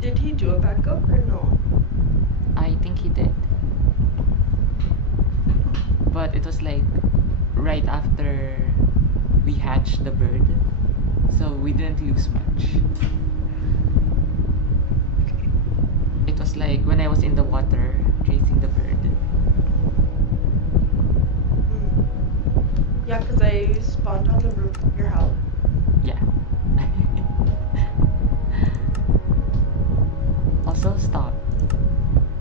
Did he do a backup or no? I think he did. But it was like right after we hatched the bird. So we didn't lose much. Okay. It was like when I was in the water chasing the bird. Mm. Yeah, 'cause I spawned on the roof of your house. Yeah. Also, stop.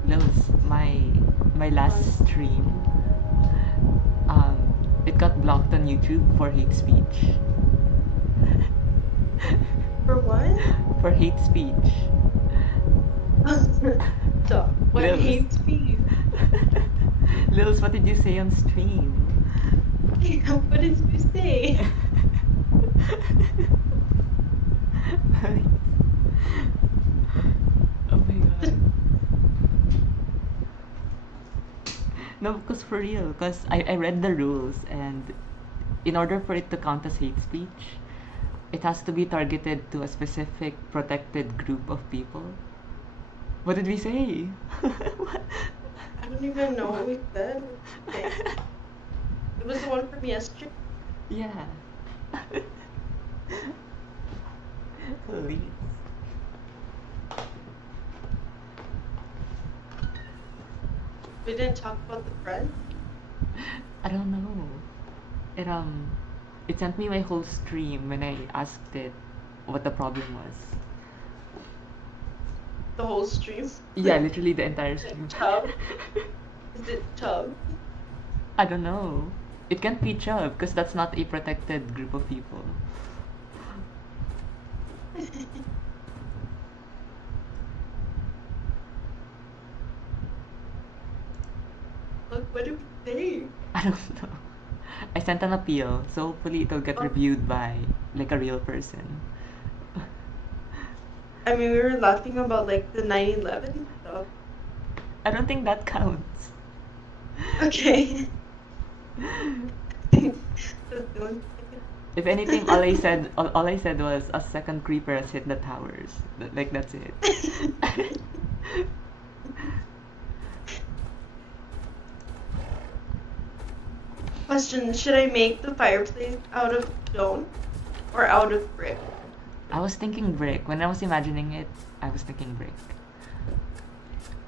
Lils, my What? last stream, um, it got blocked on YouTube for hate speech. For what? For hate speech. Stop. What Lils. hate speech? Lils, what did you say on stream? What did you say? Oh my god. No, because for real, because I read the rules, and in order for it to count as hate speech, it has to be targeted to a specific protected group of people. What did we say? What? I don't even know what we said. Okay. It was the one from yesterday. Yeah. Please. We didn't talk about the friend. I don't know. It it sent me my whole stream when I asked it what the problem was. The whole stream. Yeah, literally the entire Is it stream. Chub? Is it Chub? I don't know. It can't be Chub because that's not a protected group of people. Look, what did we say? I don't know. I sent an appeal, so hopefully it'll get Oh, reviewed by like a real person. I mean, we were laughing about like the 9/11 stuff. I don't think that counts. Okay. That's the one If anything, all I said was a second creeper has hit the towers. Like that's it. second. Question, should I make the fireplace out of stone or out of brick? I was thinking brick. When I was imagining it, I was thinking brick.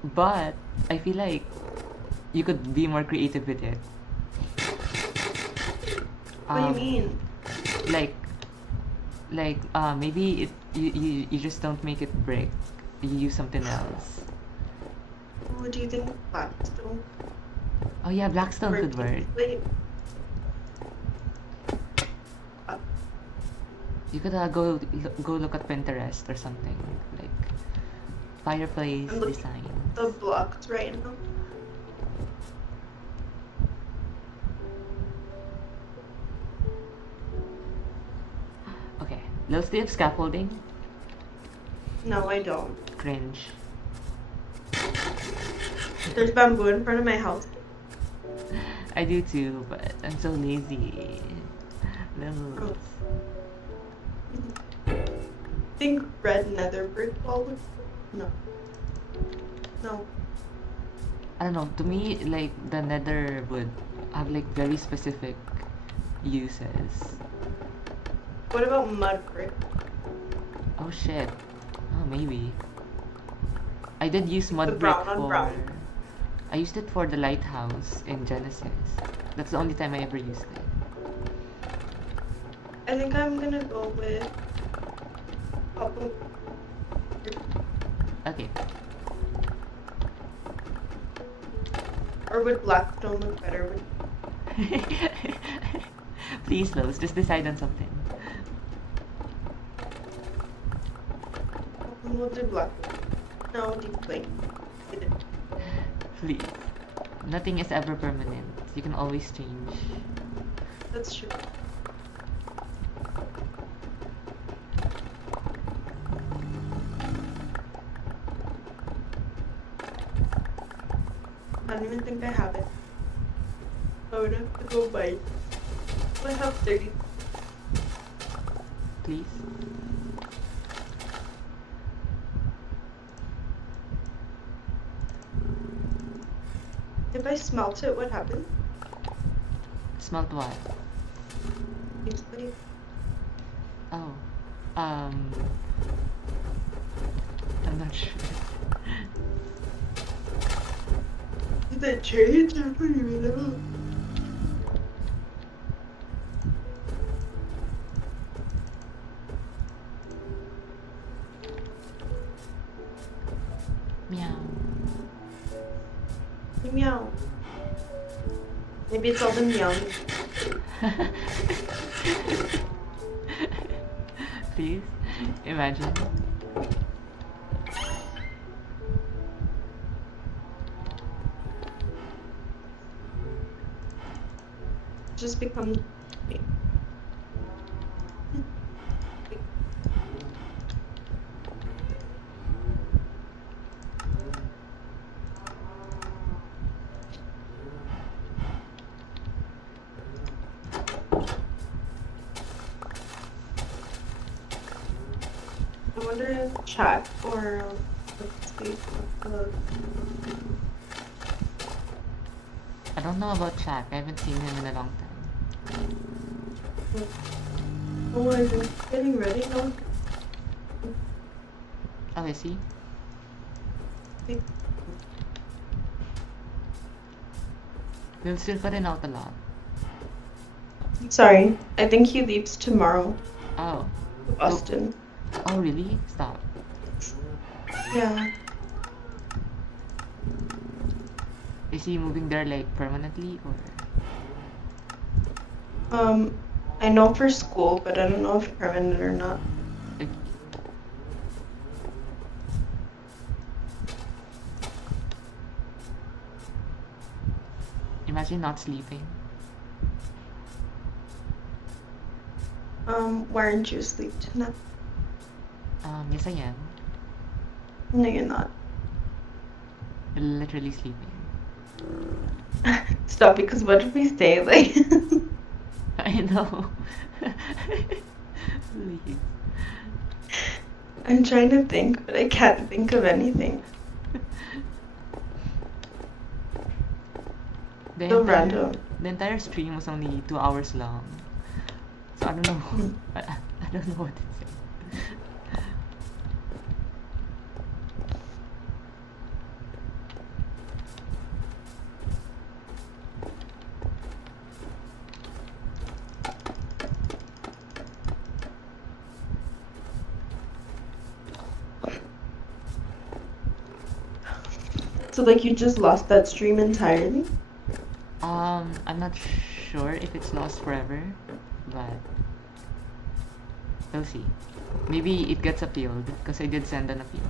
But I feel like you could be more creative with it. What do you Um, mean? like maybe you just don't make it brick. You use something else. What do you think blackstone Oh yeah, blackstone or could work. wait, You could go look at Pinterest or something like fireplace I'm looking designs. at the blocks right now. Okay, let's do scaffolding. No, I don't. Cringe. There's bamboo in front of my house. I do too, but I'm so lazy. Oh. Levels. Think red nether brick wall would. No. No. I don't know. To me, like the nether would have like very specific uses. What about mud brick? Oh shit. Oh maybe. I did use The mud brick brown on for. brown. I used it for the lighthouse in Genesis. That's the only time I ever used it. I think I'm gonna go with cobble. Okay. Or would blackstone look better? Please, Lowe's, just decide on something. We'll do black. No, deep clay. Please. Nothing is ever permanent. You can always change. That's true. I don't even think I have it. I would have to go buy it. I have 30. Please. If I smelt it, what happens? Smelt what? Basically, Oh. Um, I'm not sure. did that change? I don't even know. Meow. Meow. Maybe it's all the meow. Please, imagine. Just become. I wonder if chat or speak. I don't know about Shaq. I haven't seen him in a long time. Oh, is he getting ready now? Oh, is he? He'll still cut in out a lot. Sorry, I think he leaves tomorrow Oh. to Boston. Oh, really? Stop. Yeah. Is he moving there like permanently or? I know for school, but I don't know if permanent or not. Like, imagine not sleeping. Why aren't you asleep tonight? Yes, I am. No, you're not. Literally sleeping. Stop, because what if we stay like? I know. Please. I'm trying to think, but I can't think of anything. The So entire, random. the entire stream was only 2 hours long. So I don't know. I don't know what to say. So like you just lost that stream entirely? I'm not sure if it's lost forever, but we'll see. Maybe it gets appealed because I did send an appeal.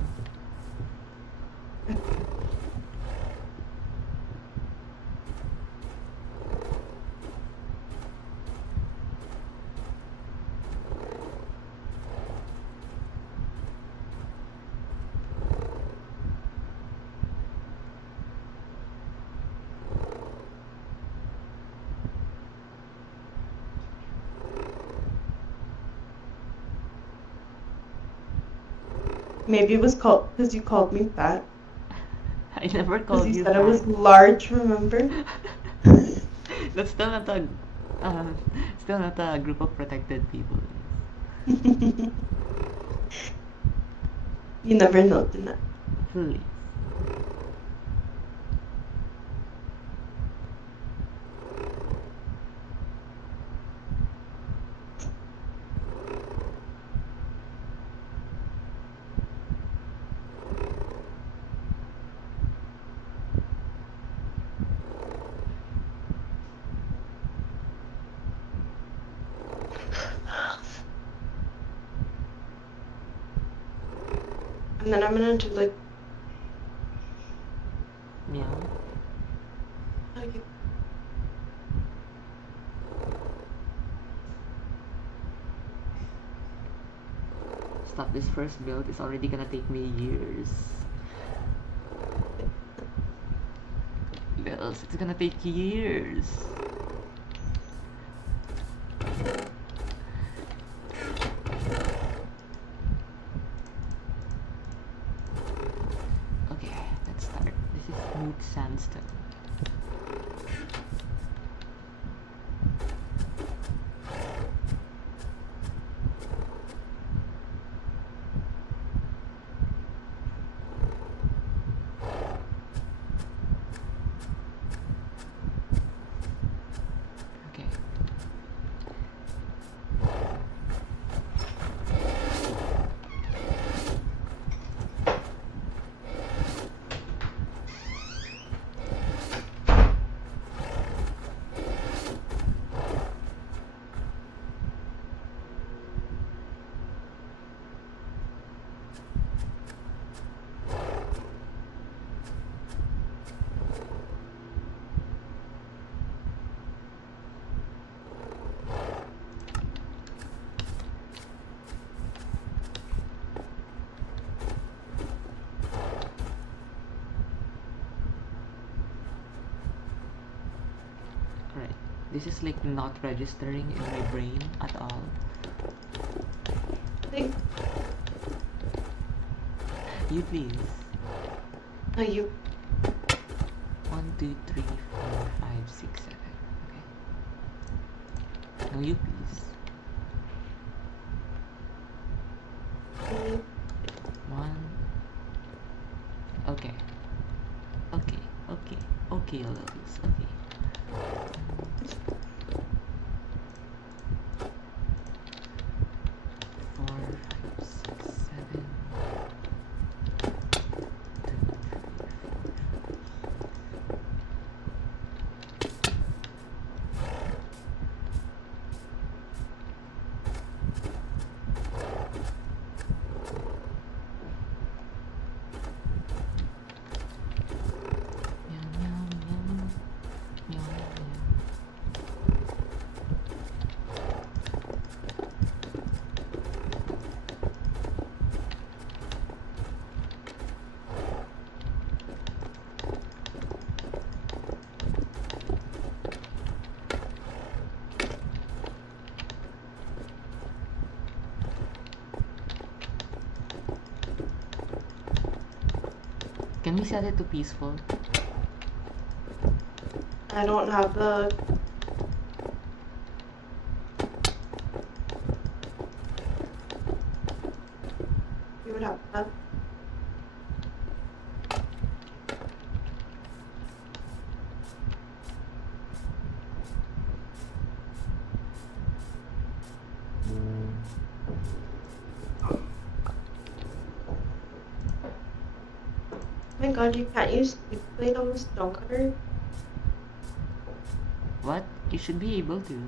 Maybe it was called because you called me fat. I never Because called you you said I was fat. large, remember? That's uh, still not a group of protected people. You never know, Dina. Please. And then I'm gonna do like Meow. Stop, this first build is already gonna take me years. Bills, it's gonna take years. Okay, let's start. This is smooth sandstone. This is like not registering in my brain at all. Think. You please. No, you. 1, 2, 3, 4, 5, 6, 7. Okay. No, you please. Me. 1. Okay. Okay. Okay. Okay, Lois. Okay. 4, 5, 6, 7. 2, 3, 4. Meow, meow, meow. Meow, meow. Can we set it to peaceful? I don't have the. You would have that. Oh my god, you can't use the blade on the stone cutter? What? You should be able to.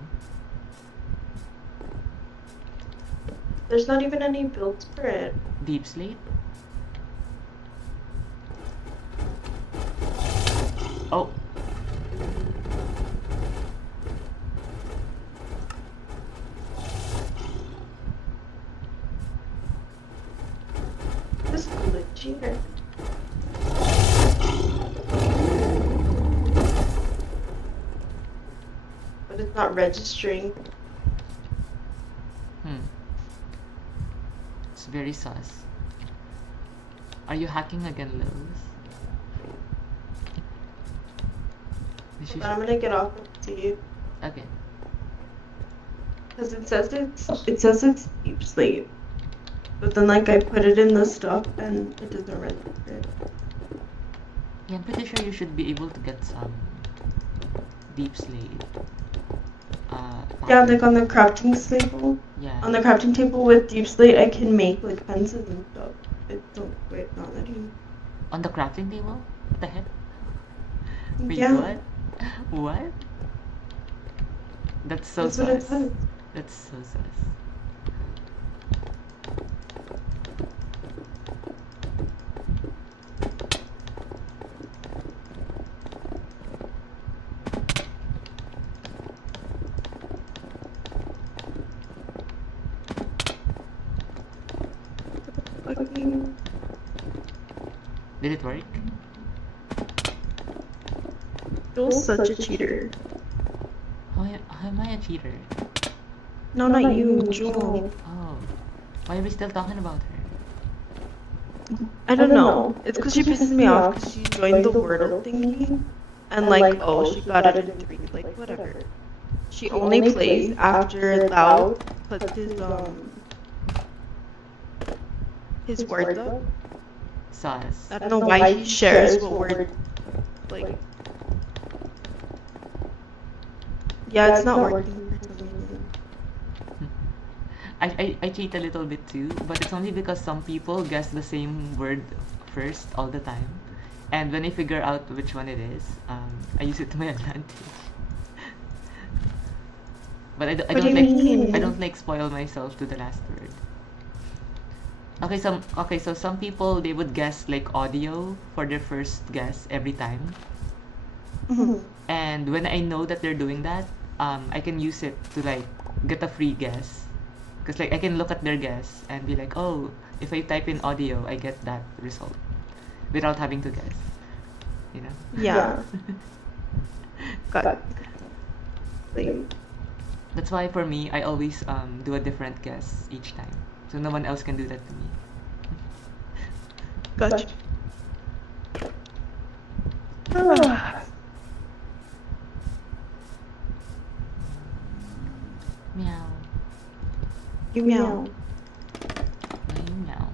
There's not even any builds for it. Deep slate? Oh. This is glitchy here. But it's not registering. It's very sus. Are you hacking again, Lils? This is- But I'm gonna get off and see. Okay. Because it says it's deep sleep. But then like I put it in the stuff and it doesn't register. Yeah, I'm pretty sure you should be able to get some deep slate. Yeah, like on the crafting table. Yeah. On the crafting table with deep slate I can make like fences and stuff. Wait, not letting. On the crafting table? What the heck? Wait, Yeah. what? What? That's so That's what it sus. says. That's so sus. Fucking. Did it work? Joel's such a cheater. How am I a cheater? No, not you, Joel. Oh. Why are we still talking about her? I don't know. It's because she pisses me off because she joined the Wordle thingy. And like, oh, she got it in 3. Like, whatever. She only plays after Loud puts his words up. Sus. I don't know why he shares what word, like. Yeah, it's not working for some reason. I cheat a little bit too, but it's only because some people guess the same word first all the time. And when I figure out which one it is, I use it to my advantage. But I don't like spoil myself to the last word. Okay, so some people they would guess like audio for their first guess every time. And when I know that they're doing that, I can use it to like get a free guess. Because like I can look at their guess and be like, oh, if I type in audio, I get that result without having to guess. You know? Yeah. Got it. Same. That's why for me, I always do a different guess each time, so no one else can do that to me. Gotcha. Meow. You meow. Meow.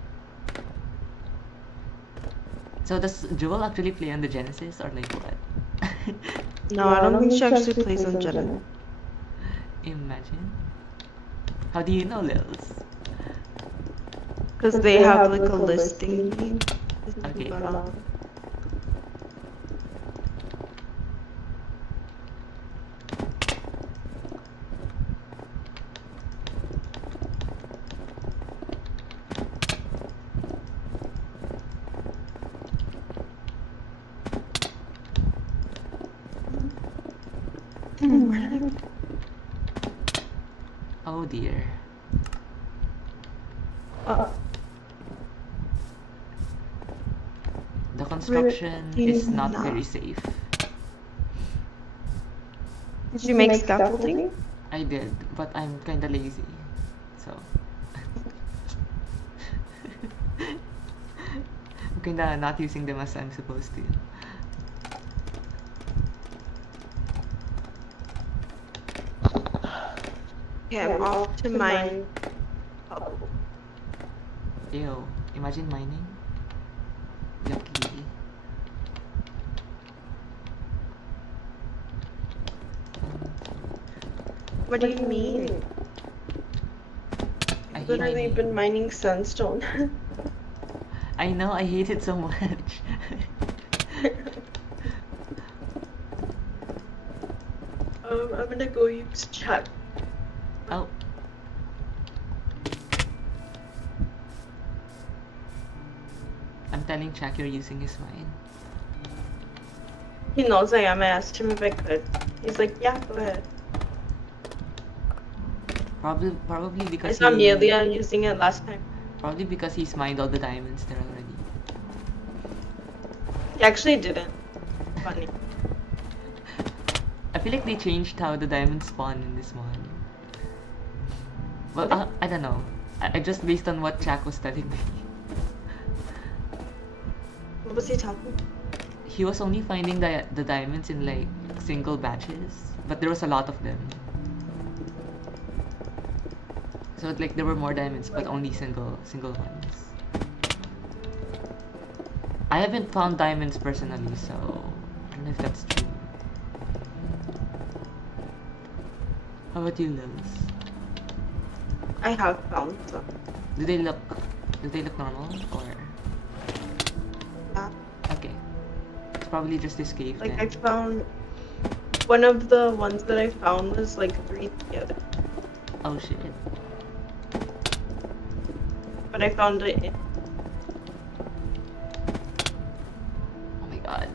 So does Jewel actually play on the Genesis or like what? No, I don't think she actually plays on Jenna. Imagine. How do you know, Lils? Because they have like a listing. Okay. Oh dear. The construction is not very safe. Did you make scaffolding? I did, but I'm kinda lazy. So I'm kinda not using them as I'm supposed to. Yeah, I'm off to mine. Ew, imagine mining. Yucky. What do you mean? I hate Literally mining. been mining sandstone. I know, I hate it so much. I'm gonna go use Chub. Oh. I'm telling Jack you're using his mine. He knows I am. I asked him if I could. He's like, yeah, go ahead. Probably I because saw Amelia using it last time. Probably because he's mined all the diamonds there already. He actually didn't. Funny. I feel like they changed how the diamonds spawn in this one. Well, I don't know. I just based on what Jack was telling me. What was he talking? He was only finding the diamonds in like single batches, but there was a lot of them. So like there were more diamonds, but only single ones. I haven't found diamonds personally, so I don't know if that's true. How about you, Lils? I have found some. Do they look normal or? Yeah. Okay. It's probably just this cave Like then. I found one of the ones that I found was like 3 together. Oh shit. But I found it in Oh my god.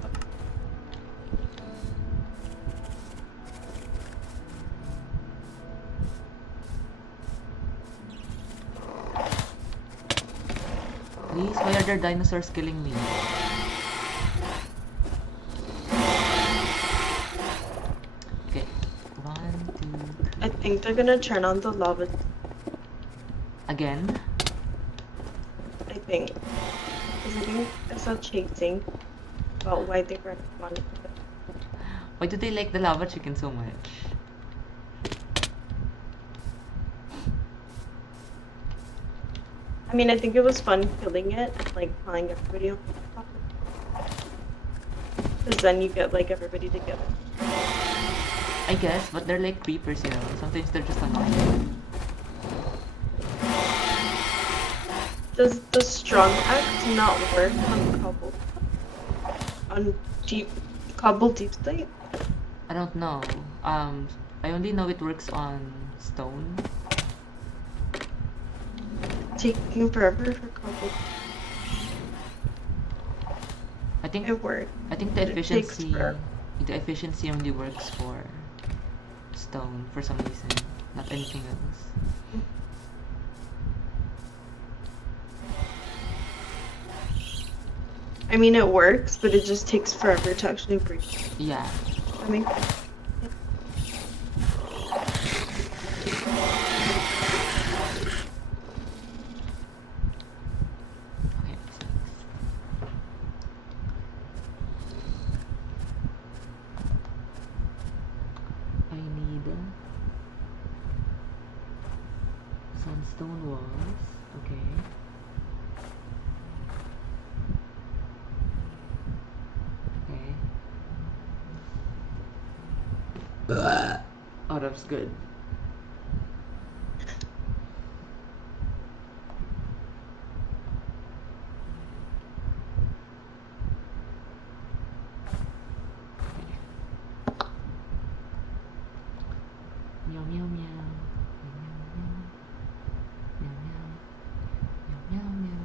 Please, why are there dinosaurs killing me? Okay. 1, 2. I think they're gonna turn on the lava Again? I think. Because I think I saw chasing about why they were responding. Why do they like the lava chicken so much? I mean, I think it was fun killing it and like calling everybody on top. Because then you get like everybody together. I guess, but they're like creepers, you know. Sometimes they're just annoying. Does the strong axe not work on cobble deep slate? I don't know. I only know it works on stone. Taking forever for cobble. I think It worked. I think the But it takes efficiency forever. only works for stone for some reason, not anything else. I mean, it works, but it just takes forever to actually breathe. Yeah. I mean, stone walls. Okay. Okay. Oh, that's good. Meow meow meow. Meow meow meow. Meow meow. Meow meow meow.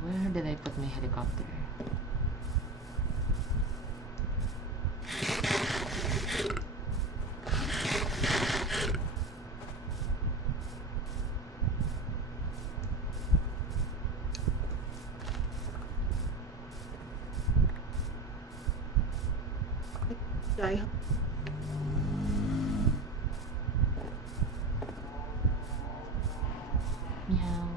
Where did I put my helicopter? Die. Meow.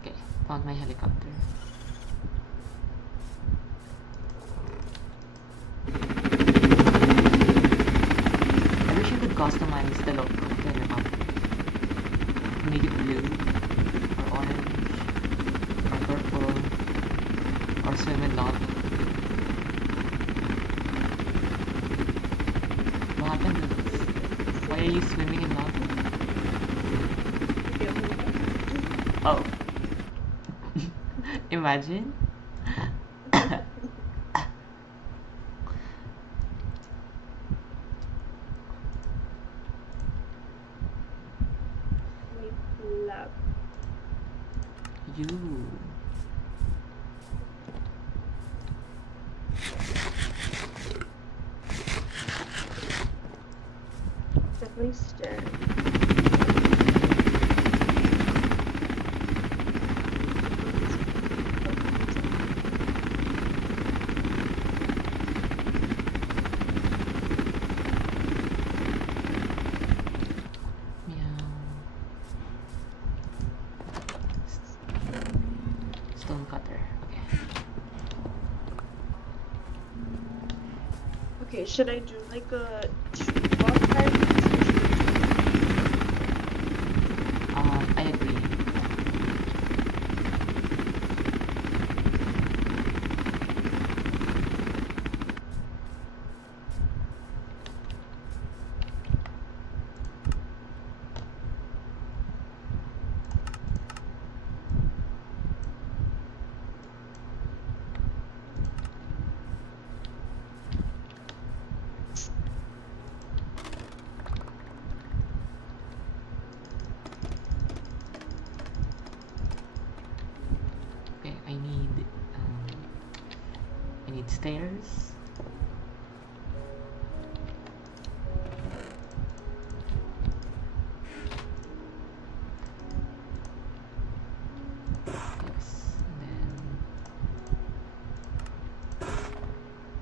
Okay, found my helicopter. I wish you could customize the look of the helicopter. Make it blue, or orange, or purple, or swim in lava. What happened to this? Why are you swimming in lava? Oh. Imagine. Lab. You. Definitely stare. Meow. Stone cutter. Okay. Okay, should I do like a toolbox type? I agree. Okay, I need stairs. Yes, and then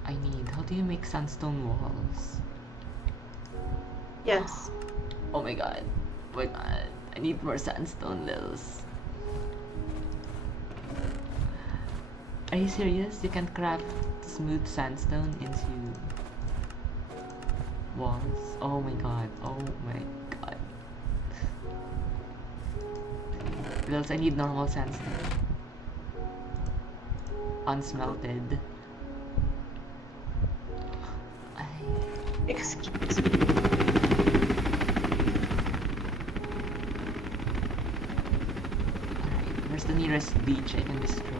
I need. How do you make sandstone walls? Yes. Oh my god. Oh my god. I need more sandstone lils. Are you serious? You can craft smooth sandstone into walls? Oh my god. Oh my god. Lils, I need normal sandstone. Unsmelted. Excuse me. Alright, where's the nearest beach I can destroy?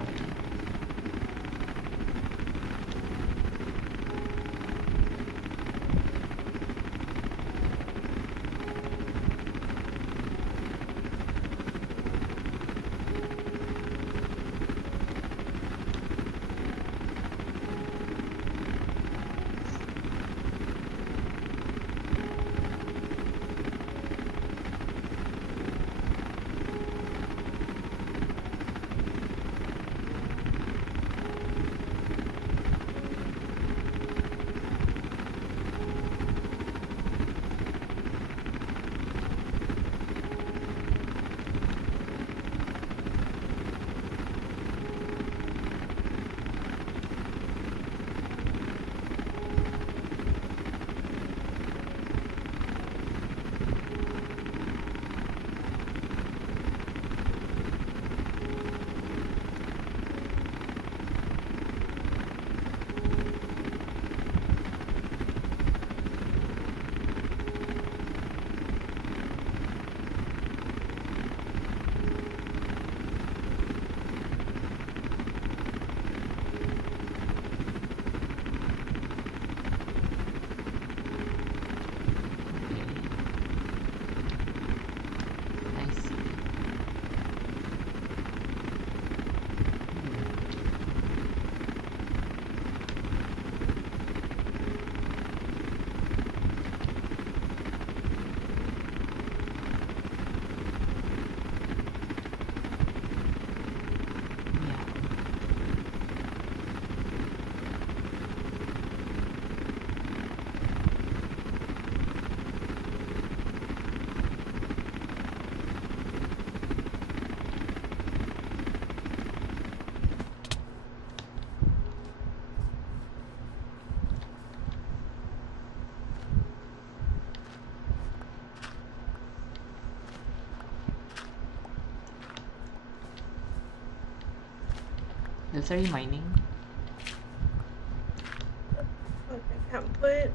That's are you mining? Look, I can't put.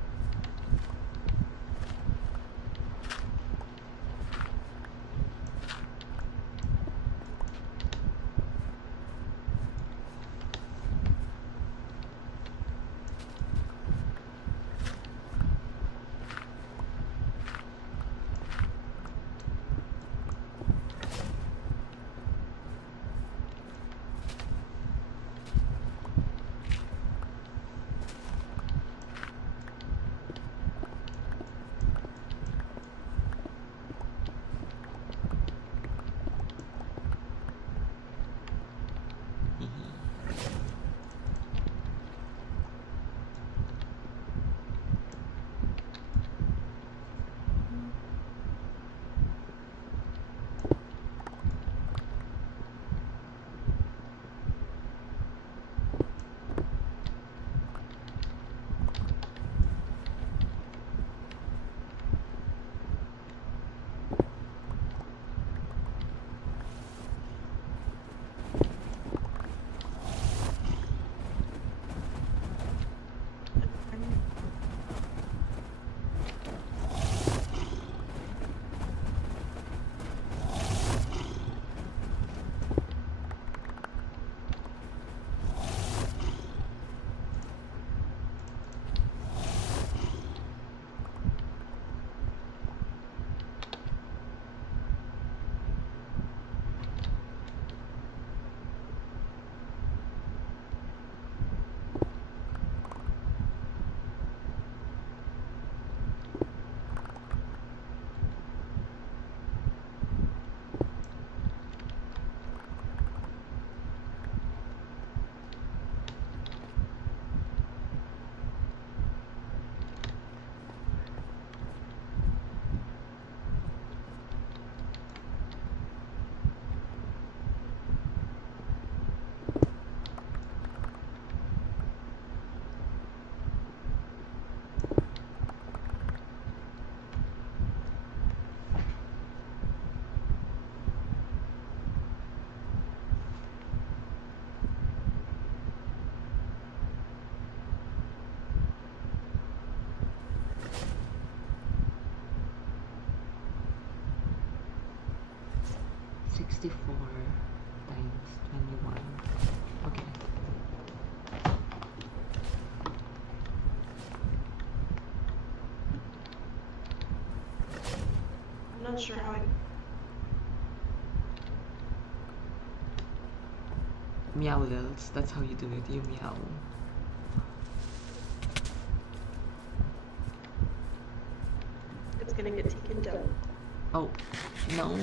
$64 times 21. Okay. I'm not sure how I. Meow Lils, that's how you do it. You meow. It's gonna get taken down. Oh, no.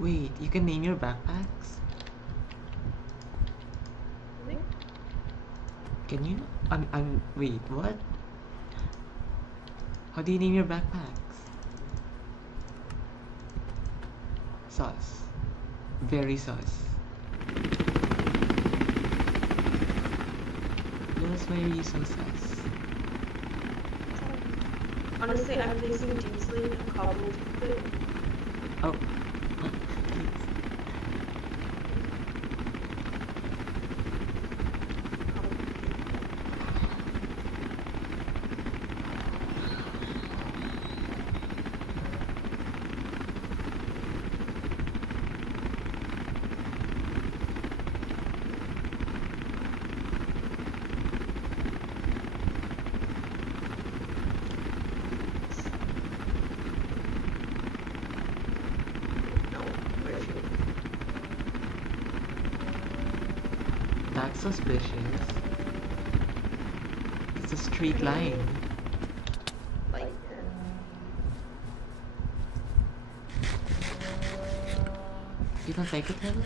Wait, you can name your backpacks? Really? Can you? Wait, what? How do you name your backpacks? Sus. Very sus. Louis, why are you so sus? Honestly, I'm placing Deansley and Cobbled Foot. Oh. No, where's you? That's suspicious. It's a straight line. Like, You don't like it, Hells?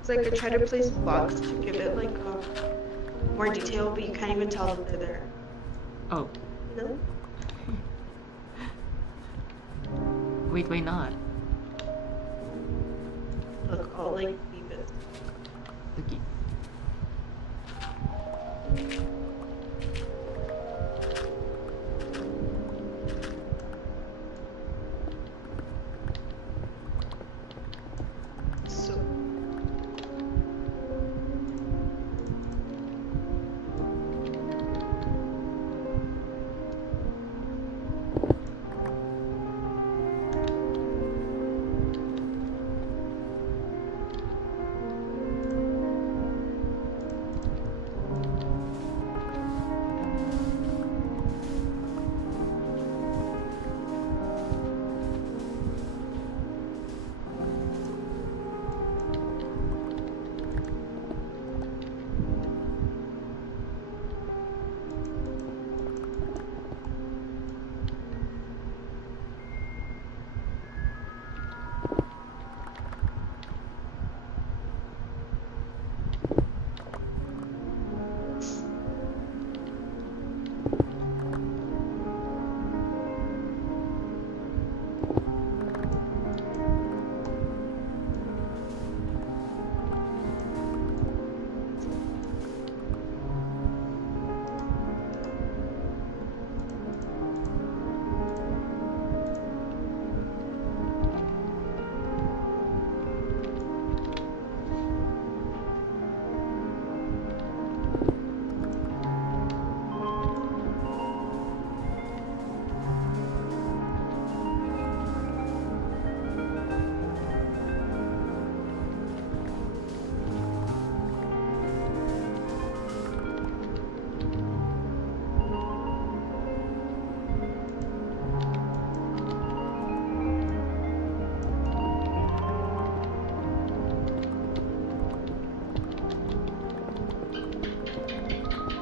it's like I try to place blocks to give it like more detail, but you can't even tell that they're there. Oh. You know? Wait, why not? Look, I'll like leave it. Okay. So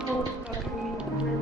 oh fuck me.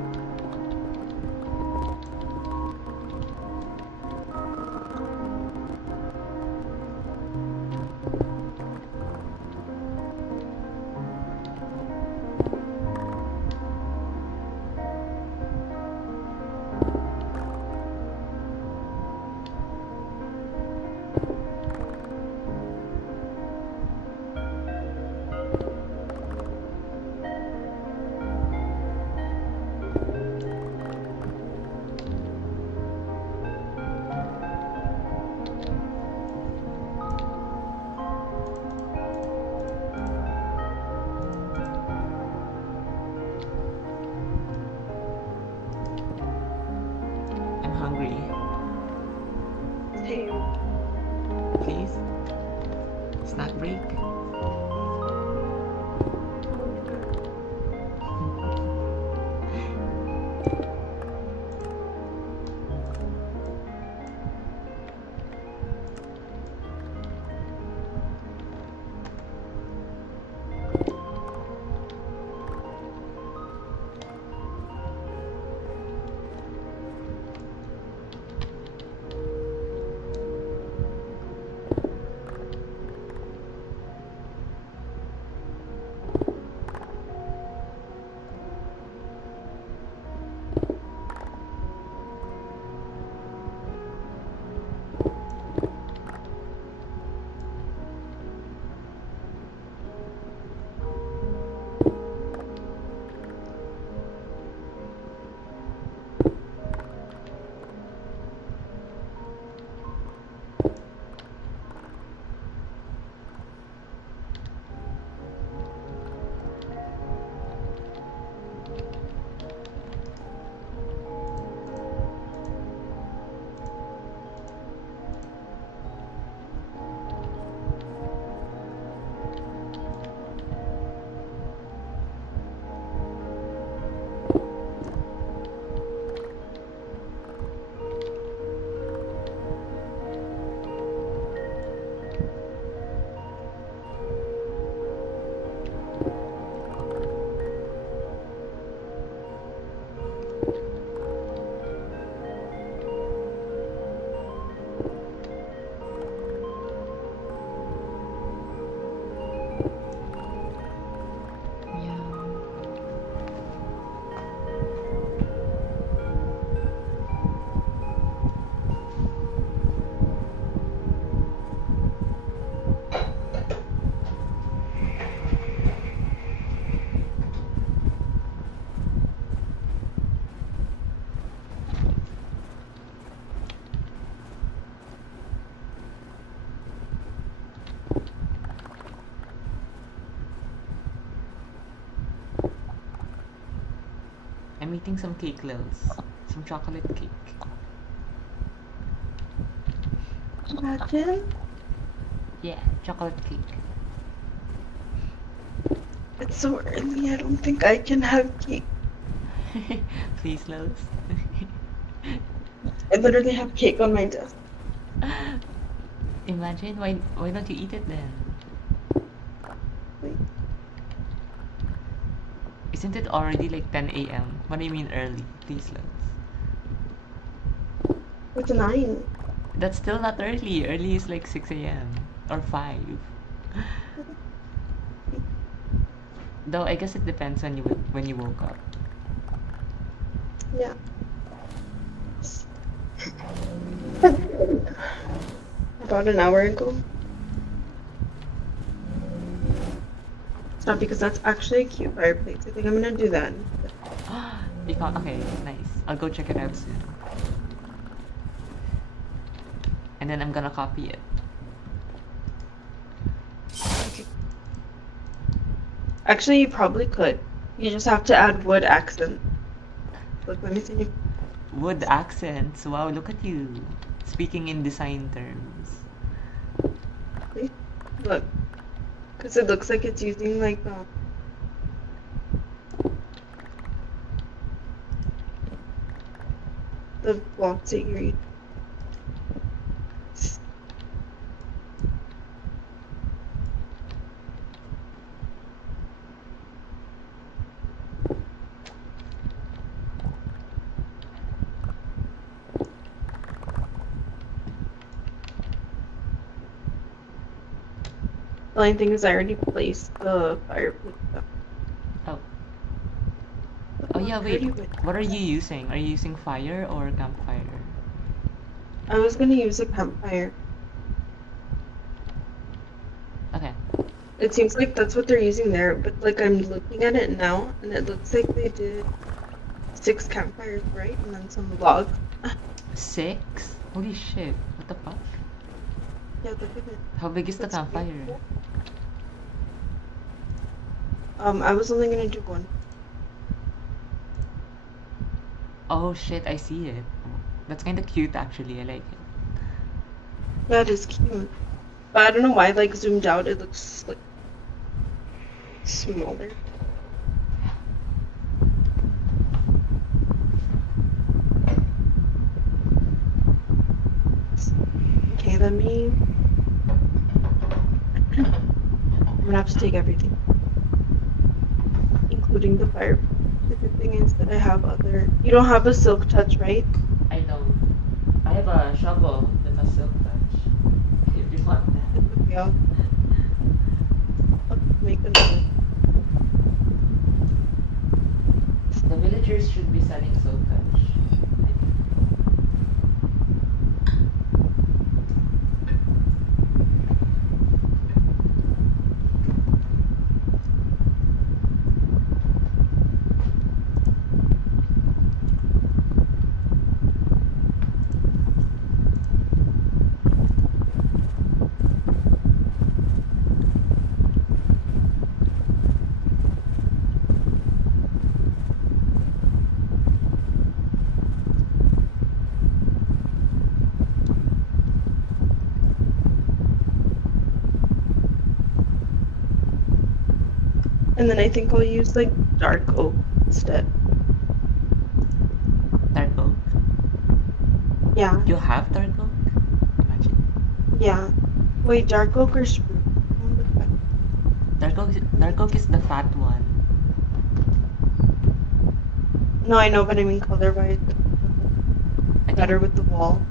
I'm hungry. Hey, Please? Snack break? eating some cake, Lils. Some chocolate cake. Imagine. Yeah, chocolate cake. It's so early. I don't think I can have cake. Please, Lils. I literally have cake on my desk. Imagine, why don't you eat it then? Wait, Isn't it already like 10 a.m.? What do you mean early? Please, Lils. it's 9. That's still not early. Early is like 6 a.m. or 5. Though I guess it depends on you when you woke up. Yeah. About an hour ago. It's not because that's actually a cute fireplace. I think I'm gonna do that. You can't. Okay, nice. I'll go check it out soon. And then I'm gonna copy it. Okay. Actually, you probably could. You just have to add wood accent. Look, let me see. Wood accents. Wow, look at you. Speaking in design terms. Look, because it looks like it's using like the blocks that you're using. The only thing is I already placed the fireplace up. Oh. Oh yeah, wait. What are you using? Are you using fire or campfire? I was gonna use a campfire. Okay. It seems like that's what they're using there, but like I'm looking at it now, and it looks like they did 6 campfires, right? And then some logs. 6? Holy shit. What the fuck? Yeah, look at it. How big is the That's campfire? beautiful. I was only gonna do 1. Oh shit, I see it. That's kind of cute actually. I like it. Yeah, it is cute. But I don't know why, like, zoomed out, it looks like smaller. Okay, let me. I'm gonna have to take everything, including the fire. The good thing is that I have other. You don't have a silk touch, right? I don't. I have a shovel with a silk touch. If you want that. Okay, I'll make another. The villagers should be selling silk touch. I think. And then I think I'll use like dark oak instead. Dark oak. Yeah. You have dark oak? Imagine. Yeah. Wait, dark oak or spruce? Dark oak is the fat one. No, I know, but I mean color-wise, I better think. with the wall.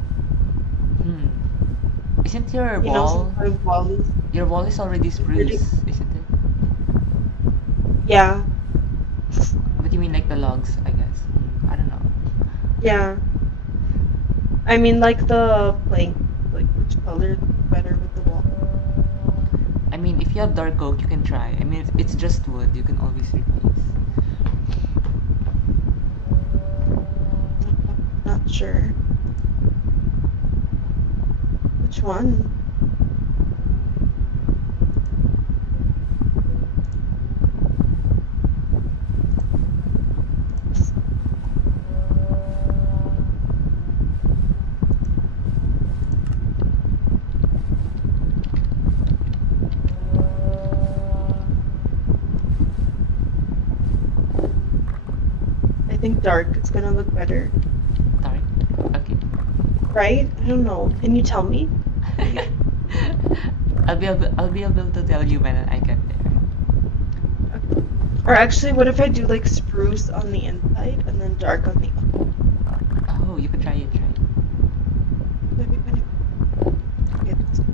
Isn't your You know, wall? sometimes wall is. Your wall is already spruce, isn't it? Yeah. What do you mean, like the logs? I guess. I don't know. Yeah. I mean, like the plank, like which color is better with the wall? I mean, if you have dark oak, you can try. I mean, it's just wood. You can always replace. Not sure. Which one? dark. It's gonna look better. Dark. Okay. Right? I don't know. Can you tell me? I'll be able to tell you when I get there. Okay. Or actually, what if I do like spruce on the inside and then dark on the outside? Oh, you could try it. Okay, that's okay.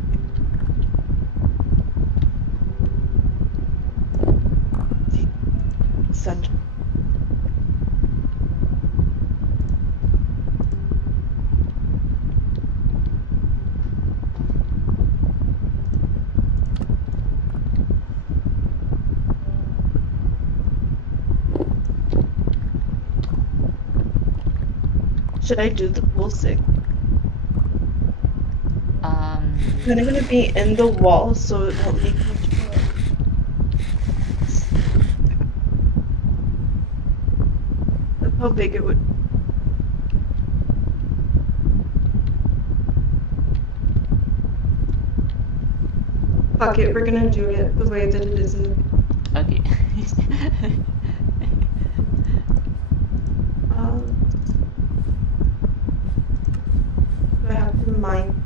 See, center. Should I do the pool stick? It's kind of gonna be in the wall, so it won't make much noise. Look how big it would. Fuck it, we're gonna do it the way that it is in the. Okay. Do I have to mine?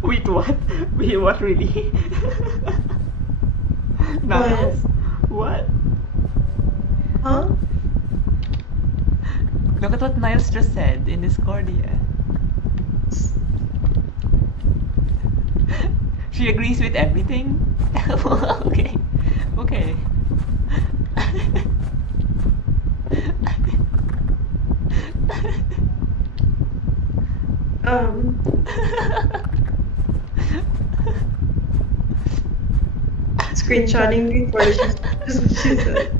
Wait, what? Wait, what really? Niles? What? Huh? Look at what Niles just said in Discordia. She agrees with everything? Okay. Okay. Screenshotting before she's just what she said.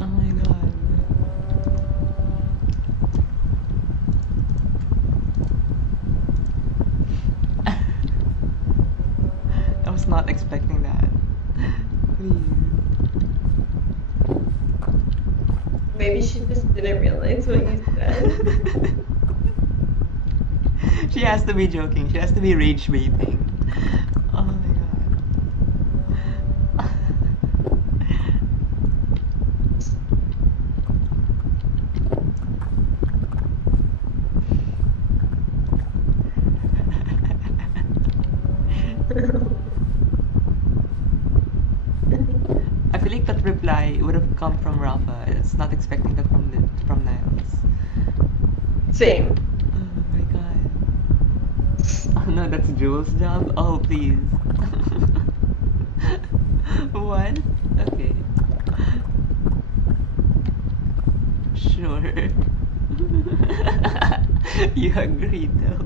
Oh my god. I was not expecting that. Please. Maybe she just didn't realize what you said. She has to be joking. She has to be rage baiting. Oh my god. I feel like that reply would have come from Rafa. It's not expecting that from Niles. Same. Oh my god. Oh no, that's Jules' job? Oh please. What? Okay. Sure. You agreed though.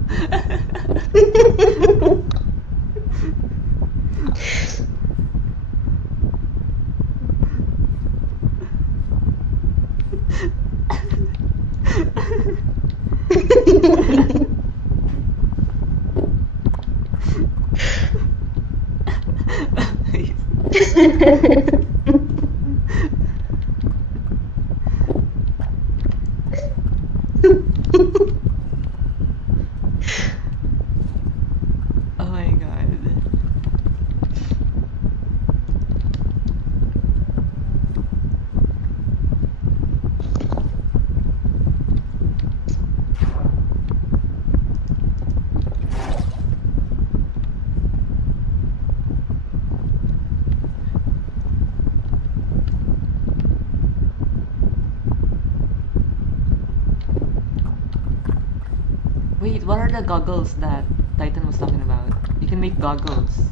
Wait, what are the goggles that Titan was talking about? You can make goggles.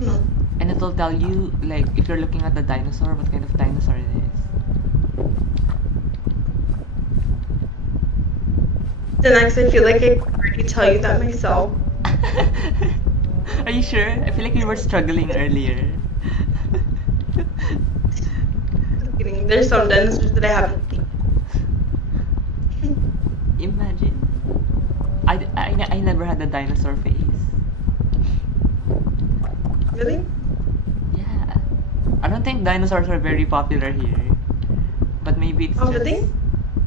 No. And it'll tell you, like, if you're looking at the dinosaur, what kind of dinosaur it is. Then next, I feel like I can already tell you that myself. Are you sure? I feel like you were struggling earlier. Just kidding. There's some dinosaurs that I haven't seen. Imagine. I never had a dinosaur face. Really? Yeah. I don't think dinosaurs are very popular here. But maybe it's Oh, just... really?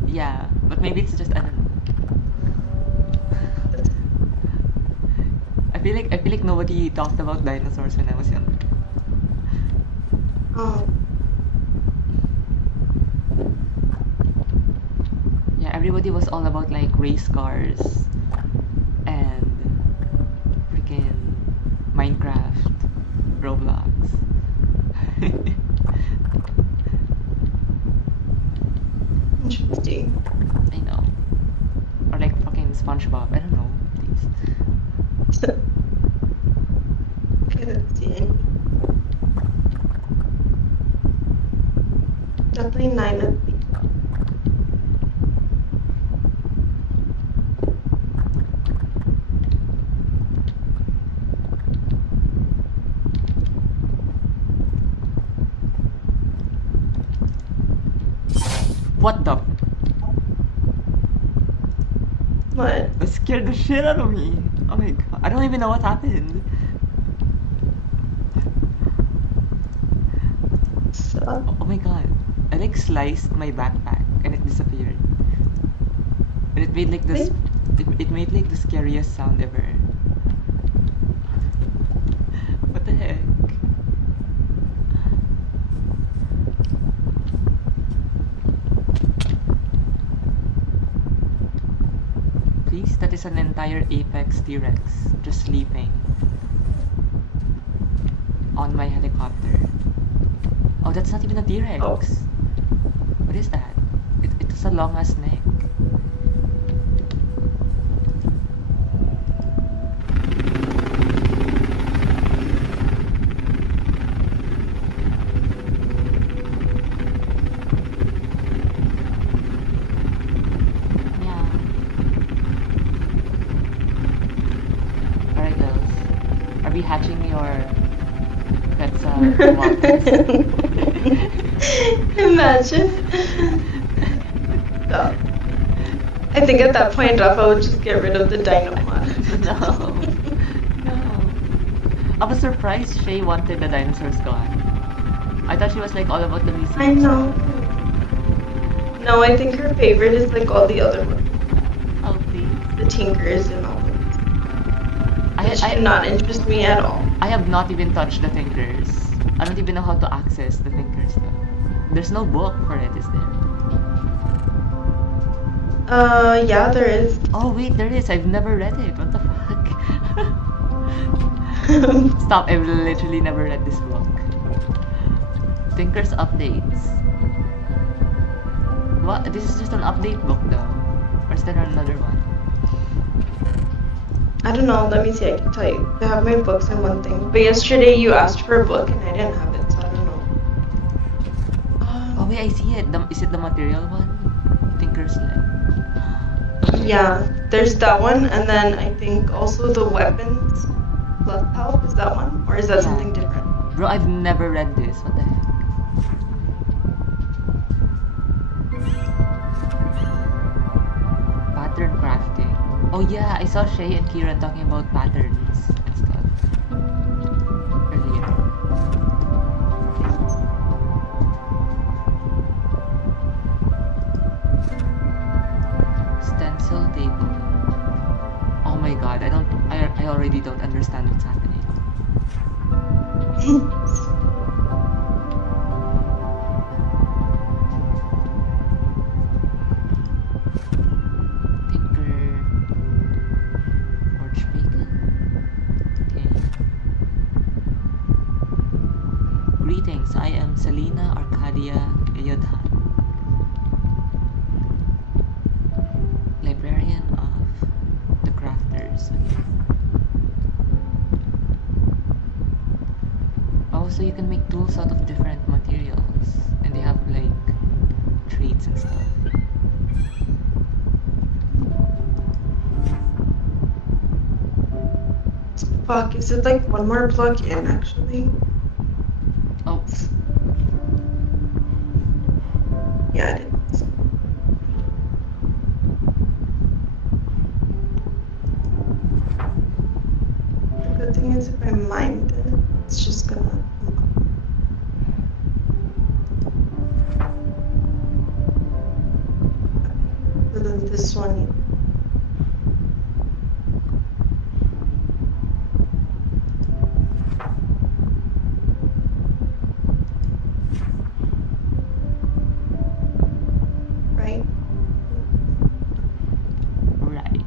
Yeah, but maybe it's just, I don't know. I feel like nobody talked about dinosaurs when I was younger. Oh. Yeah, everybody was all about like race cars and freaking Minecraft, Roblox. Interesting. I know. Or like fucking SpongeBob. I don't know. Please. Okay, let's see. Definitely 9 of these. What the? What? That scared the shit out of me. Oh my god. I don't even know what happened. So, Oh my god. I like sliced my backpack and it disappeared. And it made like this. It made like the scariest sound ever. What the heck? Please, that is an entire apex T-Rex just sleeping on my helicopter. Oh, that's not even a T-Rex. Oh. What is that? It has a long ass neck. Meow. Alright, girls. Are we hatching your pets imagine. So, I think at that point, Rafa would just get rid of the dino mod. No. No. I was surprised Shay wanted the dinosaurs gone. I thought she was like all about the museum. I know. No, I think her favorite is like all the other ones. Oh, please. The Tinkers and all those. Which I do not interest me at all. I have not even touched the Thinkers. I don't even know how to access the Thinkers though. There's no book for it, is there? Yeah, there is. Oh wait, there is. I've never read it. What the fuck? Stop, I've literally never read this book. Thinkers updates. What? This is just an update book though. Or is there another one? I don't know. Let me see. I can tell you. I have my books and one thing. But yesterday you asked for a book and I didn't have it, so I don't know. Oh wait, I see it. Is it the material one? Thinkers like. Yeah, there's that one, and then I think also the weapons left help. Is that one, or is that Yeah. something different? Bro, I've never read this. What the heck? Pattern crafting. Oh yeah, I saw Shay and Kieran talking about patterns and stuff earlier. Stencil table. Oh my god, I already don't understand what's happening. Tinker. Forge bacon. Okay. Greetings, I am Selena Arcadia Ayodhan. Librarian so you can make tools out of different materials, and they have like traits and stuff. Fuck, is it like one more plug in actually? Oh, Yeah, it is. The good thing is if I mind it, it's just gonna come up. So then this one, right? right.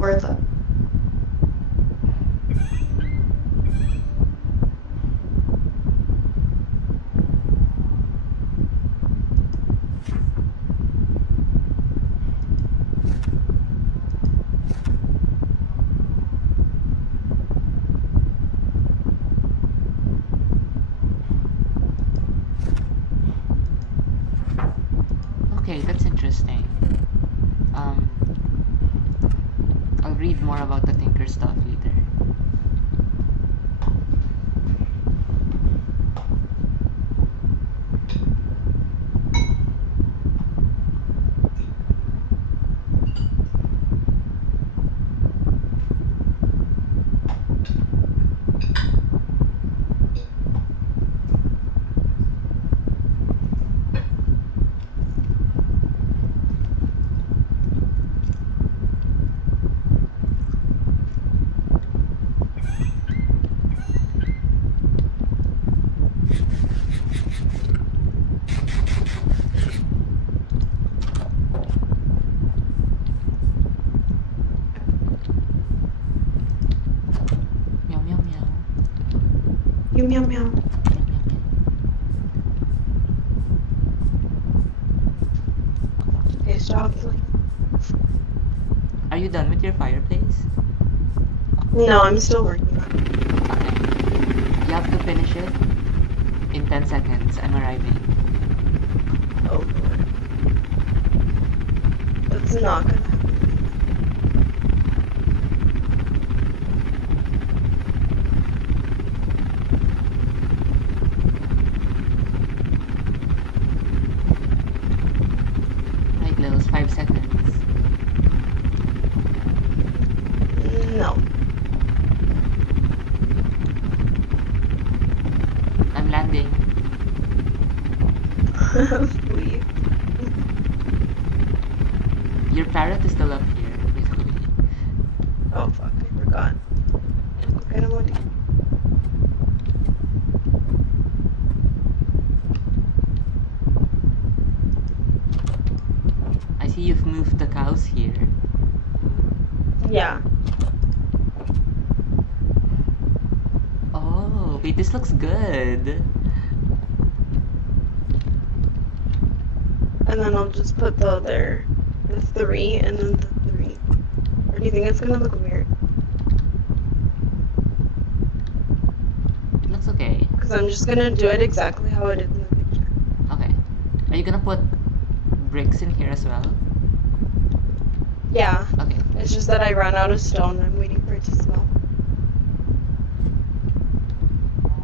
Or the Okay, that's interesting. Um, I'll read more about the Tinker stuff later. Meow meow meow. you meow meow. Meow, meow, meow. Okay, stop healing. Are you done with your fireplace? No, I'm still working on it. Okay. You have to finish it in 10 seconds. I'm arriving. Oh lord. That's not gonna happen. Right, Lils, 5 seconds. No. I'm landing. Please. Your parrot is still up here, basically. Oh fuck, I forgot. Okay, no more. I see you've moved the cows here. Yeah. Oh, wait, this looks good. And then I'll just put the 3 and then the 3. Or do you think it's gonna look weird? It looks okay. Because I'm just gonna do it exactly how it is in the picture. Okay. Are you gonna put bricks in here as well? Yeah. Okay. It's just that I ran out of stone. I'm waiting for it to smell.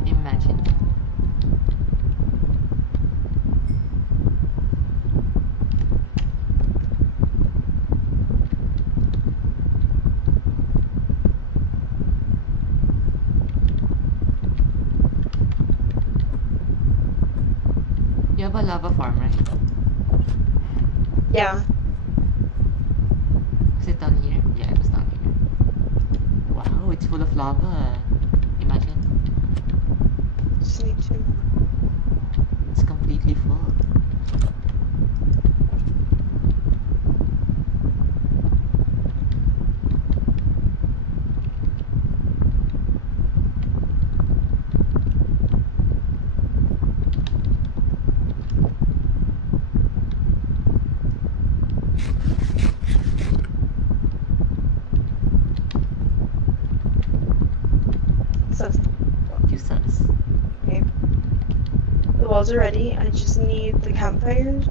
Imagine. You have a lava farm, right? Yeah. Was it down here? Yeah, it was down here. Wow, it's full of lava. Imagine. Just need 2 more. It's completely full. Yes. Okay. The walls are ready. I just need the campfires.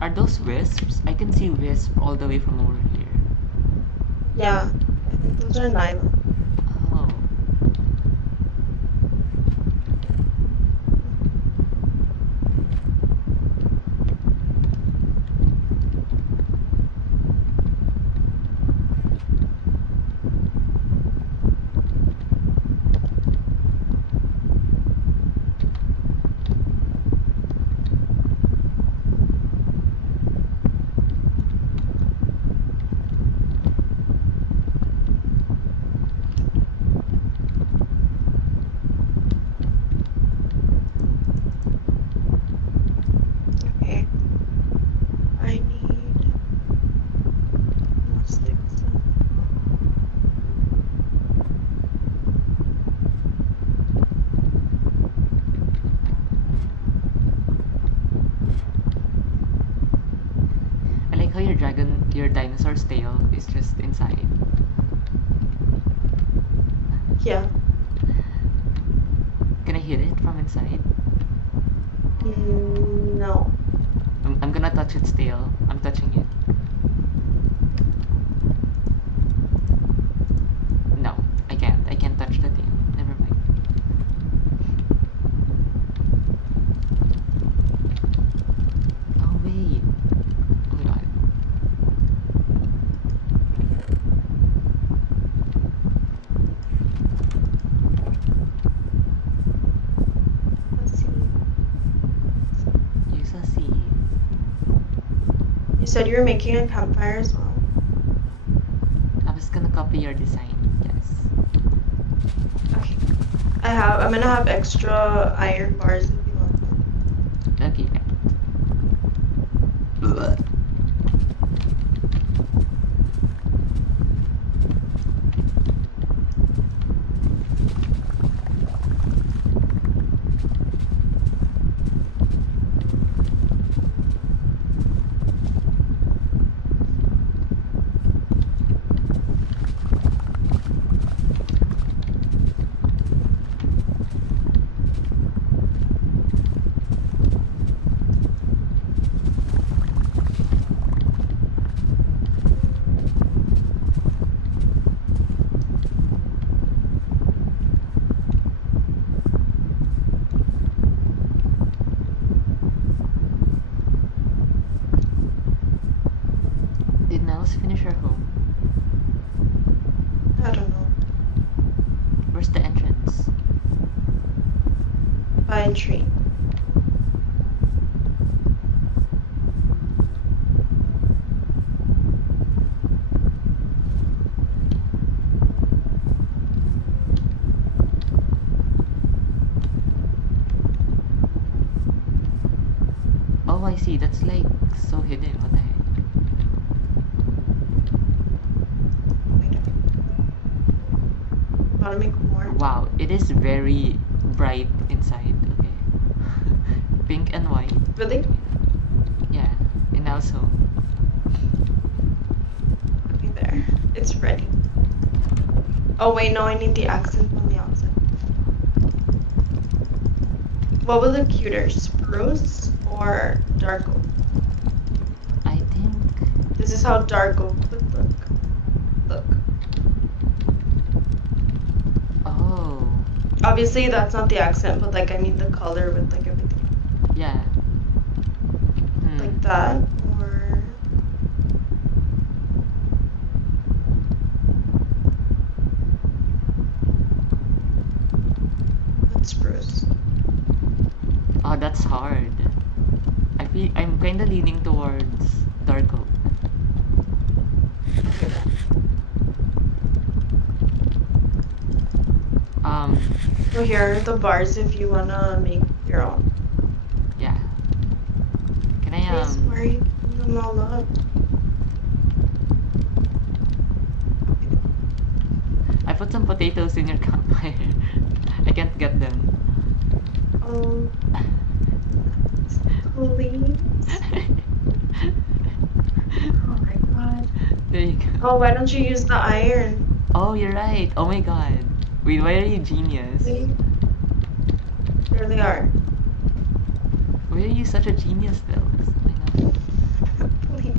Are those wisps? I can see wisp all the way from over here. Yeah, I think those are nylon. Oh. Okay. I need more sticks. I like how your dinosaur's tail is just inside. Yeah. Can I hit it from inside? No. I'm gonna touch its tail. I'm touching it. No, I can't. I can't touch the tail. Never mind. Oh wait. Oh my god. Let's see. Use a seed. You said you were making a campfire as well. I was gonna copy your design. Yes. Okay. I'm gonna have extra iron bars if you want them. Okay. Ugh. Did Nels finish her home? I don't know. Where's the entrance? Pine tree. Oh, I see. That's like so hidden. What the heck? Wait a minute. Wanna make more? Wow, it is very bright inside. Okay. Pink and white. Really? Yeah, in Nels' home. Okay, there. It's ready. Oh wait, no, I need the accent on the outside. What would look cuter, spruce or dark oak? I think. This is how dark oak would look. Look. Oh. Obviously, that's not the accent, but like I mean the color with like everything. Yeah. Like that, or that's spruce. Oh, that's hard. I'm kind of leaning towards dark oak. So here are the bars if you wanna make your own. Yeah. Can I Please, where are you putting them all up? I put some potatoes in your campfire. I can't get them. Oh, please. Oh my god. There you go. Oh, why don't you use the iron? Oh, you're right. Oh my god. Wait, why are you genius? See? There they are. Why are you such a genius, Bills? I know. Please.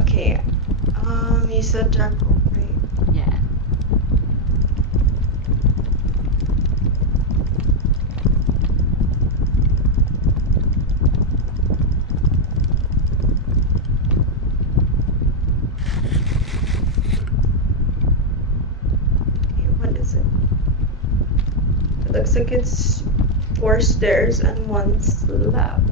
Okay. You said dark oak, right? Yeah. Okay, what is it? It looks like it's 4 stairs and 1 slab.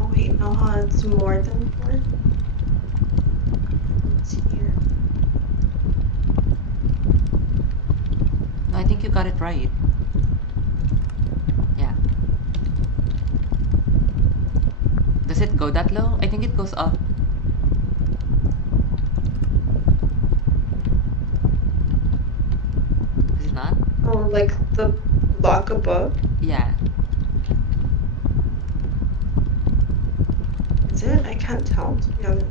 Oh wait, no, huh? It's more than 4. It's here. No, I think you got it right. Yeah. Does it go that low? I think it goes up. Is it not? Oh, like the block above? Yeah. Is it? I can't tell, to be honest.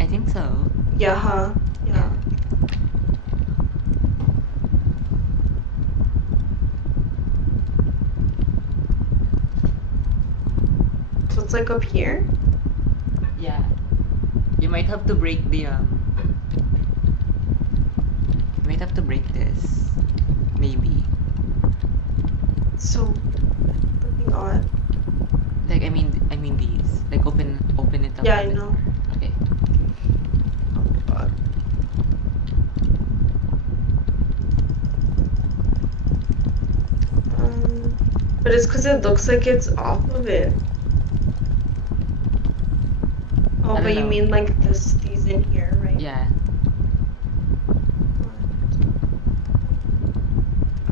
I think so. Yeah, huh? Yeah. So it's like up here? Yeah. You might have to break the You might have to break this. Maybe. So looking odd. Like I mean these. Like open it up. Yeah, a I bit know. more. Okay. Oh god. But it's because it looks like it's off of it. Oh, I don't but you know. mean like these in here, right? Yeah.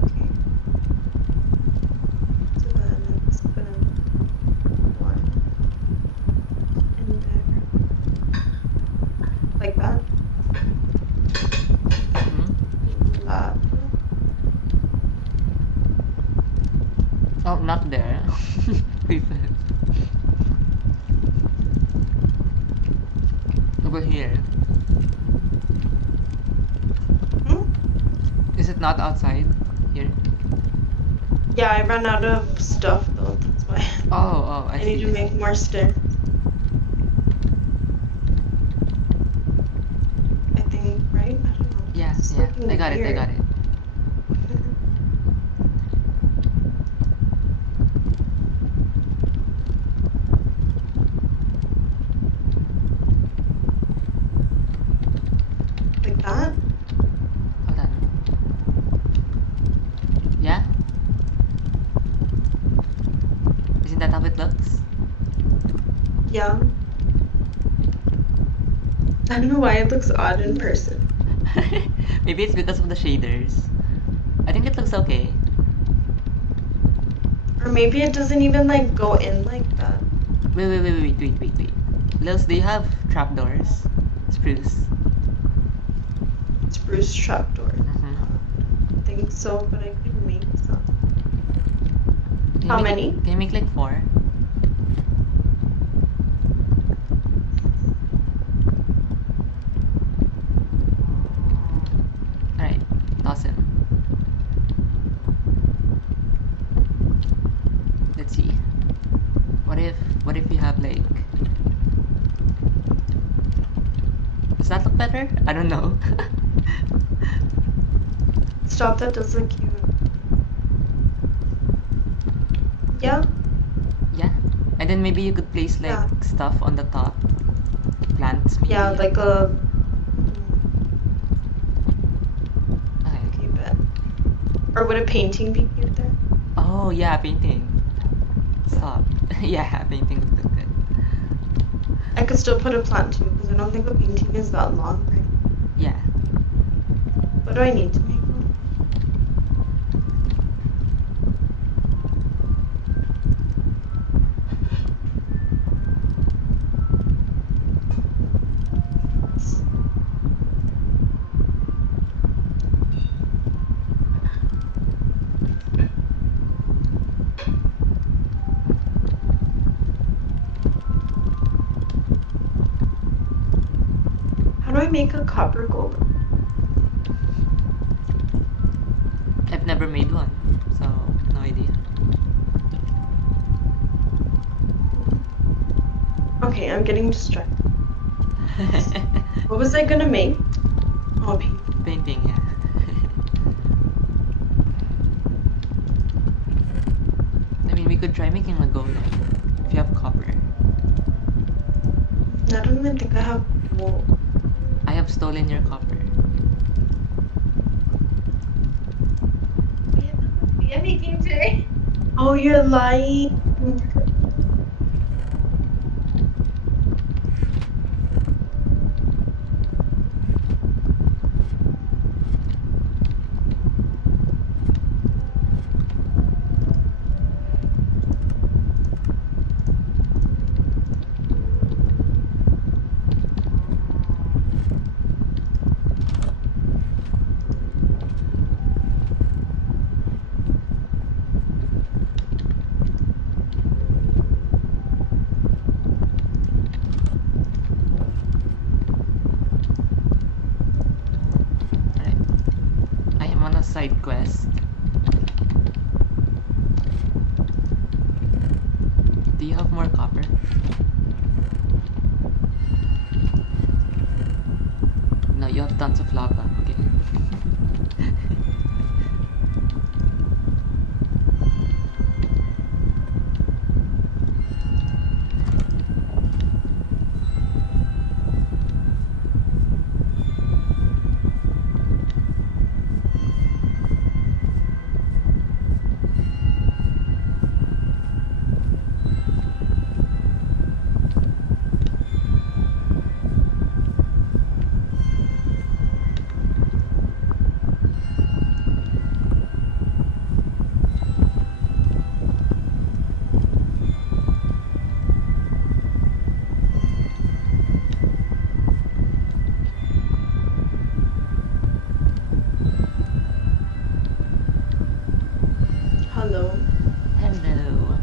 Okay. So then it's gonna be 1 in there. Like that. Hmm? Lab. Oh, not there. Wait a minute. Over here. Hmm? Is it not outside? Here? Yeah, I ran out of stuff though, that's why. Oh, I I need see. to make more stairs. I think, right? I don't know. Yeah, It's yeah. looking I got it. weird. Like that? Hold on. Yeah? Isn't that how it looks? Yeah. I don't know why it looks odd in person. Maybe it's because of the shaders. I think it looks okay. Or maybe it doesn't even like go in like that. Wait. Lils, do you have trapdoors? Spruce. Spruce trapdoor. Mm-hmm. I think so, but I could make some. Can you How make many? Can you make like 4? Alright, toss him. Let's see. What if you have like... Does that look better? I don't know. Stop, that does look cute. Yeah? Yeah. And then maybe you could place like Yeah. stuff on the top. Plants maybe. Yeah, like a... Okay. Okay, bet. Or would a painting be cute there? Oh yeah, painting. Stop. Yeah, painting would look good. I could still put a plant too, because I don't think a painting is that long, right? Yeah. What do I need to make one? I make a copper golem? I've never made one, so no idea. Okay, I'm getting distracted. What was I gonna make? Oh, paint. Painting, yeah. I mean, we could try making a golem if you have copper. I don't even think I have wool. I have stolen your copper. We are making today. Oh, you're lying. Alright. I am on a side quest. Do you have more copper? No, you have tons of lava. Okay. Hello. Hello.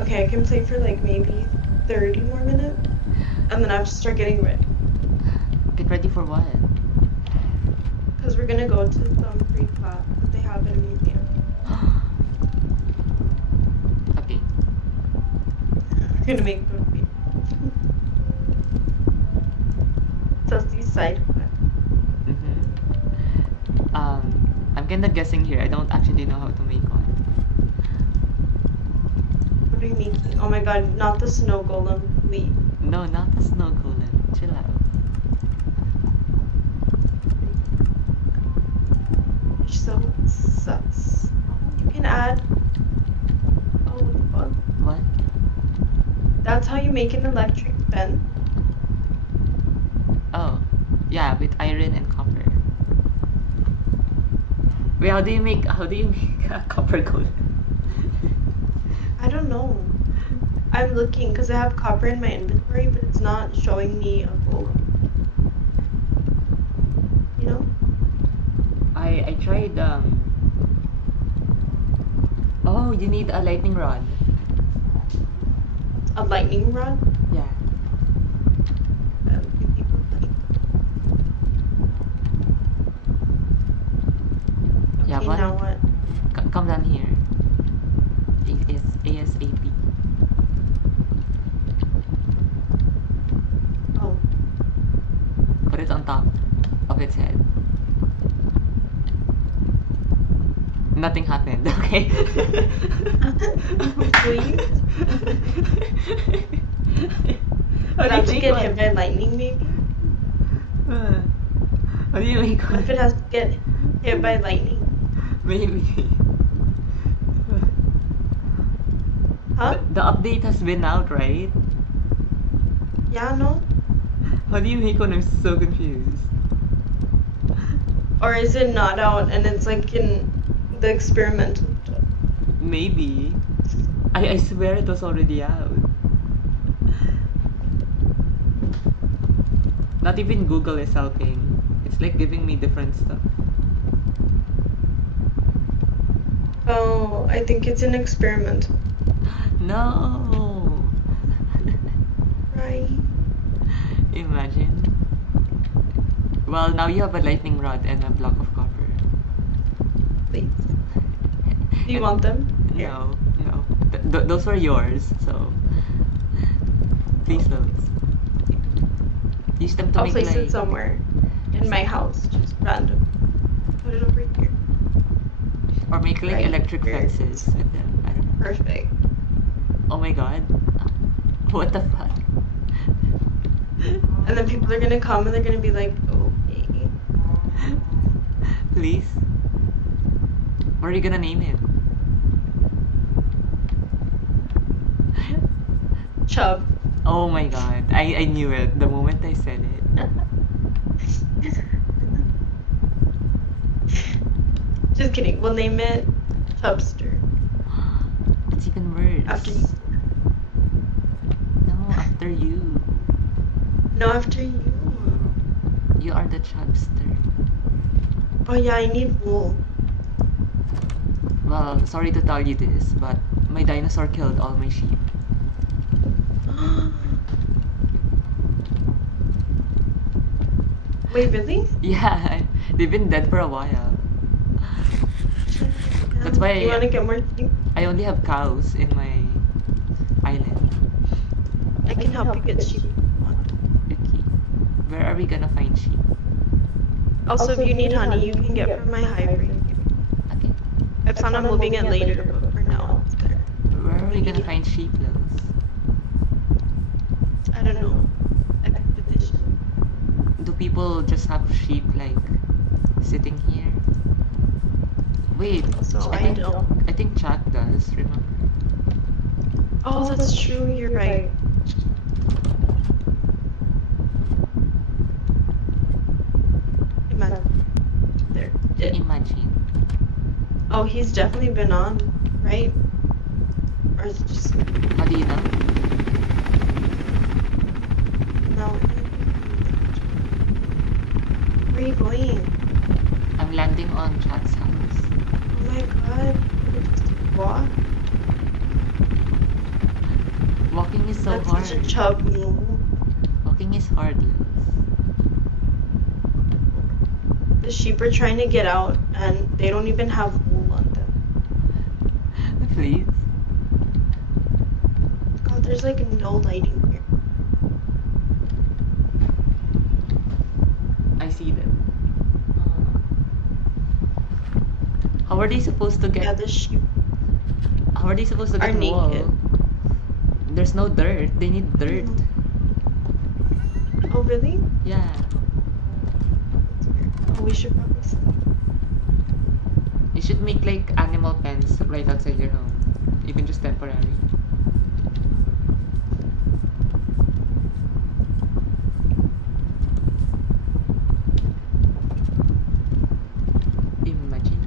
Okay, I can play for like maybe 30 more minutes, and then I have to start getting ready. Get ready for what? Because we're gonna go to some free class that they have in a museum. Okay. We're gonna make cookies. So see side quest. I'm kinda guessing here. I don't actually know how to make one. What are you making? Oh my god, not the snow golem, please. No, not the snow golem. Chill out. You're so sus. You can add. Oh, what the fuck? What? That's how you make an electric fence. Oh, yeah, with iron and copper. Wait, how do you make a copper golem? I don't know. I'm looking because I have copper in my inventory, but it's not showing me a golem. You know? I tried Oh, you need a lightning rod. A lightning rod? Yeah. Give people light. Yeah, Okay, what? now what? Come down here. ASAP. Oh. Put it on top of its head. Nothing happened, okay? Please? Would I have to get hit by lightning, maybe? How do you make What one? if it has to get hit by lightning? Maybe. Huh? The update has been out, right? Yeah, no? How do you make one? I'm so confused. Or is it not out and it's like in the experimental stuff? Maybe. I swear it was already out. Not even Google is helping. It's like giving me different stuff. Oh, I think it's an experimental. No. Right. Imagine. Well, now you have a lightning rod and a block of copper. Please. Do you And- want them? Here. No, no. Those were yours, so please those. Use them to I'll make place like it somewhere in my house, just random. Put it over here. or make like right electric here. fences with them. I don't know. Perfect. Oh my god. What the fuck? And then people are gonna come and they're gonna be like, okay. Please. What are you gonna name him? Chub. Oh my god. I knew it the moment I said it. Just kidding. We'll name it Chubster. It's even worse. After you. No, after you. No, after you. You are the chubster. Oh yeah, I need wool. Well, sorry to tell you this, but my dinosaur killed all my sheep. Wait, really? Yeah, they've been dead for a while. That's why You wanna get more sheep? I only have cows in my island. I can help you get sheep. Okay. Where are we gonna find sheep? Also, if you need honey, you can get from my hive right here. Okay. I plan on moving it later, but for now, it's there. Where are we gonna find sheep, Lils? I don't know. Expedition. Do people just have sheep like sitting here? Wait, So I think don't. I think chat does, remember? Oh, that's true. You're right. Imagine. There. Imagine. Oh, he's definitely been on, right? Or is it just How do you know? no? Where are you going? I'm landing on chat's house. Oh my god. You just walk? Walking is so That's hard. such a chub move. Walking is hard, Lils. The sheep are trying to get out and they don't even have wool on them. Please. God, there's like no lighting here. I see them. How are they supposed to get? Yeah, the sheep How are they supposed to are get wool? naked. There's no dirt. They need dirt. Oh, really? Yeah. Oh, we should probably sleep. You should make like animal pens right outside your home. Even just temporary. Imagine.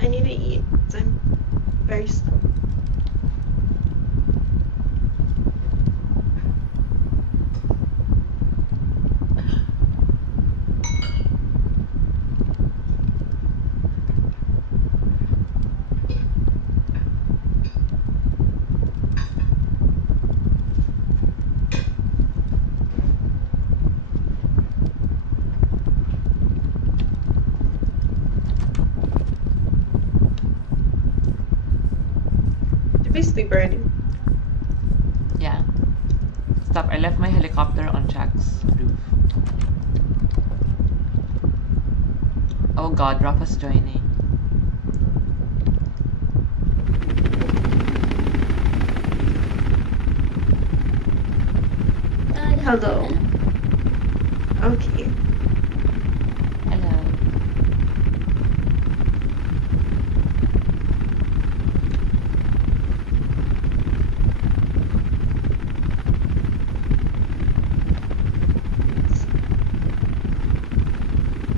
I need to eat 'cause I'm very slow. Did we sleep already? Yeah. Stop. I left my helicopter on Jack's roof. Oh god, Rafa's joining. Hello. Okay. Hello.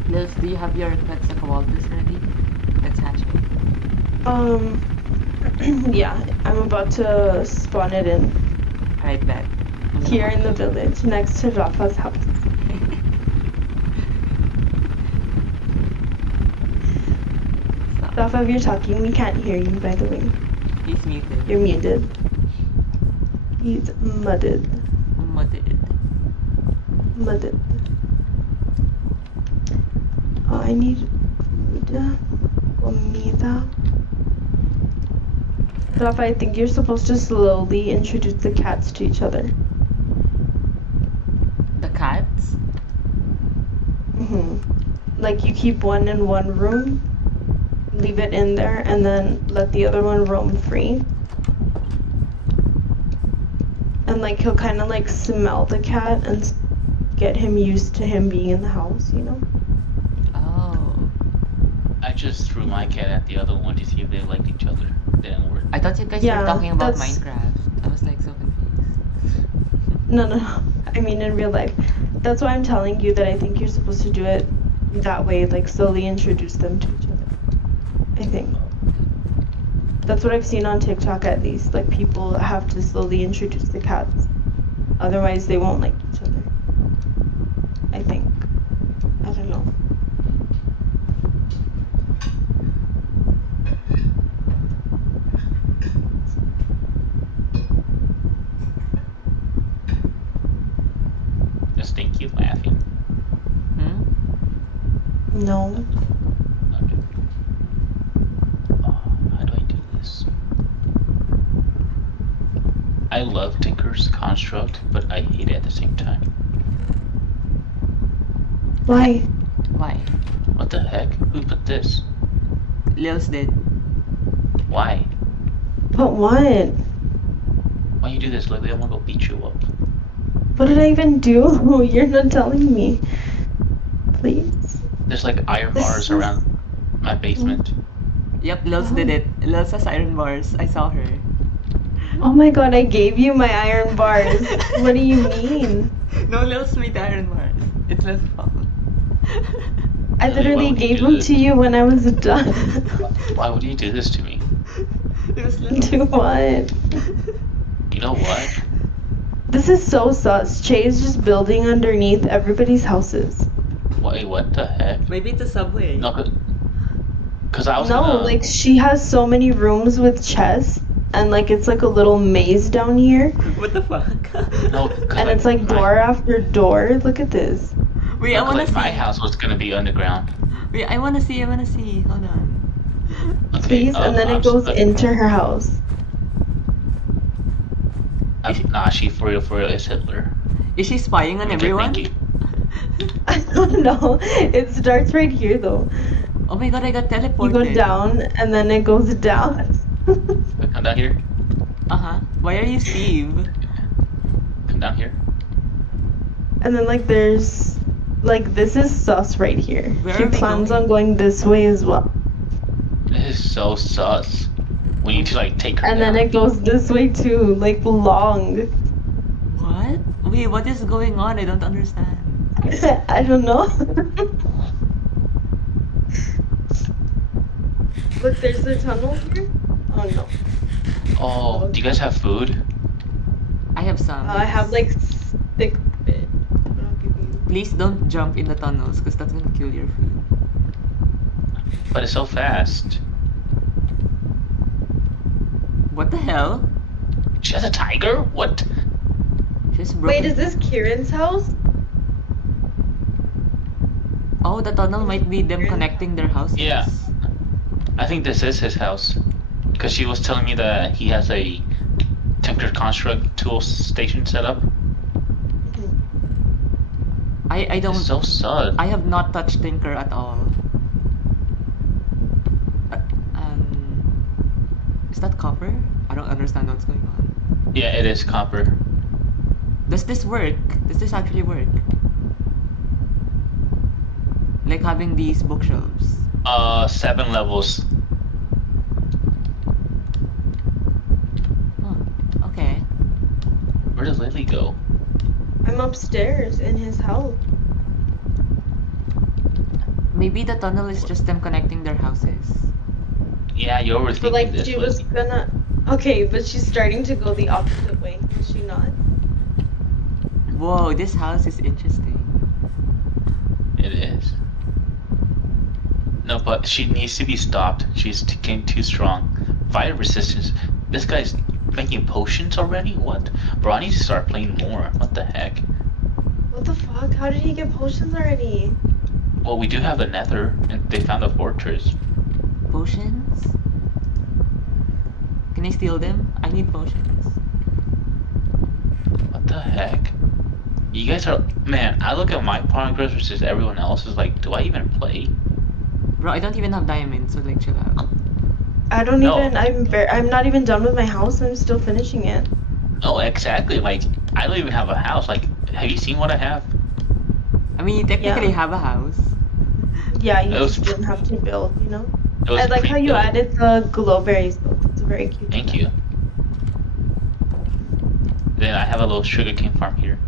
Lils, do you have your Quetzalcoatlus ready? That's hatching. Yeah, I'm about to spawn it in Alright, bet. here in the village next to Rafa's house. Stop. Rafa, if you're talking, we can't hear you, by the way. He's muted. You're muted. He's mudded. Muted. Madit. I need food. Comida. Rafa, I think you're supposed to slowly introduce the cats to each other. The cats? Like you keep one in one room, leave it in there, and then let the other one roam free. And like he'll kind of like smell the cat and get him used to him being in the house, you know? Oh. I just threw my cat at the other one to see if they liked each other. Didn't work. I thought you guys Yeah, were talking about that's- Minecraft. I was like so confused. No. I mean in real life. That's why I'm telling you that I think you're supposed to do it that way, like slowly introduce them to each other. I think. That's what I've seen on TikTok at least. Like people have to slowly introduce the cats. Otherwise they won't like each other. I think. I don't know. Just think you laughing. No. Okay. How do I do this? I love Tinker's construct, but I hate it at the same time. Why? Why? What the heck? Who put this? Lils did. Why? But what? Why you do this, Lily? I'm gonna go beat you up. What did I even do? You're not telling me. Please. There's like iron bars around my basement. Yep, Lils did it. Lils has iron bars. I saw her. Oh my god, I gave you my iron bars. What do you mean? No, Lils made the iron bars. It's Lils' fault. I Really, why literally would you gave do them this? to you when I was done. Why would you do this to me? It was Lils. Do what? You know what? This is so sus. Che is just building underneath everybody's houses. Wait, what the heck? Maybe it's a subway. No, cause I was No, gonna... like she has so many rooms with chests, and like it's like a little maze down here, What the fuck? No, 'cause, and it's like my- door after door. Look at this. Wait, I looked wanna like see. my house was gonna be underground. Wait, I wanna see. Hold on. Okay, Please, and then it goes into her house. Nah, she for real is Hitler. Is she spying on Okay, everyone? thank you. I don't know. It starts right here though. Oh my god, I got You teleported. go down, and then it goes down. Come down here. Uh-huh. Why are you Steve? Come down here. And then like there's like this is sus right here. Where She are we plans going? on going this way as well. This is so sus. We need to like take her And down. then it goes this way too, like long. What? Wait, what is going on? I don't understand. I don't know. Look, there's a tunnel here. Oh no. Oh, do you guys have food? I have some. I have like thick bit. But I'll give you. Please don't jump in the tunnels, because that's gonna kill your food. But it's so fast. What the hell? She has a tiger? What? She's broken. Wait, is this Kieran's house? Oh, the tunnel might be them connecting their houses. Yeah. I think this is his house. Because she was telling me that he has a Tinker Construct tool station set up. I don't. It's so sus. I have not touched Tinker at all. Is that copper? I don't understand what's going on. Yeah, it is copper. Does this work? Does this actually work? Like having these bookshelves. 7 levels. Oh, okay. Where did Lily go? I'm upstairs in his house. Maybe the tunnel is just them connecting their houses. Yeah, you're overthinking But like this, she was Lily. gonna. Okay, but she's starting to go the opposite way. Is she not? Whoa, this house is interesting. It is. No, but she needs to be stopped. She's getting too strong. Fire resistance. This guy's making potions already? What? Bro, I need to start playing more. What the heck? Well, What the fuck? How did he get potions already? Well, we do have the Nether, and they found a fortress. Potions? Can I steal them? I need potions. What the heck? You guys are, man. I look at my progress versus everyone else's. Like, do I even play? Bro, I don't even have diamonds, so like chill out. I don't No. even. I'm not even done with my house. I'm still finishing it. No, exactly. Like, I don't even have a house. Like, have you seen what I have? I mean, you technically Yeah. have a house. Yeah, you It was just didn't have to build, you know? It was I like how you pre-built. added the glowberries though. That's very cute. Thank you. Then I have a little sugarcane farm here.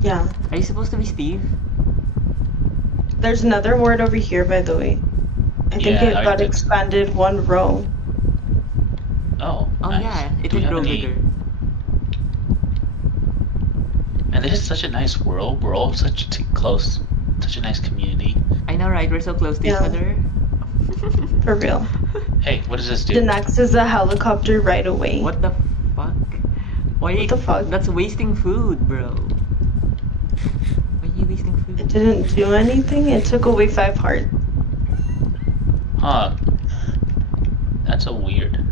Yeah. Are you supposed to be Steve? There's another word over here, by the way. I think Yeah, it I got did. expanded one row. Oh, Oh nice. yeah, it Do we did have grow any- bigger. And this is such a nice world. We're all close. Such a nice community. I know, right? We're so close to each Yeah. other. For real. Hey, what does this do? The next is a helicopter right away. What the fuck? Why? What the fuck? That's wasting food, bro. Why are you wasting It food? didn't do anything. It took away 5 hearts. Huh. That's a weird.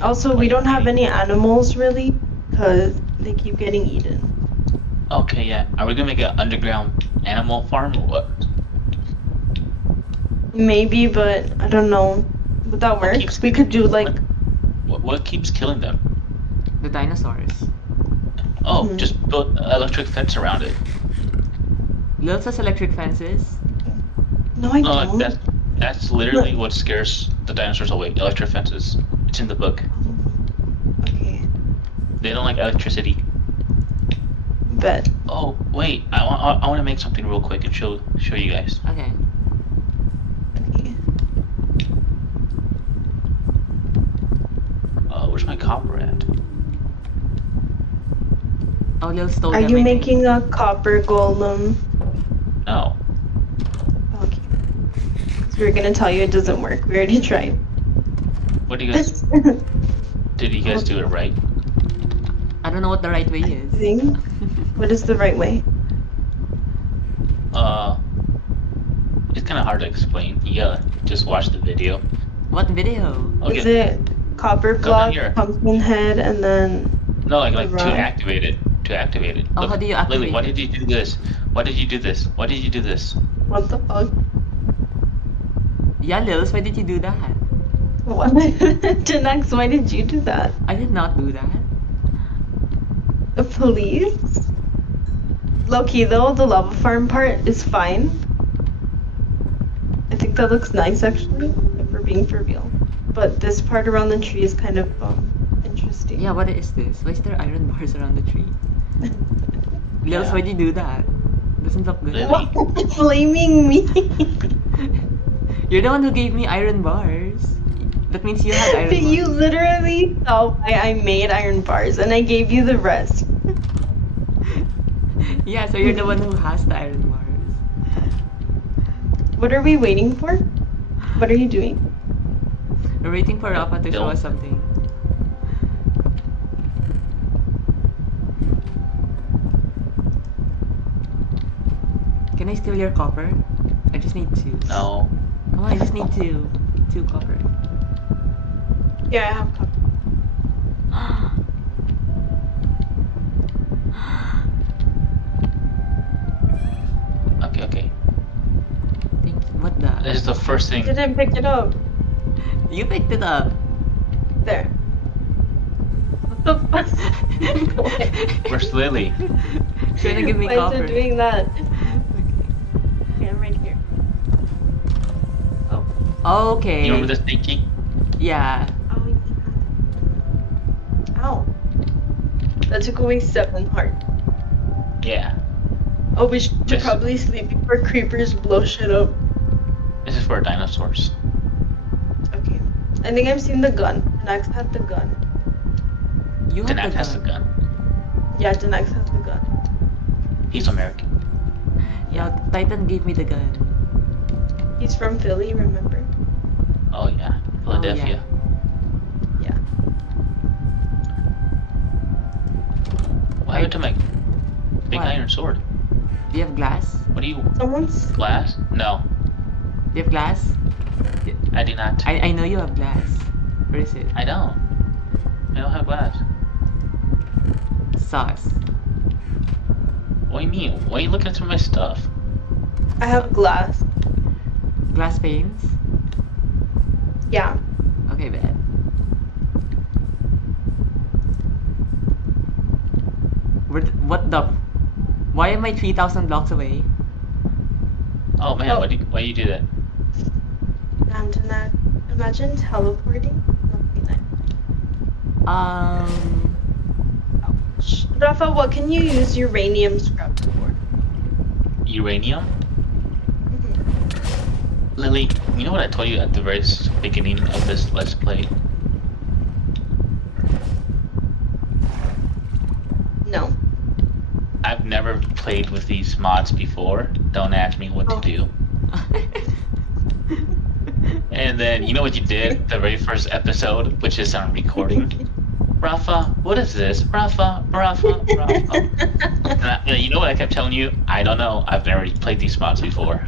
Also, we don't have any animals really, because they keep getting eaten. Okay, yeah. Are we gonna make an underground animal farm or what? Maybe, but I don't know. Would that work? keeps- We could do like. What keeps killing them? The dinosaurs. Oh, Mhm. just build an electric fence around it. Lil says electric fences. No, I No, don't. like that's literally what scares the dinosaurs away. Electric fences. It's in the book. Okay. They don't like electricity. Bet. Oh wait, I want to make something real quick and show you guys. Okay. Okay. Where's my copper at? Oh, Lil stole Are them, you I think. making a copper golem? No. Okay. 'Cause we were gonna tell you it doesn't work. We already tried. What do you guys? Did you guys do it right? I don't know what the right way is. Thing? What is the right way? It's kind of hard to explain. You gotta just watch the video. What video? Okay. Is it copper down block, here. pumpkin head, and then No, like to Right. activate it. To activate it. Oh, how do you activate Lily, why it? did you do this? Why did you do this? Why did you do this? what the fuck? Yeah, Lils, why did you do that? What? Janex, why did you do that? I did not do that. Please? Low-key though, the lava farm part is fine. I think that looks nice actually, if we're being for real. But this part around the tree is kind of interesting. Yeah, what is this? Why is there iron bars around the tree? Lils, Yeah. why'd you do that? Doesn't look good. Lily. Why are you blaming me? You're the one who gave me iron bars. That means you had iron But bars. you literally saw why I made iron bars and I gave you the rest. Yeah, so you're the one who has the iron bars. What are we waiting for? What are you doing? We're waiting for Rafa to show us something. Can I steal your copper? I just need 2. No. Come on, I just need 2. 2 copper. Yeah, I have copper. Okay. Thank you. What the? This is the first thing. Didn't pick it up. You picked it up. There. What the fuck? Where's Lily? Trying to give me Why copper. is it doing that? Okay. Okay, I'm right here. Oh. Okay. You remember this thinking? Yeah. Oh, yeah. Ow. That took away 7 heart. Yeah. Oh, we should Yes. probably sleep before creepers blow shit up. This is for dinosaurs. Okay. I think I've seen the gun. Danex had the gun. You have Danak the has the gun. gun. Yeah, Danex has the gun. He's American. Yeah, Titan gave me the gun. He's from Philly, remember? Oh yeah. Philadelphia. Yeah. What happened to my Big What? iron sword. Do you have glass? What do you... Someone's. Glass? No, Do you have glass? I do not. I know you have glass. Where is it? I don't. I don't have glass. Sauce. What do you mean? Why are you looking through my stuff? I have glass. Glass panes? Yeah. Okay, bad. What the? Why am I 3,000 blocks away? Oh man, Oh. why do you do that? Imagine teleporting. That'd be nice. Rafa, what can you use uranium scrub for? Uranium? Lily, you know what I told you at the very beginning of this Let's Play? No. I've never played with these mods before. Don't ask me what to do. And then, you know what you did? The very first episode, which is on recording. Rafa, what is this? Rafa. And you know what I kept telling you? I don't know. I've never played these mods before.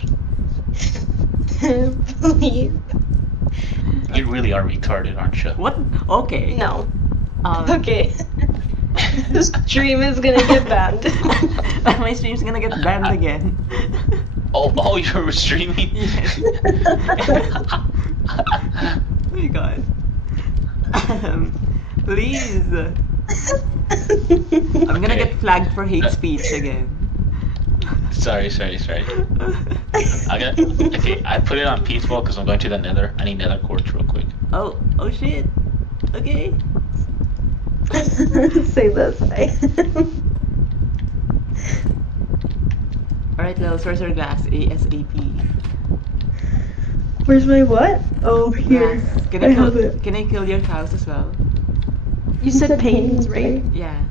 Please. You really are retarded, aren't you? What? Okay. No. Okay. This stream is gonna get banned. My stream's gonna get banned again. Oh, you're streaming? Yes. Oh my god. Please. I'm gonna get flagged for hate speech again. Sorry. Okay, I put it on peaceful because I'm going to the nether. I need nether quartz real quick. Oh shit. Okay. Say this. Alright, Lil, where's your glass? ASAP. Where's my what? Oh, here. Glass. I have it. Can I kill your cows as well? You said paintings, right? Yeah.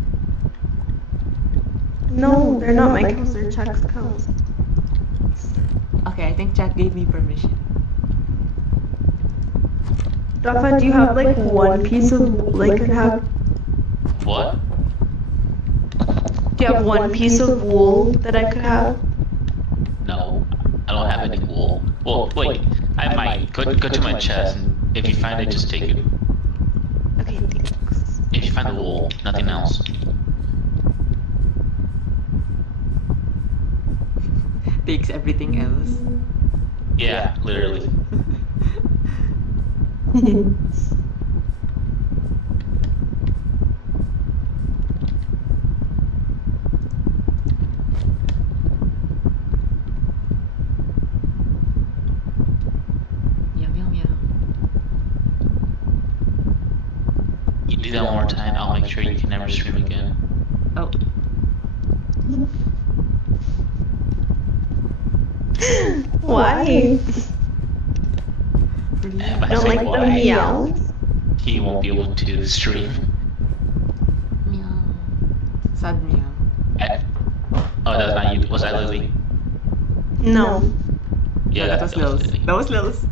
No, they're not my cows. They're Chuck's cows. Okay, I think Jack gave me permission. Rafa, do you have like one piece of wool I could have? What? Do you have one piece of wool that I could have? No, I don't have any wool. Well, wait, I might. Go to my chest, and if you find it, just take it. Okay, thanks. If you find the wool, nothing else. Takes everything else. Yeah, literally. Meow meow meow. You do that one more time, I'll make sure you can never stream again. Oh. Why? Really? If I Don't say like the why, meows? he won't be able to stream. Meow. Sad meow. Oh, that's not you. Was that Lily? No. No, Yeah, that was Lils. Lily. That was Lils.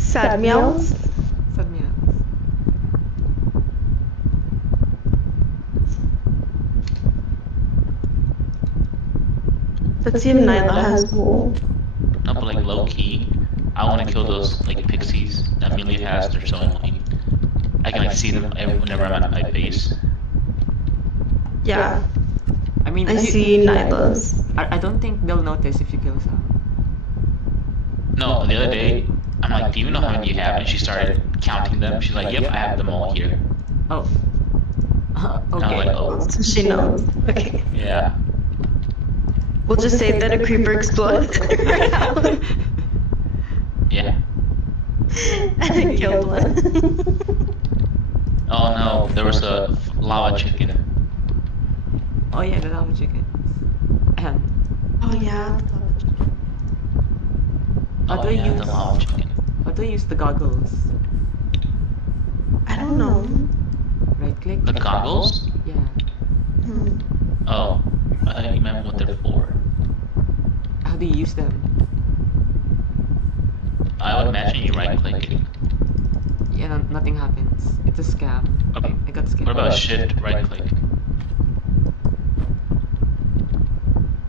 Sad meows? Sad meows. Let's see if Nyla has wool. No, but like low key, I want to kill those like pixies that Amelia has. They're so annoying. I can like see them whenever I'm at my base. Yeah, I mean, I if you- see Nyla's. I don't think they'll notice if you kill some. No, the other day, I'm like, do you know how many you have? And she started counting them. She's like, yep, I have them all here. Oh. And I'm Okay. like, oh, So she knows. Okay. yeah. We'll just say that a creeper exploded. Yeah. And I killed one. Oh no, there was a lava chicken. Oh yeah, the lava chickens. Oh yeah. How Oh do I yeah, use? the lava chicken. How do I use the goggles? I don't know. Right click. The goggles? Yeah. Hmm. Oh, I thought you meant what they're for. How do you use them? I would imagine you right click it. Yeah, nothing happens. It's a scam. Okay. I got scammed. What about shift right click?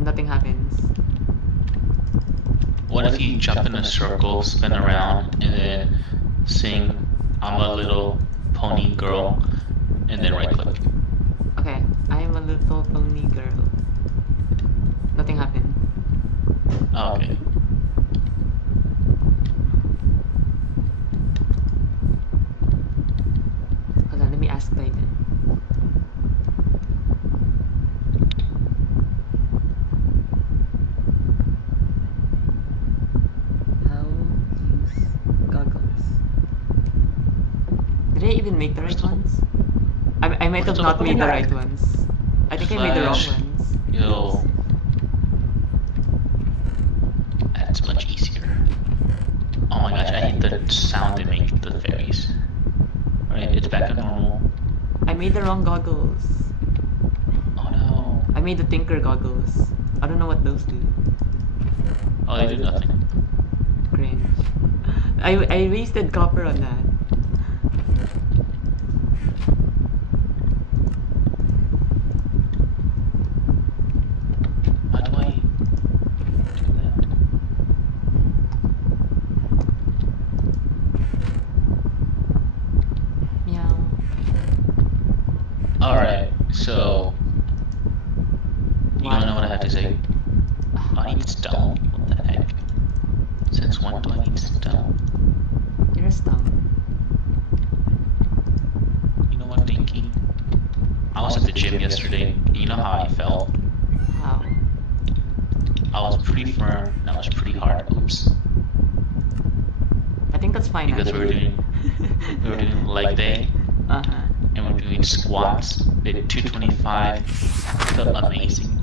nothing happens. What if you jump in a circle, spin around, and then sing "I'm a little pony girl," and then right click? Okay, I am a little pony girl. Nothing happened. Oh, okay. Hold on, let me ask Titan. How use goggles? Did I even make the right ones? I might have not made the right ones. I think I made the wrong Flash. ones. Yo, that's much easier. Oh my gosh, I hate the sound they make the fairies. Alright, it's back to normal. I made the wrong goggles. Oh no. I made the Tinker goggles. I don't know what those do. Oh, they do nothing. Cringe. I wasted copper on that. How do I do that? Meow. Alright, so you don't know what I have to say? I need stone? What the heck? Since when do I need stone? You're a stone. You know what, Dinky? I was at the gym yesterday, and you know how I felt? How? I was pretty firm, and I was pretty hard. Oops. I think that's fine Because we were actually. doing leg day, Uh-huh. and we're doing squats. Did 225. Felt amazing.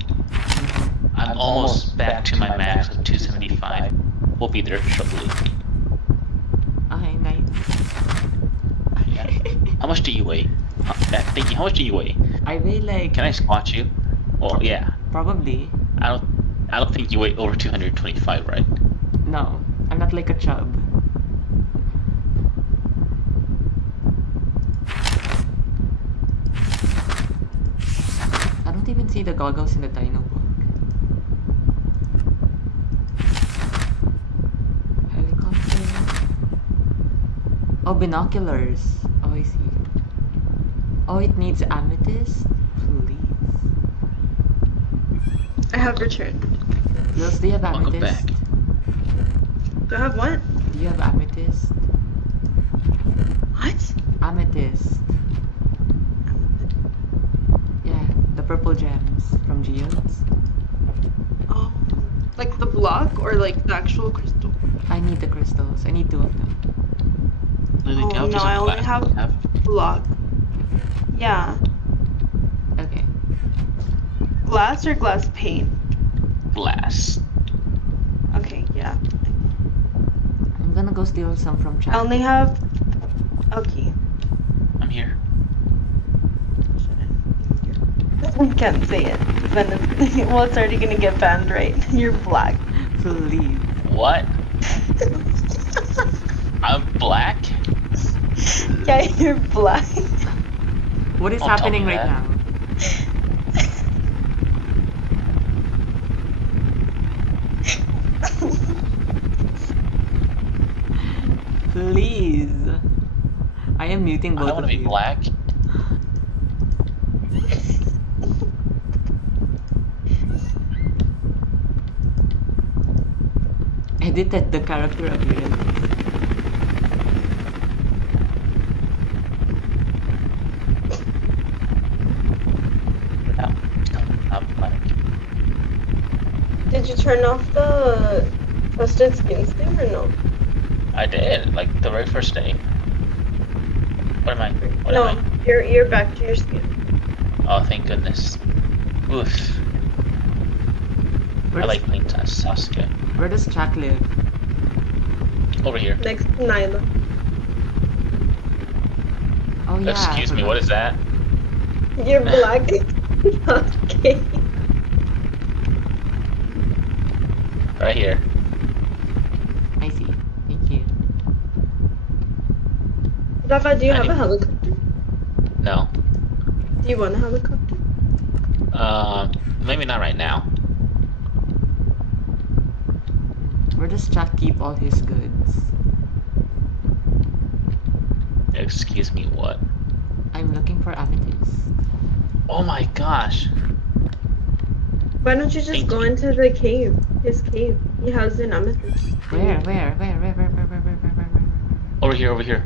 I'm almost back to my max of 275. We'll be there shortly. Okay, nice. Yeah. How much do you weigh? Thank you. How much do you weigh? I weigh like Can I squat you? Well, yeah. probably. I don't think you weigh over 225, right? No, I'm not like a chub. I don't even see the goggles in the dino book. Helicopter. Oh, binoculars. Oh, I see. Oh, it needs amethyst? Please. I have returned. Girls, do you have Welcome amethyst? back. Do I have what? Do you have amethyst? What? Amethyst. Yeah, the purple gems from Geodes. Oh, like the block or like the actual crystal? I need the crystals. I need 2 of them. Lily, Oh, can I no, just I only have have block. Yeah. Okay. Glass or glass pane? glass? Okay, yeah. I'm gonna go steal some from I Chub. only have. Okay. I'm here. I can't say it. Then well, it's already gonna get banned, right? You're black. Please. What? I'm black? Yeah, you're black. What is Don't tell happening me right that. now? Please. I am muting I both don't want of to be you. black. Edited the character appearance. No, I'm black. Did you turn off the trusted skins thing or no? I did, like the very first day. What am I? What No, am you're back to your skin. I? Oh, thank goodness. Oof. Where I does, like playing as Sasuke. where does Jack live? Over here. Next to Nyla. Oh yeah. I Excuse me, forgot. what is that? You're black. Okay. Right here. I see. Thank you. Rafa, do you have a Anyway. helicopter? No. Do you want a helicopter? Maybe not right now. Where does Jack keep all his goods? Excuse me, what? I'm looking for amethyst. Oh my gosh. Why don't you just Thank go you. into the cave? His cave. He has an amethyst. Where? Over here, over here.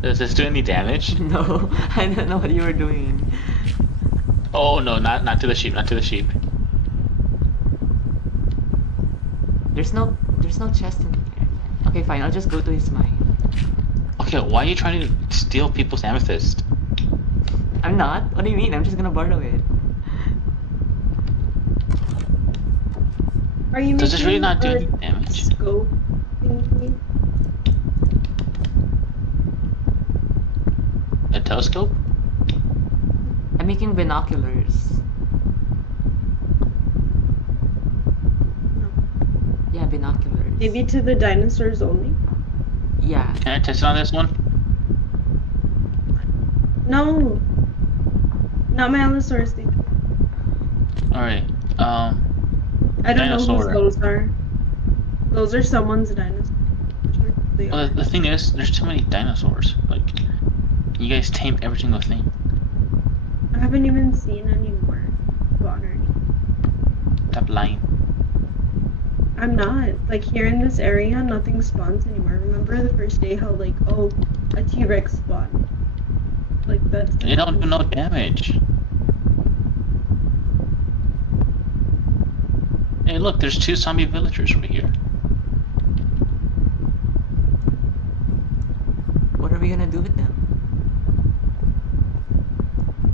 Does this do any damage? No, I don't know what you were doing. Oh no, not to the sheep, not to the sheep. There's no chest in here. Okay, fine. I'll just go to his mine. Okay, why are you trying to steal people's amethyst? I'm not. What do you mean? I'm just gonna borrow it. Are you Does this really making not do a any damage? scope thingy? A telescope? I'm making binoculars. No. Yeah, binoculars. Maybe to the dinosaurs only? Yeah. Can I test it on this one? No. Not my Allosaurus thing. Alright, I don't know Dinosaur. whose those are. Those are someone's dinosaurs. They well, are. the thing is, there's too many dinosaurs. Like, you guys tame every single thing. I haven't even seen any more spawn or anything. Stop lying. I'm not. Like, here in this area, nothing spawns anymore. Remember the first day how, like, oh, a T-Rex spawned? Like, that's... They don't do no damage. Hey, look, there's 2 zombie villagers over here. What are we gonna do with them?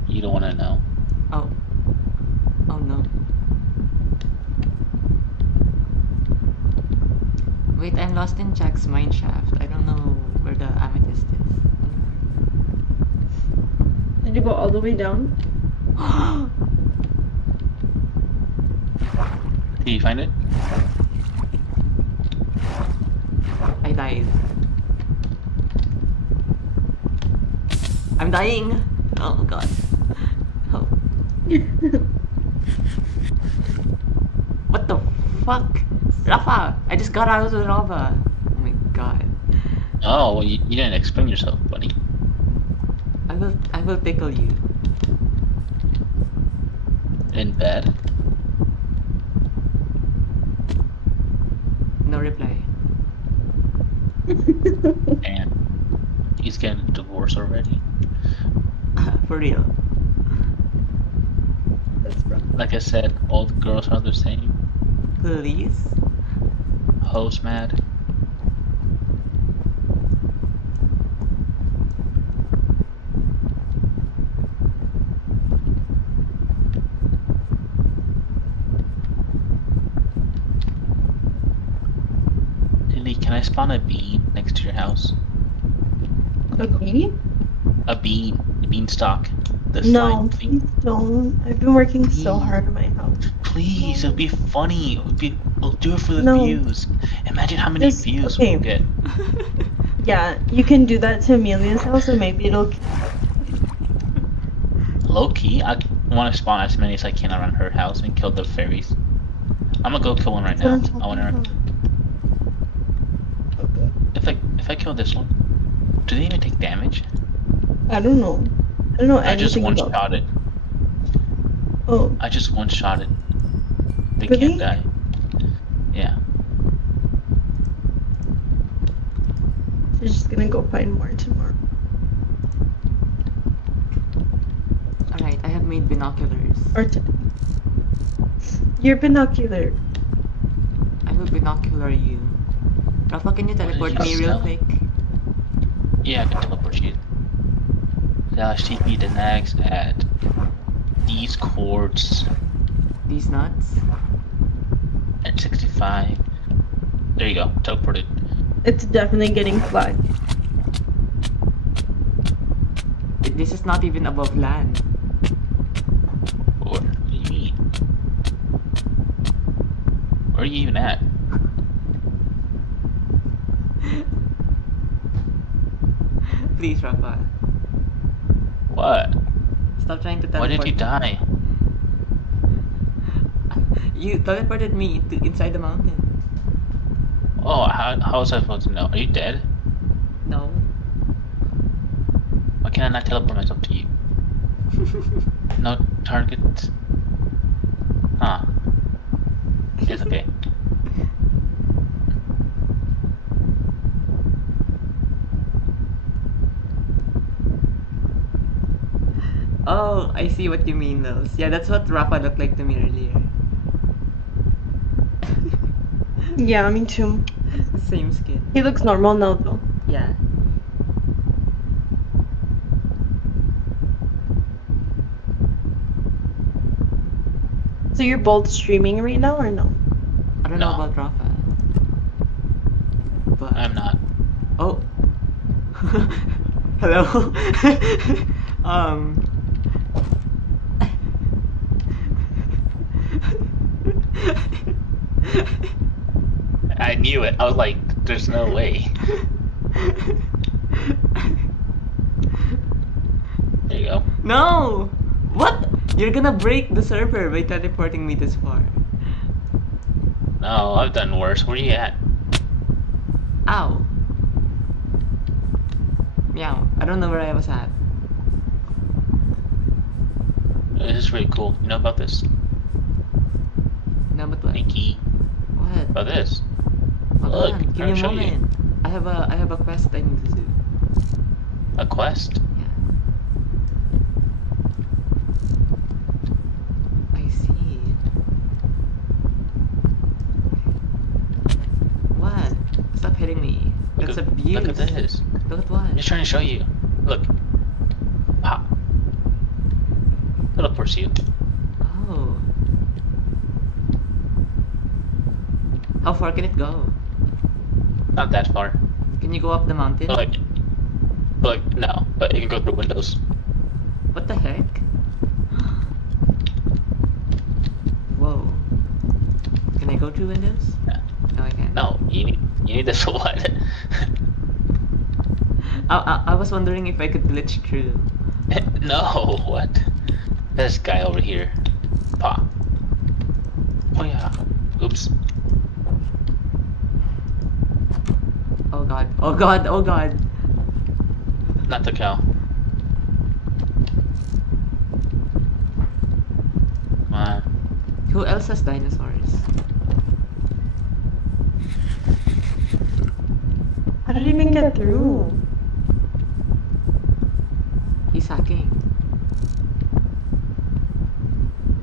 You don't want to know. Oh. Oh no. Wait, I'm lost in Jack's mine shaft. I don't know where the amethyst is. Did you go all the way down? Did you find it? I died. I'm dying! Oh god. Oh. What the fuck? Rafa! I just got out of the lava! Oh my god. Oh, well, you didn't explain yourself, buddy. I will tickle you. In bed? No reply. And he's getting a divorce already. For real. That's rough. Like I said, all the girls are the same. Please? Hoes mad. Lily, can I spawn a bean next to your house? A bee? A beanstalk. The No, slime thing. please don't. I've been working so hard on my house. Please, it'll be funny. We'll do it for the No. views. Imagine how many Just- views okay. we'll get. Yeah, you can do that to Amelia's house, and maybe it'll. Low key, I want to spawn as many as I can around her house and kill the fairies. I'm gonna go kill one right That's what now. I'm talking I wanna. about. Okay. If I kill this one, do they even take damage? I don't know. I don't know I just anything one about. shot it. Oh, I just one shot it. They Really? can't die. Yeah. you're just gonna go find more tomorrow. Alright, I have made binoculars. Or your binocular. I will binocular you. Rafa, can you teleport did me you real sell? quick? Yeah, I can teleport you. TP the next at these chords These nuts? at 65. There you go, teleported. It's definitely getting flagged. This is not even above land. What do you mean? Where are you even at? Please, Rafa. What? Stop trying to Why teleport. did he die? You teleported me inside the mountain. Oh, how was I supposed to know? Are you dead? No. Why can I not teleport myself to you? No targets? Huh. It's okay. Oh, I see what you mean, those. Yeah, that's what Rafa looked like to me earlier. Yeah, me too. Same skin. He looks normal now though. Yeah. So you're both streaming right now or no? I don't know No. about Rafa. But I'm not. Oh. Hello. um. I knew it. I was like, there's no way. There you go. No! What? You're gonna break the server by teleporting me this far. No, I've done worse. Where you at? Ow. Meow. I don't know where I was at. This is really cool. You know about this? No, but what? Nikki. What? About this. Hold Look, on, give I'll me a show you. moment. I have a quest I need to do. A quest? Yeah. I see. What? Stop hitting me. That's abuse. Look at this. Look at what? I'm just trying to show you. Look. Pop. Teleports you. Oh. How far can it go? Not that far. Can you go up the mountain? No. But it can go through windows. What the heck? Whoa. Can I go through windows? Yeah. No, I can't. No, you need this for what? I was wondering if I could glitch through. No, what? This guy over here. Pa. Oh yeah. Oops. Oh god. Oh god. Oh god. Not the cow. Come on. Who else has dinosaurs? How did he even get through? He's hacking.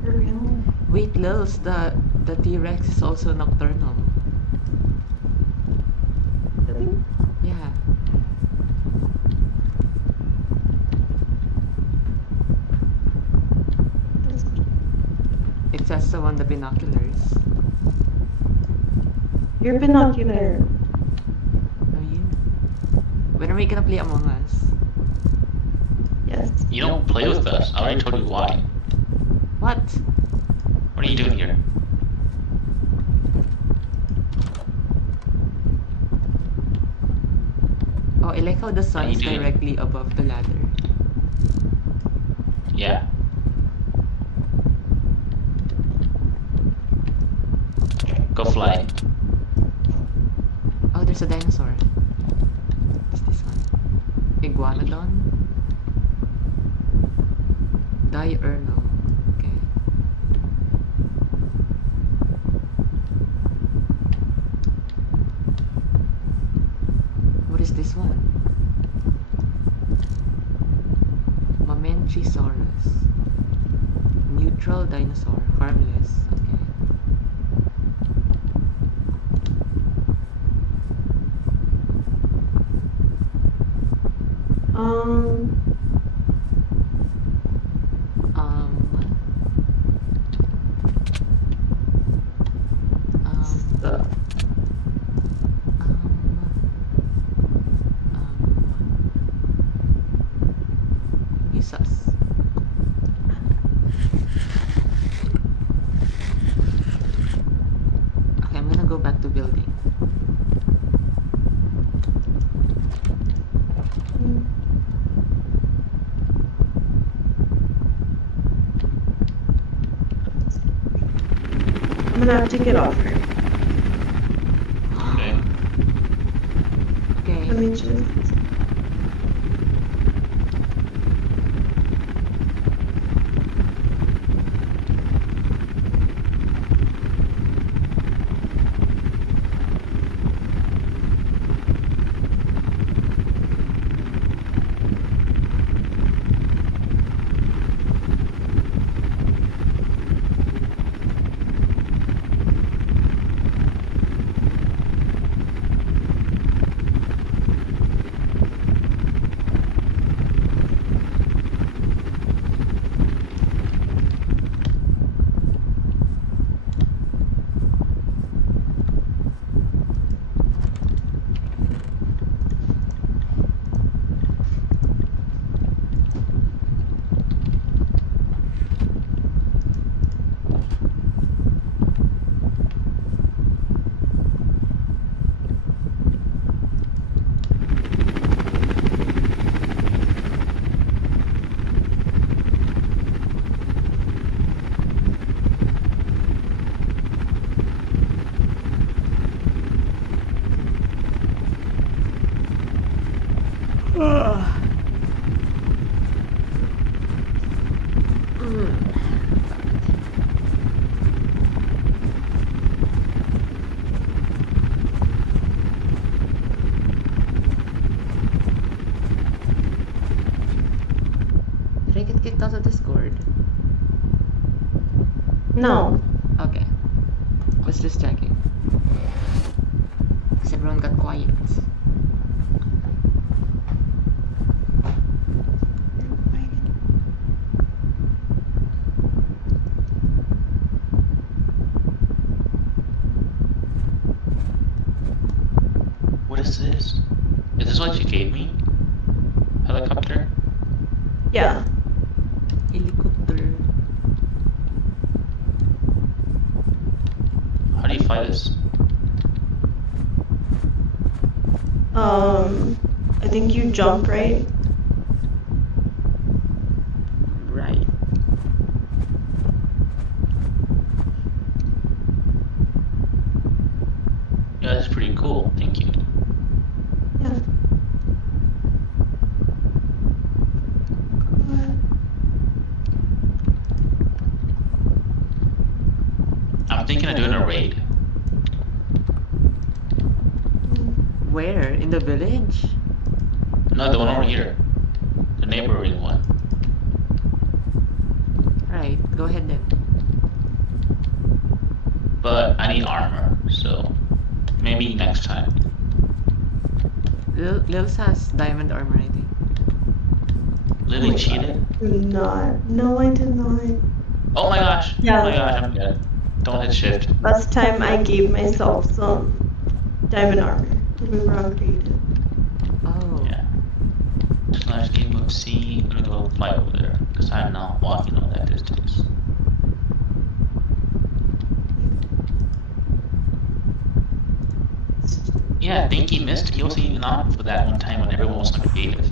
For real? Wait, Lils, the T-Rex is also nocturnal. Really? Yeah. It says so on the binoculars. Your binocular. Oh, you? When are we gonna play Among Us? Yes. You don't play with us. I already told you why. What? What are you doing here? Oh, I like how the sun What are is you doing? directly above the ladder. Yeah. Go fly. Oh, there's a dinosaur. What's this one? Iguanodon? Diurnal. Okay. What is this one? Mamenchisaurus. Neutral dinosaur. Harmless. Okay. Um. Um, you sus. Okay, I'm gonna go back to building. gonna have to get off her. Okay. Okay. Let me just. Did I get kicked out of Discord? No. Okay. Was just checking. Because everyone got quiet. What is this? Is this what you gave me? Helicopter? Yeah. Helicopter. How do you fly this? I think you jump, right? Right. Yeah, that's pretty cool. Thank you. Yeah. I'm thinking of doing a raid. Where? In the village? No, the one over here. The neighboring one. Right, go ahead then. But I need armor, so maybe next time. Lils has diamond armor, I think. Lily cheated? Did not. No, I did not. Oh my gosh. Yeah. Oh my gosh, I'm good. Don't hit shift. Last time I gave myself some diamond armor. Remember how creative. Oh. Yeah. Slash game mode C. I'm gonna go fly over there. Because I'm not walking all that distance. Yeah, thank you, Mist. He wasn't even on for that one time when everyone was so creative.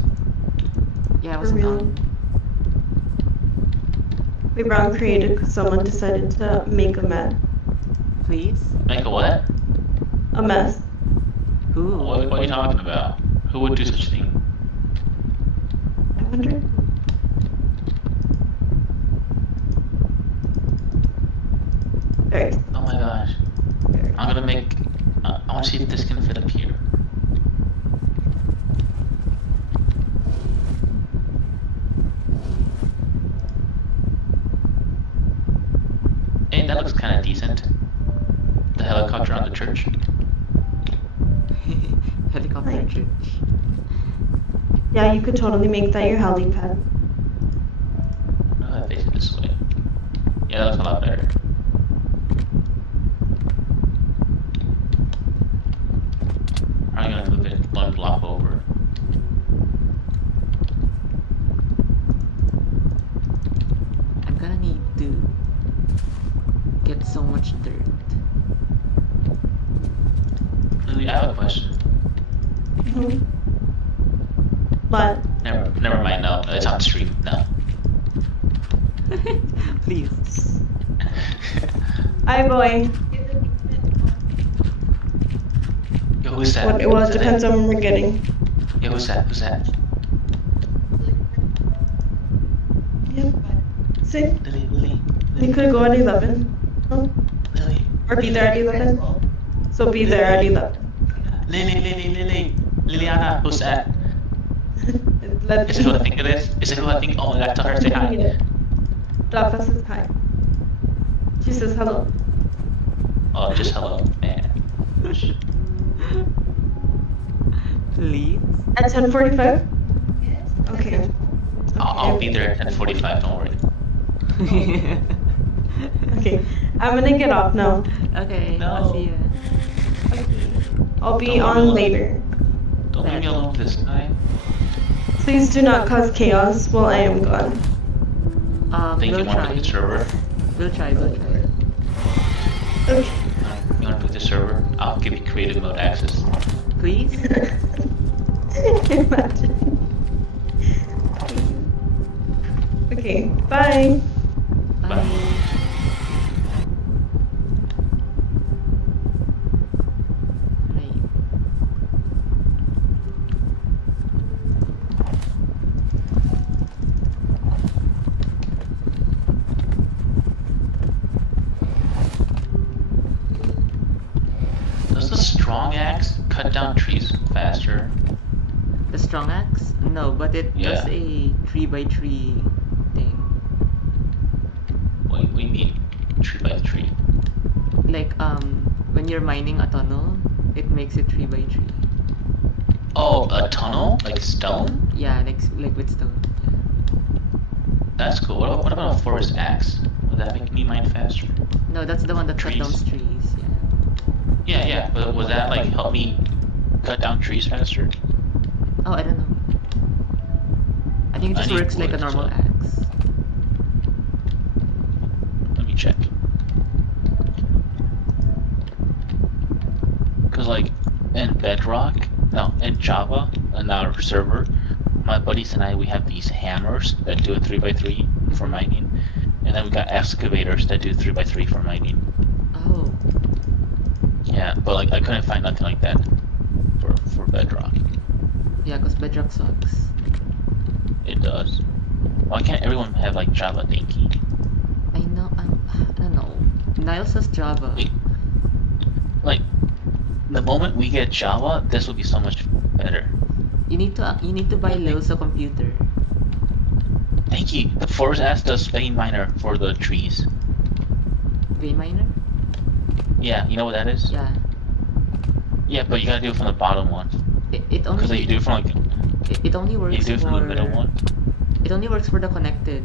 Yeah, I For wasn't real. on. We brought creative because someone decided to make a mess. Please? Make a what? A mess. Who? What are you talking about? Who would do such a thing? I wonder. Very. Oh my gosh. I'm gonna make. I want to see if this can fit up here. Hey, that looks kind of decent. The helicopter on the church. Helicopter Like- church. Yeah, you could totally make that your helipad. Face it this way. Yeah, that looks a lot better. I'm gonna move it one block over. I'm gonna need to get so much dirt. Lily, I have a question. Mhm. But Never mind. No, it's on the street. No. Please. I boy. Who's that? Well, it depends on when we're getting. Yeah, who's that? Who's that? Yeah. See, Lily. we could go at 11. Oh. Lily. Or be there at 11. So be there at 11. Lily. Liliana, who's that? Let Is it who I think it is? Is it who I think? Oh my god, tell her to say hi. Rafa says hi. She says hello. Oh, just hello, man. Please. At 10:45? Yes. Okay. I'll be there at 45, don't worry. Okay. I'm gonna get off now. Okay, No. I'll see you. I'll be on later. Don't leave me alone with this guy. Please do not cause chaos while I am gone. Think We'll you want to try. book the server? We'll try. Okay. You want to book the server? I'll give you creative mode access. Please? Imagine. Okay, bye. Bye. Right. Does the strong axe cut down trees faster? The strong axe? No, but it Yeah. does a 3x3 thing. What do you mean? Tree by tree. Like when you're mining a tunnel, it makes it 3x3. Oh, a tunnel? Like stone? Yeah, like with stone. That's cool. What about a forest axe? Would that make me mine faster? No, that's the one that cut down Trees. trees. Yeah. But would that like help me cut down trees faster? Oh, I don't know. I think it I just need works like a wood, normal so- axe. Let me check. Cause like in Bedrock, no, in Java, in our server, my buddies and I, we have these hammers that do a 3x3 for mining, and then we got excavators that do 3x3 for mining. Oh, Yeah, but like I couldn't find nothing like that for Bedrock. yeah, because Bedrock sucks. It does. Why can't everyone have like Java Dinky? I know. I don't know. Niles has Java. Wait. Like the moment we get Java, this will be so much better. You need to buy Lil's a computer. Thank you. The forest ass does vein miner for the trees. Vein miner? Yeah, you know what that is? Yeah. Yeah, but you gotta do it from the bottom one. It Because only like you do it from like it only you works do it from the middle for one. it only works for the connected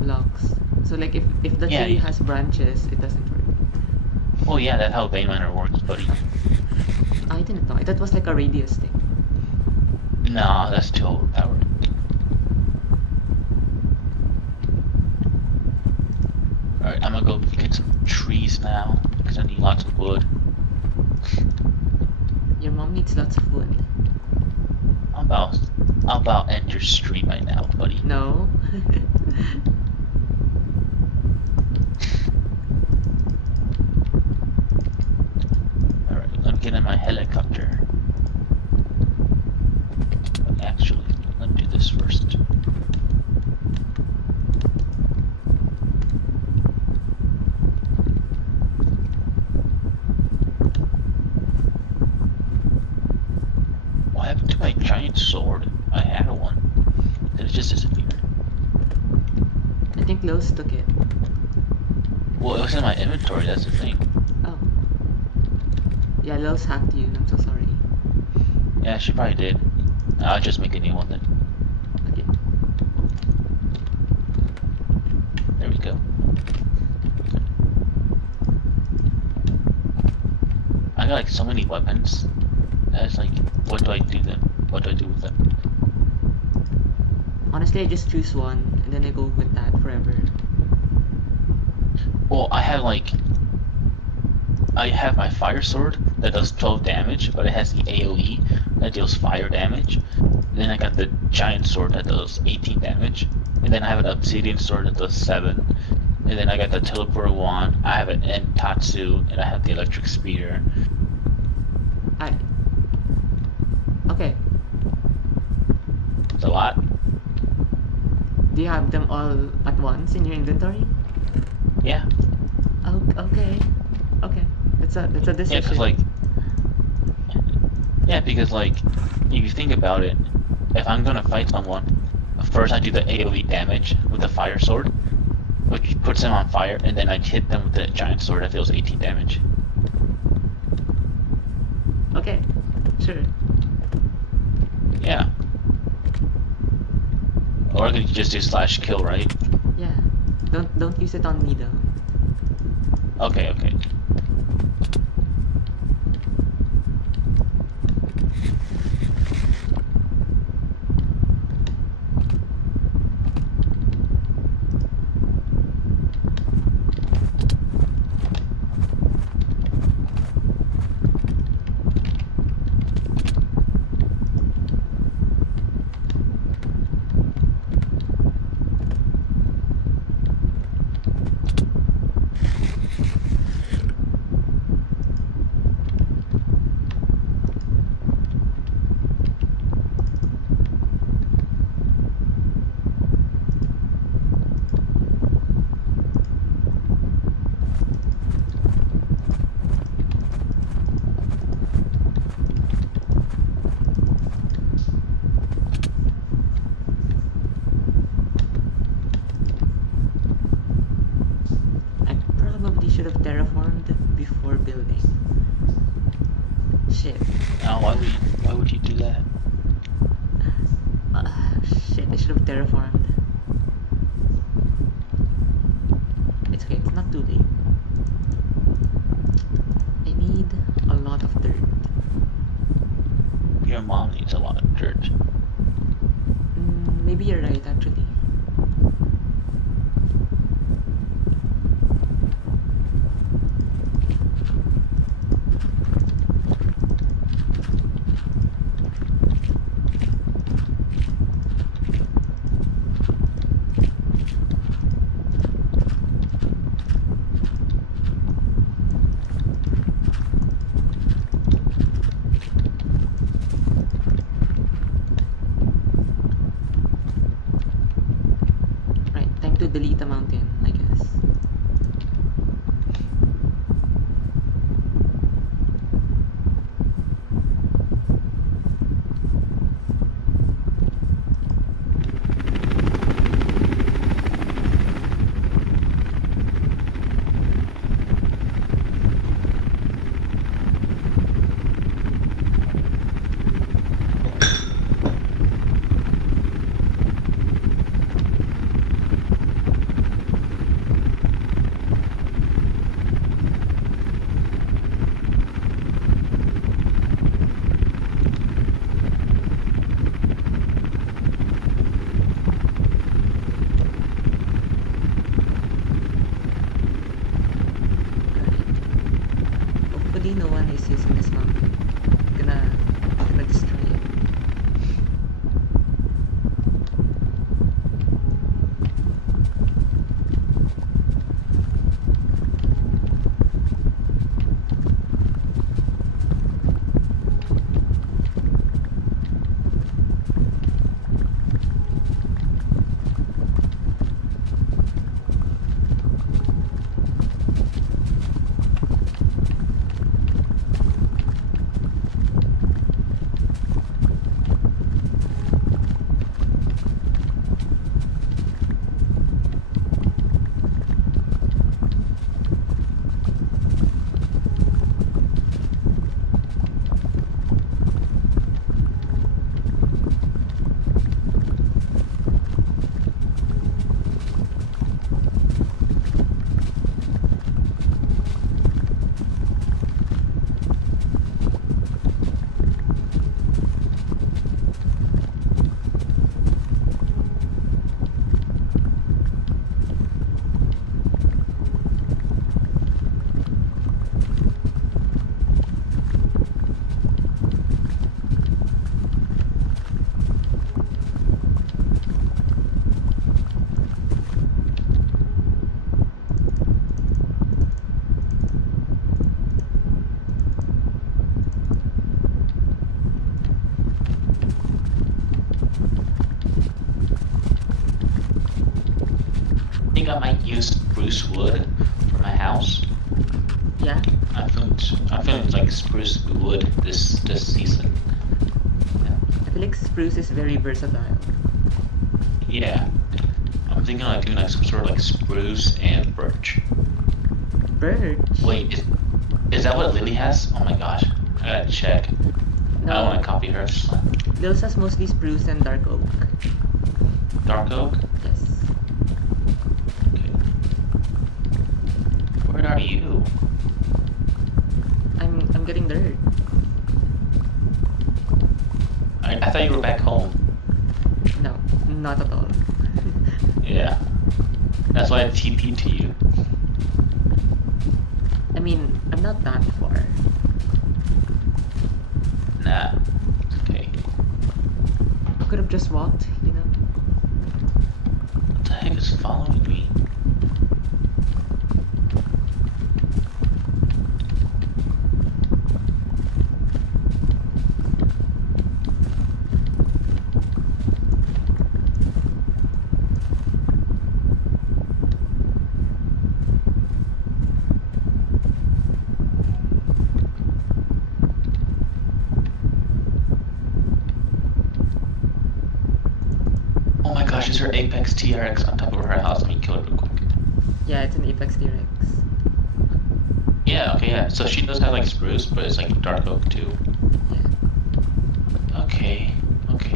blocks. So like if the Yeah, tree yeah. has branches, it doesn't work. Oh yeah, that's how vein miner works, buddy. I didn't know. That was like a radius thing. Nah, that's too overpowered. Alright, I'm gonna go get some trees now because I need lots of wood. Your mom needs lots of wood. I'm about end your stream right now, buddy. No. Alright, I'm getting my helicopter. But actually, let me do this first. What happened to my giant sword? I had one. Did it just disappear? I think Los took it. Well, it was in my inventory, that's the thing. Oh. Yeah, Los hacked you. I'm so sorry. Yeah, she probably did. I'll just make a new one then. Okay. There we go. I got like so many weapons. That's like, what do I do then? What do I do with them? Honestly, I just choose one and then I go with that forever. Well, I have my fire sword that does 12 damage, but it has the AoE that deals fire damage. Then I got the giant sword that does 18 damage. And then I have an obsidian sword that does 7. And then I got the teleport wand, I have an Entatsu, and I have the electric spear. a lot. Do you have them all at once in your inventory? Yeah. Oh, okay. Okay. That's a Yeah, decision. because like, if you think about it, if I'm gonna fight someone, first I do the AoE damage with the fire sword, which puts them on fire, and then I hit them with the giant sword that deals 18 damage. Okay. Sure. Yeah. Or I could just do slash kill, right? Yeah. Don't use it on me though. Okay, okay. I probably should have terraformed before building. Shit. Now, why would you do that? Shit, I should have terraformed. It's okay, it's not too late. I need a lot of dirt. Your mom needs a lot of dirt. Maybe you're right, actually. Right, time to delete a mountain, I guess. think I might use spruce wood for my house. Yeah? I'm feeling like spruce wood this season. I feel like spruce is very versatile. Yeah. I'm thinking like doing like some sort of like spruce and birch. Birch? Wait, is that what Lily has? Oh my gosh. I gotta check. I don't want to copy hers. Lils has mostly spruce and dark oak. Dark oak? Yes. Okay. Where are you? I'm getting dirt. I thought you were back home. No, not at all. Yeah. That's why I TP'd to you. I mean, I'm not that far. Nah. Okay. I could have just walked, you know? What the heck is following me? Oh my gosh, is her Apex TRX on top of her house? Let me kill it real quick. Yeah, it's an Apex T-Rex. Yeah, okay, yeah. So she does have like spruce, but it's like dark oak too. Yeah. Okay,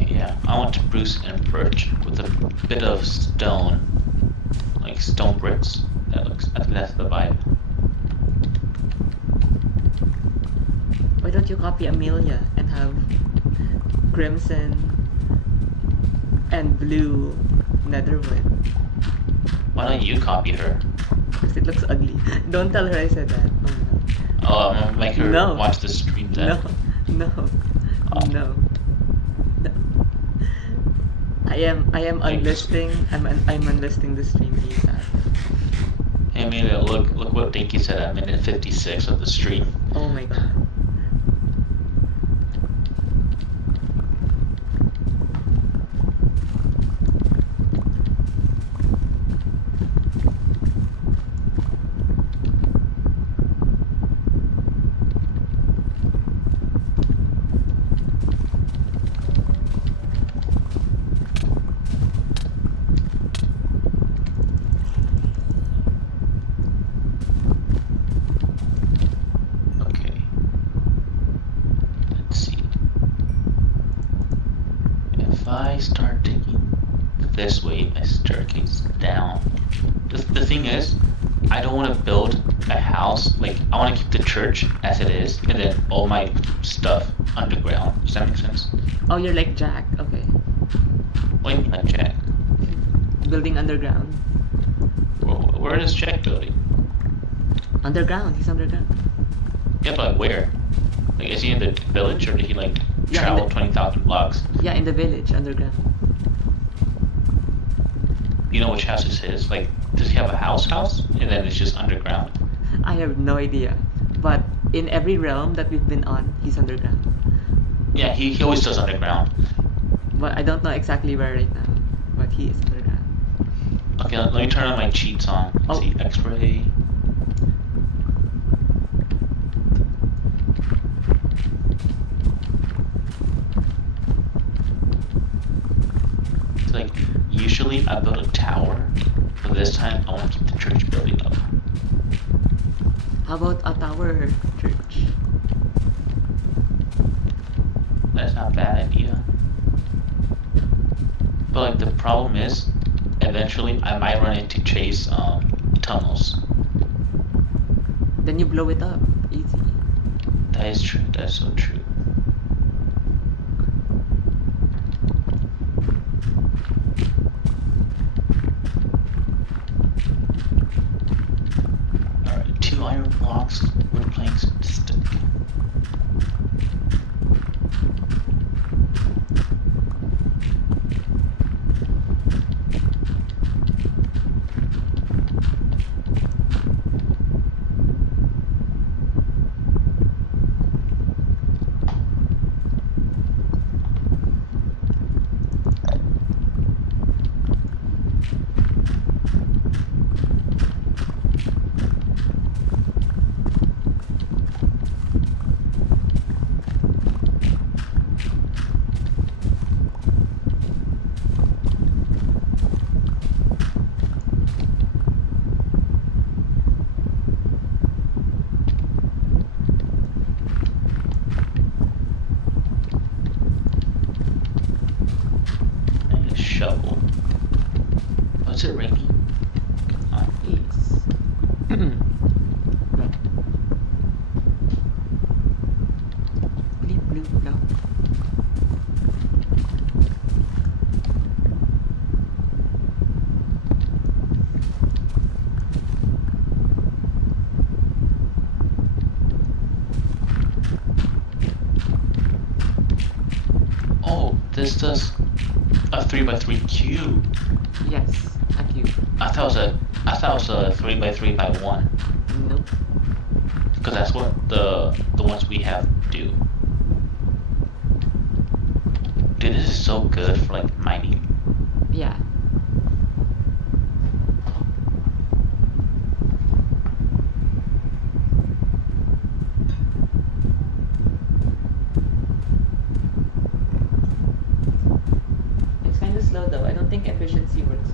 yeah. I want spruce and birch with a bit of stone, like stone bricks. I think that's the vibe. Why don't you copy Amelia and have crimson and blue netherwood? Why don't you copy her? Because it looks ugly. Don't tell her I said that. Oh no. Oh, I'm gonna make her No. watch the stream then. No. Oh. No. I am unlisting. I'm unlisting the stream ASAP. Hey Amelia, look what Dinky said at minute 56 of the stream. Oh my god. Okay. Let's see. If I start digging this way, my staircase down. The thing is, I don't want to build a house. Like, I want to keep the church as it is, and then all my stuff underground. Does that make sense? Oh, you're like Jack. Okay. What do you mean like Jack? Building underground. Where is Jack building? Underground. He's underground. Yeah, but where? Like, is he in the village, or did he like Yeah, travel in the- 20,000 blocks? Yeah, in the village, underground. You know which house is his? Like, does he have a house, and then it's just underground? I have no idea. But in every realm that we've been on, he's underground. Yeah, he always does underground. But I don't know exactly where right now. But he is underground. Okay, let me turn on my cheats on. Let's Oh. see, X-ray. So, like, usually I build a tower, but this time I want to keep the church building up. How about a tower church? That's not a bad idea. But like the problem is, eventually I might run into Chase tunnels. Then you blow it up. Easy. That is true. That is so true. Alright, 2 iron blocks. We're playing some stick. shovel. Oh, is it raining? Yes. Right. Bleep, bloop, blop. Oh, this does a 3x3 cube. Yes, a cube. I thought it was a 3x3 by 1. Nope. Because that's what the ones we have do. Dude, this is so good for like mining. Yeah. It's kind of slow though. I don't think efficiency works.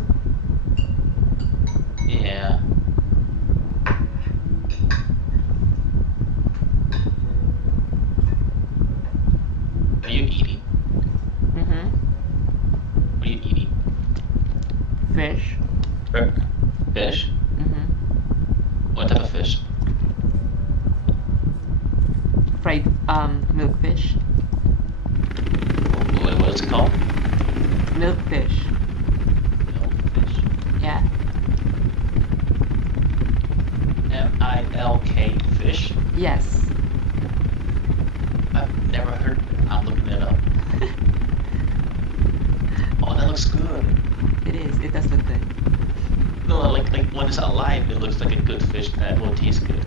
Yeah. Are you eating? Mm-hmm. What are you eating? Fish. Fish? Mm-hmm. What type of fish? Fried milkfish. What is it called? Milkfish. Fish. Yeah. MILK fish? Yes. I've never heard of it. I'm looking it up. Oh, that looks good. It is. It does look good. No, like when it's alive, it looks like a good fish that will taste good.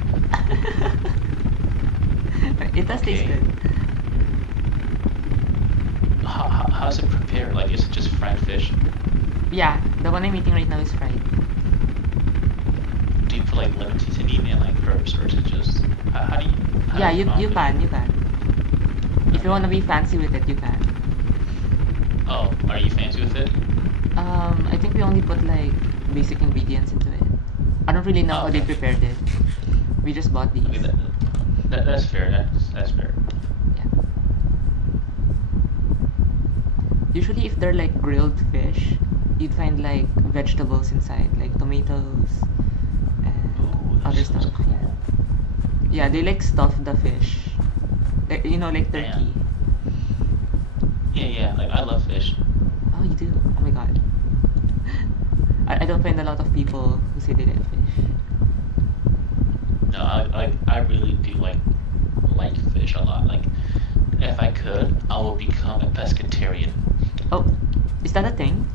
It does taste Okay. good. How is it prepared? Like, is it just fried fish? Yeah, the one I'm eating right now is fried. Do you put like lemon seasoning and like herbs, or is it just how do you? How Yeah, do you cook it? you can. If you want to be fancy with it, you can. Oh, are you fancy with it? I think we only put like basic ingredients into it. I don't really know Oh, how they okay. prepared it. We just bought these. Okay, that's fair. That's fair. Yeah. Usually, if they're like grilled fish, you'd find like vegetables inside, like tomatoes and Ooh, that other sounds stuff. cool. Yeah, they like stuff the fish. You know, like Yeah. turkey. Yeah. Like I love fish. Oh, you do? Oh my god. I don't find a lot of people who say they like fish. No, I really do like fish a lot. Like, if I could, I would become a pescatarian. Oh, is that a thing?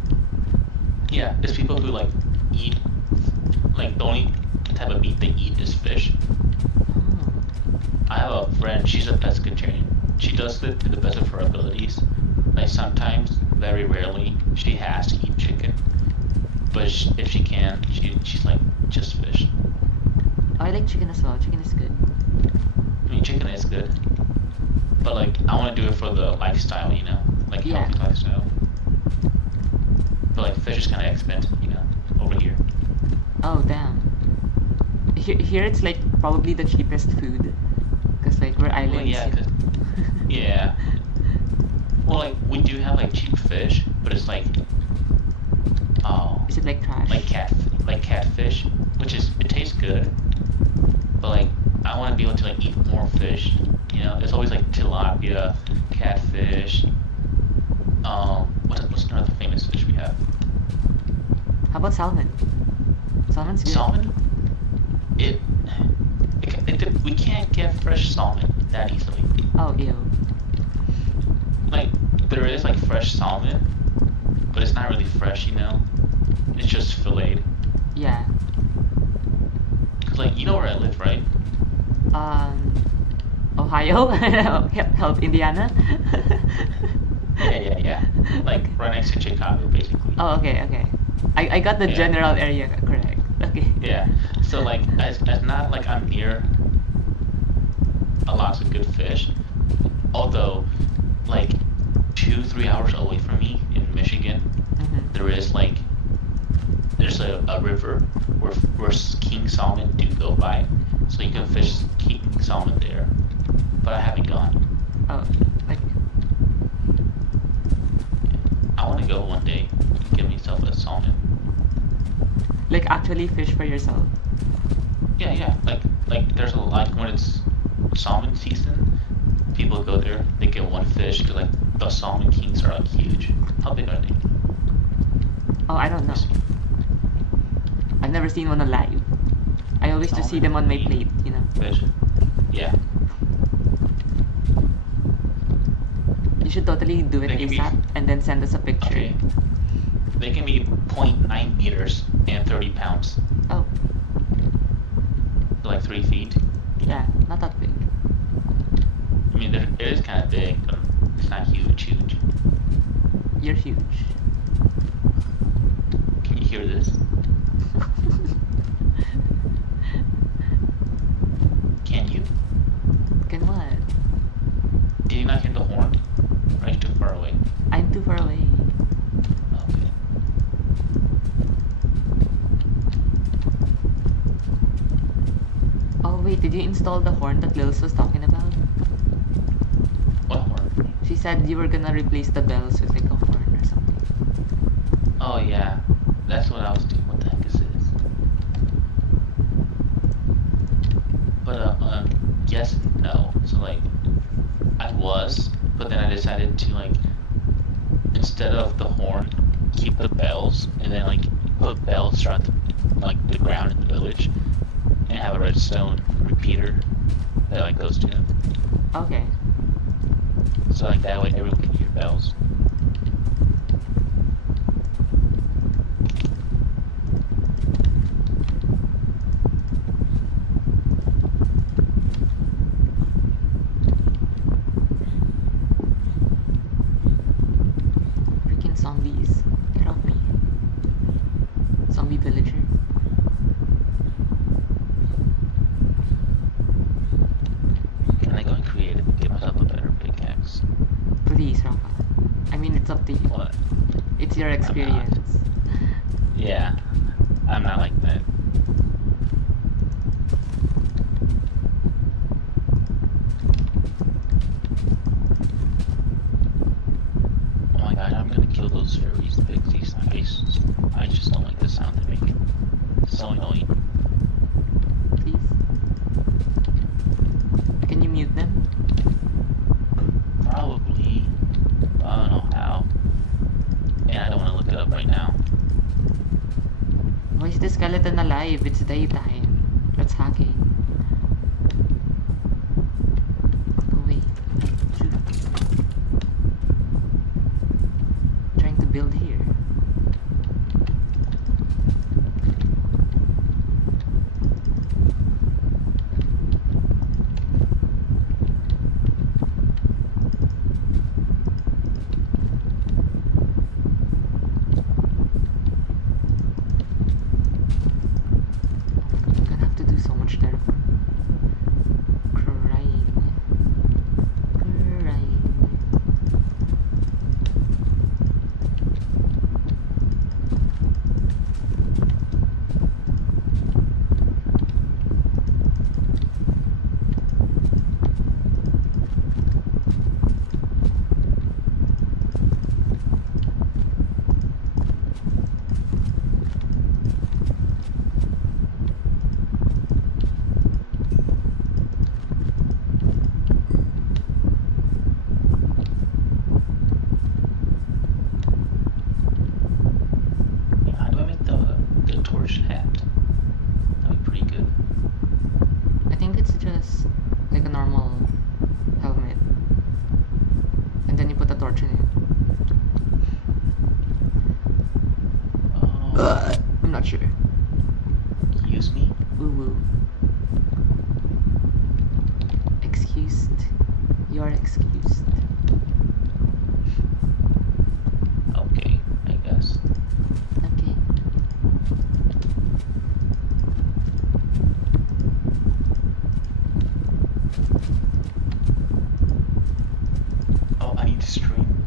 Yeah, there's people who like eat like the only type of meat they eat is fish. Oh. I have a friend, she's a pescatarian. She does it to the best of her abilities. Like sometimes, very rarely, she has to eat chicken. But if she can, she's like just fish. I like chicken as well. Chicken is good. I mean, chicken is good, but like I want to do it for the lifestyle, you know, like Yeah. healthy lifestyle. But like fish is kind of expensive, you know, over here. Oh, damn. Here it's like probably the cheapest food. Because like we're islands. Well, yeah, you know. 'cause- yeah. Well, like we do have like cheap fish, but it's like, oh, Is it like trash? like catfish, which is it tastes good, but like I want to be able to like eat more fish. You know, it's always like tilapia, catfish. What's another famous fish we have? How about salmon? Salmon's good. Salmon. We can't get fresh salmon that easily. Oh, ew. Like there is like fresh salmon, but it's not really fresh. You know, it's just filleted. Yeah. Cause like you know where I live, right? Ohio? Help, Indiana? Yeah. Like right next to Chicago, basically. Oh, okay. I got the Yeah. general area correct. Okay. Yeah. So like, it's not like I'm near a lot of good fish. Although, like 2-3 hours away from me in Michigan, Mm-hmm. there's a river where king salmon do go by, so you can fish king salmon there. But I haven't gone. Oh, like I want to go one day. get myself a salmon. Like actually fish for yourself. Yeah. Like there's a like when it's salmon season, people go there. They get one fish because like the salmon kings are like huge. How big are they? Oh, I don't know. I've never seen one alive. I always just see them on my plate, you know. Fish. Yeah. You should totally do it They can be- ASAP and then send us a picture. Okay. They can be 0.9 meters and 30 pounds. Oh, So like 3 feet. yeah, not that big. I mean, it is kind of big, but it's not huge. You're huge. Can you hear this? Can you? Can what? Did you not hear the horn? Or are you too far away? I'm too far away. Okay. Oh wait, did you install the horn that Lils was talking about? What horn? She said you were gonna replace the bells with like a horn or something. Oh yeah, that's what I was doing. What the heck is this? But yes and no. So like, I was, but then I decided to like, instead of the horn, keep the bells, and then like put bells throughout the ground in the village, and have a redstone repeater that like goes to them. Okay. So like that way everyone can hear bells. Freaking zombies. Get off me. Zombie villager. Can I go and create it and get myself a better pickaxe? Please, Rafa. I mean, it's up to you. What? It's your experience. Yeah, I'm not like that. Oh my god, I'm gonna kill those fairies, pixies. I just don't like the sound they make. It's so annoying. Please. Can you mute them? Probably. I don't know how. And I don't want to look it up right now. Why is the skeleton alive? It's daytime. That's hacking. Go away. Shoot. Trying to build here. I'm gonna have to do so much terraform. Crying. Crying. How do I make the torch hat? That'd be pretty good. I think it's just like a normal helmet. And then you put a torch in it. Oh, I'm not sure. excuse me? Woo woo. Excused. You are excused. Okay, I guess. Okay. Oh, I need to stream.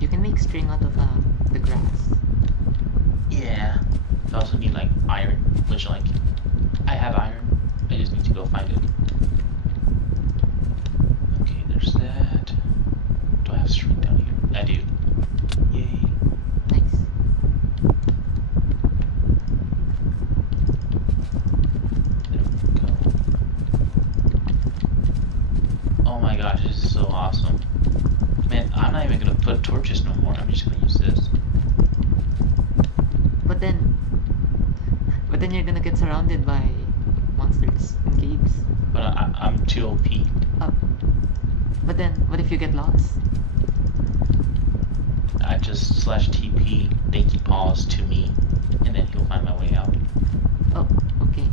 You can make string out of the grass. Yeah. I also need like iron, which like I have iron. I just need to go find it. Okay, there's that. Do I have string? torches no more. I'm just gonna use this. But then you're gonna get surrounded by monsters and caves. But I'm too OP. But then, what if you get lost? I just slash TP Dinky Paws to me, and then he'll find my way out. Oh, okay.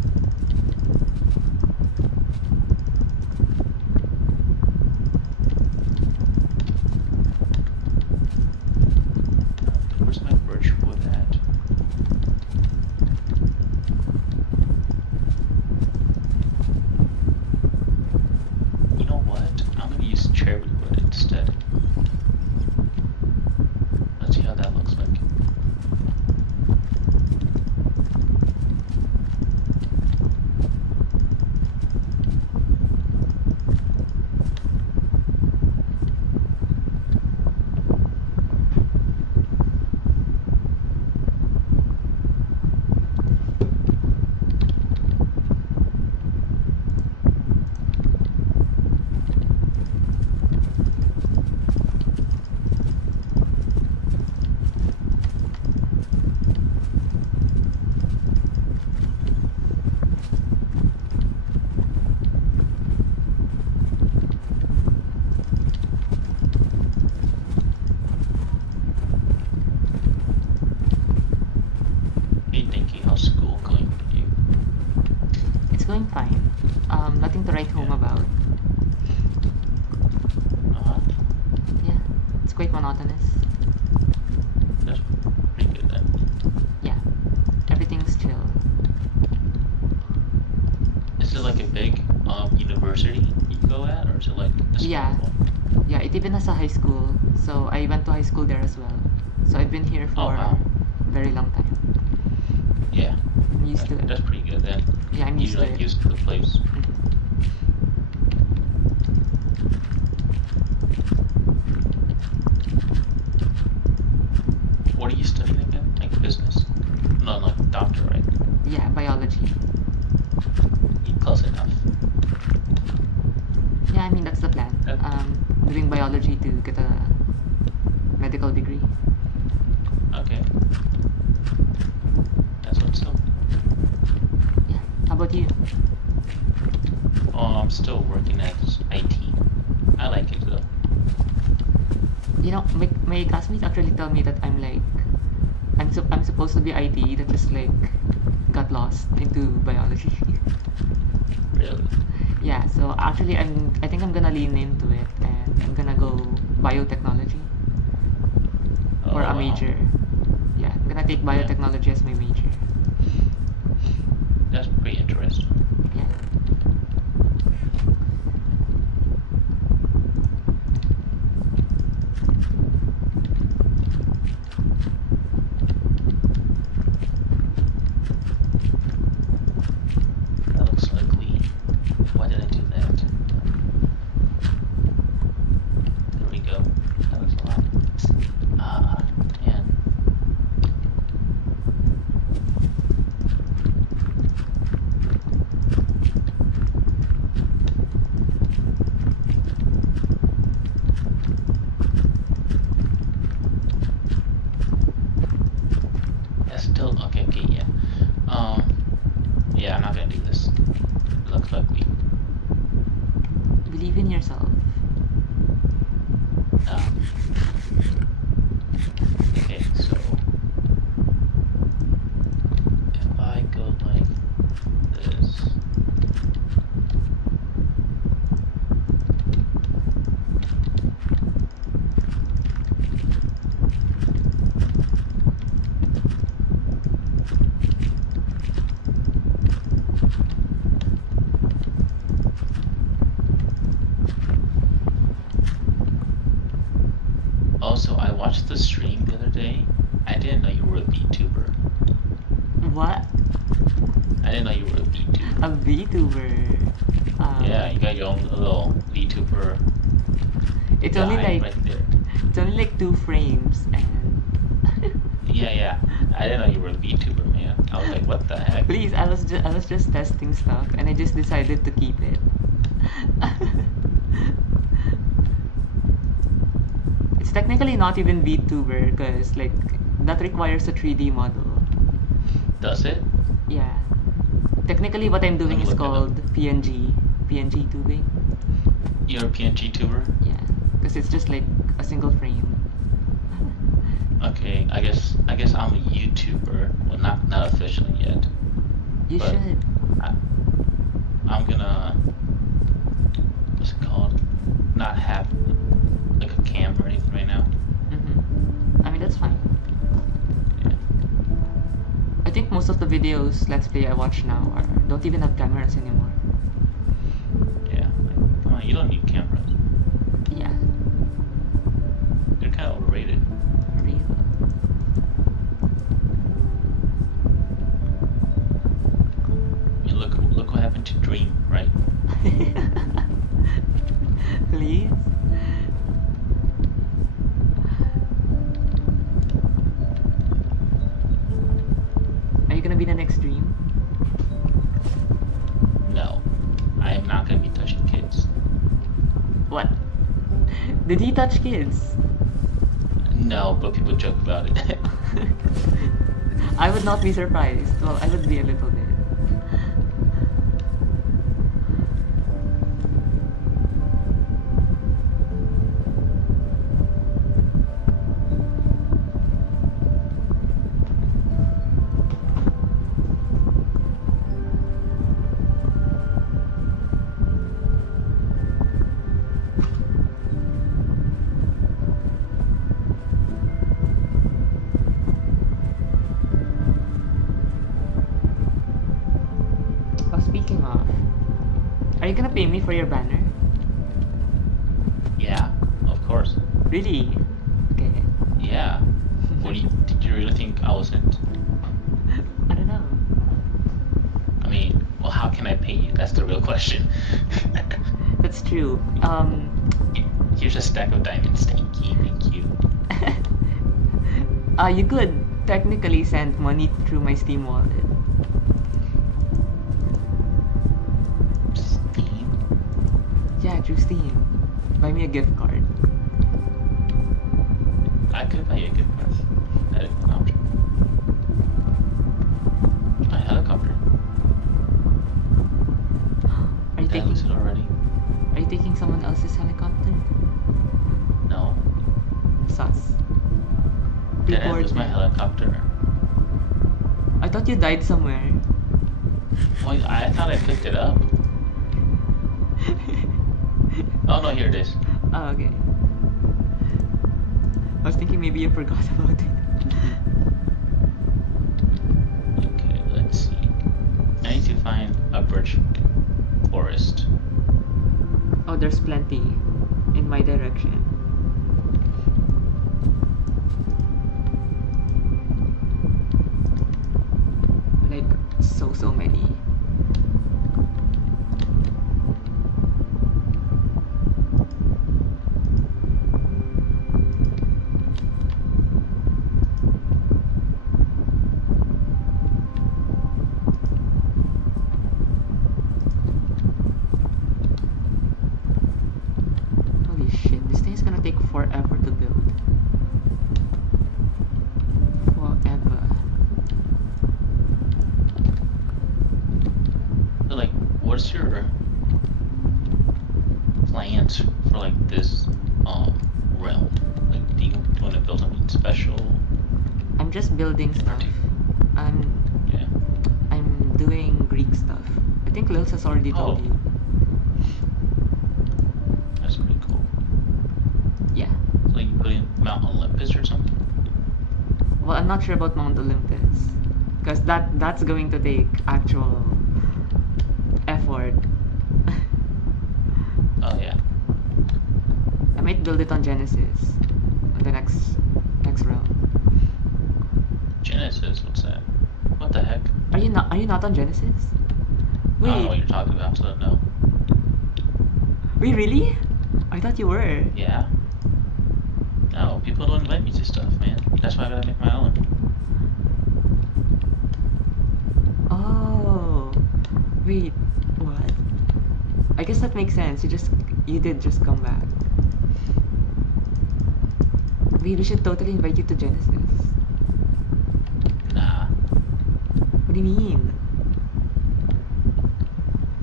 Where's my birch wood at? You know what? I'm gonna use cherry wood instead. Let's see how that looks like. Hey Dinky, how's school going for you? It's going fine. Nothing to write home Yeah. about. Uh-huh. Yeah, it's quite monotonous. That's pretty good then. Yeah, everything's chill. Is it like a big university you go at, or is it like a small Yeah. one? Yeah, it even has a high school, so I went to high school there as well. So I've been here Oh, for wow. a very long time. Yeah, I'm used to it. that's pretty good then. Yeah, I'm used You're to like it. used to the place. Mhm. What are you studying again? Like business? No, like doctor, right? Yeah, biology. Close enough. Yeah, I mean that's the plan. Doing biology to get a medical degree. Okay. That's what's up. Yeah. How about you? Oh, I'm still working at IT. I like it though. You know, my classmates actually tell me that I'm supposed to be IT that just like got lost into biology. Really. Yeah, so actually I think I'm gonna lean into it and I'm gonna go biotechnology Oh, for a wow. major. Yeah, I'm gonna take biotechnology as my major. That's pretty interesting. Yeah. That looks ugly. Why did I do that? There we go. That looks a lot. Ah, man. That's still okay. Okay, yeah. Yeah, I'm not gonna do this. It looks ugly. Believe in yourself. Okay, so if I go like this, also I watched the stream the other day. I didn't know you were a VTuber. What? I didn't know you were a VTuber. A VTuber. Yeah, you got your own little VTuber It's guy only like right there. it's only like 2 frames and Yeah. I didn't know you were a VTuber, man. I was like, what the heck? please, I was just testing stuff and I just decided to keep it. It's technically not even VTuber because like that requires a 3D model. Does it? Yeah. Technically, what I'm doing me is look it up. called PNG tubing. You're a PNG tuber? Yeah, because it's just like a single frame. Okay, I guess I'm a YouTuber. Well, not officially yet. You But- should. I'm gonna, what's it called? Not have like a cam or anything right now. I mean, that's fine. Yeah. I think most of the videos Let's Play I watch now don't even have cameras anymore. Yeah. Like, come on, you don't need cameras. Yeah, They're kind of overrated. real. I mean, look what happened to Dream, right? Please? Are you gonna be the next Dream? No, I am not gonna be touching kids. What? Did he touch kids? No, but people joke about it. I would not be surprised. Well, I would be a little bit. Oh, speaking of, are you gonna pay me for your banner? Yeah, of course. Really? Okay. Yeah. What did you really think I wasn't? I don't know. I mean, well, how can I pay you? That's the real question. That's true. Here's a stack of diamonds. Thank you. You could technically send money through my Steam wallet. Steam? Yeah, through Steam. Buy me a gift card. I could buy you a gift card. That is an option. My helicopter. Are you Did I taking? lose it already? Are you taking someone else's helicopter? No. Sus. Did I lose Report my it. helicopter? I thought you died somewhere. Well, I thought I picked it up. Oh no, here it is. Oh, okay. I was thinking maybe you forgot about it. Okay, let's see. I need to find a birch forest. Oh, there's plenty in my direction. Like, so many. Holy shit, this thing is gonna take forever to build. Forever. So, like, what's your plans for like this realm? Like, do you want to build something special? I'm just building stuff. Yeah. I'm doing Greek stuff. I think Lils has already told Oh. you. That's pretty cool. Yeah. So you put in Mount Olympus or something? Well, I'm not sure about Mount Olympus. Because that's going to take actual effort. Oh yeah. I might build it on Genesis on the next round. Genesis, what's that? What the heck? Are you not on Genesis? I don't know what Wait, you're talking about, so no. wait, really? I thought you were. Yeah. No, people don't invite me to stuff, man. That's why I gotta make my own. Oh, wait, what? I guess that makes sense. You did just come back. We should totally invite you to Genesis. Nah, What do you mean?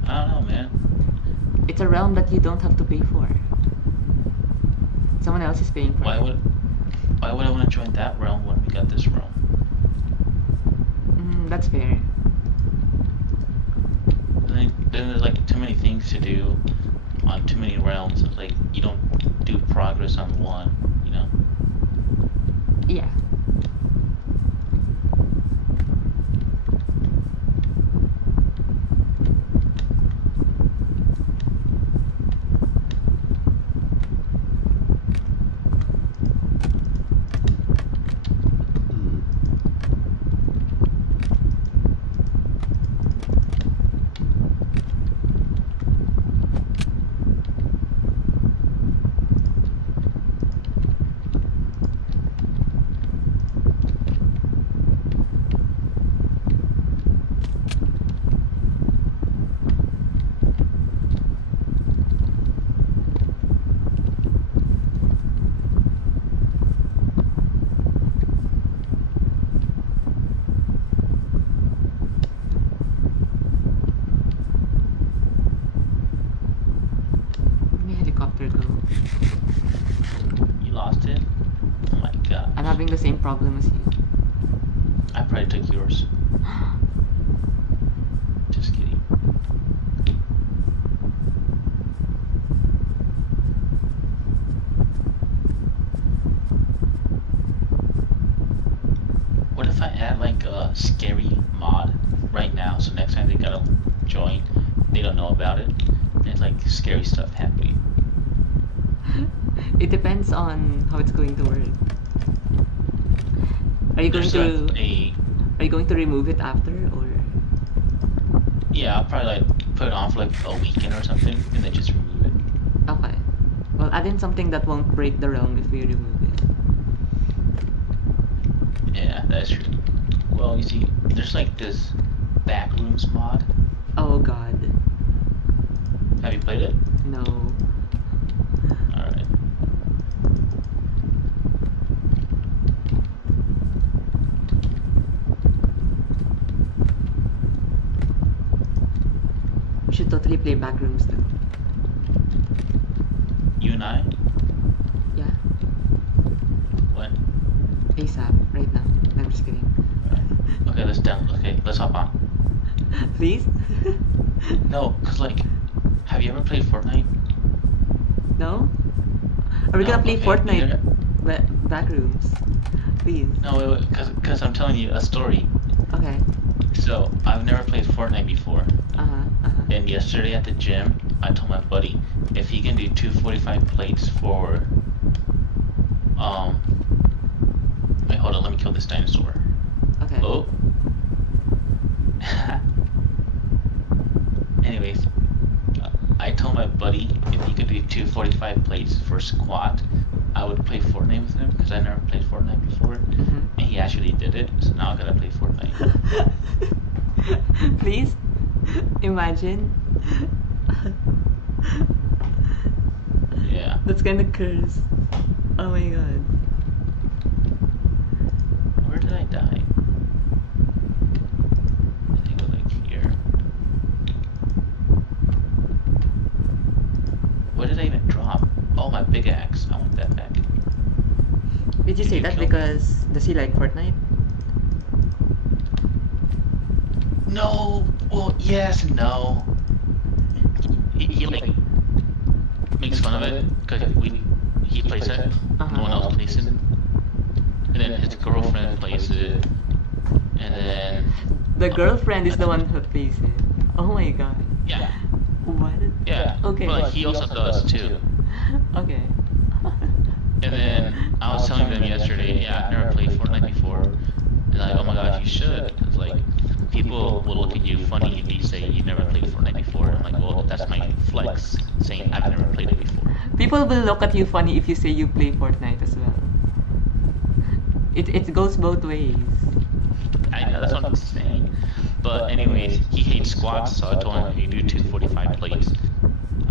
I don't know, man. It's a realm that you don't have to pay for. Someone else is paying for Why it. would I want to join that realm when we got this realm? That's fair. Then there's like too many things to do on too many realms. It's like you don't do progress on one, you know? Yeah. Where'd my helicopter go? You lost it? Oh my god. I'm having the same problem as you. I probably took yours. Just kidding. What if I add like a scary mod right now, so next time they gotta join, they don't know about it, and it's like scary stuff happening. It depends on how it's going to work. Are you going There's to like a Are you going to remove it after, or? yeah, I'll probably like put it on for like a weekend or something, and then just remove it. Okay. Well, add in something that won't break the realm if we remove it. Yeah, that's true. Well, you see, there's like this backrooms mod. Oh god. Have you played it? No. Alright. We should totally play Backrooms though. You and I? Yeah. When? ASAP, right now. I'm just kidding. Okay, let's hop on. Please? No, cause like, have you ever played Fortnite? No? Are we No, gonna play okay, Fortnite? Backrooms. Please. No, wait, cause I'm telling you a story. Okay. So, I've never played Fortnite before. And yesterday at the gym, I told my buddy, if he can do 245 plates for, wait, hold on, let me kill this dinosaur. Okay. Oh. Anyways, I told my buddy if he could do 245 plates for squat, I would play Fortnite with him because I never played Fortnite before, and he actually did it. So now I gotta play Fortnite. Please? Imagine. Yeah. That's kinda cursed. Oh my god. Where did I die? I think it was like here. What did I even drop? Oh, my big axe. I want that back. Did you say that kill me? because does he like Fortnite? No. Well, yes, and no. He like makes fun of it because he plays it. No one else plays it. And then his girlfriend plays it. And then The girlfriend is the one who plays it. Oh my god. yeah, What? yeah. Okay. But like, he also does too. Okay. And then I was telling them yesterday, yeah, I've never played Fortnite before. And like, oh my gosh, you should. It's like, people will look at you funny if you say you've never played Fortnite before. I'm like, well, that's my flex, saying I've never played it before. People will look at you funny if you say you play Fortnite as well. It goes both ways. I know, that's what I'm saying. But anyways, he hates squats, so I told him if you do 245 plays,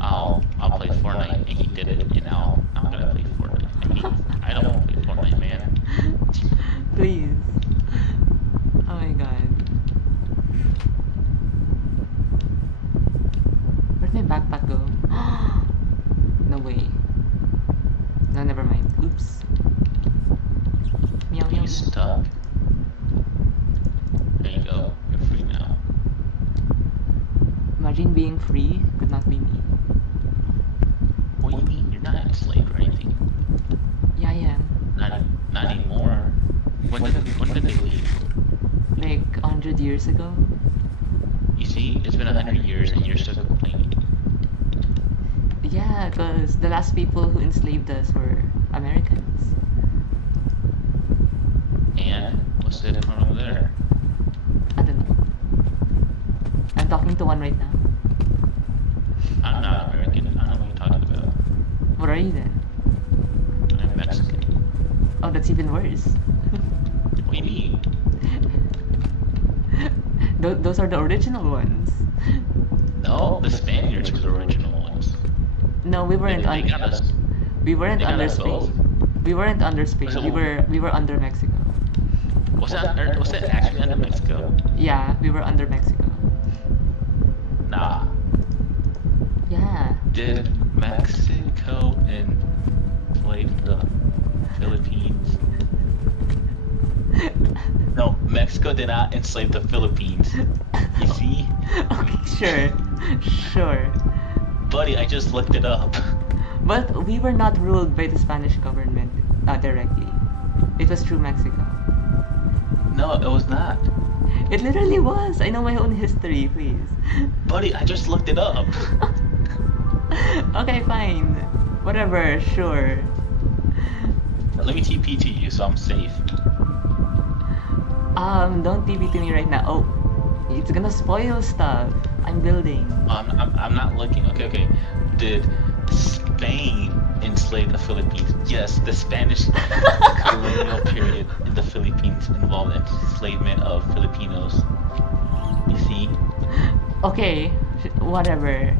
I'll play Fortnite, and he did it, and now I'm gonna play Fortnite. I don't want to play Fortnite. Oops. Meow Are meow. you stuck? There you go. You're free now. Imagine being free. Could not be me. What do you mean? You're not enslaved or anything. Yeah, I am. Not anymore. When did they leave? Like 100 years ago. You see, it's been 100 years and you're still complaining. Yeah, because the last people who enslaved us were Americans. And what's the difference over there? I don't know. I'm talking to one right now. I'm not American. I don't know what you're talking about. What are you then? I'm Mexican. Oh, that's even worse. What do you mean? Those are the original ones. No, the Spaniards were the original ones. No, we weren't They got us. we weren't they got under us Spain. both. We weren't under Spain. So- We were under Mexico. Was that actually under Mexico? Yeah, we were under Mexico. Nah. Yeah. Did Mexico enslave the Philippines? No, Mexico did not enslave the Philippines. You see? Okay, sure. Buddy, I just looked it up. But we were not ruled by the Spanish government directly. It was through Mexico. No, it was not. It literally was. I know my own history, please. Buddy, I just looked it up. Okay, fine. Whatever, sure. Let me TP to you so I'm safe. Don't TP to me right now. Oh, it's gonna spoil stuff. I'm building. I'm not looking. Okay. Did Spain enslave the Philippines? Yes, the Spanish colonial period in the Philippines involved enslavement of Filipinos. You see? Okay, whatever.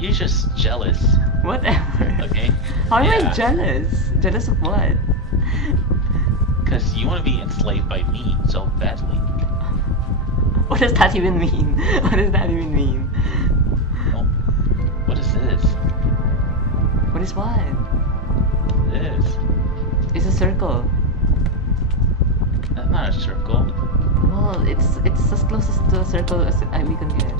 You're just jealous, Whatever. okay? How am I Yeah. jealous? Jealous of what? Because you want to be enslaved by me so badly. What does that even mean? What does that even mean? Oh, what is this? What is what? This? It's a circle. That's not a circle. Well, it's as close to a circle as we can get.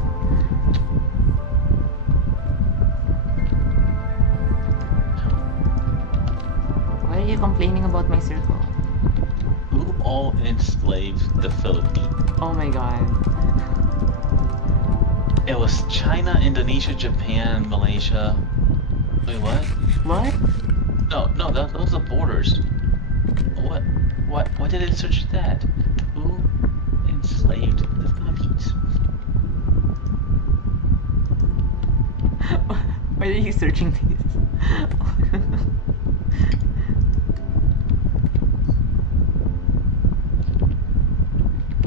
Why are you complaining about my circle? Who all enslaved the Philippines? Oh my god. It was China, Indonesia, Japan, Malaysia. Wait, what? What? No, those are borders. What did it search that? Who enslaved the Philippines? Why are you searching these?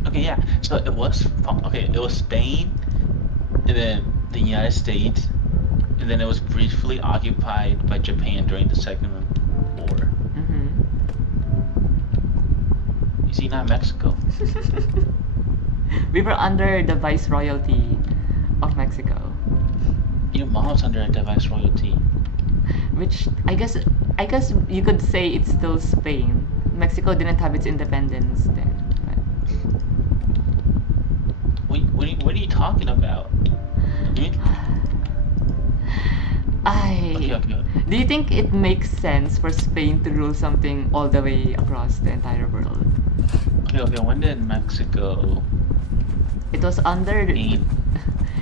Okay, yeah. So it was Spain, and then the United States, and then it was briefly occupied by Japan during the Second War. Mm-hmm. You see, not Mexico. We were under the viceroyalty of Mexico, Your mom's under a device royalty. which I guess you could say it's still Spain. Mexico didn't have its independence then. What are you talking about? Hmm? Okay. Do you think it makes sense for Spain to rule something all the way across the entire world? Okay. When did Mexico It was under gain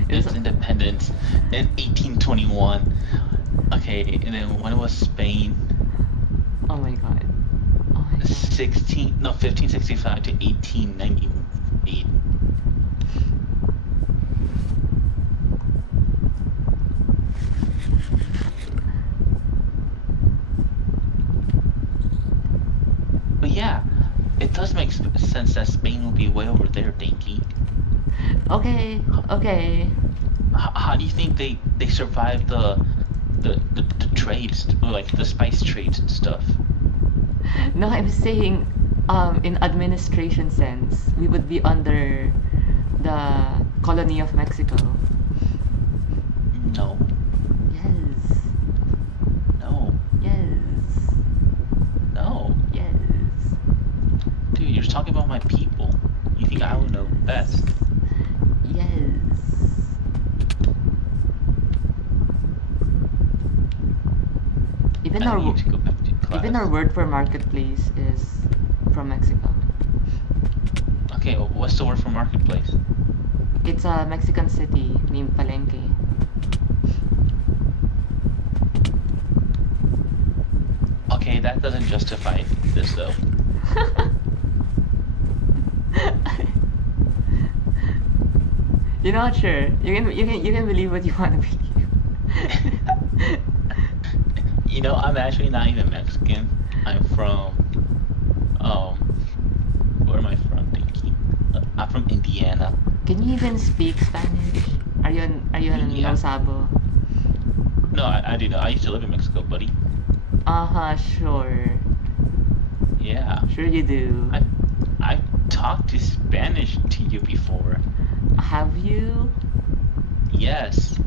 it was, its independence? In 1821. Okay, and then when was Spain? oh my god. Oh my god. 1565 to 1898. But yeah, it does make sense that Spain will be way over there, Dinky. Okay. How do you think they survived the trades, like the spice trades and stuff? No, I'm saying in administration sense, we would be under the colony of Mexico. No, Yes. no. Yes. even I our need to go back to class. even our word for marketplace is from Mexico. Okay, what's the word for marketplace? It's a Mexican city named Palenque. Okay, that doesn't justify this though. You're not sure. You can believe what you want to believe. You know, I'm actually not even Mexican. I'm from, where am I from, Dinky? I'm from Indiana. Can you even speak Spanish? Are you an Yeah. no sabo? No, I do not. I used to live in Mexico, buddy. Sure. Yeah. Sure you do. I've talked to Spanish to you before. Have you? Yes. Sure.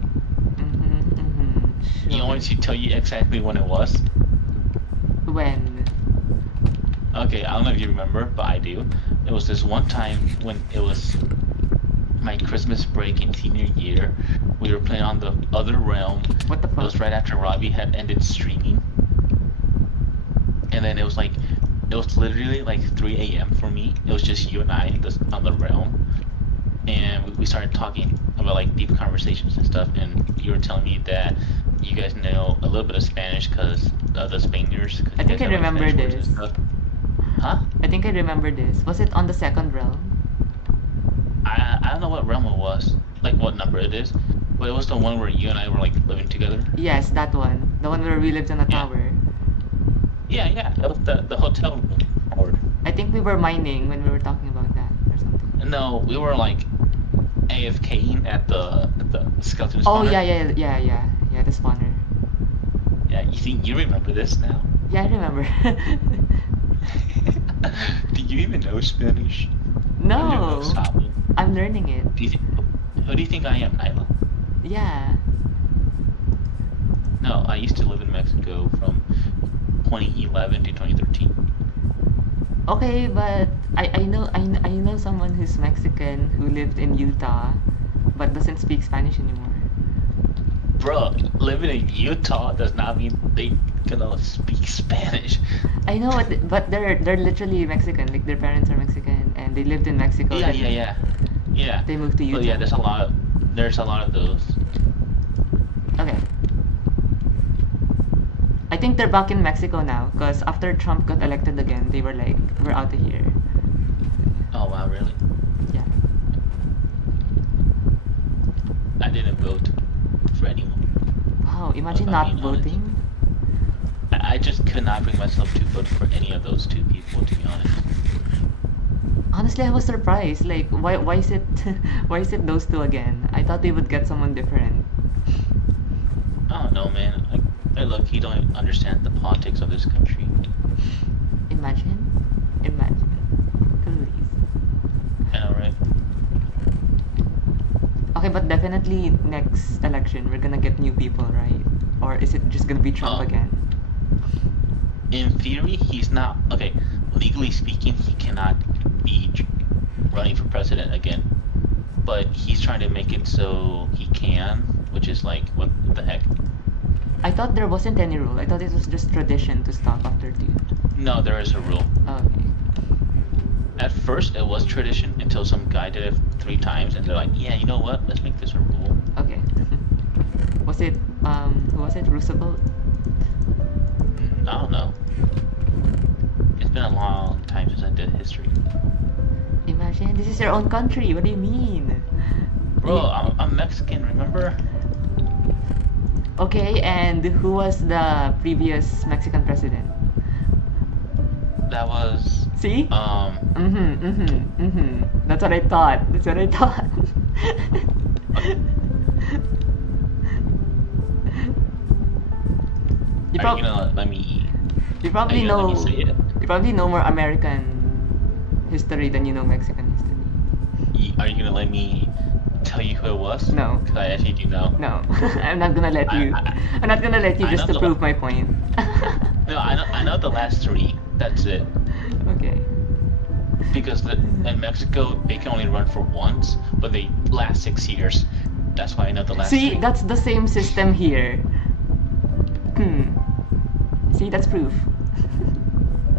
You want me to tell you exactly when it was? When? Okay, I don't know if you remember, but I do. It was this one time when it was my Christmas break in senior year. We were playing on the other realm. What the It was fuck? right after Robbie had ended streaming. And then it was literally like 3 a.m. for me. It was just you and I on the realm. And we started talking about like deep conversations and stuff. And you were telling me that you guys know a little bit of Spanish because the Spaniards. 'cause I you think guys I have, like, remember Spanish words and this. stuff. Huh? I think I remember this. Was it on the second realm? I don't know what realm it was, like what number it is, but it was the one where you and I were like living together. Yes, that one. The one where we lived in a Yeah. tower. Yeah, that was the hotel room. Or I think we were mining when we were talking about that or something. no, we were like AFKing at the skeleton Oh spawner. yeah, the spawner. Yeah, you see, you remember this now. Yeah, I remember. Do you even know Spanish? Or do you know No, Sabo? I'm learning it. Who do you think I am, Nyla? Yeah. No, I used to live in Mexico from 2011 to 2013. Okay, but I know someone who's Mexican who lived in Utah, but doesn't speak Spanish anymore. Bro, living in Utah does not mean they gonna speak Spanish. I know, but they're literally Mexican. Like their parents are Mexican, and they lived in Mexico. Yeah, then yeah. They moved to Utah. But yeah, there's a lot of those. Okay. I think they're back in Mexico now, because after Trump got elected again, they were like, we're out of here. Oh wow, really? Yeah. I didn't vote for anyone. Wow, imagine If I'm not being honest. voting. I just could not bring myself to vote for any of those two people, to be honest. Honestly, I was surprised. Like, why is it why is it those two again? I thought they would get someone different. I don't know, man. I look, you don't understand the politics of this country. Imagine. Please. I know, right? Okay, but definitely next election we're gonna get new people, right? Or is it just gonna be Trump again? In theory, he's not. Okay, legally speaking, he cannot be running for president again. But he's trying to make it so he can, which is like, what the heck? I thought there wasn't any rule. I thought it was just tradition to stop after two. No, there is a rule. Okay. At first, it was tradition until some guy did it 3 times, and they're like, yeah, you know what? Let's make this a rule. Okay. Was it who was it? Roosevelt? I don't know. It's been a long time since I did history. Imagine, this is your own country. What do you mean? Bro, I'm Mexican, remember? Okay, and who was the previous Mexican president? That was, See? That's what I thought. You, Are you gonna let me? you Are probably you gonna know. let me say it? You probably know more American history than you know Mexican history. Are you gonna let me tell you who it was? No. Because I actually do know. No, I'm not gonna let you. I'm not gonna let you I just know to the- prove my point. No, I know the last 3. That's it. Okay. Because in Mexico, they can only run for once, but they last 6 years. That's why I know the last See, 3. that's the same system here. See, that's proof.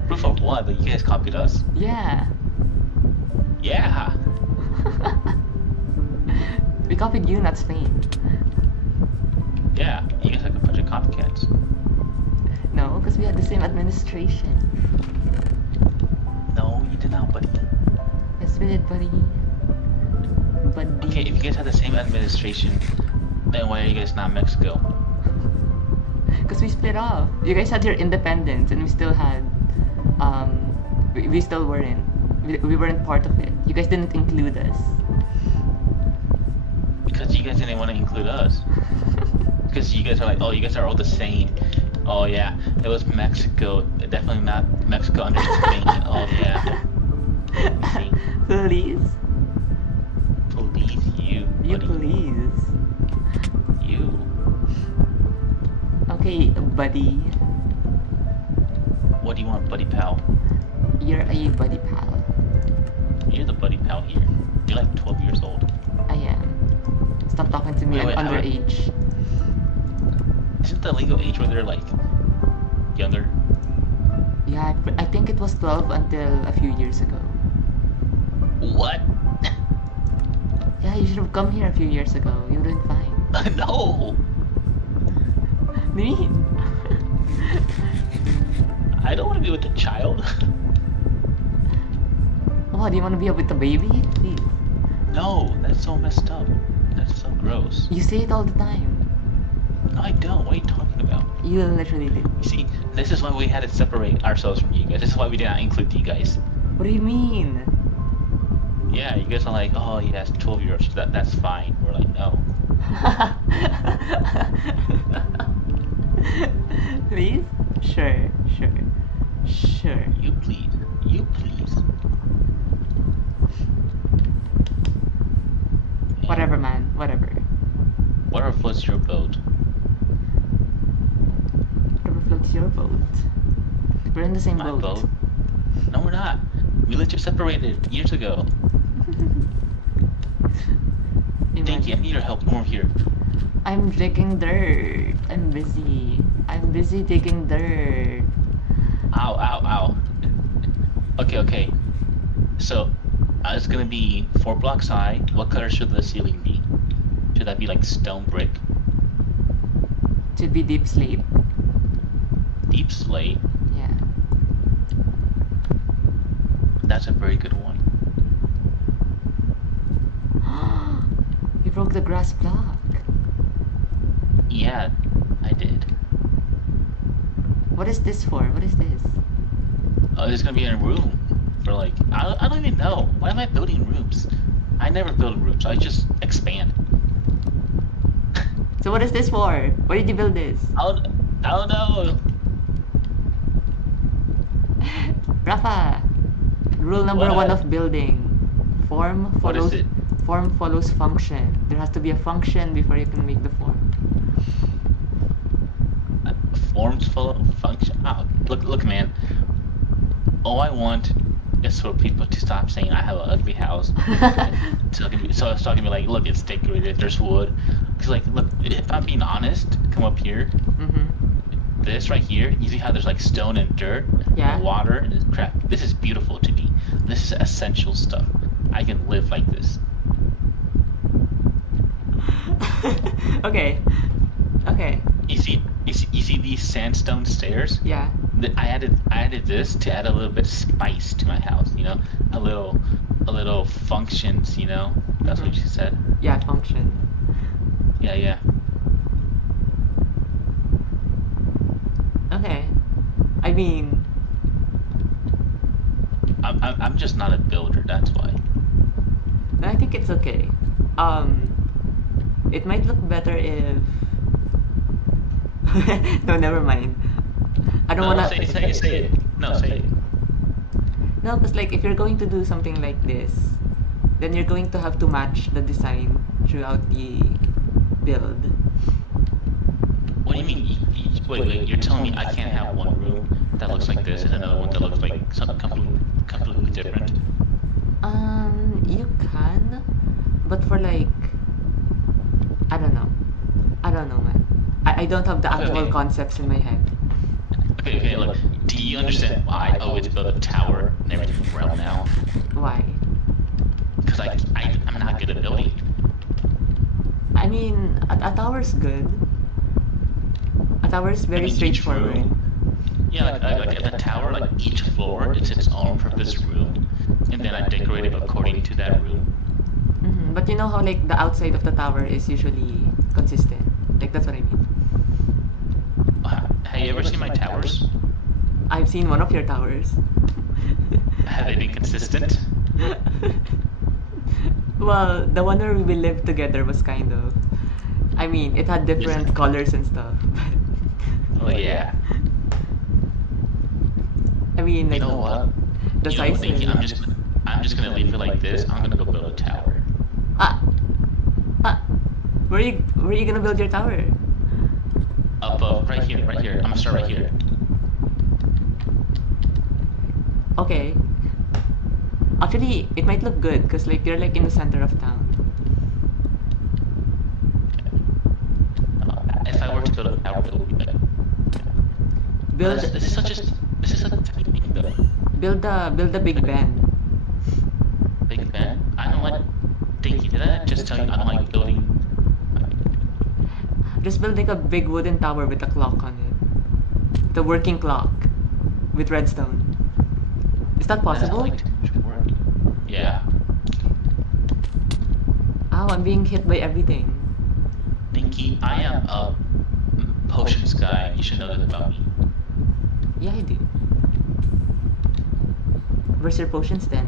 Proof of what? That you guys copied us? Yeah. Yeah. We copied you, not Spain. Yeah. You guys like a bunch of copycats. No, because we had the same administration. No, you did not, buddy. Yes, we did, buddy. Buddy. Okay, if you guys had the same administration, then why are you guys not Mexico? Because we split off. You guys had your independence, and we still had, we still weren't. We weren't part of it. You guys didn't include us. Because you guys didn't want to include us. Because you guys are like, oh, you guys are all the same. Oh yeah, it was Mexico. Definitely not Mexico under Spain. Oh yeah. See? Please. Please, you, You buddy. please. You. Okay, buddy. What do you want, buddy pal? You're a buddy pal. You're the buddy pal here. You're like 12 years old. I am. Stop talking to me. Wait, I'm how- underage. Isn't the legal age where they're like younger? Yeah, I think it was 12 until a few years ago. What? Yeah, you should have come here a few years ago. You would have been fine. No. Me? I don't want to be with a child. Oh, do you want to be with the baby? Please. No, that's so messed up. That's so gross. You say it all the time. No, I don't. What are you talking about? You literally did. You see, this is why we had to separate ourselves from you guys. This is why we did not include you guys. What do you mean? Yeah, you guys are like, oh, he has 12 years. That's fine. We're like, no. Please? Sure. You please. You please. Whatever, man. Whatever. Whatever floats your boat. Whatever floats your boat. We're in the same My boat. boat? No, we're not. We literally separated years ago. Thank you. I need your help. Come over here. I'm digging dirt. I'm busy. I'm busy digging dirt. Ow, ow, ow. Okay. So, it's gonna be 4 blocks high. What color should the ceiling be? Should that be like stone brick? Should be deep sleep. Deep slate? Yeah. That's a very good one. You broke the grass block. Yeah, I did. What is this for? What is this? Oh, there's gonna be a room for like, I don't even know. Why am I building rooms? I never build rooms. I just expand. So what is this for? Why did you build this? I don't know. Rafa, rule number What? 1 of building. Form What is follows it? form follows function. There has to be a function before you can make the form. Forms follow function. Oh, look, man. All I want is for people to stop saying I have an ugly house. So it's talking to me like, look, it's decorated. There's wood. Cause like, look, if I'm being honest, come up here. Mm-hmm. This right here, you see how there's like stone and dirt, Yeah. and water and this crap. This is beautiful to me. This is essential stuff. I can live like this. Okay. You see these sandstone stairs? Yeah. I added this to add a little bit of spice to my house, you know, a little functions, you know. That's what Mhm. you said. Yeah, function. Yeah. Okay. I mean, I'm just not a builder. That's why. I think it's okay. It might look better if. No, never mind. I don't No, wanna. say it. No, say it. No, because like if you're going to do something like this, then you're going to have to match the design throughout the build. What do you mean? Wait. You're telling me I can't have one room that looks like this and another one that looks like something completely different? You can, but for like, I don't know, man. I don't have the actual Okay. concepts in my head. Okay, look. Do you understand why I always build a tower and everything realm now? Why? Because I'm not good at building. I mean, a tower's good. A tower's very Each straightforward. room. Yeah, like at the tower, like each floor, it's its own purpose room, and then I decorate it according to that room. But you know how like the outside of the tower is usually consistent. Like that's what I mean. Have you ever seen my towers? I've seen one of your towers. Have they been consistent? Well, the one where we lived together was kind of. I mean, it had different colors and stuff. Oh yeah. I mean, like You know what? the You know what, size. Nikki? I'm just gonna leave it like this. I'm gonna go build a tower. Ah, ah. Where are you gonna build your tower? Up, right here, right here. I'm gonna start right here. Okay. Actually, it might look good because like you're like in the center of town. If I were to build a tower, it would be better. Build This is such a tiny thing though. build the Big Ben. Big Ben. I don't like. Dinky, did I just tell you I don't like building? Just build like a big wooden tower with a clock on it. The working clock with redstone. Is that possible? Like too much work. Yeah. Ow, I'm being hit by everything. Dinky, I am a potions guy. You should know that about me. Yeah, I do. Where's your potions then?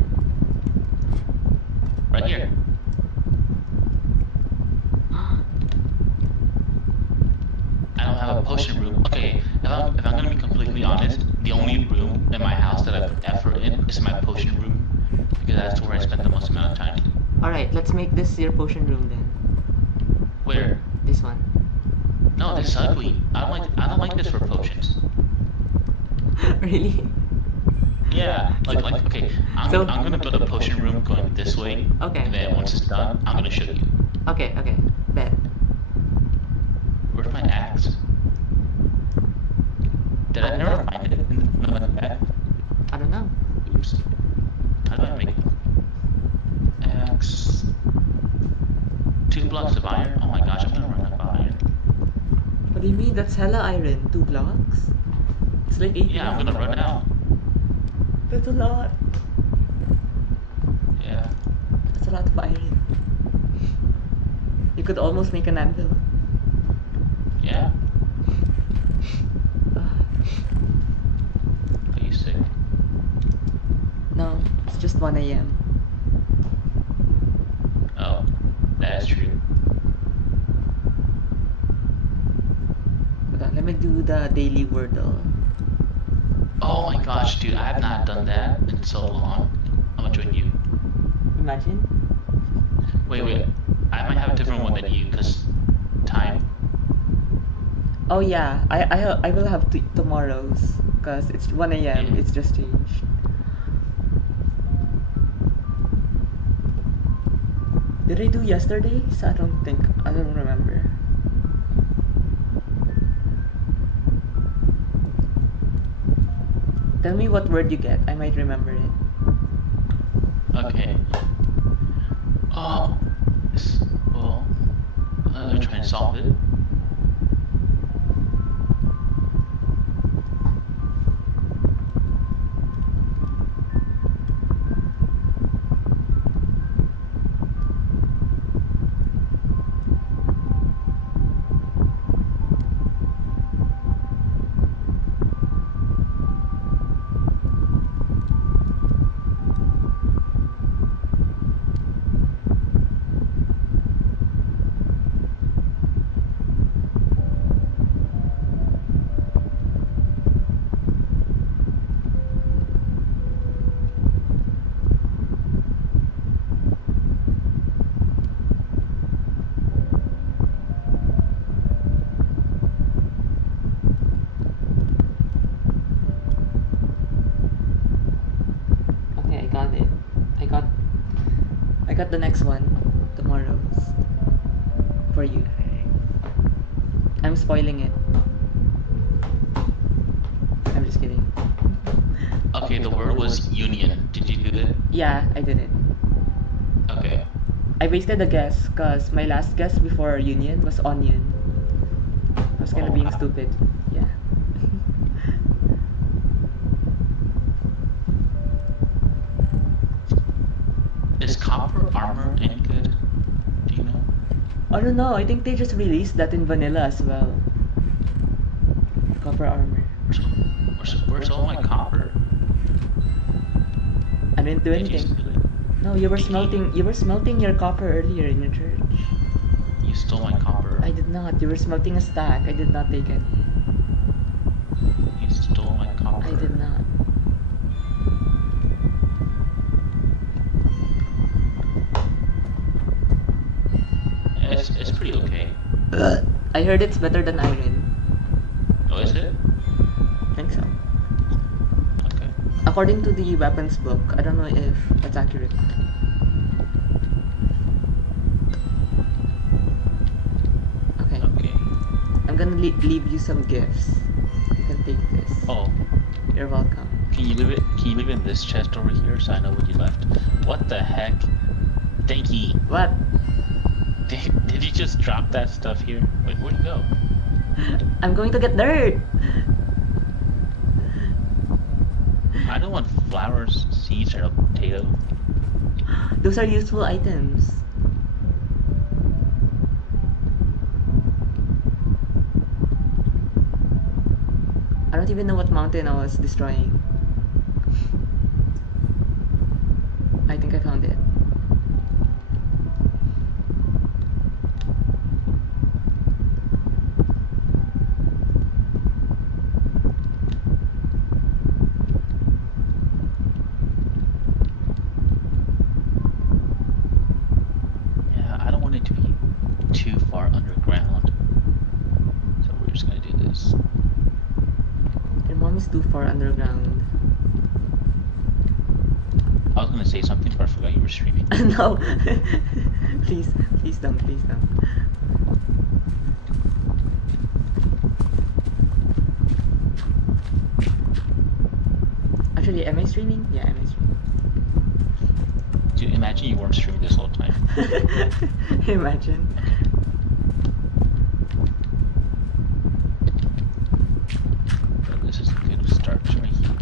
Right here. I don't have a potion room. Okay, if I'm gonna be completely honest, the only room in my house that I put effort in is my potion room because that's where I spend the most amount of time. Alright, let's make this your potion room then. Where? This one. No, this is ugly. I don't like this for potions. Really? Yeah, like okay. I'm gonna build a potion room going this way. Okay. And then once it's done, I'm gonna show you. Okay, bet. Where's my axe? Did I never find it in the map? I don't know. Oops. How do I make axe? 2 blocks of iron? Oh my gosh, I'm gonna run out of iron. What do you mean? That's hella iron. 2 blocks? It's like 8 Yeah, I'm gonna run out. That's a lot. Yeah. That's a lot of iron. You could almost make an anvil. Yeah. Are you sick? No, it's just 1 a.m. Oh, that's true. Hold on, let me do the daily wordle. Oh my gosh, dude, I have not done that in so long. I'm gonna join you. Imagine. Wait. I might have a different one than you, because time. Oh yeah, I will have tomorrow's because it's 1 a.m. Yeah. It's just changed. Did I do yesterday's? I don't remember. Tell me what word you get. I might remember it. Okay. Oh, well, let me try and solve it. Okay, I got it. I got the next one. Tomorrow's. For you. I'm spoiling it. Okay, the word was union. Did you do that? Yeah, I did it. Okay. I wasted a guess because my last guess before union was onion. I was kind of Oh, being wow. stupid. Yeah. Is copper armor any good? Do you know? I don't know. I think they just released that in vanilla as well. Copper armor. Where's all my copper? I didn't do Did you anything. steal it? No, you were Did smelting. You were smelting your copper earlier in your church. You stole my copper. I did not. You were smelting a stack. I did not take it. You stole my copper. I did not. Yeah, it's pretty okay. I heard it's better than iron. Oh, is it? I think so. Okay. According to the weapons book, I don't know if that's accurate. Okay. Okay. I'm gonna leave you some gifts. You can take this. Oh, You're welcome. can you leave it? Can you leave it in this chest over here so I know what you left? What the heck? Dinky, What? did you just drop that stuff here? Wait, where'd you go? I'm going to get dirt. I don't want flowers, seeds, or a potato. Those are useful items. I don't even know what mountain I was destroying. I think I found it. Yeah, I don't want it to be too far underground. So we're just gonna do this. Your mom is too far underground. I was gonna say something, but I forgot you were streaming. No. Please don't, please don't. Actually, am I streaming? Yeah, am I streaming? Dude, imagine you weren't streaming this whole time. Imagine. But this is a good start right here.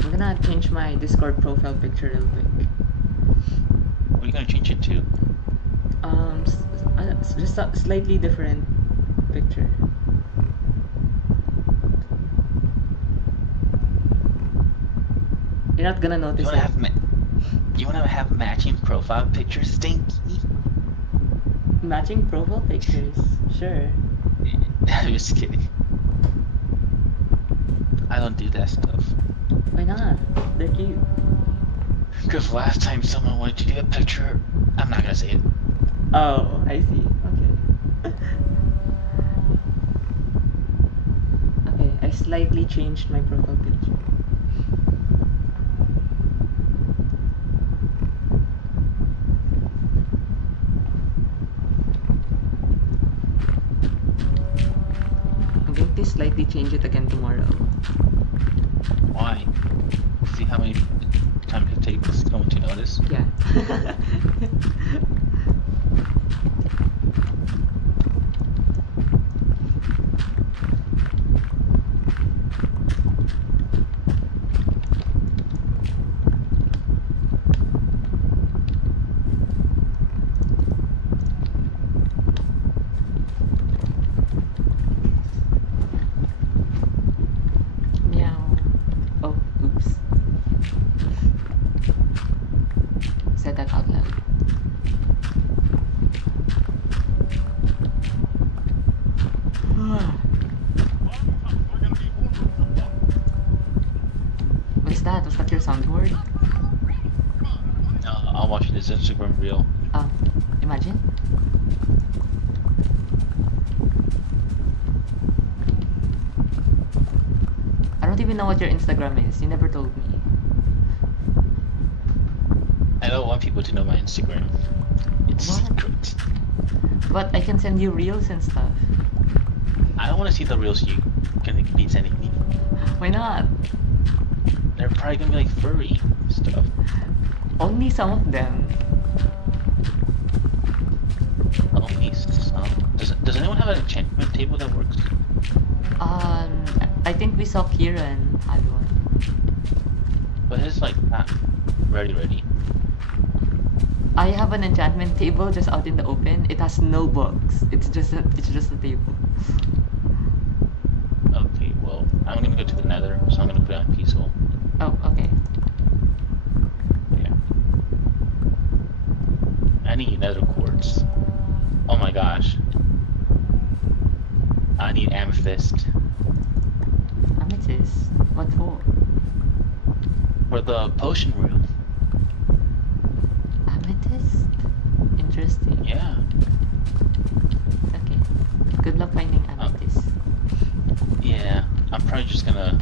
I'm gonna change my Discord profile picture real quick. What are you gonna change it to? Just a slightly different picture. You're not gonna notice You wanna it. have you wanna have matching profile pictures, Stinky? Matching profile pictures. Sure. I'm just kidding. I don't do that stuff. Why not? They're cute. Because last time someone wanted to do a picture, I'm not gonna say it. Oh, I see. Okay. Okay, I slightly changed my profile picture. I'm going to slightly change it again tomorrow. Why? See how many times it takes someone to notice? Yeah. Meow. Oh, oops. Said that out loud. What's that? Was that your soundboard? No, I'll watch this Instagram reel. Imagine. I don't even know what your Instagram is. You never told me. I don't want people to know my Instagram. It's What? secret. But I can send you reels and stuff. I don't want to see the reels you can be sending me. Why not? They're probably gonna be like furry stuff. Only some of them. Only some. Does anyone have an enchantment table that works? I think we saw Kieran had one. But it's like not ready. I have an enchantment table just out in the open. It has no books. It's just a table. Okay, well, I'm gonna go to the nether, so I'm gonna put it on peaceful. Oh, okay. Yeah. I need nether quartz. Oh my gosh. I need amethyst. Amethyst? What for? For the potion reel. Amethyst? Interesting. Yeah. Okay. Good luck finding amethyst. Yeah. I'm probably just gonna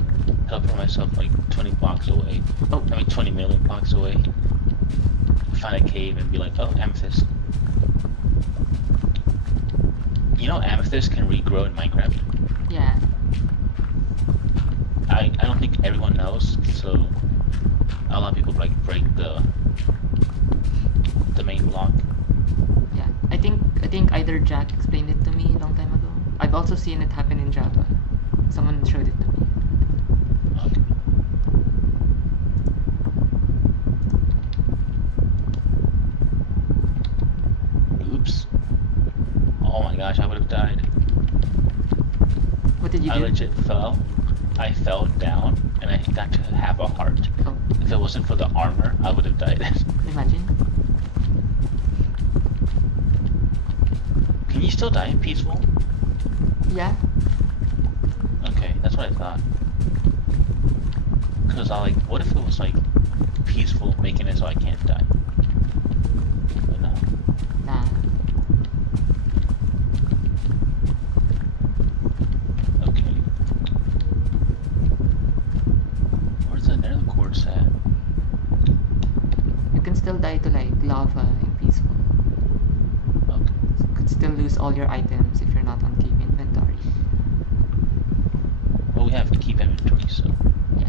teleport myself like 20 blocks away. Oh. I mean 20 million blocks away. Find a cave and be like, oh, amethyst. You know amethyst can regrow in Minecraft? Yeah. I don't think everyone knows, so a lot of people like break the main block. Yeah. I think either Jack explained it to me a long time ago. I've also seen it happen in Java. Someone showed it to me. Okay. Oops. Oh my gosh, I would have died. What did you I do? legit fell. I fell down and I got to have a heart. Oh, If it wasn't for the armor, I would have died. imagine. Can you still die in peaceful? Yeah. Okay, that's what I thought. Cause I like, what if it was like peaceful, making it so I can't die? But no. Nah. Okay. Where's the nether quartz at? You can still die to like lava in peaceful. Okay. You could still lose all your items if you're not on keep inventory. Well, we have to keep inventory, so. Yeah.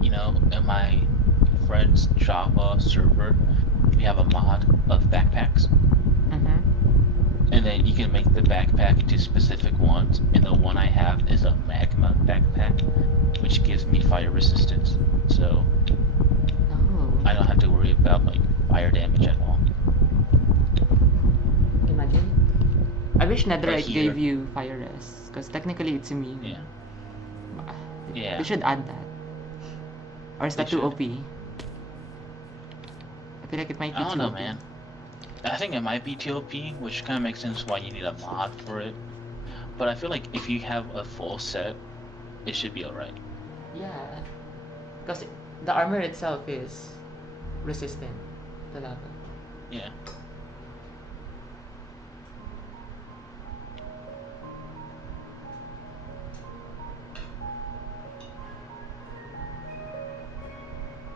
You know, in my friend's Java server, we have a mod of backpacks. Mm-hmm. And then you can make the backpack into specific ones. And the one I have is a magma backpack, which gives me fire resistance. So Oh. I don't have to worry about like fire damage at all. Imagine. I wish Netherite here- gave you fire res, because technically it's immune. Yeah. Ah, Yeah. We should add that. Or is We that too should. OP? I feel like it might be I don't too know, OP. man. I think it might be TOP, which kind of makes sense why you need a mod for it. But I feel like if you have a full set, it should be alright. Yeah. Because the armor itself is resistant to lava. Yeah.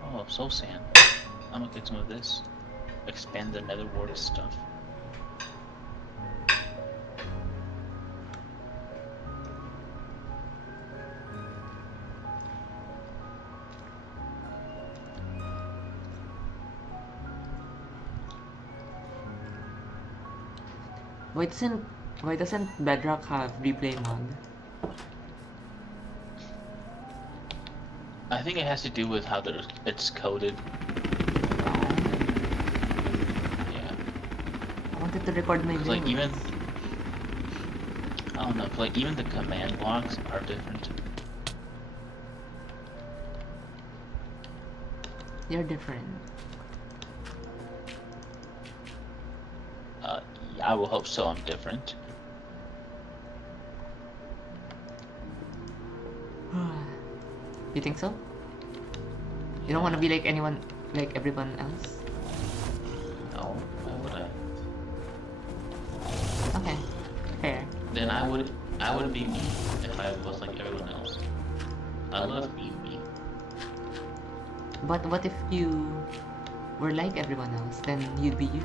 Oh, soul sand. I'm gonna get some of this. Expand the nether wart stuff. Why doesn't Bedrock have replay mod? I think it has to do with how it's coded. Yeah. I wanted to record my 'Cause, like, videos. I don't know, like even the command blocks are different. You're different. Yeah, I will hope so. I'm different. You think so? You don't want to be like anyone, like everyone else? No, why would I? Okay, fair. Then I would be me if I was like everyone else. I love being me. But what if you were like everyone else? Then you'd be you.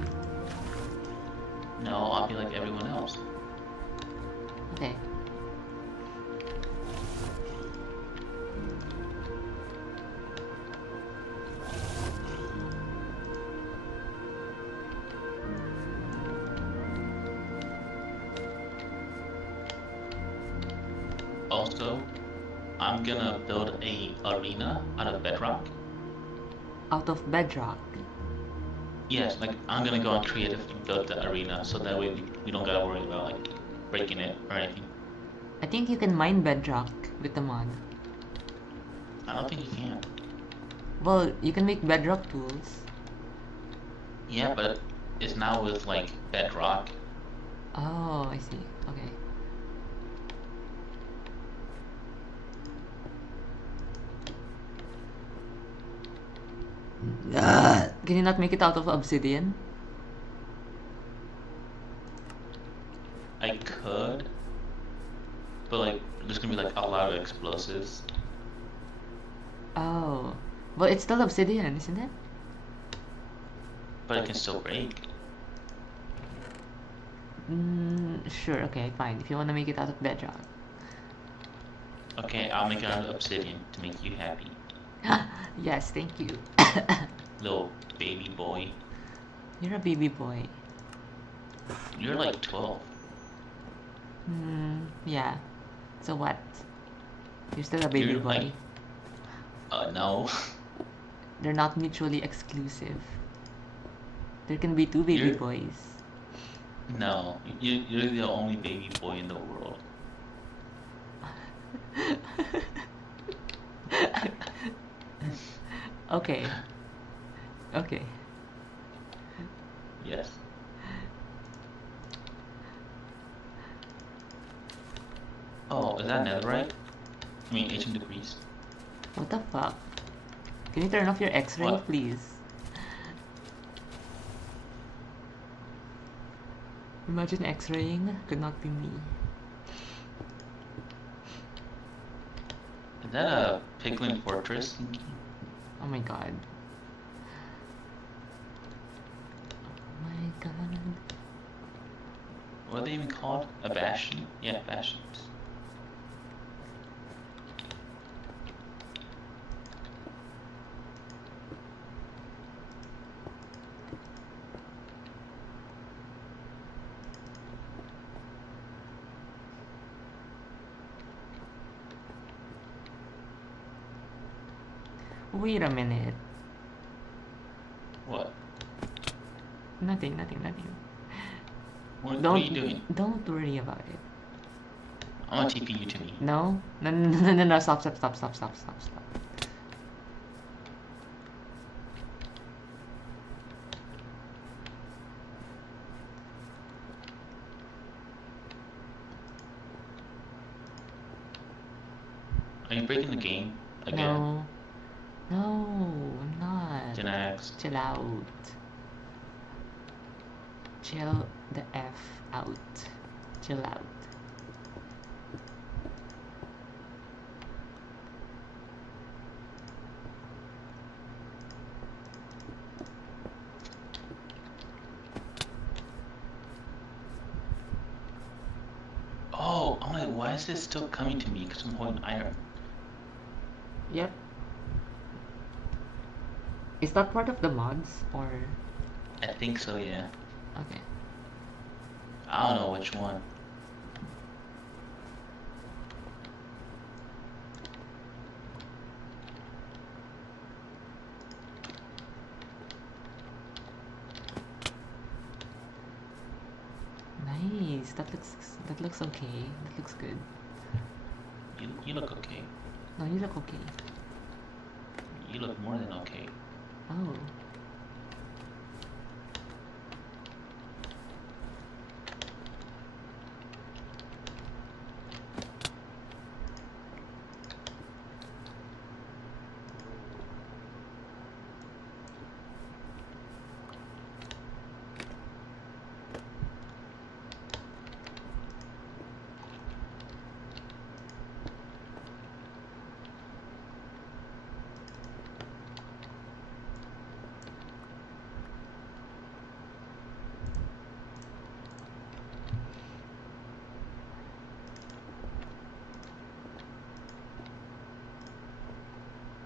No, I'll be like everyone else. Okay. Also, I'm gonna build a arena out of bedrock. Out of bedrock. Yes, like I'm gonna go on creative and build the arena so that way we don't gotta worry about like breaking it or anything. I think you can mine bedrock with the mod. I don't think you can. Well, you can make bedrock tools. Yeah, but it's now with like bedrock. Oh, I see. Okay. Can you not make it out of obsidian? I could, but like there's gonna be like a lot of explosives. Oh. Well, it's still obsidian, isn't it? But it can still break. Sure, okay, fine. If you want to make it out of bedrock. Okay, I'll make it out of obsidian to make you happy. Yes, thank you. Little baby boy. You're a baby boy. You're like 12. Yeah. So what? You're still a baby You're boy. like, no. They're not mutually exclusive. There can be two baby You're- boys. No, you're the only baby boy in the world. Okay. Okay. Yes. Oh, is that netherite? I mean, ancient degrees. What the fuck? Can you turn off your X-ray, What? please? Imagine X-raying. Could not be me. Is that a piglin fortress? Oh my god. Oh my god. What are they even called? A bastion? Yeah, bastions. Wait a minute. What? Nothing. What are you doing? Don't worry about it. I'm gonna TP you to me. No? No, stop. Are you breaking the game again? No. No, I'm not. Janax. Chill out. Chill the F out. Chill out. Oh, I'm like, why is this still coming to me? Because I'm holding iron. Yep. Is that part of the mods or? I think so, yeah. Okay. I don't know which one. Nice. That looks okay. That looks good. You look okay. No, you look okay. You look more than okay. Oh.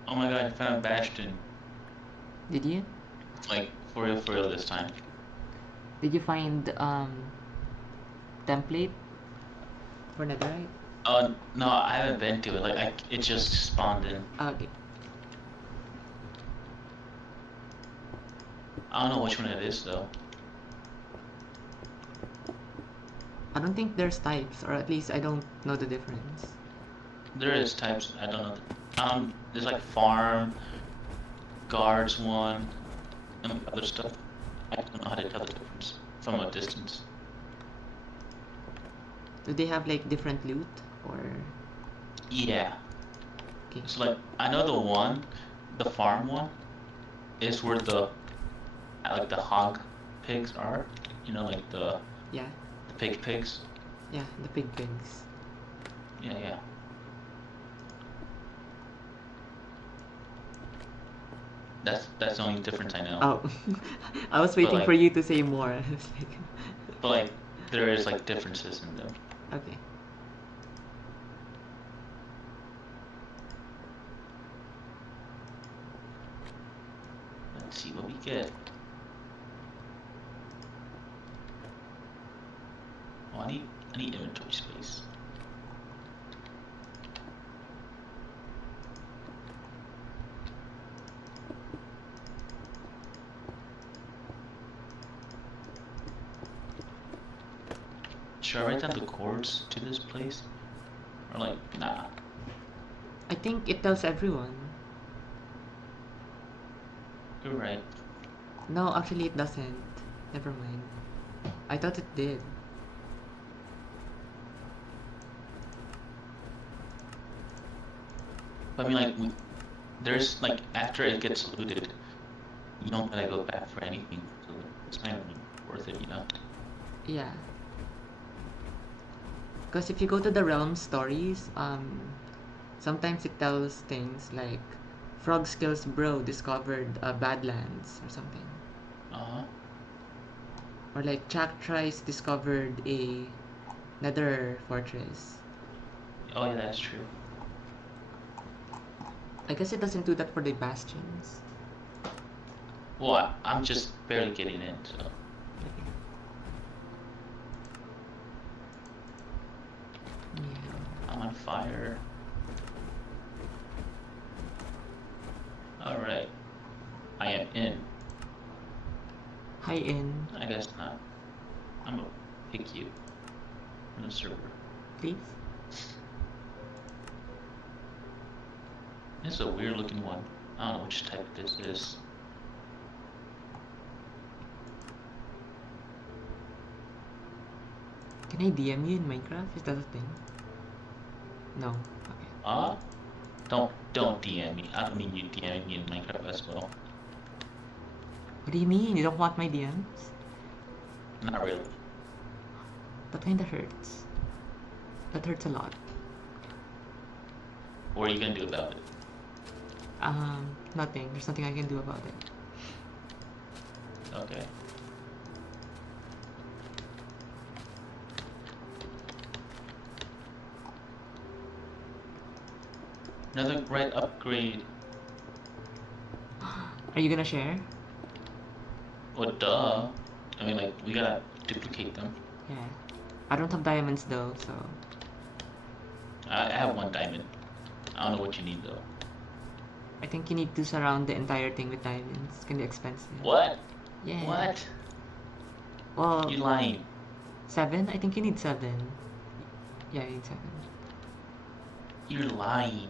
Oh my god, I found Bastion. Did you? Like, for real this time. Did you find template for netherite? No, I haven't been to it. Like, it just spawned in. Okay. I don't know which one it is, though. I don't think there's types, or at least I don't know the difference. There is types, I don't know. There's like farm, guards one, and other stuff. I don't know how to tell the difference from a distance. Do they have like different loot, or? Yeah. Okay. It's like, I know the farm one, is where the hog pigs are. You know, like the Yeah. pigs. Yeah, the pig pigs. Yeah. That's the only difference I know. Oh, I was waiting like- for you to say more. I was like, But like, there is like differences in them. okay. Let's see what we get. Oh, I need inventory space. Should I write down the codes to this place? Or like, nah. I think it tells everyone. You're right. No, actually it doesn't. Never mind. I thought it did. But I mean, like, there's like, after it gets looted, you don't gotta go back for anything. So it's kind of worth it, you know? Yeah. Because if you go to the realm stories, sometimes it tells things like Frog Skills Bro discovered Badlands or something. Uh-huh. Or like Jack Trice discovered a nether fortress. Oh yeah, that's true. I guess it doesn't do that for the bastions. Well, I'm just barely getting in, so. Yeah. I'm on fire. Alright. I am in. Hi in, I guess not. I'm gonna pick you from the server. please. This is a weird looking one. I don't know which type this is. Can I DM you in Minecraft? Is that a thing? No. Okay. Don't DM me. I don't mean you DM me in Minecraft as well. What do you mean? You don't want my DMs? Not really. That kinda hurts. That hurts a lot. What are you gonna do about it? Nothing. There's nothing I can do about it. Okay. Another great upgrade. Are you gonna share? Well, duh. I mean, like, we gotta duplicate them. Yeah. I don't have diamonds though, so. I have one diamond. I don't know what you need though. I think you need to surround the entire thing with diamonds. It's gonna be expensive. What? Yeah. What? Well, You lying? 7? I think you need 7. Yeah, you need 7. You're lying.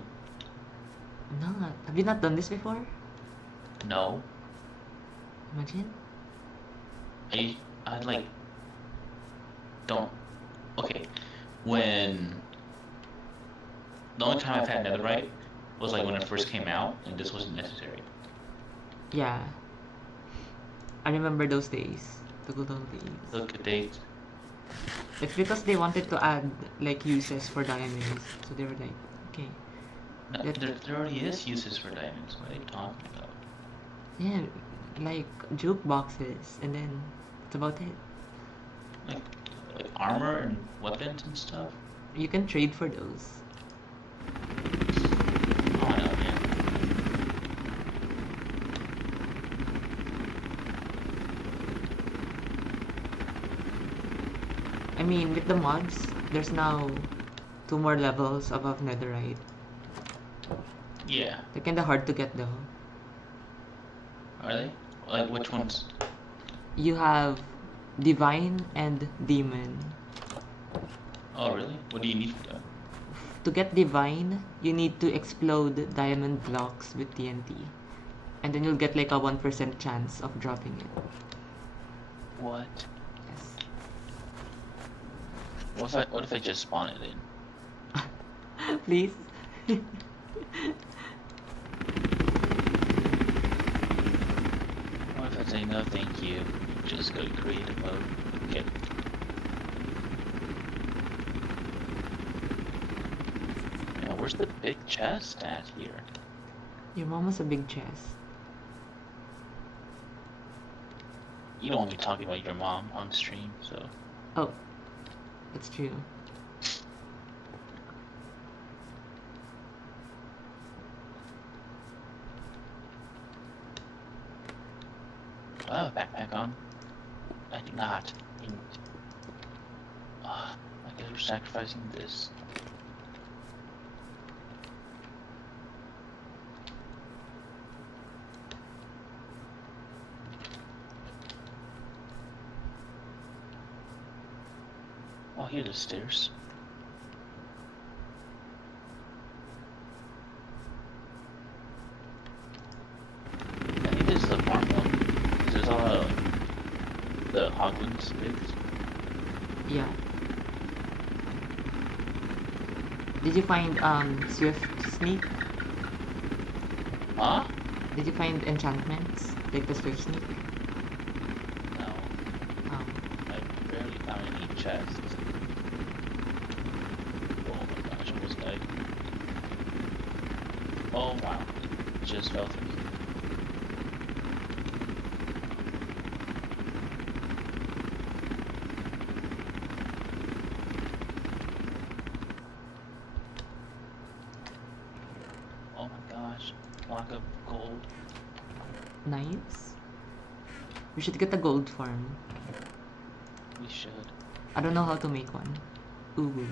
I'm not. Have you not done this before? No. Imagine. I like don't. Okay, when the only time I've had netherite was like when it first came out, and this wasn't necessary. Yeah. I remember those days. The good old days. Look at dates. It's because they wanted to add like uses for diamonds. So they were like, okay. No, there already is uses for diamonds. What are you talking about? Yeah, like jukeboxes, and then that's about it. Like armor and weapons and stuff. You can trade for those. Oh, I know, man. I mean, with the mods, there's now 2 more levels above netherite. Yeah. They're kinda hard to get though. Are they? Like which ones? You have divine and demon. Oh, really? What do you need for that? To get divine, you need to explode diamond blocks with TNT. And then you'll get like a 1% chance of dropping it. What? Yes. What if I just spawn it in? Please. What if I say no, thank you? Just go to creative mode. Okay. Now, where's the big chest at here? Your mom was a big chest. You don't want me talking about your mom on stream, so. Oh, that's true. I have a backpack on. I do not. I guess we're sacrificing this. Oh, here are the stairs. I think this is the farm one. This is all the Hoglands pigs. Yeah. Did you find Swift Sneak? Huh? Did you find enchantments like the Swift Sneak? No. Um, I barely found any chests. Oh my gosh, I almost died. Oh wow. Just fell through. Oh my gosh. Block of gold. nice. We should get a gold farm. We should. I don't know how to make one. Ooh,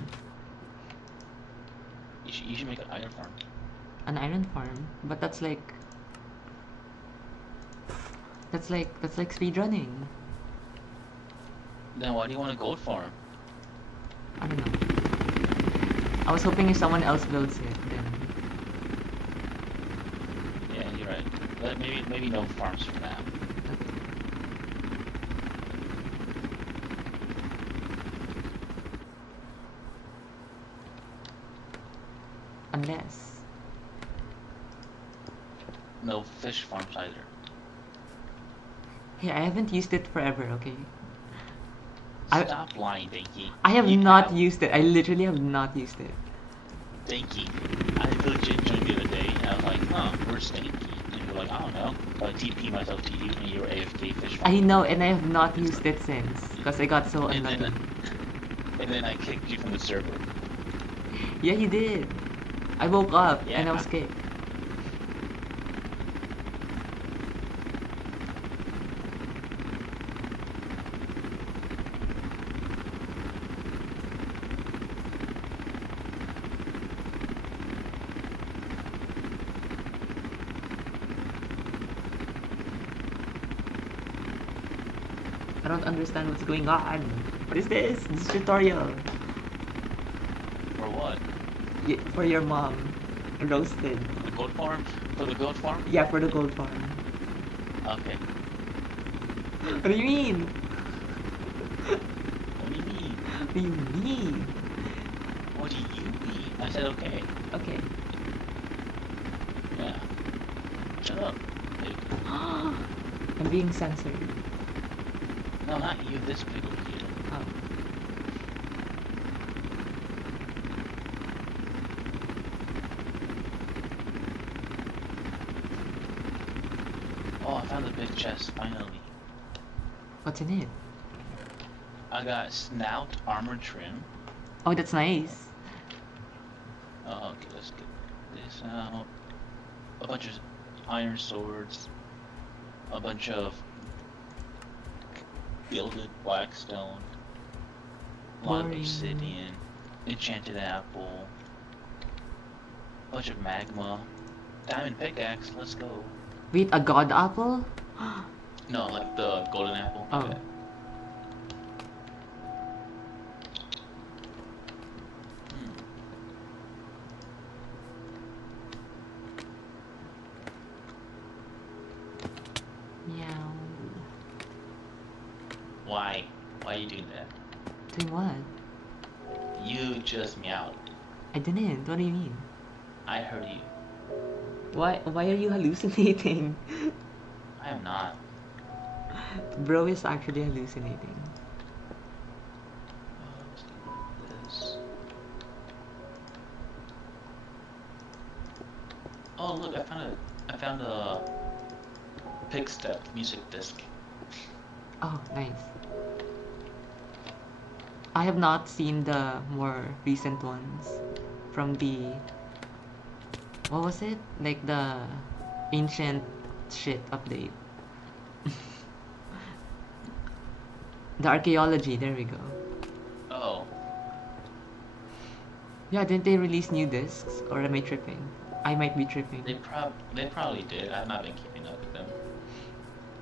You should make an iron farm. an iron farm, but that's like speedrunning. Then why do you want a gold farm? I don't know. I was hoping if someone else builds it, then Yeah, you're right. But maybe no farms for now. unless No fish farms either. hey, I haven't used it forever. Okay, I- Stop lying, Dinky. I have You not used it. I literally have not used it. Dinky. I legit joined the other day and I was like, huh, where's Dinky? And you're like, I don't know. So I TP myself to you and you were AFK fish farm. I know, and I have not used it since because I got so And unlucky. then I kicked you from the server. Yeah, you did. I woke up and I Yeah. was kicked. I don't understand what's going on. What is this? This tutorial. For what? For your mom. Roasted. The gold farm? For the gold farm? Yeah, for the gold farm. Okay. What do you mean? What do you mean? What do you mean? What do you mean? I said okay. Okay. Yeah. Shut up. Pig. I'm being censored. No, not you. This pig over here. Oh. Oh, I found the big chest finally. What's in it? I got snout armor trim. Oh, that's nice. Oh, okay, let's get this out. A bunch of iron swords. A bunch of gilded blackstone. A lot of Boring. obsidian. Enchanted apple. A bunch of magma. Diamond pickaxe, let's go. Wait, a god apple? No, like the golden apple. Oh. Okay. Meow. Why? Why are you doing that? Doing what? You just meowed. I didn't. What do you mean? I heard you. Why are you hallucinating? I am not. Bro is actually hallucinating. Let's do this. Oh look, I found a Pig Step music disc. Oh, nice. I have not seen the more recent ones from the... What was it? Like the ancient shit update. The archaeology, there we go. Oh, Yeah, didn't they release new discs? Or am I tripping? I might be tripping. they probably did. I've not been keeping up with them.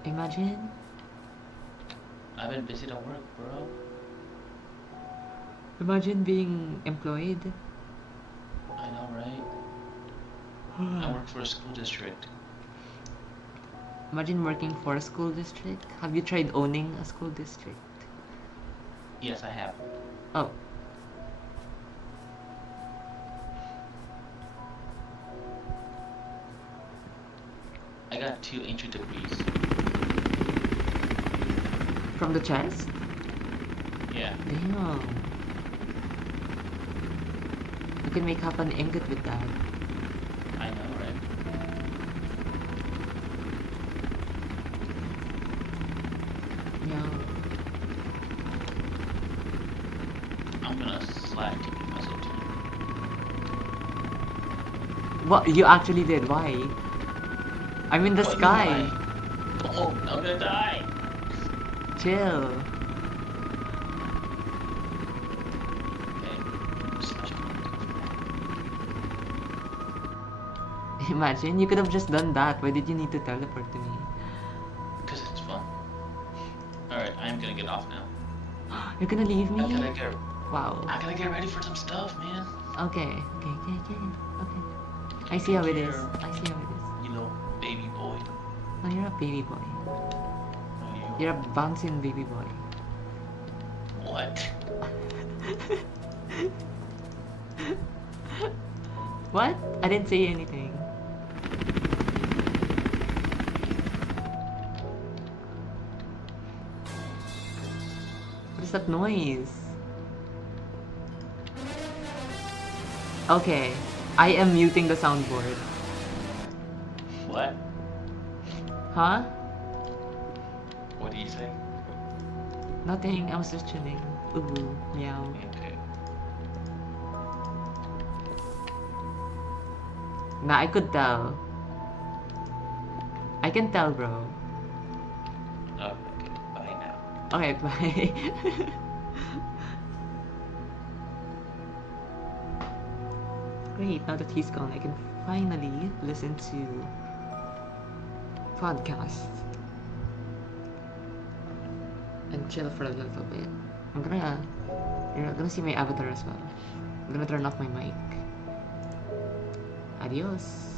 Imagine. I've been busy to work, bro. Imagine being employed. I know, right? I work for a school district. Imagine working for a school district. Have you tried owning a school district? Yes, I have. Oh. I got 2 ancient degrees. From the chest? Yeah. Damn. You can make up an ingot with that. I know, right? Yeah. I'm gonna slack myself to you. What? You actually did? Why? I'm in the Oh, you sky. lie. Oh, I'm gonna die. Chill. Okay. Slash Imagine, you could have just done that. Why did you need to teleport to me? because it's fun. Alright, I'm gonna get off now. You're gonna leave me? I Wow. gotta get ready for some stuff, man. Okay. I see how it is. Here. I see how it is. You know, baby boy. No, you're a baby boy. No, You're a bouncing baby boy. What? What? I didn't say anything. What is that noise? Okay, I am muting the soundboard. What? Huh? What do you say? Nothing, I was just chilling. Ooh, meow. Okay. Nah, I could tell. I can tell, bro. Oh, okay. Bye now. Okay, bye. Great, now that he's gone, I can finally listen to podcasts and chill for a little bit. You're gonna see my avatar as well. I'm gonna turn off my mic. Adios.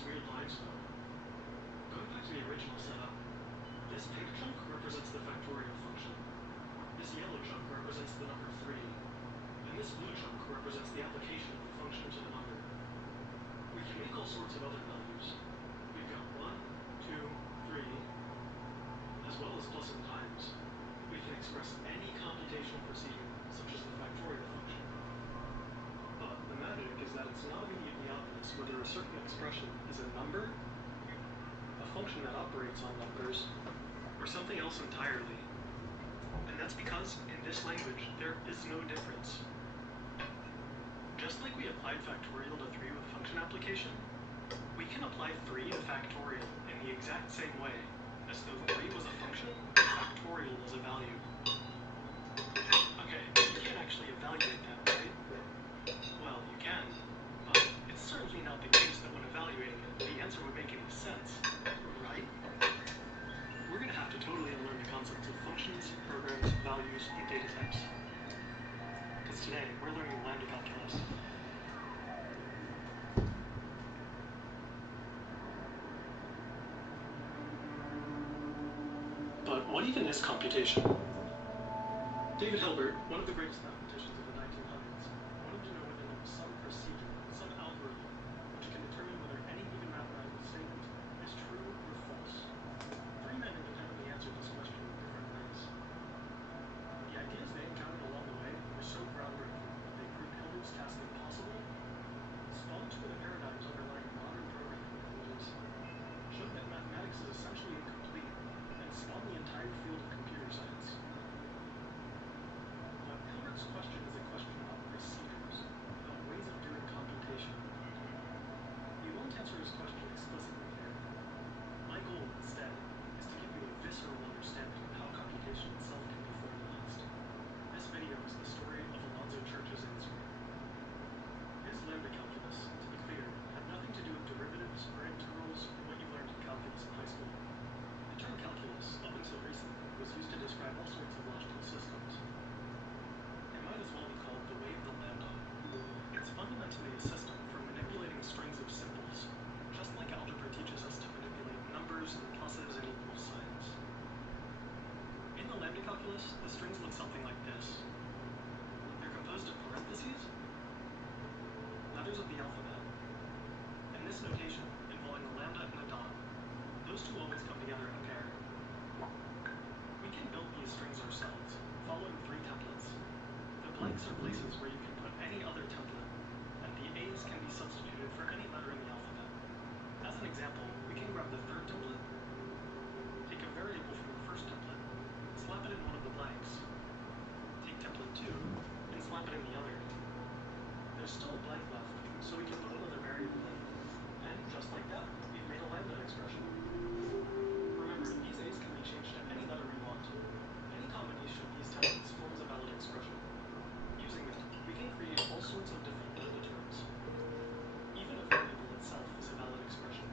these weird lines though. Going back to the original setup, this pink chunk represents the factorial function. This yellow chunk represents the number 3. And this blue chunk represents the application of the function to the number. We can make all sorts of other values. We've got 1, 2, 3, as well as plus and times. We can express any computational procedure, such as the factorial function. But the magic is that it's not immediately obvious whether a certain expression is a number, a function that operates on numbers, or something else entirely. And that's because, in this language, there is no difference. Just like we applied factorial to 3 with function application, we can apply 3 to factorial in the exact same way, as though 3 was a function and factorial was a value. Okay, you can't actually evaluate that, right? Well, you can, but it's certainly not the case that when evaluating it, the answer would make any sense, right? We're going to have to totally unlearn the concepts of functions, programs, values, and data types. Because today, we're learning lambda calculus. But what even is computation? David Hilbert, one of the greatest mathematicians of the 1900s, wanted to know whether there was some procedure, some algorithm, which can determine whether any given mathematical statement is true or false. 3 men independently answered this question in different ways. The ideas they encountered along the way were so groundbreaking that they proved Hilbert's task impossible, spawned 2 of the paradigms underlying modern programming languages, showed that mathematics is essentially incomplete, and spawned the entire field of computer science. But Hilbert's question is a question about procedures, about ways of doing computation. We won't answer his question explicitly here. My goal, instead, is to give you a visceral understanding of how computation itself can be formalized. This video is the story of Alonzo Church's answer. His lambda calculus, to be clear, had nothing to do with derivatives or integrals or what you learned in calculus in high school. The term calculus, up until recently, was used to describe all sorts of logical systems. It might as well be called the way of the lambda. It's fundamentally a system for manipulating strings of symbols, just like algebra teaches us to manipulate numbers and pluses and equals signs. In the lambda calculus, the strings look something like this. They're composed of parentheses, letters of the alphabet, and this notation involving a lambda and a dot. Those 2 always come together in a pair. We can build these strings ourselves, following 3 templates. The blanks are places where you can put any other template, and the A's can be substituted for any letter in the alphabet. As an example, we can grab the 3rd template, take a variable from the 1st template, slap it in one of the blanks, take template 2, and slap it in the other. There's still a blank left, so we can put another variable in. And just like that, we've made a lambda expression. Remember, these A's can be changed to any letter we want. Any combination of these templates forms a valid expression. Using them, we can create all sorts of different lambda terms. Even a variable itself is a valid expression.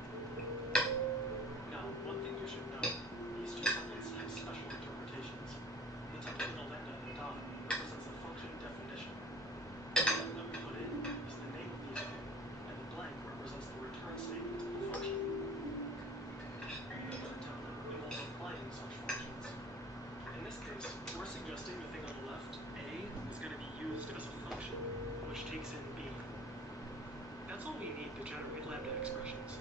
Now, one thing you should know, these 2 templates have special interpretations. The template with a lambda and a dot represents a function definition. The line that we put in is the name of the array, and the blank represents the return statement of the function. Another template involves applying such functions. In this case, we're suggesting the thing on the left, A, is going to be used as a function, which takes in B. That's all we need to generate lambda expressions.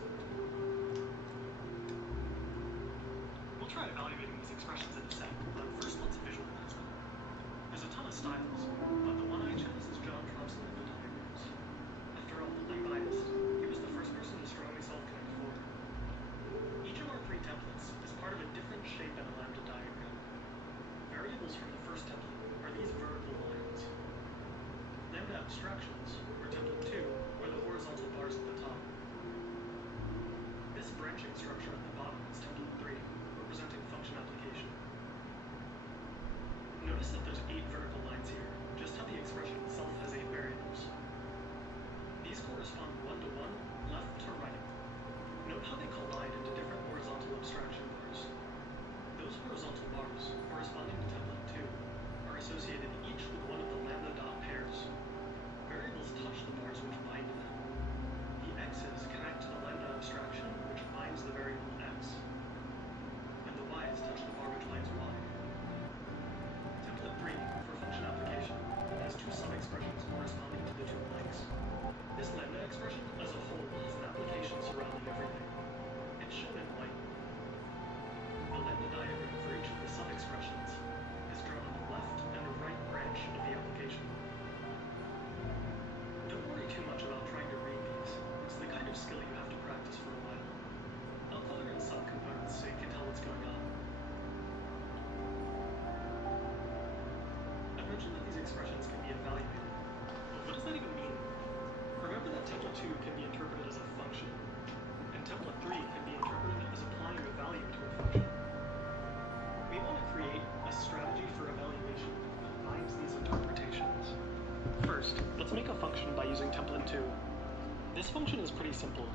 We'll try evaluating these expressions in a sec, but first let's visualize them. There's a ton of styles, but the one I chose is John Trump's lambda diagrams. After all, I'm biased. He was the first person to strongly self-connect 4. Each of our 3 templates is part of a different shape in a lambda diagram. Variables from the 1st template are these vertical lines. Lambda abstractions, or template 2, are the horizontal bars at the top. This branching structure at the bottom is template 3, representing function application. Notice that there's 8 vertical lines here, just how the expression itself has template 2 can be interpreted as a function, and template 3 can be interpreted as applying a value to a function. We want to create a strategy for evaluation that combines these interpretations. First, let's make a function by using template 2. This function is pretty simple.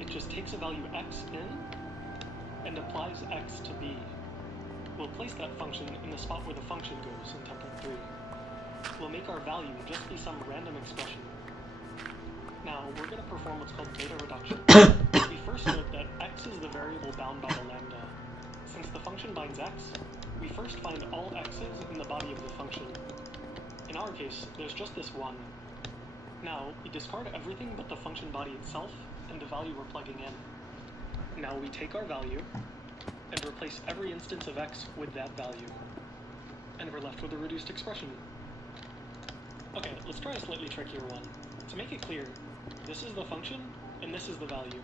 It just takes a value x in and applies x to b. We'll place that function in the spot where the function goes in template 3. We'll make our value just be some random expression. Now, we're going to perform what's called data reduction. We first note that x is the variable bound by the lambda. Since the function binds x, we first find all x's in the body of the function. In our case, there's just this one. Now, we discard everything but the function body itself and the value we're plugging in. Now we take our value and replace every instance of x with that value. And we're left with a reduced expression. Okay, let's try a slightly trickier one. To make it clear, this is the function and this is the value.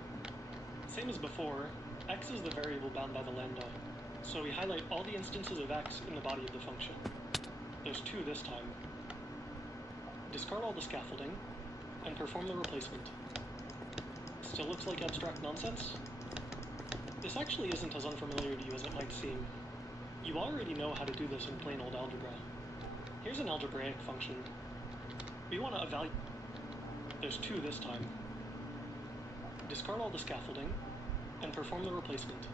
Same as before, x is the variable bound by the lambda. So we highlight all the instances of x in the body of the function. There's 2 this time. Discard all the scaffolding and perform the replacement. Still looks like abstract nonsense? This actually isn't as unfamiliar to you as it might seem. You already know how to do this in plain old algebra. Here's an algebraic function. We want to evaluate. There's 2 this time. Discard all the scaffolding and perform the replacement.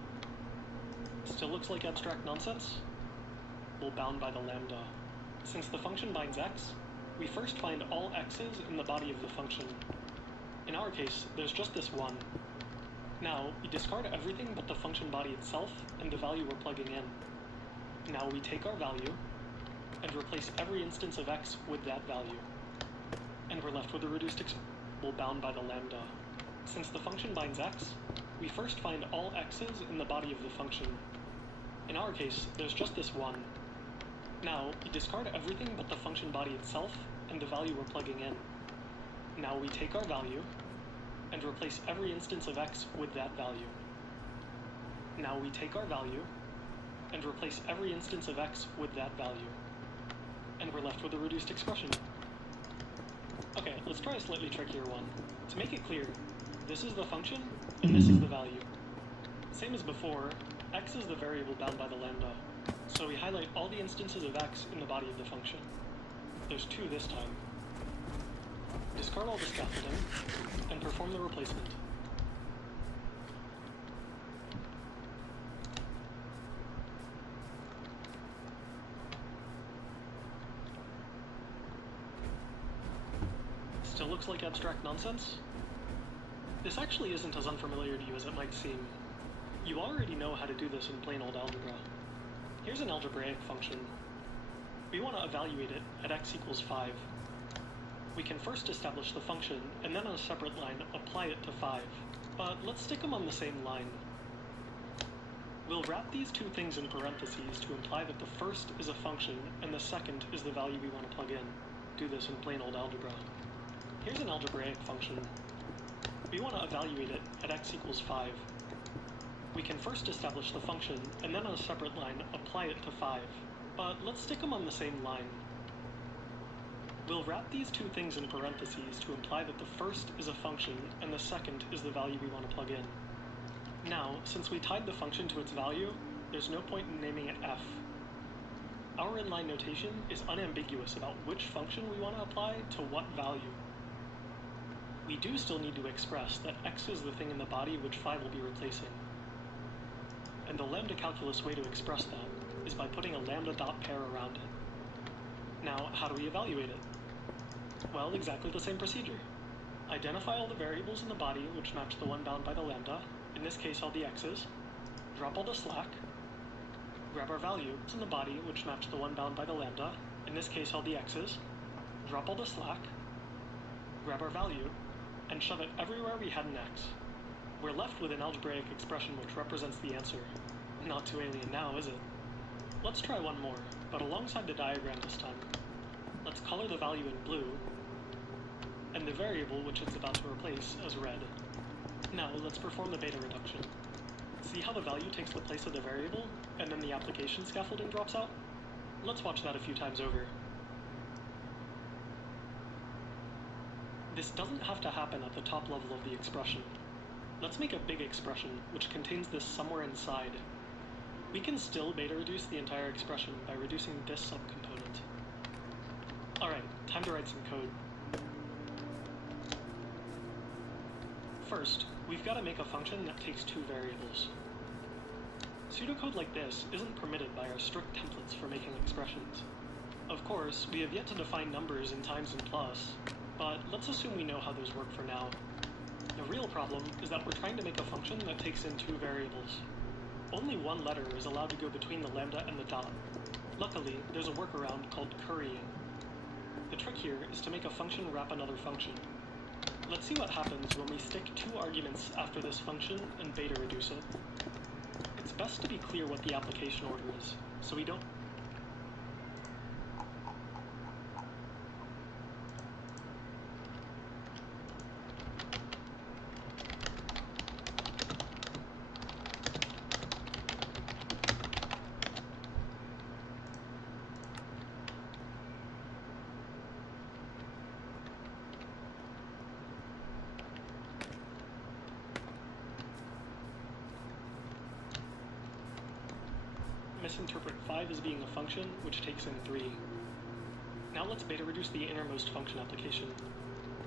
Still looks like abstract nonsense? Well, bound by the lambda. Since the function binds x, we first find all x's in the body of the function. In our case, there's just this one. Now, we discard everything but the function body itself and the value we're plugging in. Now we take our value and replace every instance of x with that value. And we're left with a reduced expression bound by the lambda. Since the function binds x, we first find all x's in the body of the function. In our case, there's just this one. Now, we discard everything but the function body itself and the value we're plugging in. Now we take our value and replace every instance of x with that value. Now we take our value and replace every instance of x with that value. And we're left with a reduced expression. Okay, let's try a slightly trickier one. To make it clear, this is the function and this is the value. Same as before, x is the variable bound by the lambda. So we highlight all the instances of x in the body of the function. There's 2 this time. Discard all the scaffolding and perform the replacement. Still looks like abstract nonsense? This actually isn't as unfamiliar to you as it might seem. You already know how to do this in plain old algebra. Here's an algebraic function. We want to evaluate it at x equals 5. We can first establish the function, and then on a separate line, apply it to 5. But let's stick them on the same line. We'll wrap these 2 things in parentheses to imply that the first is a function, and the second is the value we want to plug in. Do this in plain old algebra. Here's an algebraic function. We want to evaluate it at x equals 5. We can first establish the function, and then on a separate line, apply it to 5. But let's stick them on the same line. We'll wrap these 2 things in parentheses to imply that the first is a function, and the second is the value we want to plug in. Now, since we tied the function to its value, there's no point in naming it f. Our inline notation is unambiguous about which function we want to apply to what value. We do still need to express that x is the thing in the body which 5 will be replacing. And the lambda calculus way to express that is by putting a lambda dot pair around it. Now, how do we evaluate it? Well, exactly the same procedure. Identify all the variables in the body which match the one bound by the lambda, in this case all the x's, drop all the slack, grab our values in the body which match the one bound by the lambda, in this case all the x's, drop all the slack, grab our value, and shove it everywhere we had an x. We're left with an algebraic expression which represents the answer. Not too alien now, is it? Let's try one more, but alongside the diagram this time. Let's color the value in blue, and the variable which it's about to replace as red. Now let's perform the beta reduction. See how the value takes the place of the variable, and then the application scaffolding drops out? Let's watch that a few times over. This doesn't have to happen at the top level of the expression. Let's make a big expression which contains this somewhere inside. We can still beta reduce the entire expression by reducing this subcomponent. Alright, time to write some code. First, we've got to make a function that takes two variables. Pseudocode like this isn't permitted by our strict templates for making expressions. Of course, we have yet to define numbers in times and plus, but let's assume we know how those work for now. The real problem is that we're trying to make a function that takes in two variables. Only one letter is allowed to go between the lambda and the dot. Luckily, there's a workaround called currying. The trick here is to make a function wrap another function. Let's see what happens when we stick two arguments after this function and beta reduce it. It's best to be clear what the application order is, so we don't... misinterpret 5 as being a function which takes in 3. Now let's beta reduce the innermost function application.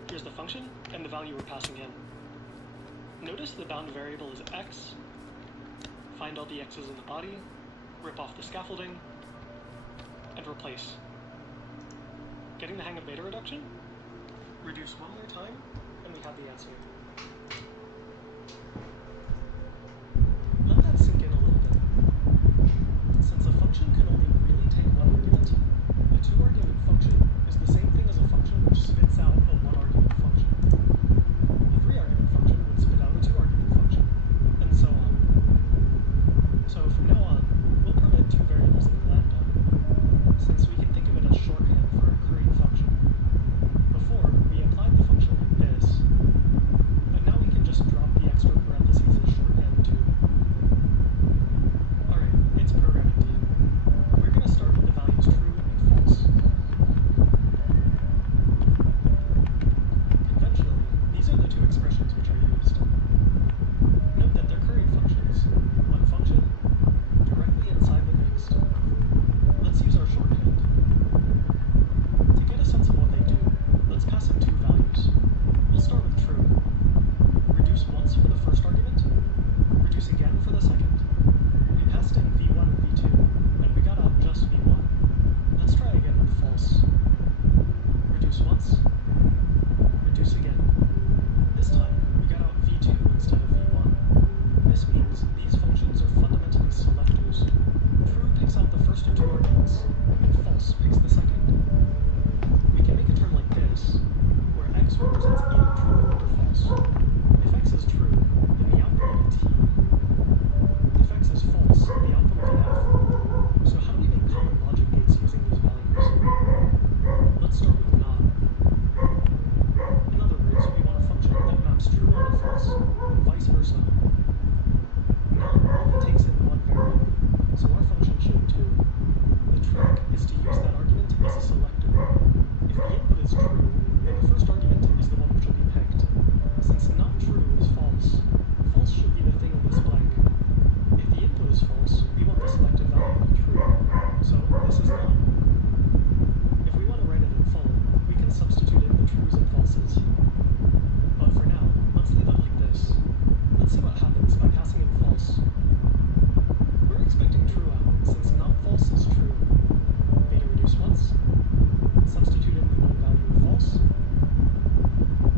Here's the function and the value we're passing in. Notice the bound variable is x, find all the x's in the body, rip off the scaffolding, and replace. Getting the hang of beta reduction? Reduce one more time, and we have the answer. Let that sink in a little bit. Since a function can only really take one argument, a two-argument function is the same thing as a function which spits out a one-argument function. A three-argument function would spit out a two-argument function, and so on. So from now on, we'll permit two variables in the lambda, since we can think of it as shorthand for a curried function. Before, we applied the function like this, but now we can just drop the extra parentheses as shorthand too. Alright, it's programming time. We're going to start with the values true and false. Conventionally, these are the two expressions which are used. Note that they're curried functions, one function directly inside the next. Let's use our shorthand. To get a sense of what they do, let's pass in two values. We'll start with true. Reduce once for the first argument, reduce again for the second. We passed in v1 and v2, and we got out just v1. Let's try again with false. Reduce once, reduce again. This time, we got out v2 instead of v1. This means these functions are fundamentally selectors. True picks out the first of two arguments, and false picks the second. We can make a term like this, where x represents either true or false. If x is true, then the output will be t. If x is false, the output will be f. So how do we make common logic gates using these values? Let's start with not. In other words, we want a function that maps true onto false, and vice versa. Not only takes in one variable, so our function should too. The trick is to use that argument as a selector. If the input is true, then the first argument is the one which will be picked. Since not true is false, false should be the thing in this blank. If the input is false, we want the selected value to be true, so this is not. If we want to write it in full, we can substitute in the trues and falses. But for now, let's leave it like this. Let's see what happens by passing in false. We're expecting true out, since not false is true. Beta reduce once, substitute in the known value of false,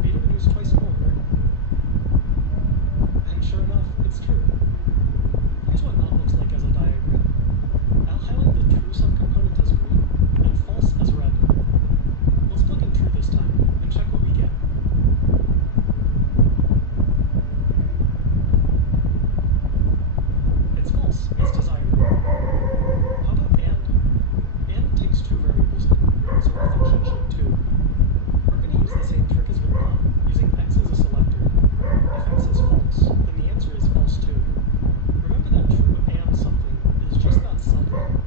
beta reduce twice more, and sure enough, it's true. Here's what not looks like as a diagram. I'll highlight the true subcomponent as green, and false as red. Let's plug in true this time, and check what we get. It's false, as desired. How about and? And takes two variables in, so our function should too. We're going to use the same trick as with not, using x as a selector. If x is false, then the answer is false too. Remember that true and something is just that something.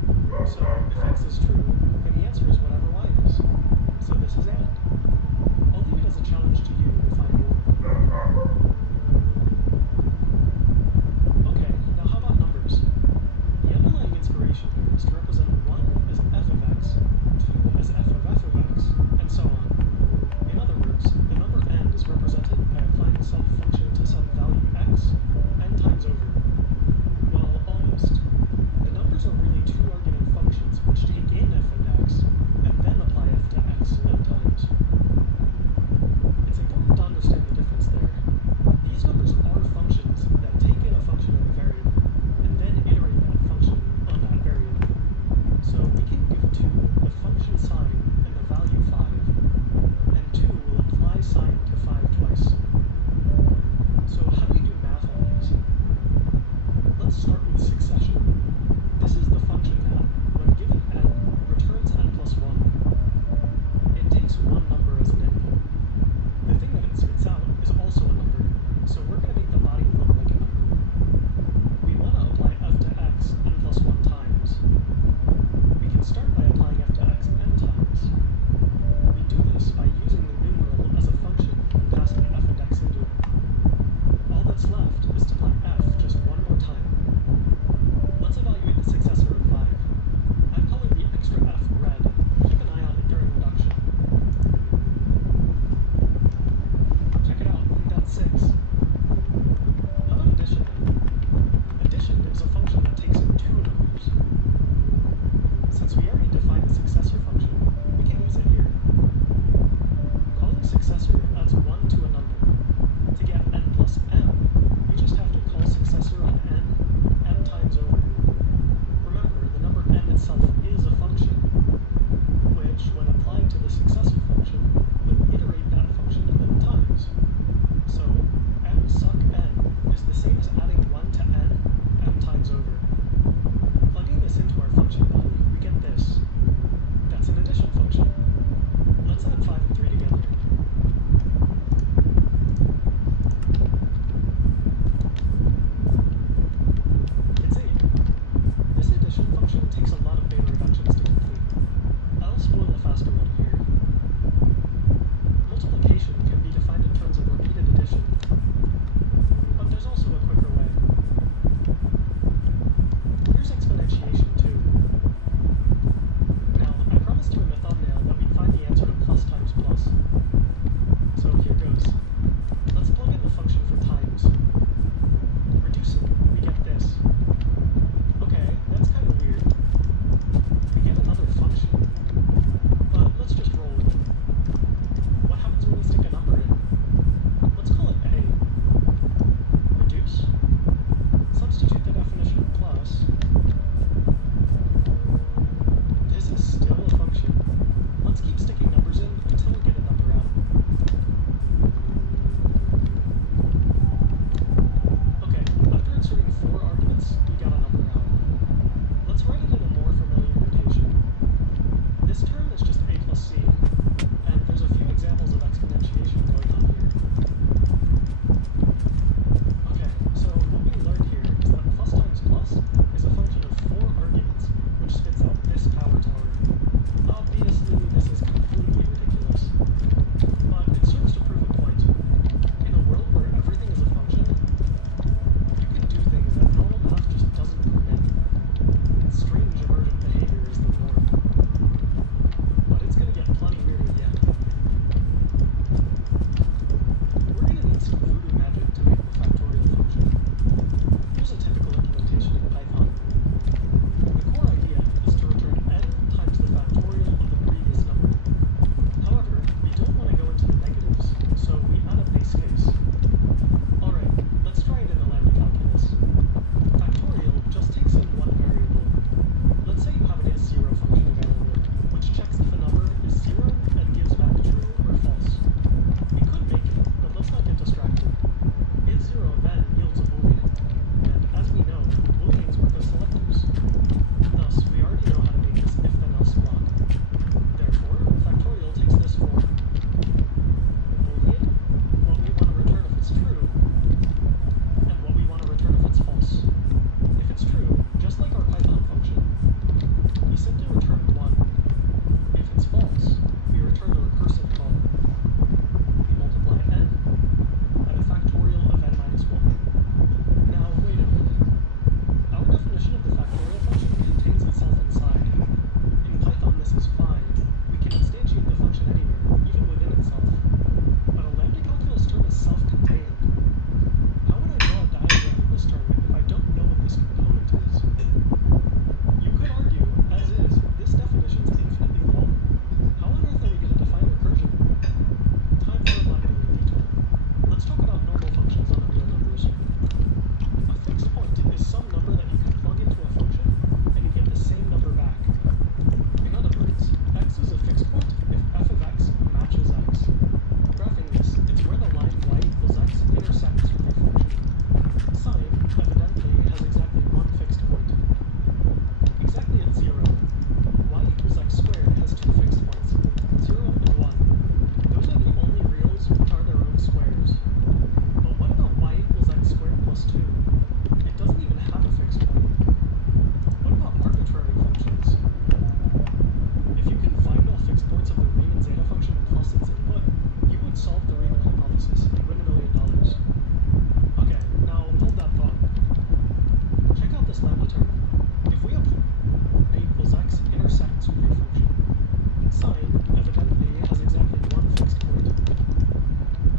So if x is true, then the answer is whatever y is. So this is and. I'll leave it as a challenge some function to some value x, n times over. Well, almost. The numbers are really two argument functions which take in f and x, and then apply f to x n times. It's important to understand the difference there. These numbers are functions that take in a function and a variable, and then iterate that function on that variable. So we can give 2 the function sine and the value 5, and 2 will apply sine to 5 twice. So how do we do math on these? Let's start with succession. This is the function that, when given n, returns n plus 1. It takes one number as an input. The thing that it spits out is also a number, so we're going to make the body look like a number. We want to apply f to x n plus 1 times. We can start by applying f to x n times. We do this by using the numeral as a function and passing f and x into it. All that's left is to let f just one more time. Let's evaluate the successor of 5. I've colored the extra f red. Keep an eye on it during reduction. Check it out, we got 6. How about addition then? Addition is a function that takes in 2 numbers. Since we already defined the successor function, we can use it here. Calling successor adds 1 to a number. To get n plus m, we just have to call successor on n times over. Remember, the number m itself is a function, which, when applied to the successor function, will iterate that function n times. So, m suck n is the same as adding 1 to n times over. Plugging this into our function body, we get this. That's an addition function. Let's add 5 and 3 together. It's 8. This addition function takes a lot of beta reductions to complete. I'll spoil a faster one here. Multiplication can be defined in terms of repeated addition, but there's also a quicker way. Here's exponentiation too. Now, I promised you in the thumbnail that we'd find the answer to plus times plus. So here goes. Let's plug in the function for times. Reducing, we get this. Okay, that's kind of weird. We get another function, but let's just roll with it. What happens when we stick a number in? Let's call it a. Reduce. Substitute the definition of plus. This is still a function. Let's keep sticking numbers in until we get a number out.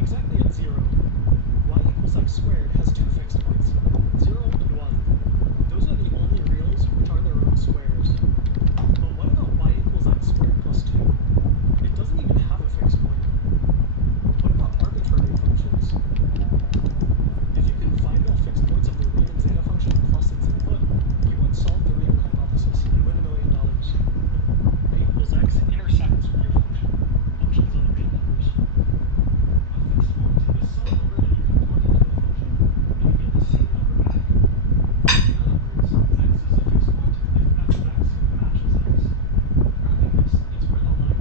Exactly at 0, y equals x squared has two fixed points, 0 and 1. Those are the only reals which are their own squares. But what about y equals x squared plus 2? It doesn't even have a fixed point. What about arbitrary functions? If you can find all fixed points of the Riemann zeta function plus its input, you would solve the Riemann hypothesis and win $1 million. Y equals x intersects with your function. Functions on the real numbers. A fixed point is some number that you can plug into a function, and you get the same number back. In other words, x is a fixed point if f of x matches x. Graphing this, it's where the line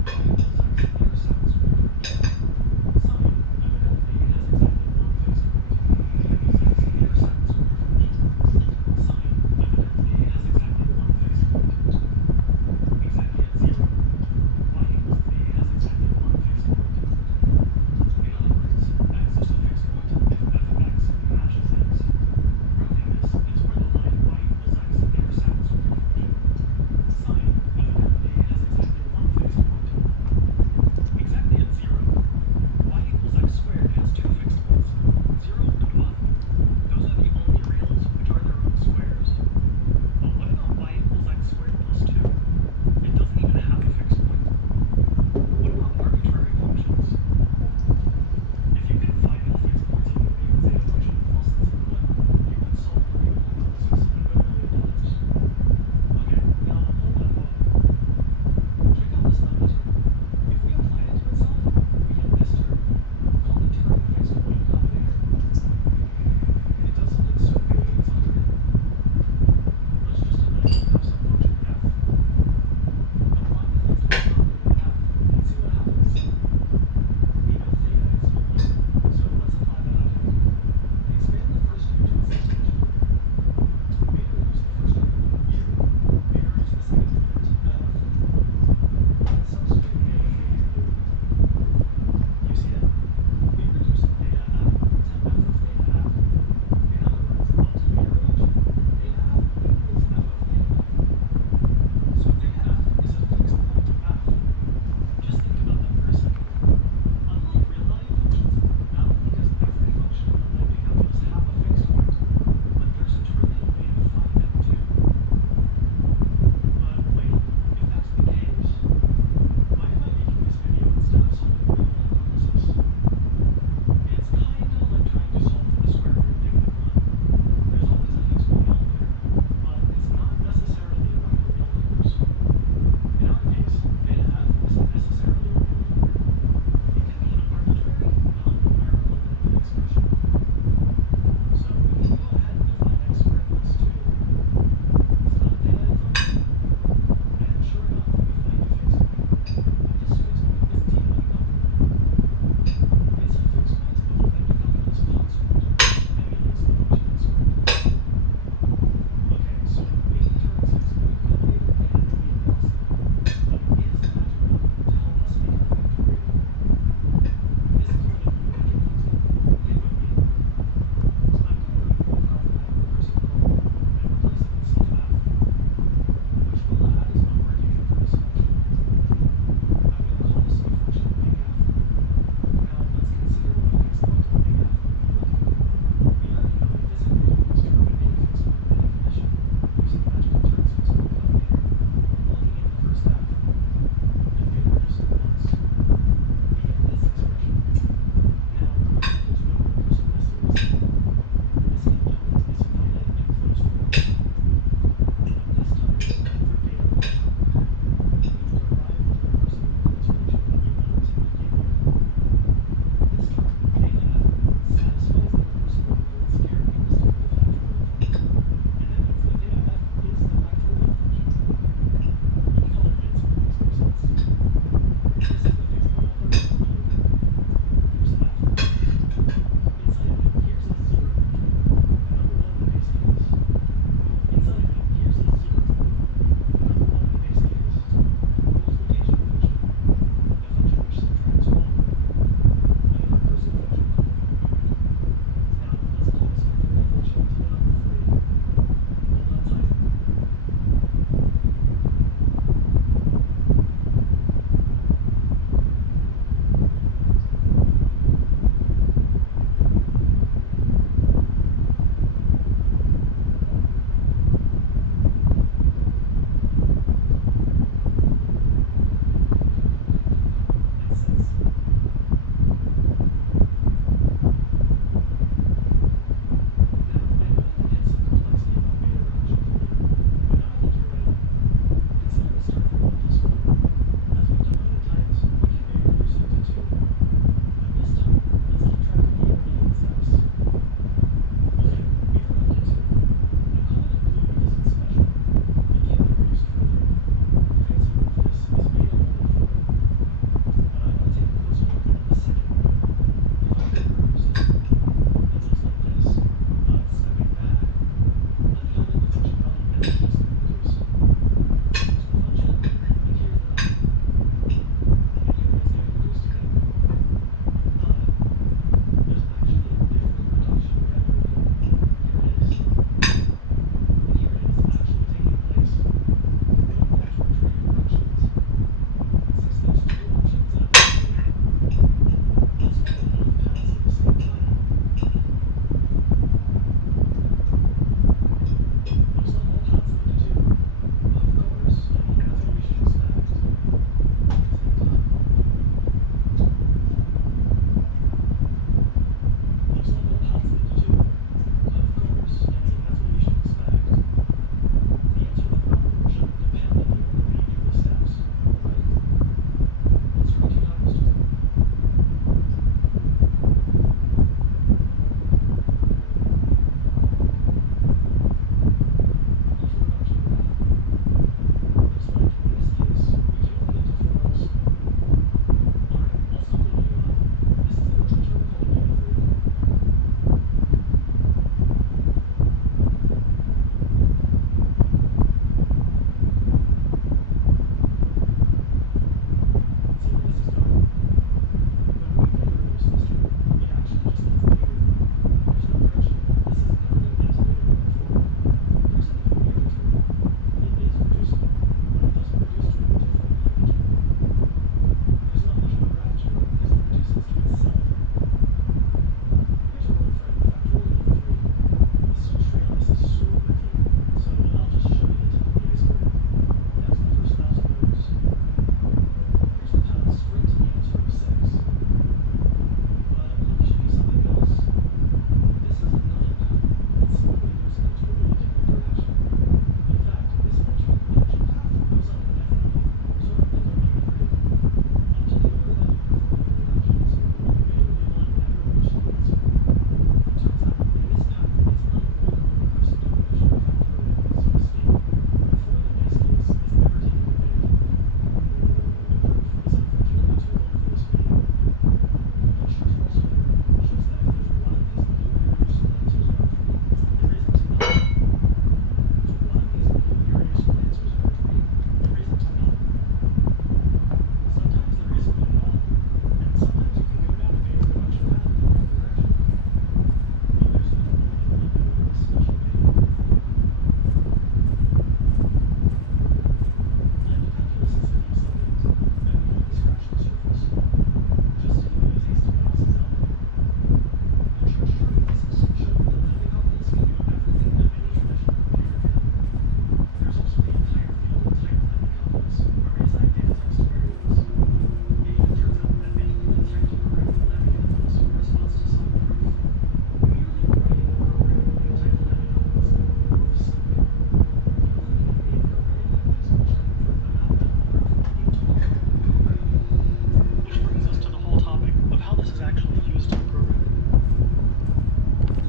languages to program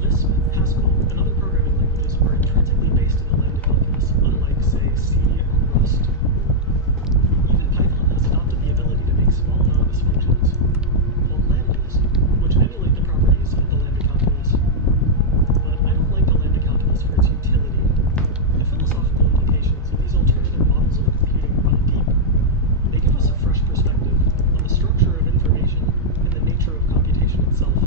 it. Lisp, Haskell, and other programming languages are intrinsically based in the lambda calculus, unlike, say, C or Rust. Even Python has adopted the ability to make small anonymous functions called lambdas, which emulate the properties of the lambda calculus. But I don't like the lambda calculus for its utility. The philosophical implications of these alternative models of computing run deep. They give us a fresh perspective on the structure of information and the nature of computation itself.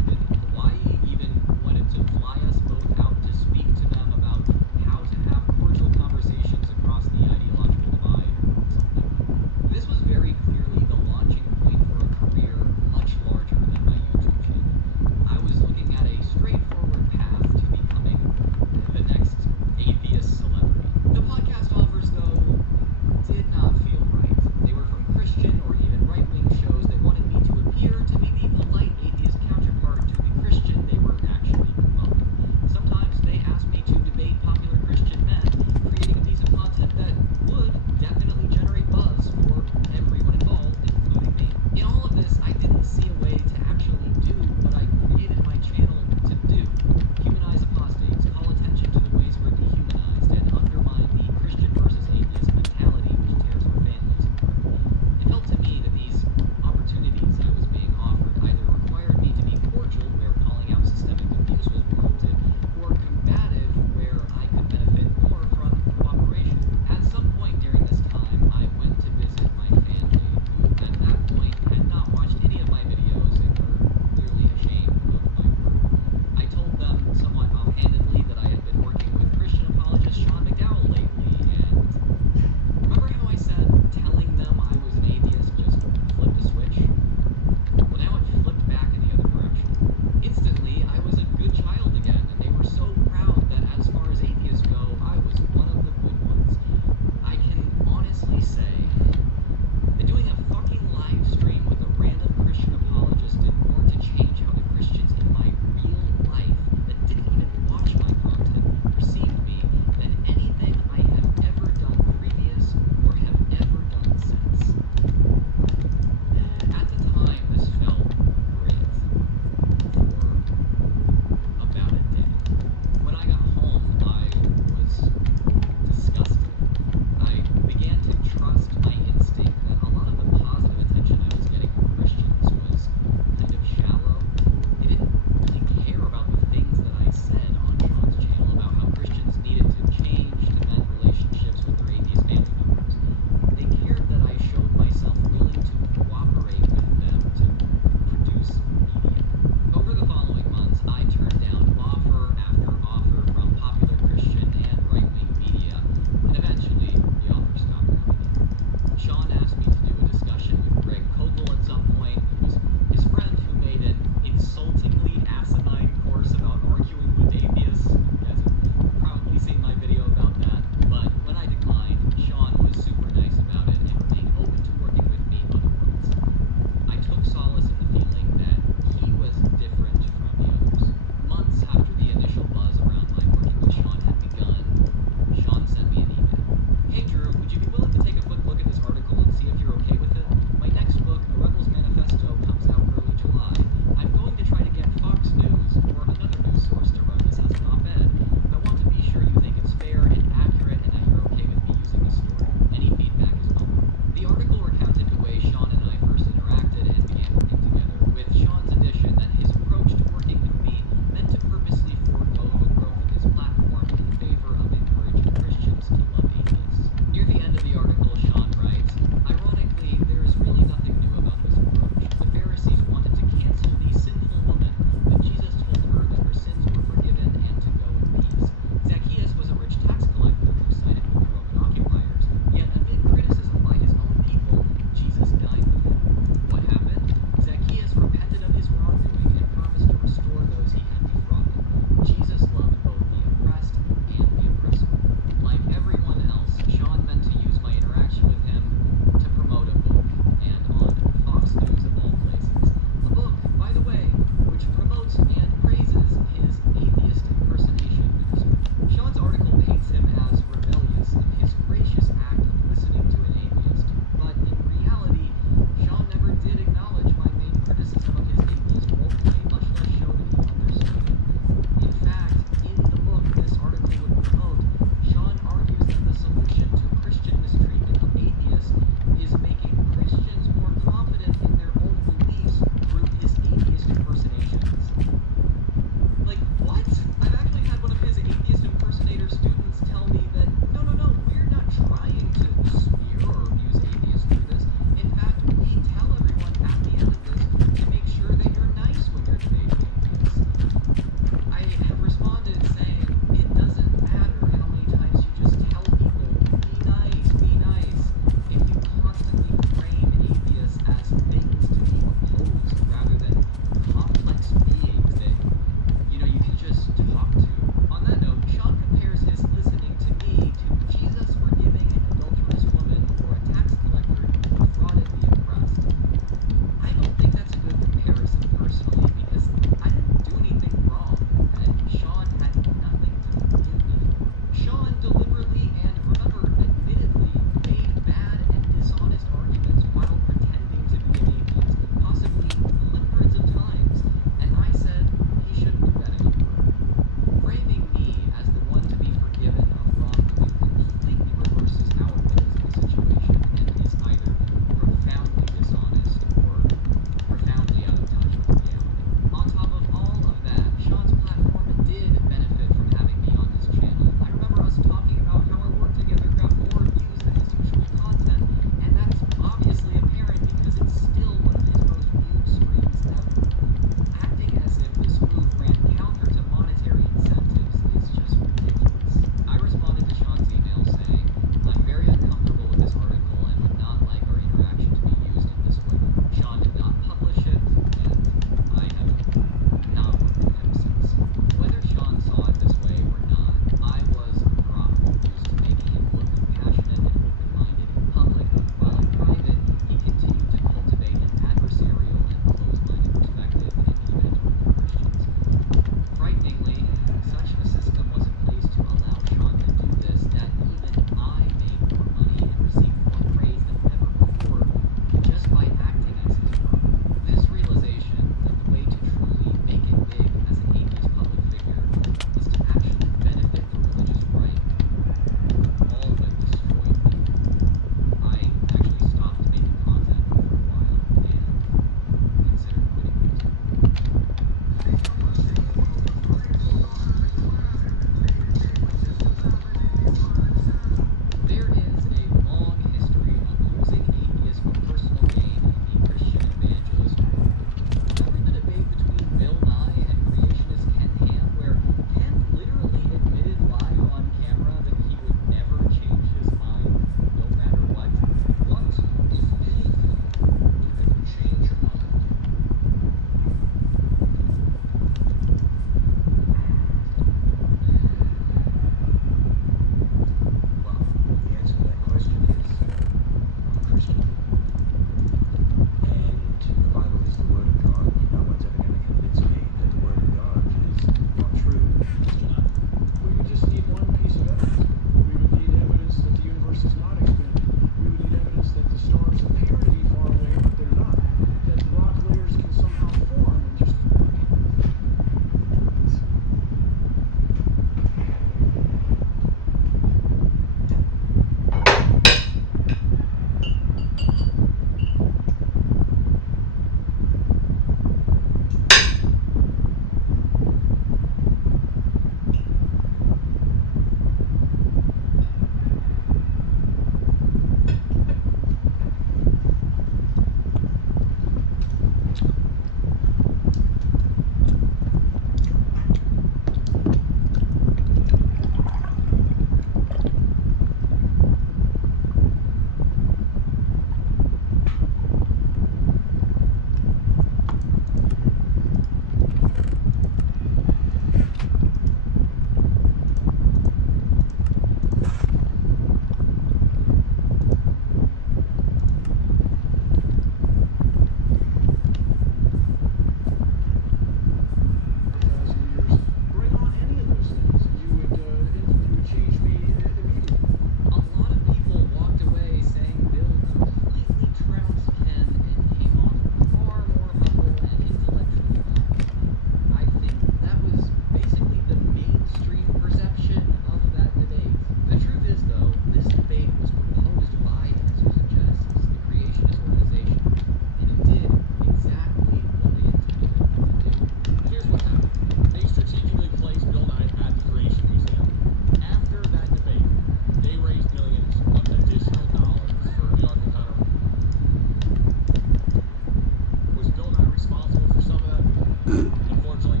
Unfortunately,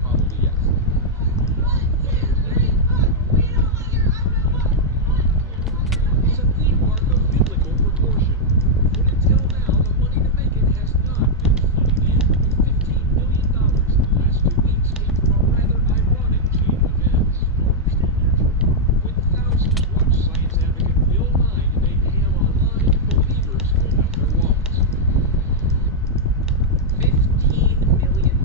probably yes. It's a theme park of biblical proportion. But until now, the money to make it has not been funny. $15 million last 2 weeks came from a rather ironic chain of events. When thousands watched science advocate Bill Nye debate ham online, believers pulled out their wallets. $15 million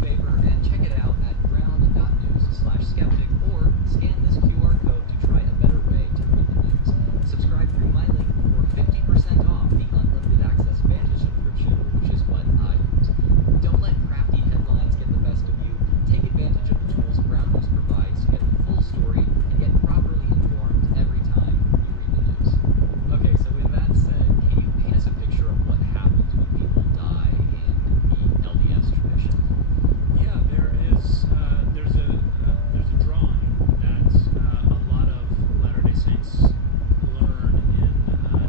favor and check it out at ground.news/skeptic or scan this QR code to try a better way to read the news. Subscribe through my link for 50% off the unlimited access Vantage subscription, which is what I use. Don't let crafty headlines get the best of you. Take advantage of the tools Ground News provides to get the full story and get properly informed every time you read the news. Okay, so with that said, can you paint us a picture of what happens when people die in the LDS tradition? Yeah, there's a drawing that a lot of Latter-day Saints learn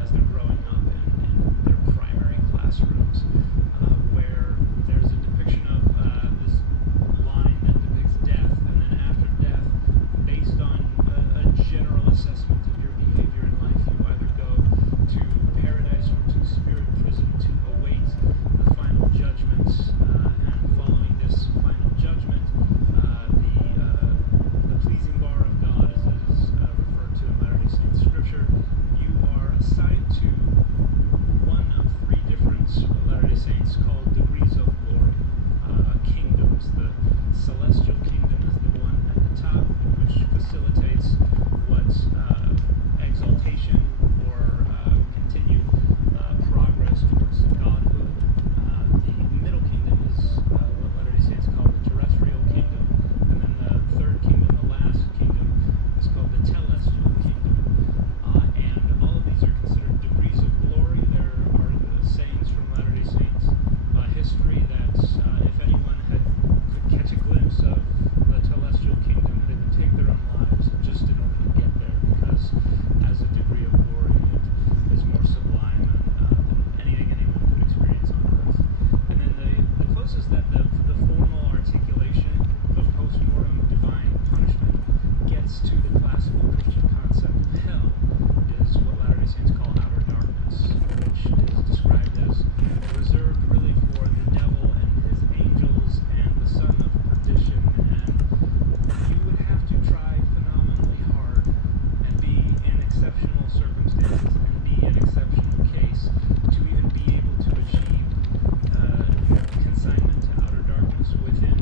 as they're growing up in their primary classrooms, where there's a depiction of this line that depicts death, and then after death, based on a general assessment of your behavior in life, you either go to paradise or to spirit prison to await the final judgment, and following this final judgment, the pleasing bar of God, as it is referred to in Latter-day Saints scripture, you are assigned to one of three different Latter-day Saints called degrees of glory, kingdoms. The celestial kingdom is the one at the top, which facilitates what exaltation or continued progress towards godhood. The middle kingdom is what Latter-day Saints call the terrestrial kingdom, and then the third kingdom, the last kingdom, is called the telestial kingdom. And all of these are considered degrees of glory. There are sayings from Latter-day Saints history that if anyone could catch a glimpse of the telestial kingdom, they would take their own lives just in order to get there, because as a degree of glory, it is more sublime than anything anyone could experience on earth. And then the closest that the formal articulation of post-mortem divine punishment gets to the classical Christian concept of hell is what Latter-day Saints call outer darkness, which is described as reserved really for the devil and his angels and the son of perdition, and you would have to try phenomenally hard and be in exceptional circumstances and be an exceptional case to even be able to achieve consignment to outer darkness within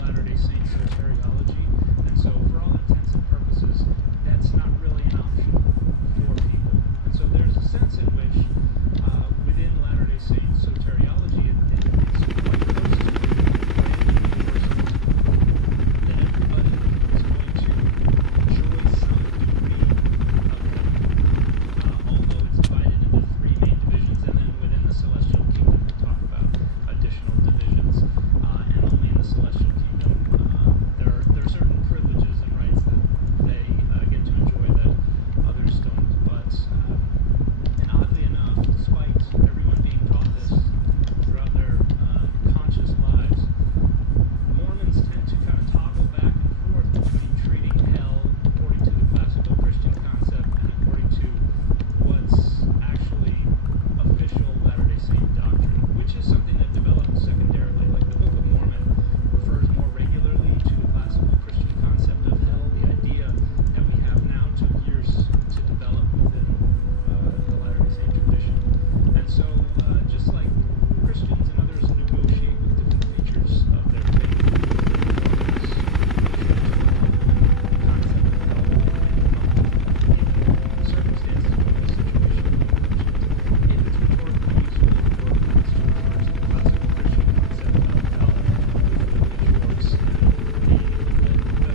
Latter-day Saints soteriology. And so for all intents and purposes, that's not really an option for people. And so there's a sense in which within Latter-day Saints soteriology, it's quite close to a brand universal that everybody is going to enjoy some degree of heaven, although it's divided into three main divisions, and then within the celestial kingdom we'll talk about additional divisions, and only in the celestial kingdom there are certain privileges and rights that they get to enjoy that others don't. But and oddly enough, despite everyone being taught this throughout their conscious lives, Mormons tend to kind of toggle back and forth between treating hell according to the classical Christian concept and according to what's actually official Latter-day Saint doctrine, which is something that developed secondarily. Like the Book of Mormon refers more regularly to the classical Christian concept of hell. The idea that we have now took years to develop within the Latter-day Saint tradition. And so just like Christians and others negotiate with different features of their faith, Mormons concept of hell and circumstances of the situation in which if it's rhetorically useful for Christians to refer to the classical Christian concept of hell with the jorts and the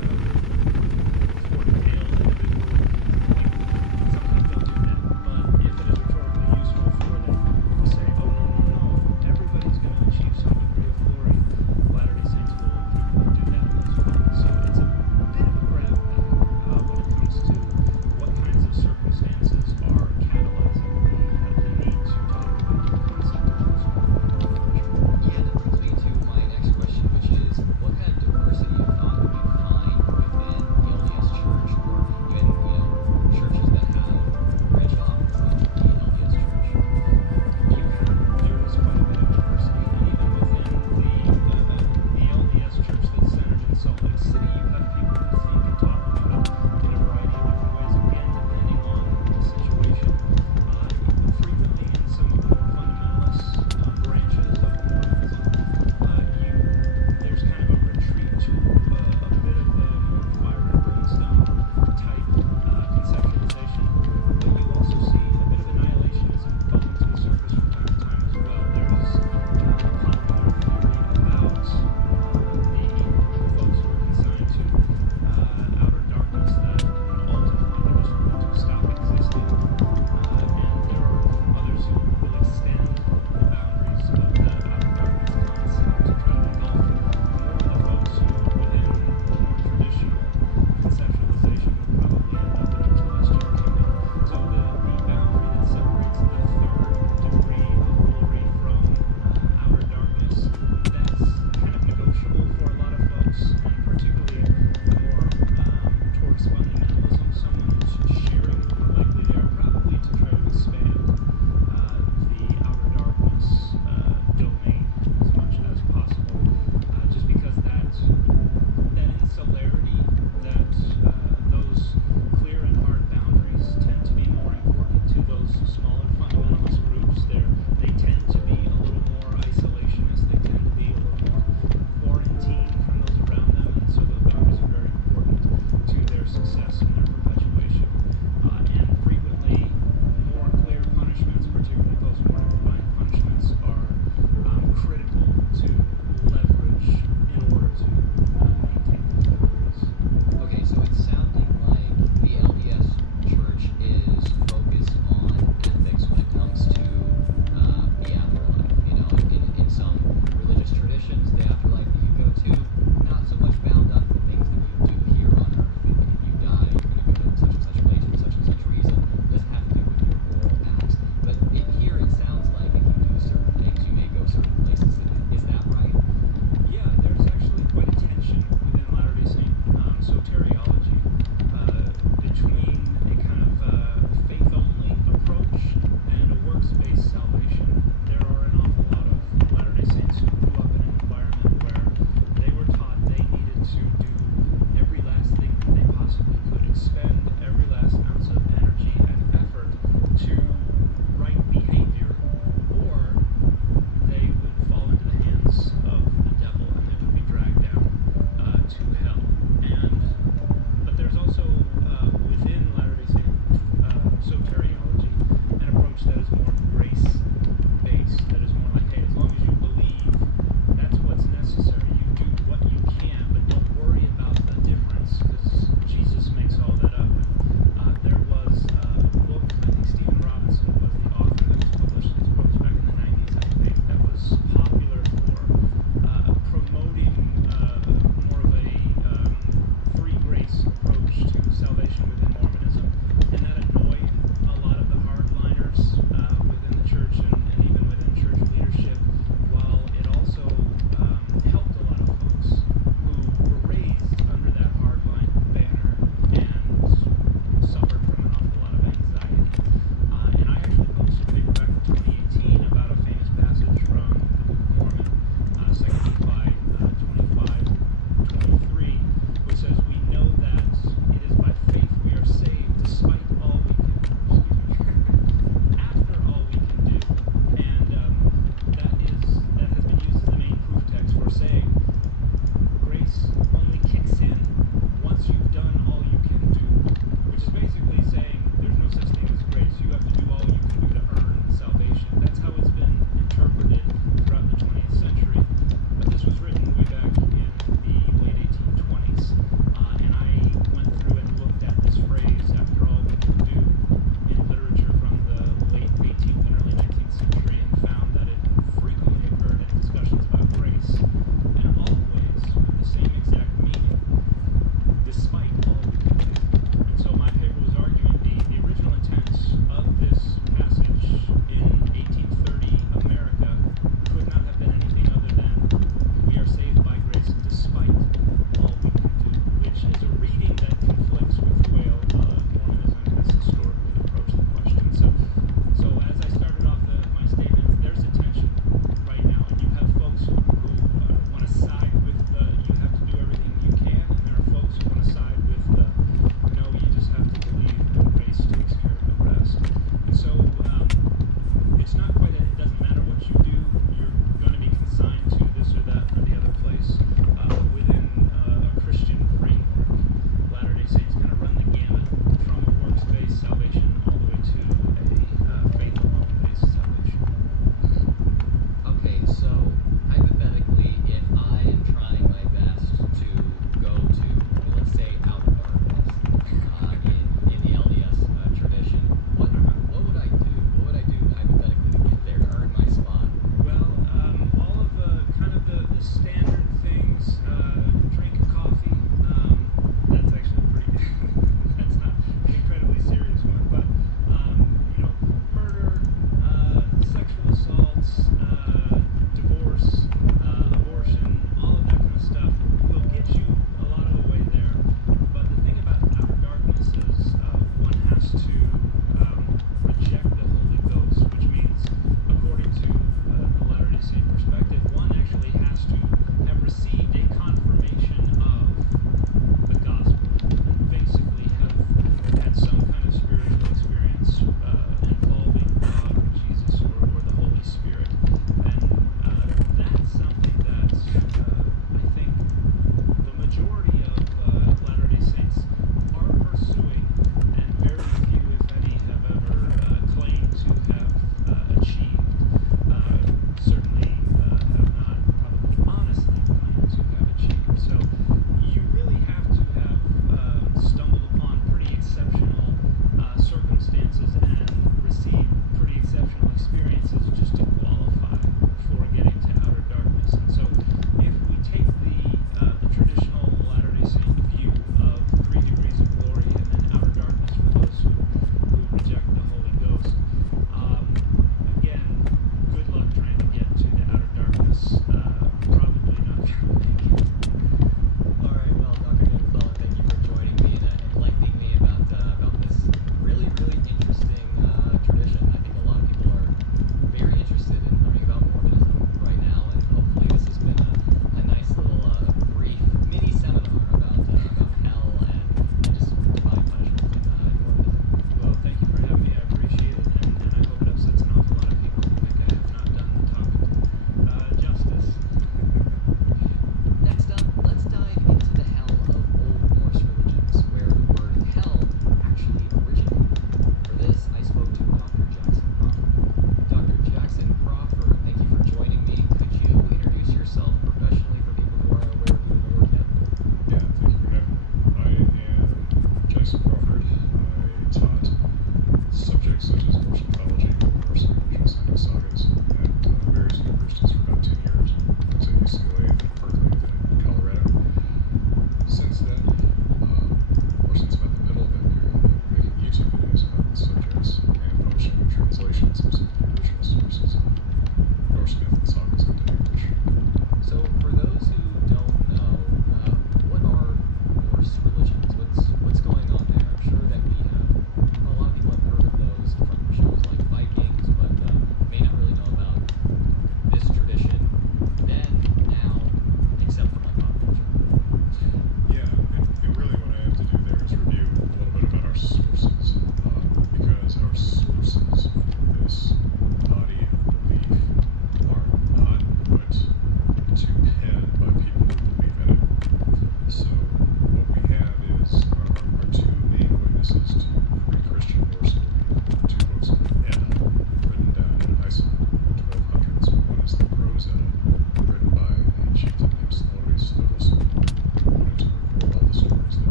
fork-tailed individual, sometimes they'll do that. But if it is rhetorically useful for them to say, oh no, everybody's going to achieve some degree of glory, Latter-day Saints will do that as well. So it's a bit of a grab bag when it comes to what kinds of circumstances are catalyzing the need to talk about the concept of post-mortem punishment. Yeah, that brings me to my next question, which is, what kind of diversity of thought do we find within the LDS Church, or even, churches that have branched off from the LDS Church? There is quite a bit of diversity, and even within the LDS Church that's centered in Salt Lake City, you have people who think and talk about it in a variety of different ways, again, depending on the situation. Frequently in some of the more fundamentalist branches of Mormonism, there's kind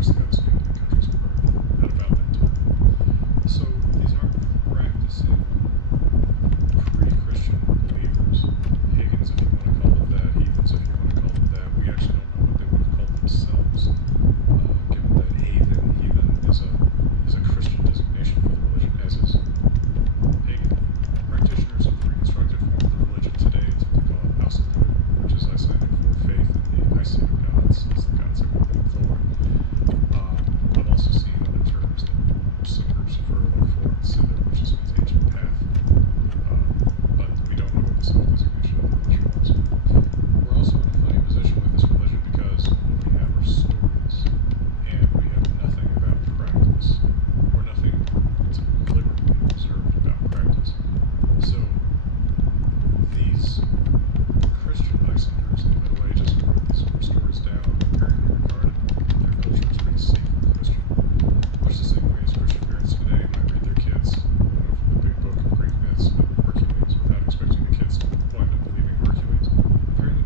Alex got to speak in the country's court at about that time. So these aren't practicing pre-Christian believers, pagans if you want to call them that, heathens if you want to call them that. We actually don't know what they would have called themselves, given that heathen is a Christian designation for the religion, as is pagan. Practitioners of the reconstructed form of the religion today tend to call it Austin, which is Icelandic for faith in the Iceland of gods. It's the gods of Thor. I've also seen other terms that some groups refer to, like Thor and Sither, which is an ancient path. But we don't know what the self-designation of the religion was. We're also in a funny position with this religion because what we have are stories, and we have nothing about practice, or nothing to deliberately observed about practice. So these Christian Icelanders in the Middle Ages who wrote these stories down apparently regarded their culture as pretty safe and Christian, much the same way as Christian parents today might read their kids, from the big book of Greek myths about Hercules without expecting the kids to wind up believing Hercules. Apparently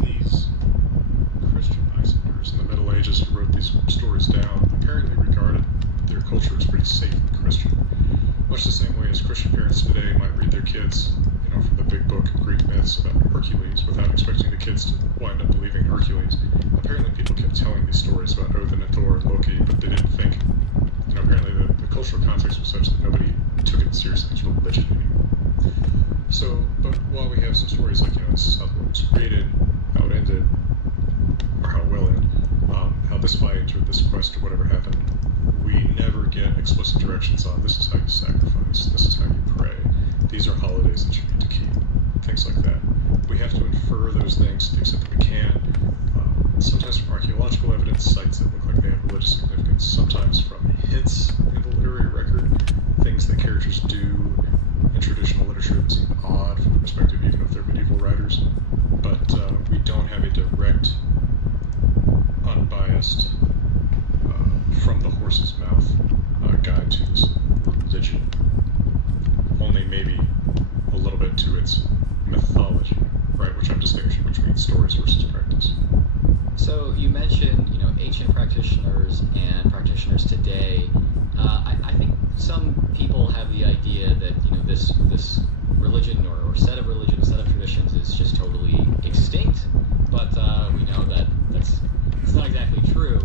these Christian Icelanders in the Middle Ages who wrote these stories down apparently regarded their culture as pretty safe and Christian, much the same way as Christian parents today might read their kids, from the big book of Greek myths about Hercules without expecting the kids to wind up believing Hercules. Apparently people kept telling these stories about Odin and Thor and Loki, but they didn't think, apparently the cultural context was such that nobody took it seriously as religion anymore. So, but while we have some stories like, this is how the world was created, how it ended, or how it will end, how this fight or this quest or whatever happened, we never get explicit directions on this is how you sacrifice, this is how you pray, these are holidays that you need to keep, things like that. We have to infer those things to the extent that we can, sometimes from archaeological evidence, sites that look like they have religious significance, sometimes from hints in the literary record, things that characters do in traditional literature that seem odd from the perspective even of their medieval writers, but we don't have a direct, unbiased, from the horse's mouth guide to this religion. Only maybe a little bit to its mythology, right? Which I'm distinguishing between stories versus practice. So you mentioned, ancient practitioners and practitioners today. I think some people have the idea that this religion or set of religions, set of traditions is just totally extinct. But we know that it's not exactly true.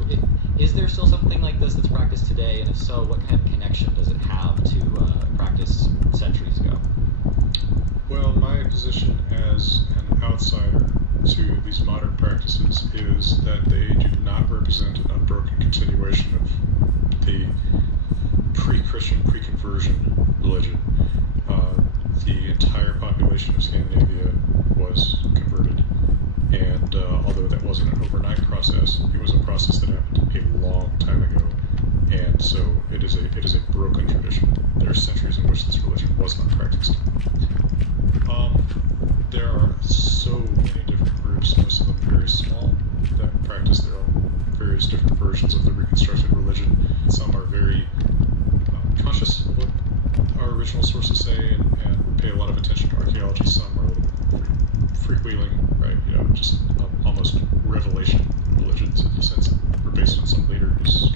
Is there still something like this that's practiced today? And if so, what kind of connection does it have to practice centuries ago? Well, my position as an outsider to these modern practices is that they do not represent an unbroken continuation of the pre-Christian, pre-conversion religion. The entire population of Scandinavia was converted, and although that wasn't an overnight process, it was a process that happened a long time ago, and so it is a broken tradition. There are centuries in which this religion was not practiced. There are so many different groups, most of them very small, that practice their own various different versions of the reconstructed religion. Some are very conscious of what our original sources say and pay a lot of attention to archaeology. Some are a little bit freewheeling, right? Just almost revelation religions in the sense that we're based on some leader who's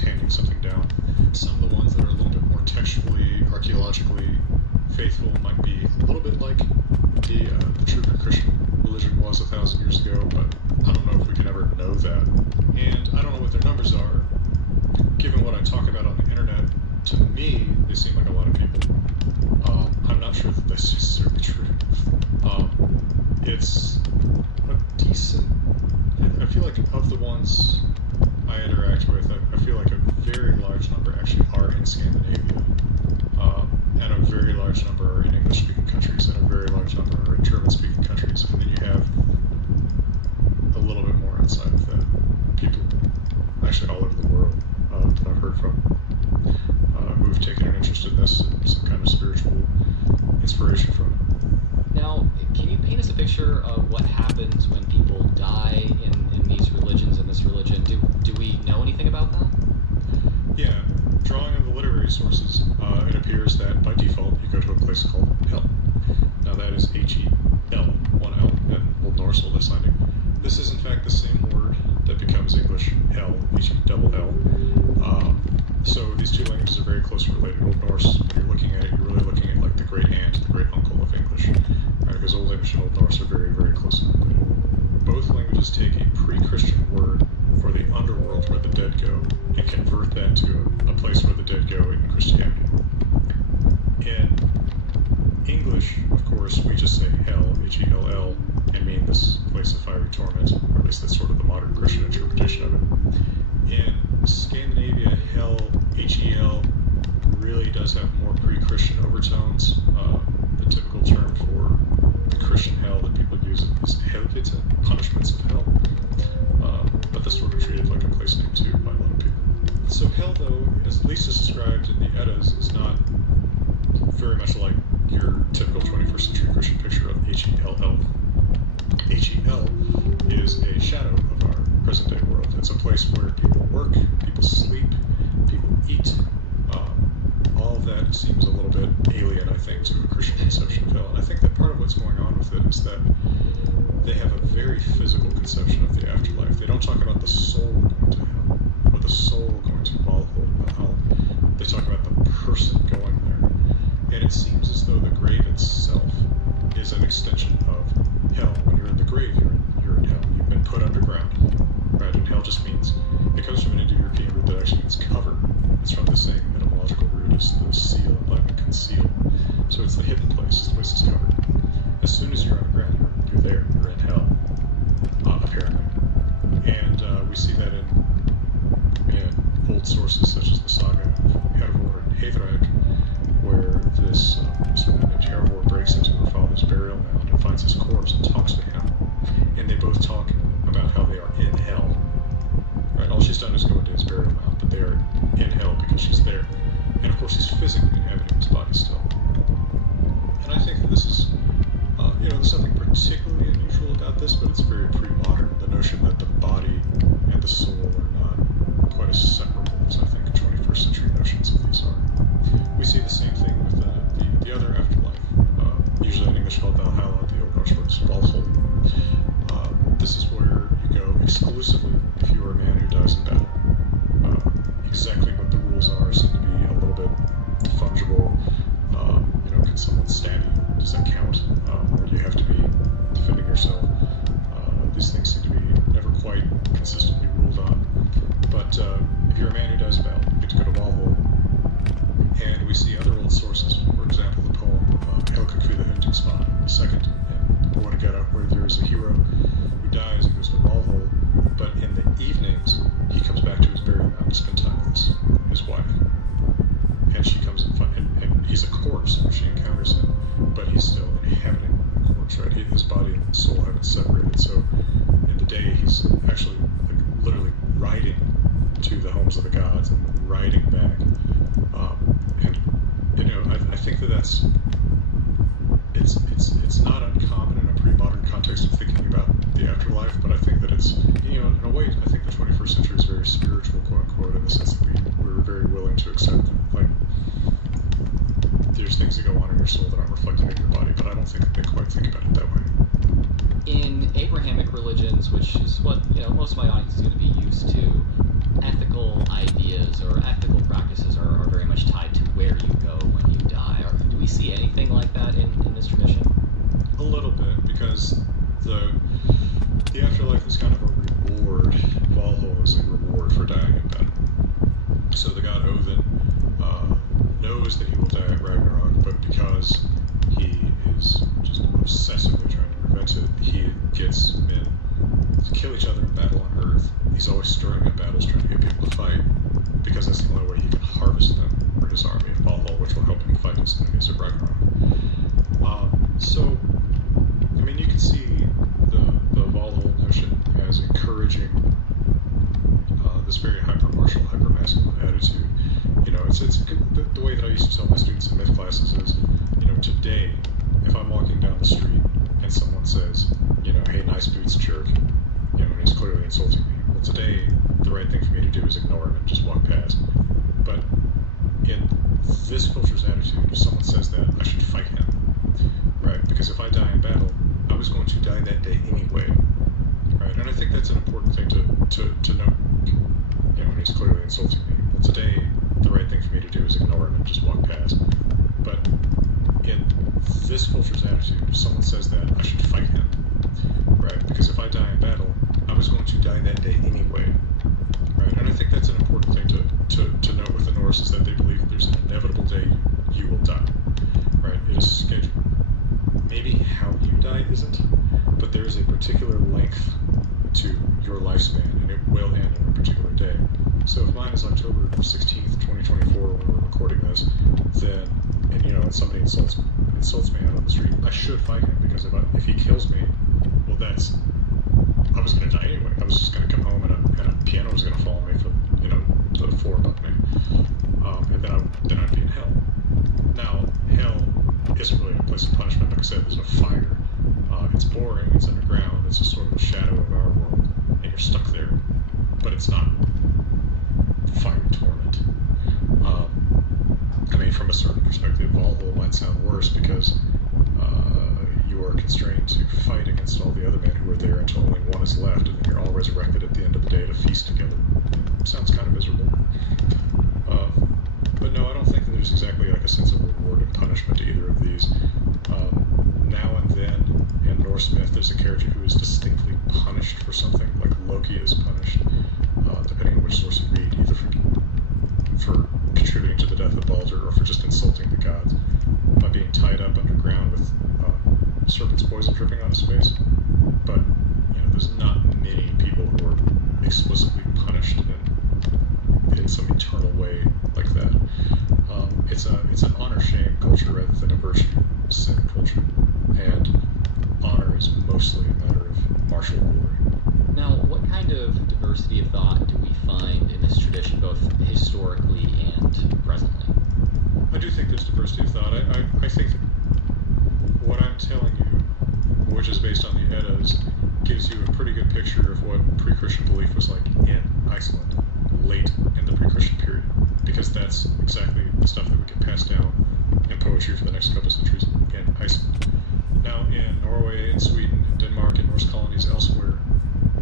handing something down. Some of the ones that are a little bit more textually, archaeologically faithful might be a little bit like the true Christian religion was 1,000 years ago, but I don't know if we can ever know that. And I don't know what their numbers are. Given what I talk about on the internet, to me, they seem like a lot of people. I'm not sure that that's necessarily true. It's a decent... I feel like of the ones I interact with, I feel like a very large number actually are in Scandinavia. And a very large number are in English-speaking countries, and a very large number are in German-speaking countries. And then you have a little bit more outside of that. People actually all over the world that I've heard from who have taken an interest in this and some kind of spiritual inspiration from it. Now, can you paint us a picture of what happens when people die in these religions, in this religion? Do we know anything about that? Yeah, drawing on the literary sources, it appears that by default you go to a place called Hell. Now that is H-E-L, one L, in Old Norse, Old Icelandic. This is in fact the same word that becomes English English, hell, H-E-double-L. So these two languages are very closely related. Old Norse, when you're looking at it, you're really looking at like the great aunt, the great uncle of English, right? Because Old English and Old Norse are very, very closely related. Both languages take a pre-Christian word for the underworld where the dead go and convert that to a place where the dead go in Christianity. In English, of course, we just say hell, H-E-L-L, and mean this place of fiery torment, or at least that's sort of the modern Christian interpretation of it. In Scandinavia, hell, H-E-L, really does have more pre-Christian overtones. The typical term for the Christian hell that people use is helvete, punishments of hell. But that's sort of treated like a place name too by a lot of people. So hell, though, at least as described in the Eddas, is not very much like your typical 21st century Christian picture of H-E-L-L. H-E-L is a shadow of our present day world. It's a place where people work, people sleep, people eat. All of that seems a little bit alien, I think, to a Christian conception of hell. And I think that part of what's going on with it is that they have a very physical conception of the afterlife. They don't talk about the soul going to hell, or the soul going to Valhalla. They talk about the person going there. And it seems as though the grave itself is an extension of hell. When you're in the grave, you're in hell. You've been put underground, right? And hell just means, it comes from an Indo-European root that actually means cover. It's from the same etymological root as the seal in Latin, conceal. So it's the hidden place. The place is covered. As soon as you're underground, you're there. You're in hell, apparently. And we see that in old sources such as the saga of Hervor and Heidrek, where this woman named Hervor breaks into her father's burial mound and finds his corpse and talks to him. And they both talk about how they are in hell. Right? All she's done is go into his burial mound, but they are in hell because she's there. And of course, he's physically inhabiting his body still. And I think that this is, there's nothing particularly unusual about this, but it's very pre-modern. The notion that the body and the soul are not quite as separable as I think 21st century notions of these are. We see the same thing with the other afterlife, usually in English called Valhalla, the Old Norse word is Valhall. This is where you go exclusively if you are a man who dies in battle. Exactly what the rules are seem to be a little bit fungible. Can someone stab you? Does that count? Or do you have to be defending yourself? These things seem to be never quite consistently ruled on. But if you're a man who dies in battle, you get to go to Valhall. And we see other old sources, for example, the poem Helkakvi the Hundingsman, the second in Orgera, where there is a hero who dies and goes to Valhall, but in the evenings, he comes back to his burial mound to spend time with his wife. And she comes and he's a corpse when she encounters him, but he's still inhabiting the corpse, right? His body and soul haven't separated, so in the day, he's actually literally riding to the homes of the gods and riding back. I think that's it's not uncommon in a pre-modern context of thinking about the afterlife, but I think that it's, in a way, I think the 21st century is very spiritual, quote unquote, in the sense that we're very willing to accept, like, there's things that go on in your soul that aren't reflected in your body, but I don't think they quite think about it that way. In Abrahamic religions, which is what most of my audience is going to be used to, ethical ideas or ethical practices are very much tied to where you go when you die. Do we see anything like that in this tradition? A little bit, because the afterlife is kind of a reward. Valhall is a reward for dying in battle. So the god Odin knows that he will die at Ragnarok, but because he is just obsessively trying to prevent it, he gets men to kill each other in battle on Earth. He's always stirring up battles, trying to get people to fight, because that's the only way he can harvest them for his army in Valhall, which will help him fight his enemies at Ragnarok. You can see the Valhall notion as encouraging this very hyper-martial, hyper-masculine attitude. It's the way that I used to tell my students in myth classes is, today, if I'm walking down the street and someone says, hey, nice boots, jerk, and he's clearly insulting me. Well, today, the right thing for me to do is ignore him and just walk past. But in this culture's attitude, if someone says that, I should fight him, right? Because if I die in battle, I was going to die that day anyway, right? And I think that's an important thing to note. insulting me. Well, today, the right thing for me to do is ignore him and just walk past. But in this culture's attitude, if someone says that, I should fight him, right? Because if I die in battle, I was going to die that day anyway, right? And I think that's an important thing to note with the Norse, is that they believe there's an inevitable day you will die, right? It is scheduled. Maybe how you die isn't, but there is a particular length to your lifespan, and it will end on a particular day. So if mine is October 16th, 2024, when we're recording this, then, and and somebody insults me out on the street, I should fight him, because if he kills me, well, I was going to die anyway. I was just going to come home and a piano was going to fall on me from the floor above me, and then I'd be in hell. Now, hell isn't really a place of punishment. Like I said, there's no fire. It's boring. It's underground. It's just sort of a shadow of our world, and you're stuck there. But it's not fiery torment. I mean, from a certain perspective, Valhalla might sound worse, because you are constrained to fight against all the other men who are there until only one is left, and then you're all resurrected at the end of the day to feast together. Sounds kind of miserable. But no, I don't think that there's exactly like a sense of reward and punishment to either of these. Now and then in Norse myth, there's a character who is distinctly punished for something, like Loki is punished, depending on which source you read, either for contributing to the death of Balder or for just insulting the gods, by being tied up underground with serpent's poison dripping on his face. But there's not many people who are explicitly punished in some eternal way like that. It's an honor-shame culture rather than a virtue-sin culture, and honor is mostly a matter of martial glory. Now, what kind of diversity of thought do we find in this tradition, both historically and presently? I do think there's diversity of thought. I think that what I'm telling you, which is based on the Eddas, gives you a pretty good picture of what pre-Christian belief was like in Iceland, late in the pre-Christian period, because that's exactly the stuff that would get passed down in poetry for the next couple centuries in Iceland. Now, in Norway and Sweden and Denmark and Norse colonies elsewhere,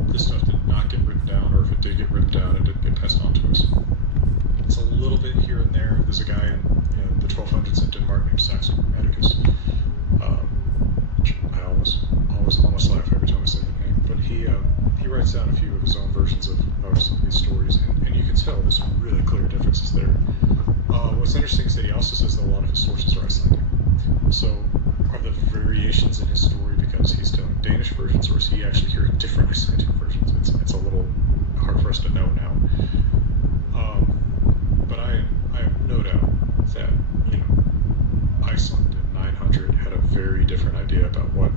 this stuff did not get written down, or if it did get written down, it didn't get passed on to us. It's a little bit here and there. There's a guy in the 1200s in Denmark named Saxo Grammaticus. I almost laugh every time I say the name, but he writes down a few of his own versions of some of these stories, and you can tell there's some really clear differences there. What's interesting is that he also says that a lot of his sources are Icelandic. So are the variations in his story because he's telling Danish versions, or is he actually hearing different Icelandic versions? It's a little hard for us to know now. But I have no doubt that Iceland in 900 had a very different idea about what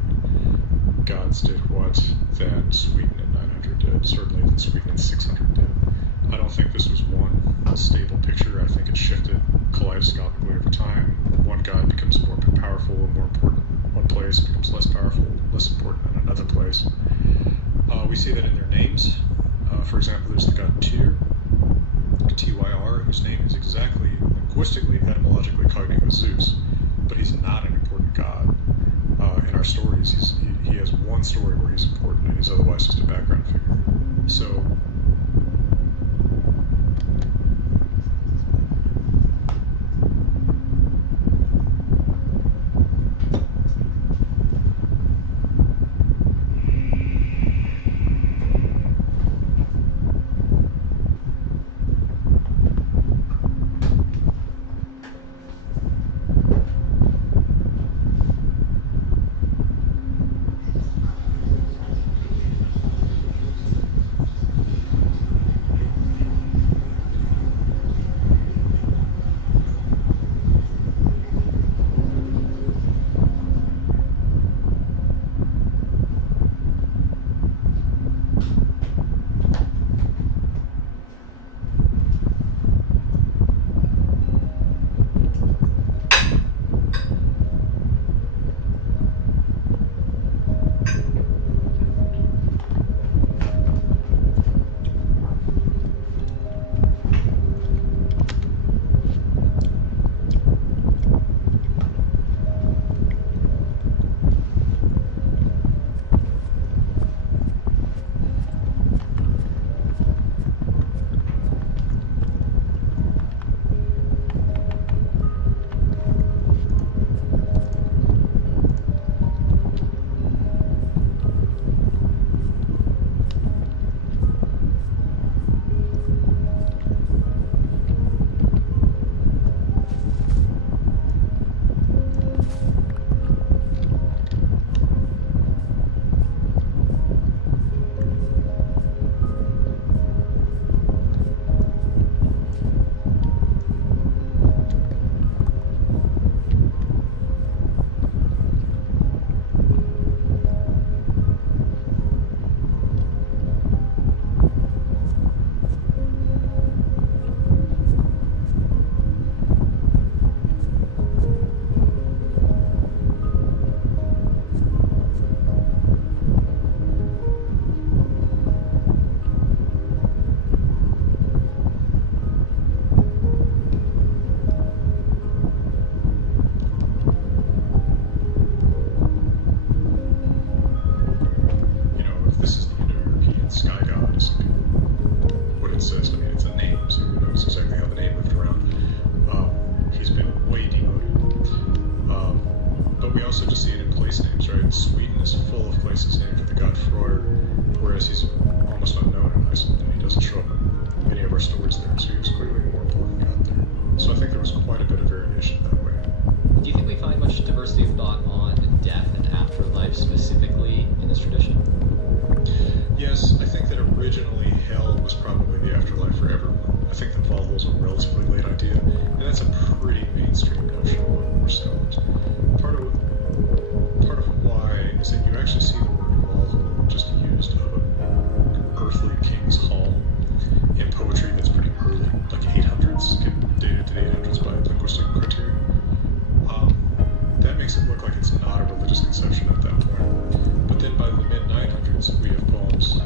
gods did what than Sweden in 900 did, certainly than Sweden in 600 did. I don't think this was one stable picture. I think it shifted kaleidoscopically over time. One god becomes more powerful and more important in one place, becomes less powerful, less important in another place. We see that in their names. For example, there's the god Tyr, Tyr, whose name is exactly, linguistically, etymologically cognate with Zeus, but he's not an important god. In our stories, he has one story where he's important, and he's otherwise just a background figure. So Sweden is full of places named for the god Freyr, whereas he's almost unknown in Iceland, and he doesn't show up in any of our stories there, so he was clearly a more important god there. So I think there was quite a bit of variation that way. Do you think we find much diversity of thought on death and afterlife specifically in this tradition? Yes, I think that originally hell was probably the afterlife for everyone. I think that Valhalla is a relatively late idea, and that's a pretty mainstream notion among more scholars. Part of why is that you actually see the word Valhalla just used of an earthly king's hall in poetry that's pretty early, like 800s, dated to the 800s by linguistic criteria. That makes it look like it's not a religious conception at that point. But then by the mid-900s, we have poems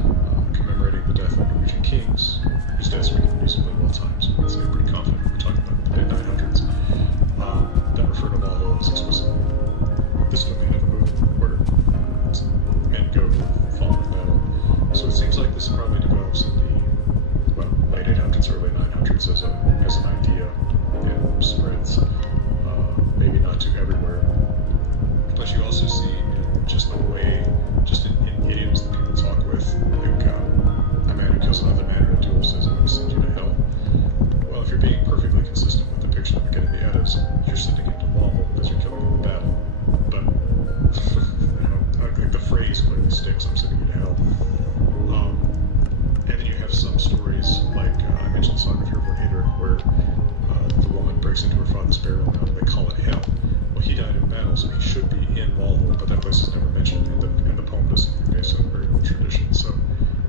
commemorating the death of Norwegian kings, whose deaths we can reasonably well time, so we'd say pretty confident we're talking about the mid-900s, that refer to Valhalla as explicitly this domain of Odin, where men go to fall in battle. So it seems like this probably develops in the late 800s, early 900s as an idea and spreads, maybe not to everywhere. But you also see just the way, just in idioms that people talk with, like a man who kills another man in a duel says, "I'm going to send you to hell." Well, if you're being perfectly consistent with the picture that we get in the Eddas, you're sending him to Valhalla because you're killing him in battle. But like the phrase clearly sticks, "I'm sending you to hell." And then you have some stories like I mentioned, Song of Herborg Hedrick, where the woman breaks into her father's burial mound and they call it hell. Well, he died in battle, so he should be in Valhalla, but that place is never mentioned, and the poem doesn't based on a very old tradition. So,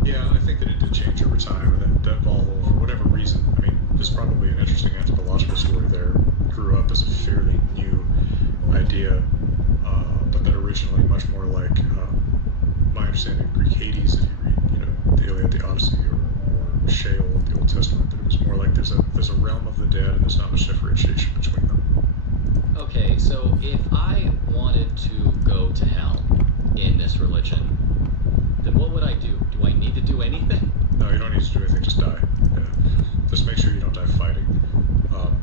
yeah, I think that it did change over time, and that Valhalla, for whatever reason, I mean, there's probably an interesting anthropological story there, grew up as a fairly new idea, but then originally much more like my understanding of Greek Hades, if you read, the Iliad, the Odyssey, or Sheol of the Old Testament, that it was more like there's a realm of the dead, and there's not much differentiation between them. Okay, so if I wanted to go to hell in this religion, then what would I do? Do I need to do anything? No, you don't need to do anything, just die. Yeah. Just make sure you don't die fighting.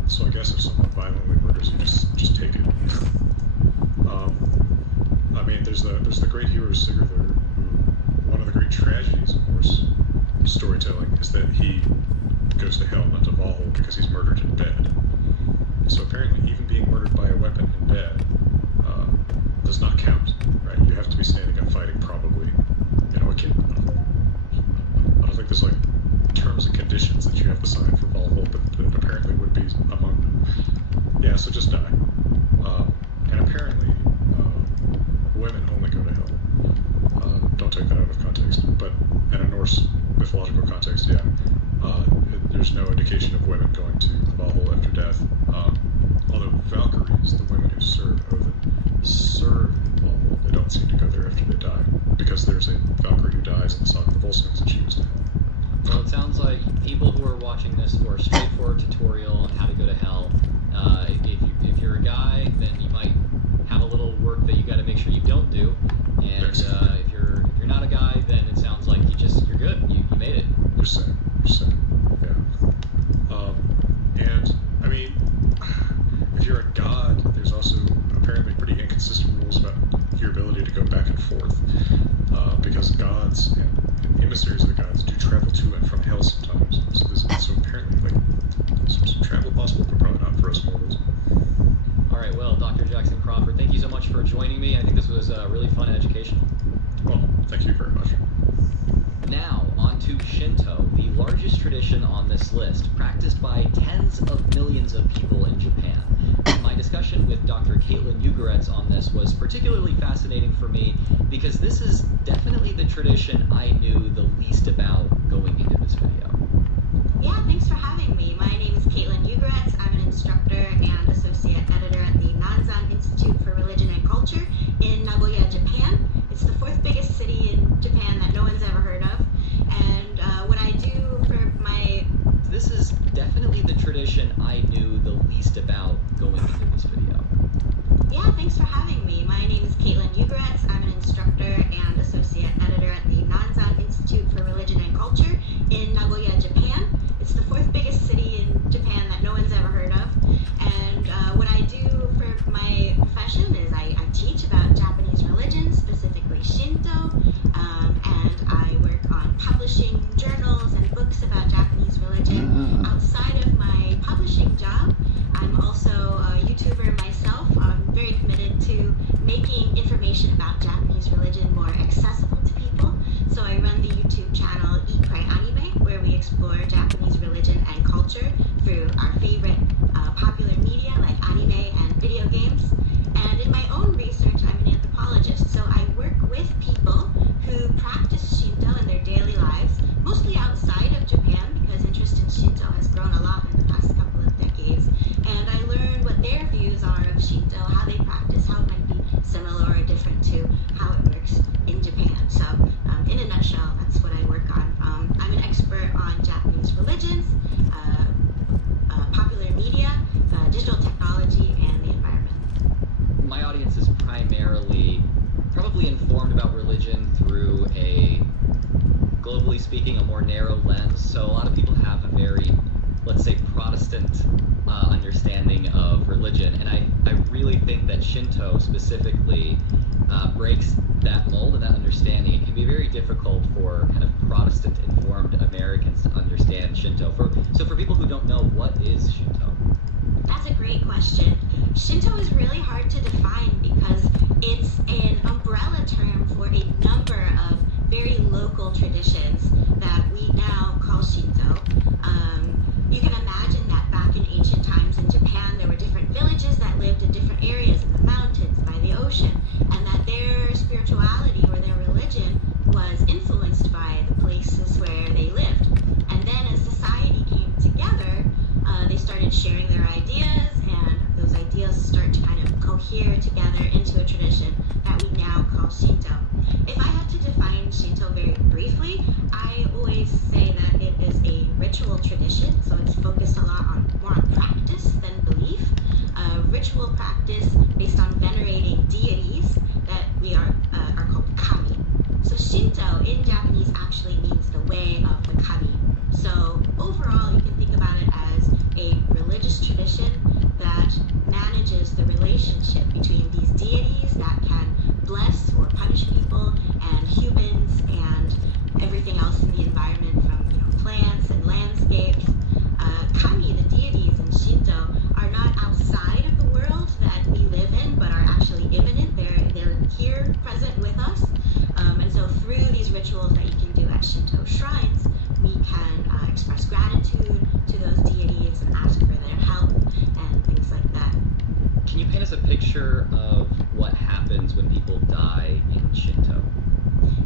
So I guess if someone violently murders you, just take it. I mean, there's the great hero Sigurður, who one of the great tragedies of Norse storytelling is that he goes to hell, not to Valhalla, because he's murdered in bed. So apparently, even being murdered by a weapon in bed does not count, right? You have to be standing up fighting, probably. I don't think there's like terms and conditions that you have to sign for Valhalla, but apparently would be among them. Yeah, so just die. And apparently, women only go to hell. Don't take that out of context, but in a Norse mythological context, yeah. There's no indication of women going to Valhalla after death. Although Valkyries, the women who serve Odin, serve in Valhalla. They don't seem to go there after they die, because there's a Valkyrie who dies in the Song of the Volsungs and she was dead. Well, it sounds like people who are watching this for a straightforward tutorial on how to go to hell, if you're a guy, then you might have a little work that you got to make sure you don't do, and if you're not a guy, then it sounds like you're good. You made it. You're set. Yeah. And I mean, if you're a god, there's also apparently pretty inconsistent rules about your ability to go back and forth, because gods and emissaries of the gods do travel to and from hell sometimes. So apparently, like, some travel possible, but probably not for us mortals. All right, well, Dr. Jackson Crawford, thank you so much for joining me. I think this was really fun and educational. Well, thank you very much. Now, on to Shinto, the largest tradition on this list, practiced by tens of millions of people in Japan. My discussion with Dr. Caitlin Ugoretz on this was particularly fascinating for me because this is definitely the tradition I knew the least about going into this video. Yeah, thanks for having me. My name is Caitlin Ugoretz. I'm an instructor and associate editor at the Nanzan Institute for Religion and Culture in Nagoya, Japan. It's the fourth biggest city in Japan that no one's ever heard of. And what I do for my... This is definitely the tradition I knew the least about going into this video. Yeah, thanks for having me. My name is Caitlin Ugoretz. I'm an instructor and associate editor at the Nanzan Institute for Religion and Culture in Nagoya, Japan. It's the fourth biggest city in Japan that no one's ever heard of. And what I do for my profession is I teach about Japanese religion, specifically culture through our favorite popular media like anime and video games. And in my own research, I'm an anthropologist, so I work with people who practice Shinto in their daily lives, mostly outside of Japan, because interest in Shinto has grown a lot in the past couple of decades. And I learn what their views are of Shinto, how they practice, how it might be similar or different to how it works in Japan. So, in a nutshell, that's what I work on. I'm an expert on Japanese religions, popular media, digital technology, and the environment. My audience is primarily probably informed about religion through a, globally speaking, a more narrow lens. So a lot of people have a very, let's say, Protestant understanding of religion. And I really think that Shinto specifically breaks that mold and that understanding. It can be very difficult for kind of Protestant-informed Americans to understand Shinto. So for people who don't know, what is Shinto? That's a great question. Shinto is really hard to define because it's an umbrella term for a number of very local traditions that we now call Shinto. You can imagine that back in ancient times in Japan, there were different villages that lived in different areas in the mountains, by the ocean, and that their spirituality or their religion was influenced by the places where they lived. And then as society came together, they started sharing their ideas, and those ideas start to kind of cohere together into a tradition that we now call Shinto. If I had to define Shinto very briefly, I always say that it is a ritual tradition, so it's focused a lot more on practice than belief. Ritual practice based on venerating deities that are called kami. So Shinto in Japanese actually means the way of the kami. So overall, you can think about it as a religious tradition that manages the relationship between these deities that can bless or punish people and humans and everything else in the environment, from plants and landscapes. Kami, the deities in Shinto, are not outside of the world that we live in, but are actually immanent. They're here, present with us. And so through these rituals that you can do at Shinto shrines, we can express gratitude to those deities and ask for their help and things like that. Can you paint us a picture of what happens when people die in Shinto?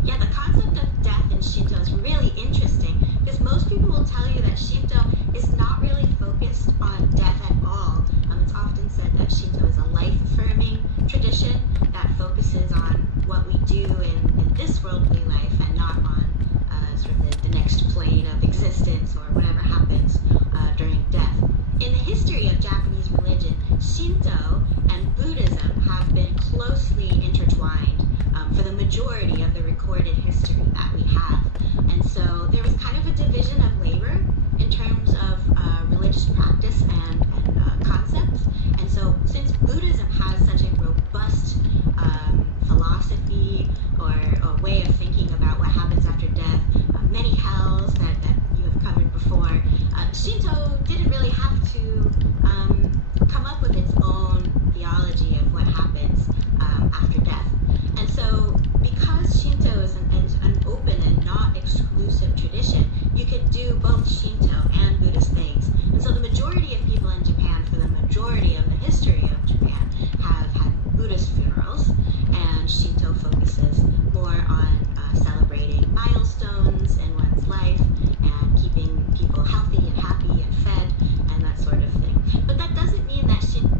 Yeah, the concept of death in Shinto is really interesting because most people will tell you that Shinto is not really focused on death at all. It's often said that Shinto is a life-affirming tradition that focuses on what we do in this worldly life and not on sort of the next plane of existence or whatever happens during death. In the history of Japanese religion, Shinto and Buddhism have been closely intertwined for the majority of the recorded history that we have. And so there was kind of a division of labor in terms of religious practice and concepts. And so since Buddhism has such a robust philosophy or way of thinking about what happens after death, many hells that you have covered before, Shinto didn't really have to come up with its own theology of what happens after death. And so because Shinto is an open and not exclusive tradition, you could do both Shinto and Buddhist things. And so the majority of people in Japan, for the majority of the history of Japan, have had Buddhist funerals, and Shinto focuses more on celebrating milestones in one's life and keeping people healthy and happy and fed and that sort of thing. But that doesn't mean that Shinto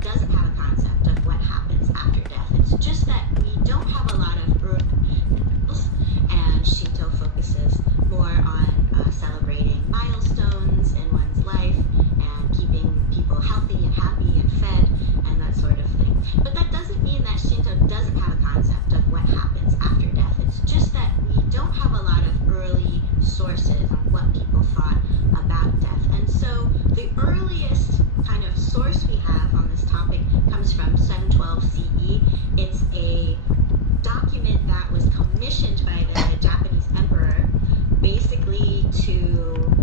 doesn't have a concept of what happens after death. It's just that comes from 712 CE. It's a document that was commissioned by the Japanese emperor, basically to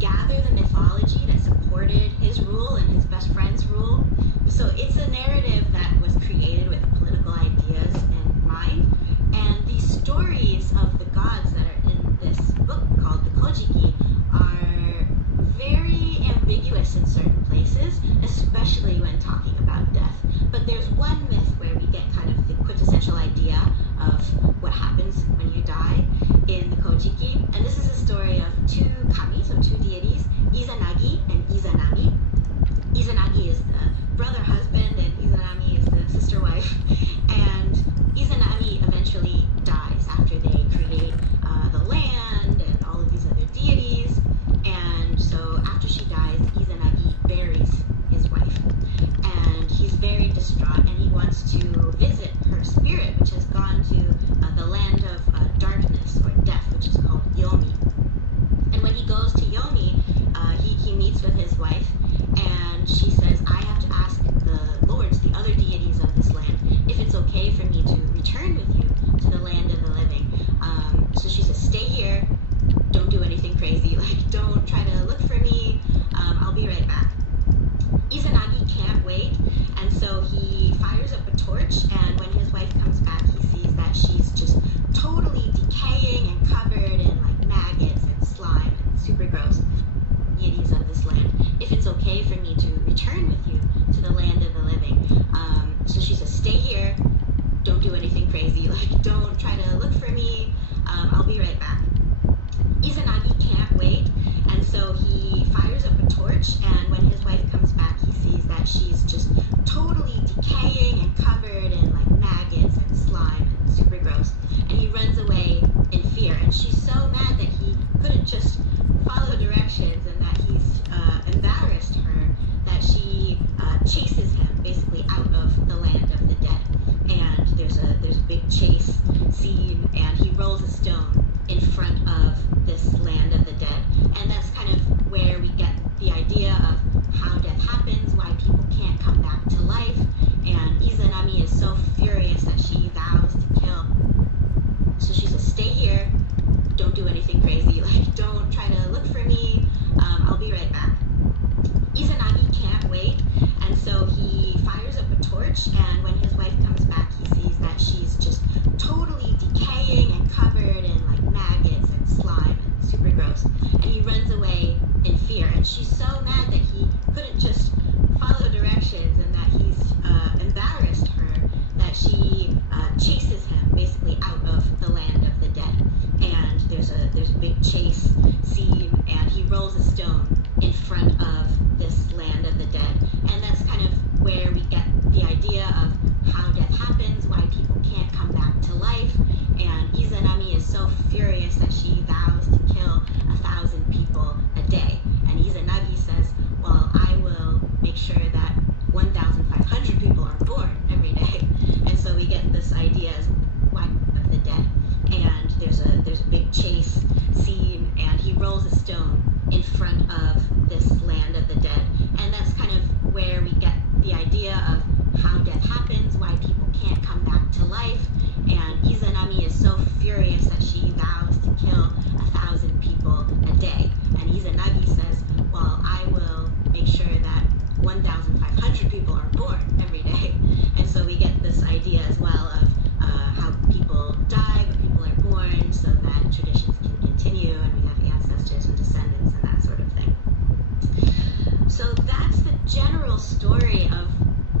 gather the mythology that supported his rule and his best friend's rule. So it's a narrative that was created with political ideas in mind. And these stories of the gods that are in this book called the Kojiki are very ambiguous in certain places, especially when talking about death. But there's one myth where we get kind of the quintessential idea of what happens when you die in the Kojiki. And this is a story of two kami, so two deities, Izanagi and Izanami. Izanagi is the brother husband and Izanami is the sister wife. And Izanami eventually dies after they create the land and all of these other deities. And so after she dies, Izanagi buries his wife. And he's very distraught and he wants to visit her spirit, which has gone to the land of darkness or death, which is called Yomi. And when he goes to Yomi, he meets with his wife, and she says, I have to ask the lords, the other deities of this land, if it's okay for me to return with you to the land of the living. So she says, stay here, don't do anything crazy, like don't try to look for me, I'll be right back. Izanagi can't wait, and so he fires up a torch, and when his wife comes back, he sees that she's just totally decaying and covered in like maggots and slime and super gross. Deities of this land, if it's okay for me to return with you to the land of the living. So she says, stay here, don't do anything crazy, like don't try to look for me, I'll be right back. Izanagi can't wait, and so he fires up a torch, and when his wife comes back, he sees that she's just totally decaying and covered in like maggots and slime and super gross, and he runs away in fear, and she's so mad that he couldn't just follow directions and that he's embarrassed her, that she chases him basically out of the land of the dead. And there's a big chase scene, and he rolls a stone in front of this land of the dead. And that's kind of where we get the idea of how death happens, why people can't come back to life. And Izanami is so furious that she vows to kill. So she says, stay here, don't do anything crazy, like don't try to look for me, I'll be right back. Izanagi can't wait, and so he fires up a torch, and when his wife comes back, he sees that she's just totally decaying and covered in like maggots and slime and super gross, and he runs away in fear, and she's so mad that he couldn't just follow directions and that he's embarrassed her, that she chases him basically out of the land of the dead. And there's a big chase scene, and he rolls a stone in front of this land of the dead. And that's kind of where we get the idea of how death happens, why people can't come back to life. And Izanami is so furious that she vows to kill 1,000 people a day. And Izanagi says, well, I will make sure that 1,500 people are born every day. And so we get this idea as why of the dead. And there's a big chase scene, and he rolls a stone in front of this land of the dead. And that's kind of where we get the idea of how death happens, why people can't come back to life. And Izanami is so furious that she vows to kill 1,000 people a day. And Izanagi says, well, I will make sure that 1,500 people are born every day. And so we get this idea as well of how people die, but people are born, so that traditions can continue, and we have ancestors and descendants and that sort of thing. So that's the general story of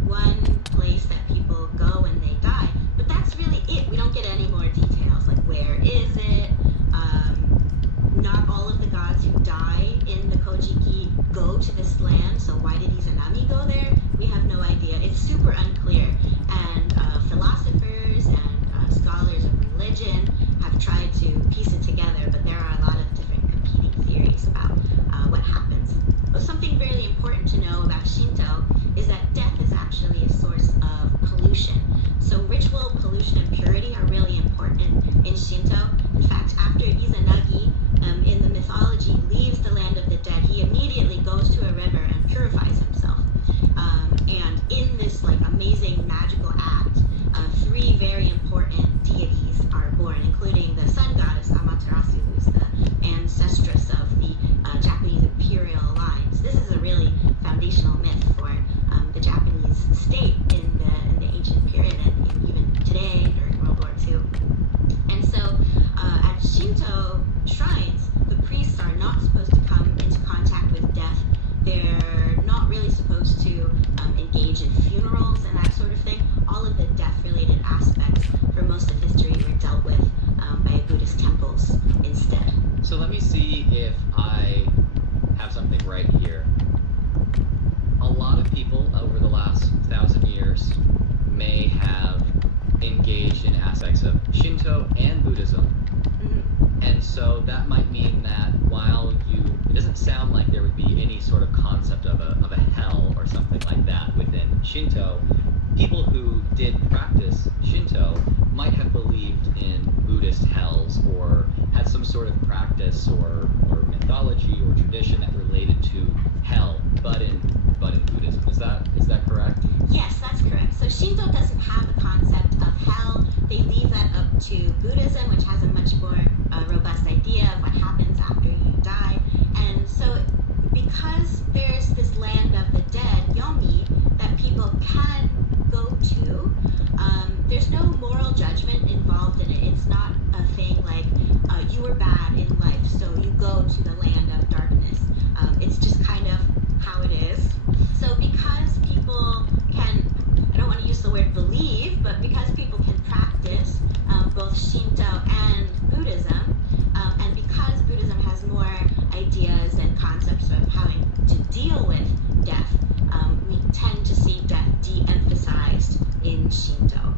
one place that people go when they die, but that's really it. We don't get any more details, like where is it? Not all of the gods who die in the Kojiki go to this land, so why did Izanami go there? We have no idea. It's super unclear, and philosophers and scholars of religion have tried to piece it together, but there are a lot of different competing theories about what happens. But something really important to know about Shinto is that death is actually a source of pollution. So ritual, pollution, and purity are really important in Shinto. In fact, after Izanagi in the mythology leaves the land of the dead, he immediately goes to a river and purifies himself. And in this like amazing Shinto and Buddhism. And so that might mean that while it doesn't sound like there would be any sort of concept of a hell or something like that within Shinto. People who did practice Shinto might have believed in Buddhist hells or had some sort of practice or mythology or tradition that related to hell, but in Buddhism. Is that correct? Yes, that's correct. So Shinto doesn't have the concept of hell. They leave that up to Buddhism, which has a much more robust idea of what happens after you die. And so because there's this land of the dead, Yomi, that people can go to, there's no moral judgment involved in it. It's not a thing like you were bad in life, so you go to the land of darkness. It's just kind of how it is. So because people can, I don't want to use the word believe, but because people can practice both Shinto and Buddhism, and because Buddhism has more ideas and concepts of having to deal with death, we tend to see death de-emphasized in Shinto.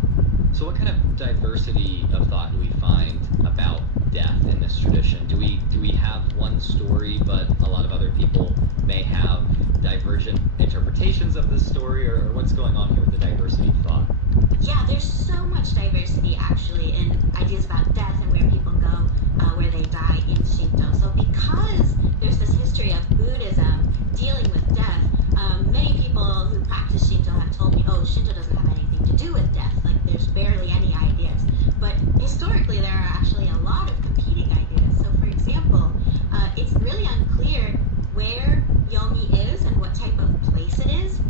So what kind of diversity of thought do we find about death in this tradition? Do we have one story, but a lot of other people may have divergent interpretations of this story, or what's going on here with the diversity of thought? Yeah, there's so much diversity actually in ideas about death and where people go, where they die in Shinto. So because there's this history of Buddhism dealing with death, many people who practice Shinto have told me, oh, Shinto doesn't have anything to do with death. Like there's barely any ideas. But historically, there are actually a lot of competing ideas. So for example, it's really unclear where Yomi is and what type of place it is.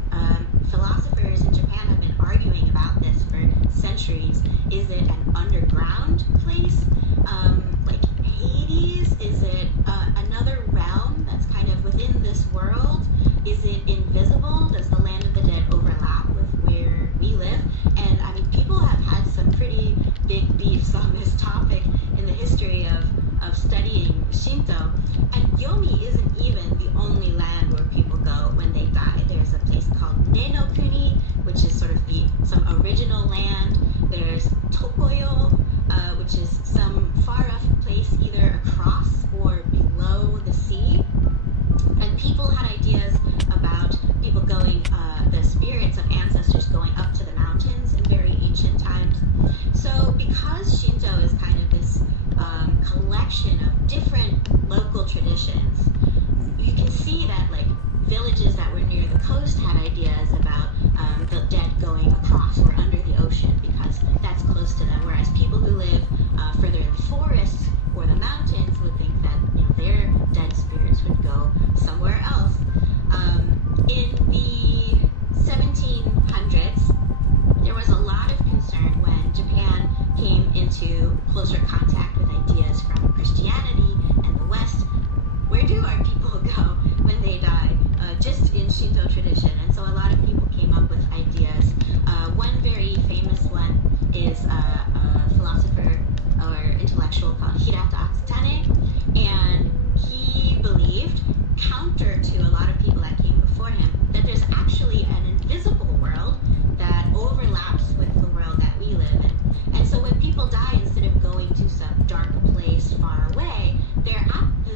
Philosophers in Japan have been arguing about this for centuries. Is it an underground place, like Hades? Is it another realm that's kind of within this world? Is it invisible? Does the land of the dead overlap with where we live? And I mean, people have had some pretty big beefs on this topic in the history of studying Shinto. And Yomi isn't even the only land where people go when they die. There's a place called Nenokuni, which is sort of some original land. There's Tokoyo, which is some far-off place either across or below the sea. And people had ideas about people going, the spirits of ancestors going up to the mountains in very ancient times. So because Shinto is kind of this collection of different local traditions, you can see that like villages that were near the coast had ideas about the dead going across or under the ocean because that's close to them, whereas people who live further in the forests or the mountains would think that their dead spirits would go somewhere else. In the 1700s, there was a lot of concern when Japan came into closer contact with ideas from Christianity and the West. Where do our people go when they die? Just in Shinto tradition. And so a lot of people came up with ideas. One very famous one is a philosopher or intellectual called Hirata Atsutane. And he believed, counter to a lot of people that came before him, that there's actually an invisible world that overlaps with the world that we live in. And so when people die, instead of going to some dark place far away, the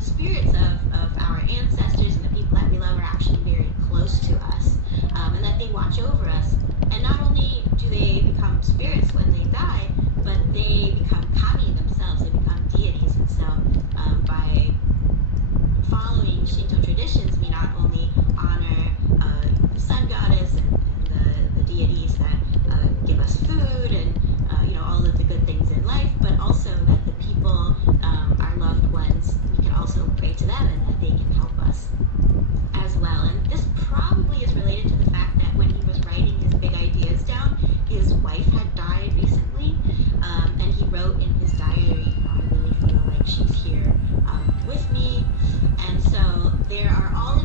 spirits of our ancestors and the people that we love are actually very close to us, and that they watch over us. And not only do they become spirits when they die, but they become kami themselves, they become deities. And so by following Shinto traditions, we not only honor the sun goddess and the deities that give us food and all of the good things in life, but also that the people, our loved ones, we can also pray to them and that they can help us as well. And this probably is related to the fact that when he was writing his big ideas down, his wife had died recently, and he wrote in his diary, I really feel like she's here with me. And so there are all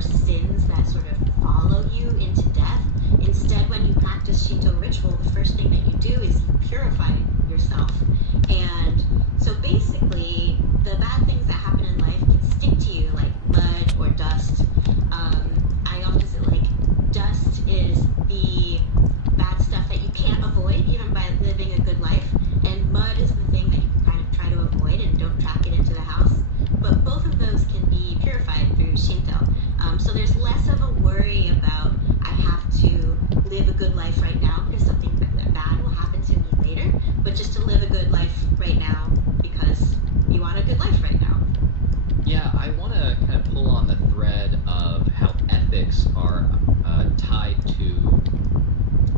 are sins that sort of follow you into death. Instead, when you practice Shinto ritual, the first thing that you do is you purify yourself. And so basically, the bad things that happen in life can stick to you, like mud or dust. I often say, like, dust is the bad stuff that you can't avoid, even by living a good life. And mud is the thing that you can kind of try to avoid and don't track it into the house. But both of those can be purified through Shinto. So there's less of a worry about, I have to live a good life right now because something bad will happen to me later, but just to live a good life right now because you want a good life right now. Yeah, I want to kind of pull on the thread of how ethics are tied to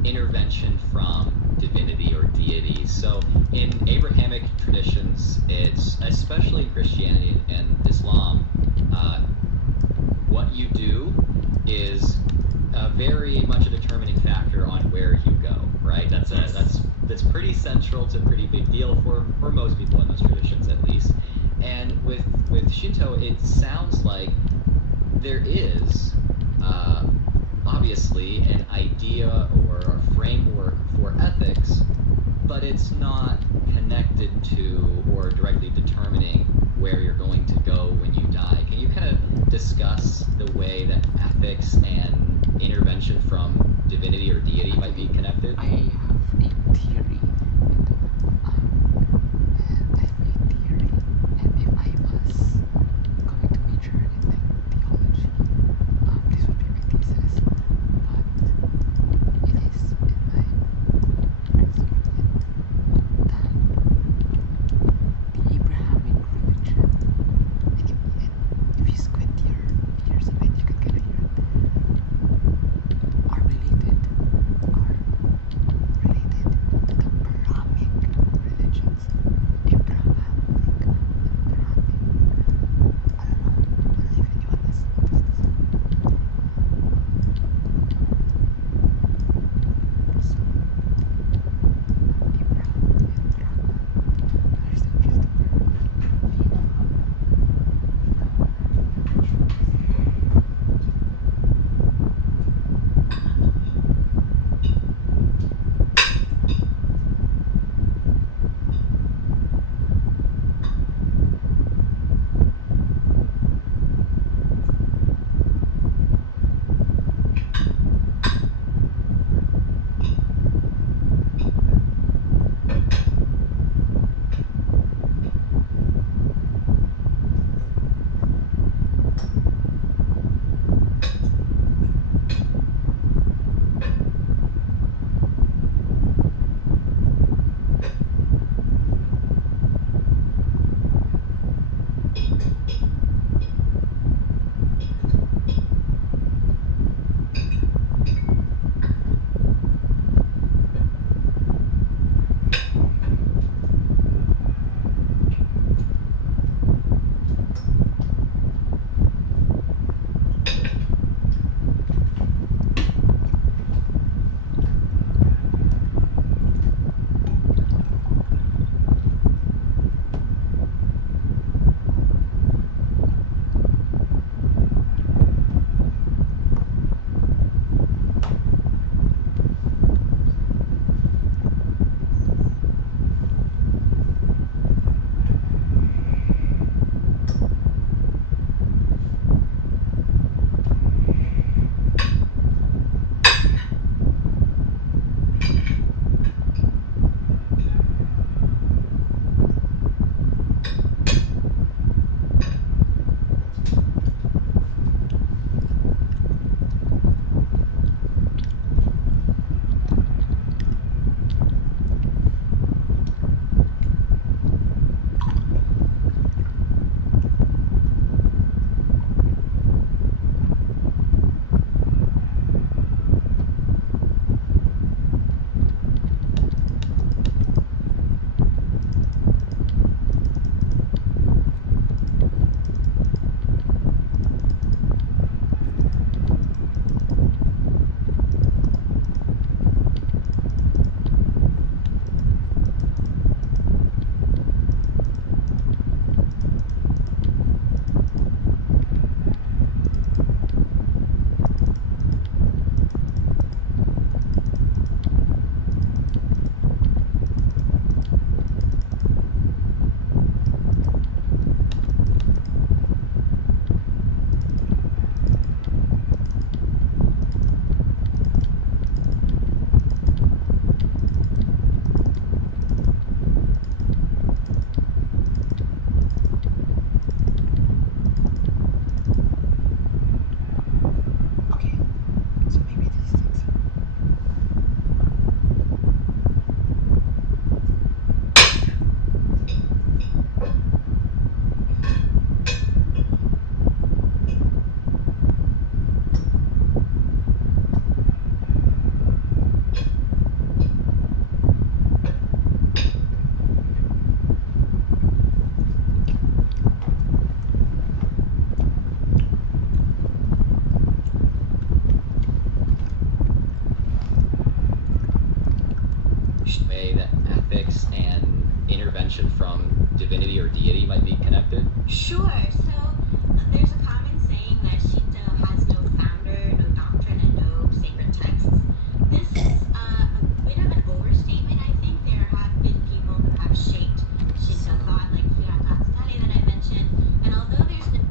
intervention from divinity or deity. So in Abrahamic traditions, it's especially in Christianity and Islam, what you do is very much a determining factor on where you go, right? That's pretty central. It's a pretty big deal for most people in those traditions, at least. And with Shinto, it sounds like there is obviously an idea or a framework for ethics, but it's not connected to or directly determining where you're going to go when you die. Can you kind of discuss the way that ethics and intervention from divinity or deity might be connected? I have a theory. And if I was going to major in like theology, this would be my thesis. But it is in my personal opinion that the Abrahamic religion, and if you squint your ears a bit, you can kind of hear it, are related to the ethics and intervention from divinity or deity might be connected? Sure. So there's a common saying that Shinto has no founder, no doctrine, and no sacred texts. This is a bit of an overstatement, I think. There have been people who have shaped Shinto thought, like Hirata Atsunari that I mentioned. And although there's been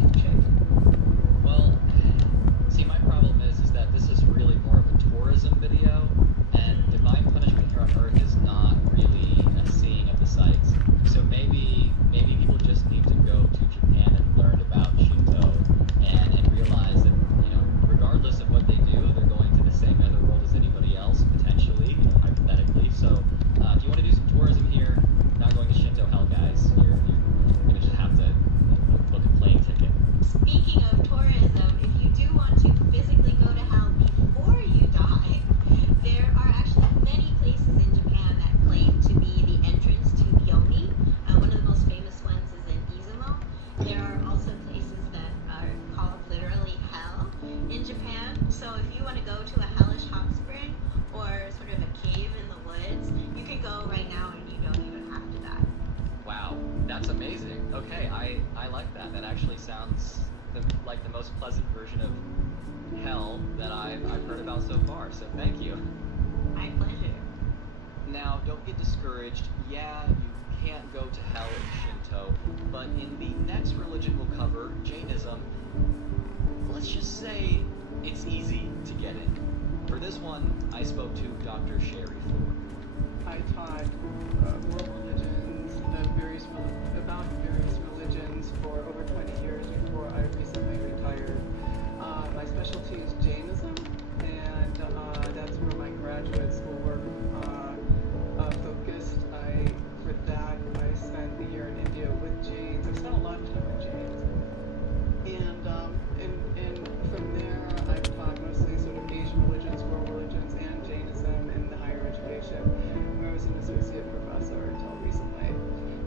you've checked? Well, see, my problem is that this is really more of a tourism video, and divine punishment here on Earth is not really a seeing of the sights. So maybe people just need to go to Japan and learn about Shinto and realize that, regardless of what they do, they're going to the same netherworld as anybody else, potentially, hypothetically. So if you want to do some tourism here, not going to Shinto hell, guys, you're going to just have to book a plane ticket. Speaking of tourism, if you do want to physically go to hell before you die, there are actually many places in Japan that claim to be the entrance to Yoni. One of the most famous ones is in Izumo. There are also places that are called literally hell in Japan. So if you want to go to a hellish hot spring or sort of a cave in the woods, you can go right now and you don't even have to die. Wow, that's amazing. Okay, I like that. That actually sounds like the most pleasant version of hell that I've heard about so far. So thank you. My pleasure. Now, don't get discouraged. Yeah, you can't go to hell in Shinto, but in the next religion we'll cover, Jainism, let's just say it's easy to get in. For this one, I spoke to Dr. Sherry Ford. I taught world religions, about various religions for over 20 years before I recently retired. My specialty is Jainism, and that's where my graduate school work focused. For that, I spent a year in India with Jains. I spent a lot of time with Jains. And from there, I've taught mostly sort of Asian religions, world religions, and Jainism in the higher education, where I was an associate professor until recently.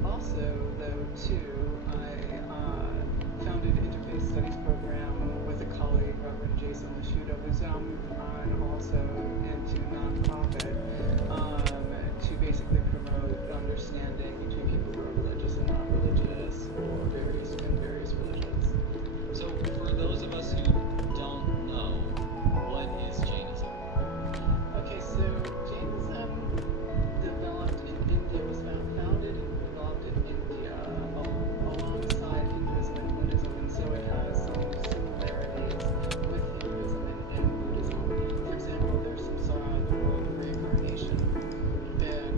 Also, though, too, I founded an interfaith studies program with a colleague, Reverend Jason Lashuda, who's also into nonprofit, to basically promote understanding between people who are religious and non-religious, or various religions. So, for those of us who don't know, what is Jainism? Okay, so Jainism developed in India, was founded and developed in India alongside Hinduism and Buddhism, and so it has some similarities with Hinduism and Buddhism. For example, there's some the world of reincarnation, and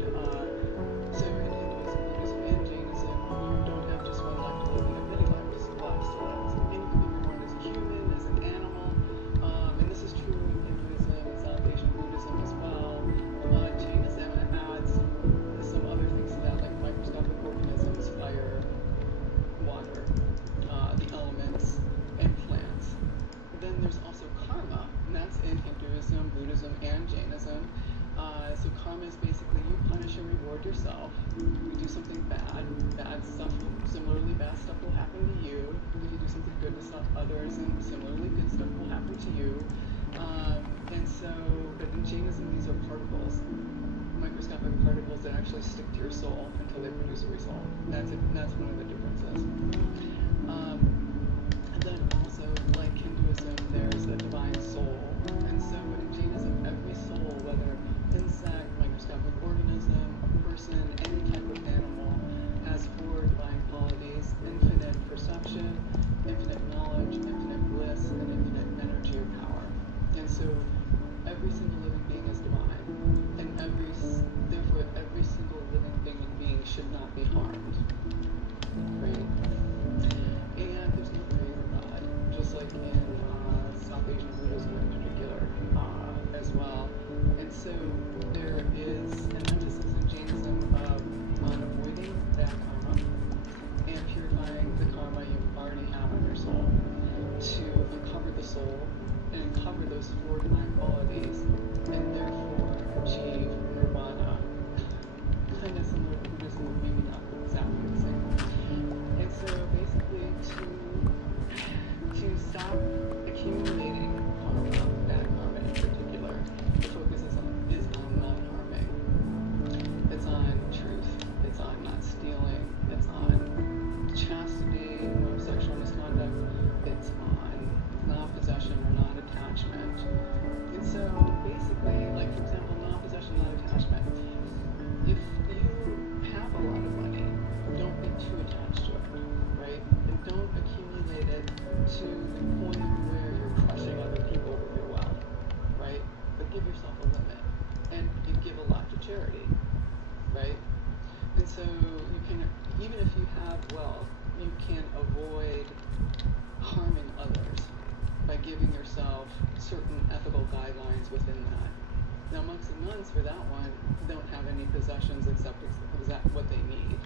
so in Hinduism, Buddhism, and Jainism, you don't have just one life to live, you have many lives to live, and you can be reborn as a human, as an animal, and this is true in Hinduism and South Asian Buddhism as well. Jainism adds some other things to that, like microscopic organisms, fire, water, the elements, and plants. Then there's also karma, and that's in Hinduism, Buddhism, and Jainism. So karma is basically you punish and reward yourself. You do something bad stuff, similarly bad stuff will happen to you. If you do something good to others, and similarly good stuff will happen to you. And so, but in Jainism, these are particles, microscopic particles that actually stick to your soul until they produce a result. That's one of the differences. And then also, like Hinduism, there's a divine soul. And so in Jainism, every soul, whether insect, microscopic organism, a person, any type of animal, has 4 divine qualities: infinite perception, infinite knowledge, infinite bliss, and infinite energy or power. And so every single living being is divine, and therefore every single living being should not be harmed. Right? And there's no creator God, just like in South Asian Buddhism in particular, as well. And so there is an emphasis in Jainism on avoiding bad karma and purifying the karma you already have on your soul, to uncover the soul and uncover those 4 divine qualities, and therefore achieve nirvana. Kind of similar to Buddhism, maybe not exactly the same. And so basically to stop accumulating karma, bad karma in particular, the focus is on non-harming. It's on truth. It's on not stealing. It's on chastity, no sexual misconduct. It's on non-possession or non-attachment. And so basically, like for example, non-possession, non-attachment. If you have a lot of money, don't be too attached to it, right? And don't accumulate to the point where you're crushing other people with your wealth, right? But give yourself a limit and give a lot to charity, right? And so you can, even if you have wealth, you can avoid harming others by giving yourself certain ethical guidelines within that. Now, monks and nuns, for that one, don't have any possessions except what they need.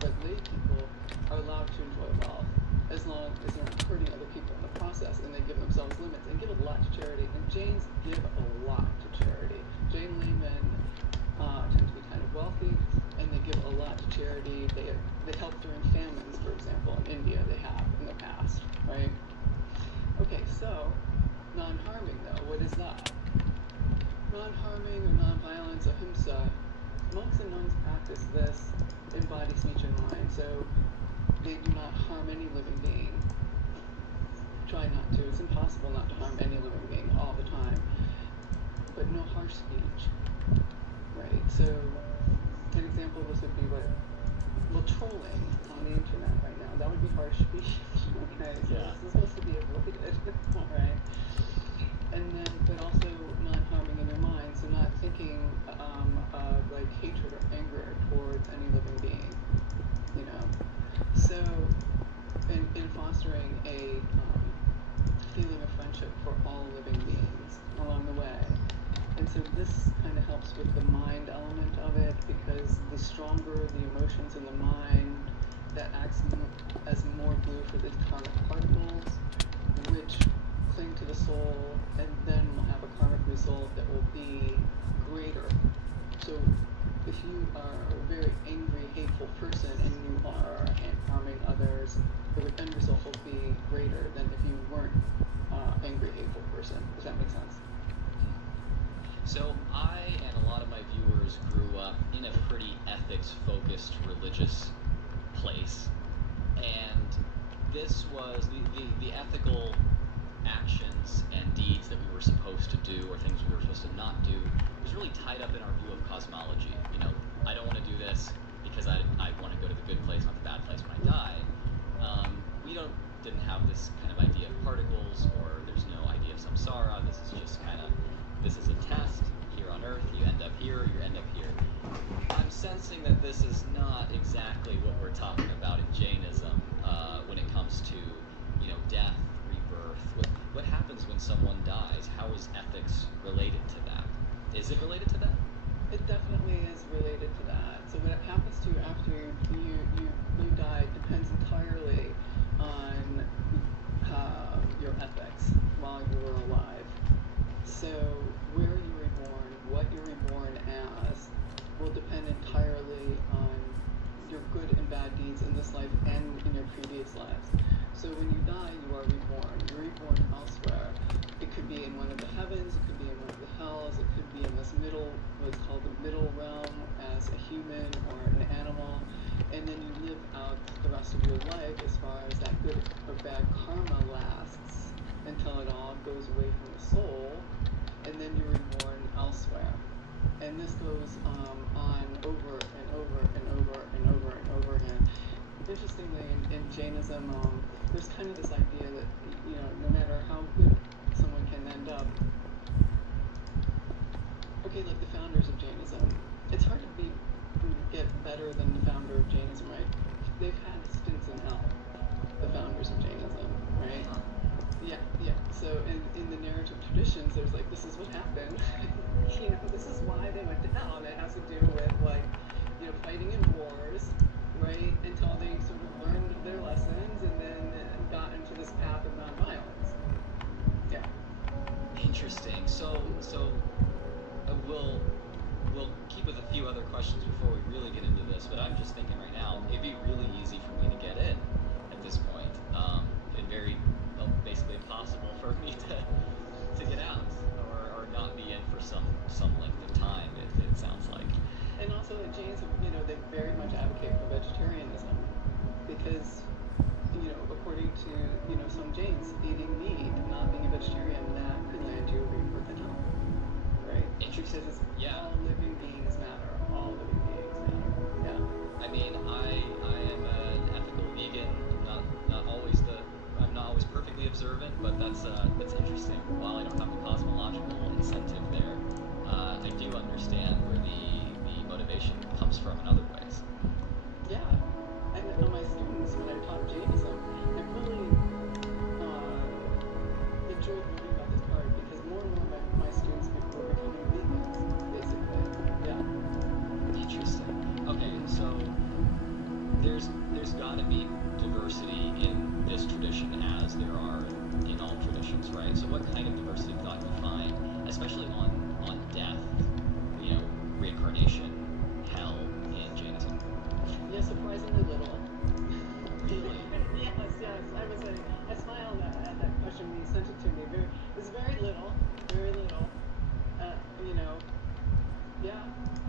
But lay people are allowed to enjoy wealth as long as they're not hurting other people in the process, and they give themselves limits and give a lot to charity. And Jains give a lot to charity. Jain laymen tend to be kind of wealthy, and they give a lot to charity. They help during famines, for example, in India. They have in the past, right? Okay, so non-harming though, what is that? Non-harming or non-violence, ahimsa, monks and nuns practice this in body, speech, and mind. So they do not harm any living being. Try not to. It's impossible not to harm any living being all the time. But no harsh speech, right? So an example of this would be trolling on the internet right now. That would be harsh speech. Okay, so Yeah. this is supposed to be avoided. All right. And then, but also not harming in your mind, so not thinking of like hatred or anger towards any living being, you know. So, in fostering a feeling of friendship for all living beings along the way. And so this kind of helps with the mind element of it, because the stronger the emotions in the mind, that acts as more glue for these karmic particles, which cling to the soul, and then will have a karmic result that will be greater. So if you are a very angry, hateful person and you are harming others, the end result will be greater than if you weren't angry, hateful person. Does that make sense? So I and a lot of my viewers grew up in a pretty ethics-focused religious place, and this was the ethical actions and deeds that we were supposed to do, or things we were supposed to not do, was really tied up in our view of cosmology. You know, I don't want to do this because I want to go to the good place, not the bad place when I die. We didn't have this kind of idea of particles, or there's no idea of samsara. This is just kind of, this is a test here on Earth. You end up here, you end up here. I'm sensing that this is not exactly what we're talking about in Jainism when it comes to, you know, death, rebirth. What happens when someone dies? How is ethics related to that? Is it related to that? It definitely is related to that. So what happens to you after you die depends entirely on your ethics while you were alive. So where you were reborn, what you're reborn as, will depend entirely on your good and bad deeds in this life and in your previous lives. So when you die, you are reborn. You're reborn elsewhere. It could be in one of the heavens, it could be in one of the hells, it could be in this middle, what's called the middle realm, as a human or an animal. And then you live out the rest of your life as far as that good or bad karma lasts until it all goes away from the soul, and then you're reborn elsewhere. And this goes on over and over and over and over and over again. Interestingly, in Jainism, there's kind of this idea that, you know, no matter how good someone can end up, okay, like the founders of Jainism, it's hard to get better than the founder of Jainism, right? They've had stints in hell, the founders of Jainism, right? Yeah. So in the narrative traditions, there's like, this is what happened. You know, this is why they went to hell, and it has to do with, like, you know, fighting in wars, right? Until they sort of learned their lessons and then got into this path of nonviolence. Yeah. Interesting. So we'll keep with a few other questions before we really get into this, but I'm just thinking right now, it'd be really easy for me to get in at this point, and basically impossible for me to get out, or not be in for some length of time, it sounds like. And also the Jains, you know, they very much advocate for vegetarianism, because, you know, according to, you know, some Jains, eating meat, not being a vegetarian, that could land you a rebirth in hell, right? Interesting. Because Yeah. all living beings matter. All living beings matter. Yeah. I mean, I am an ethical vegan. I'm not always perfect observant, but that's interesting. While I don't have a cosmological incentive there, I do understand where the motivation comes from in other ways. Yeah, and on my students, when I taught Jainism, I really enjoyed learning about this part because more and more of my students were becoming vegans, basically. Yeah. Interesting. Okay, so there's got to be diversity in this tradition as there are in all traditions, right? So what kind of diversity of thought you find, especially on death, reincarnation, hell in Jainism? Yeah, surprisingly little. Really? Yes. I smiled at that question when you sent it to me. It's very little, very little. Yeah.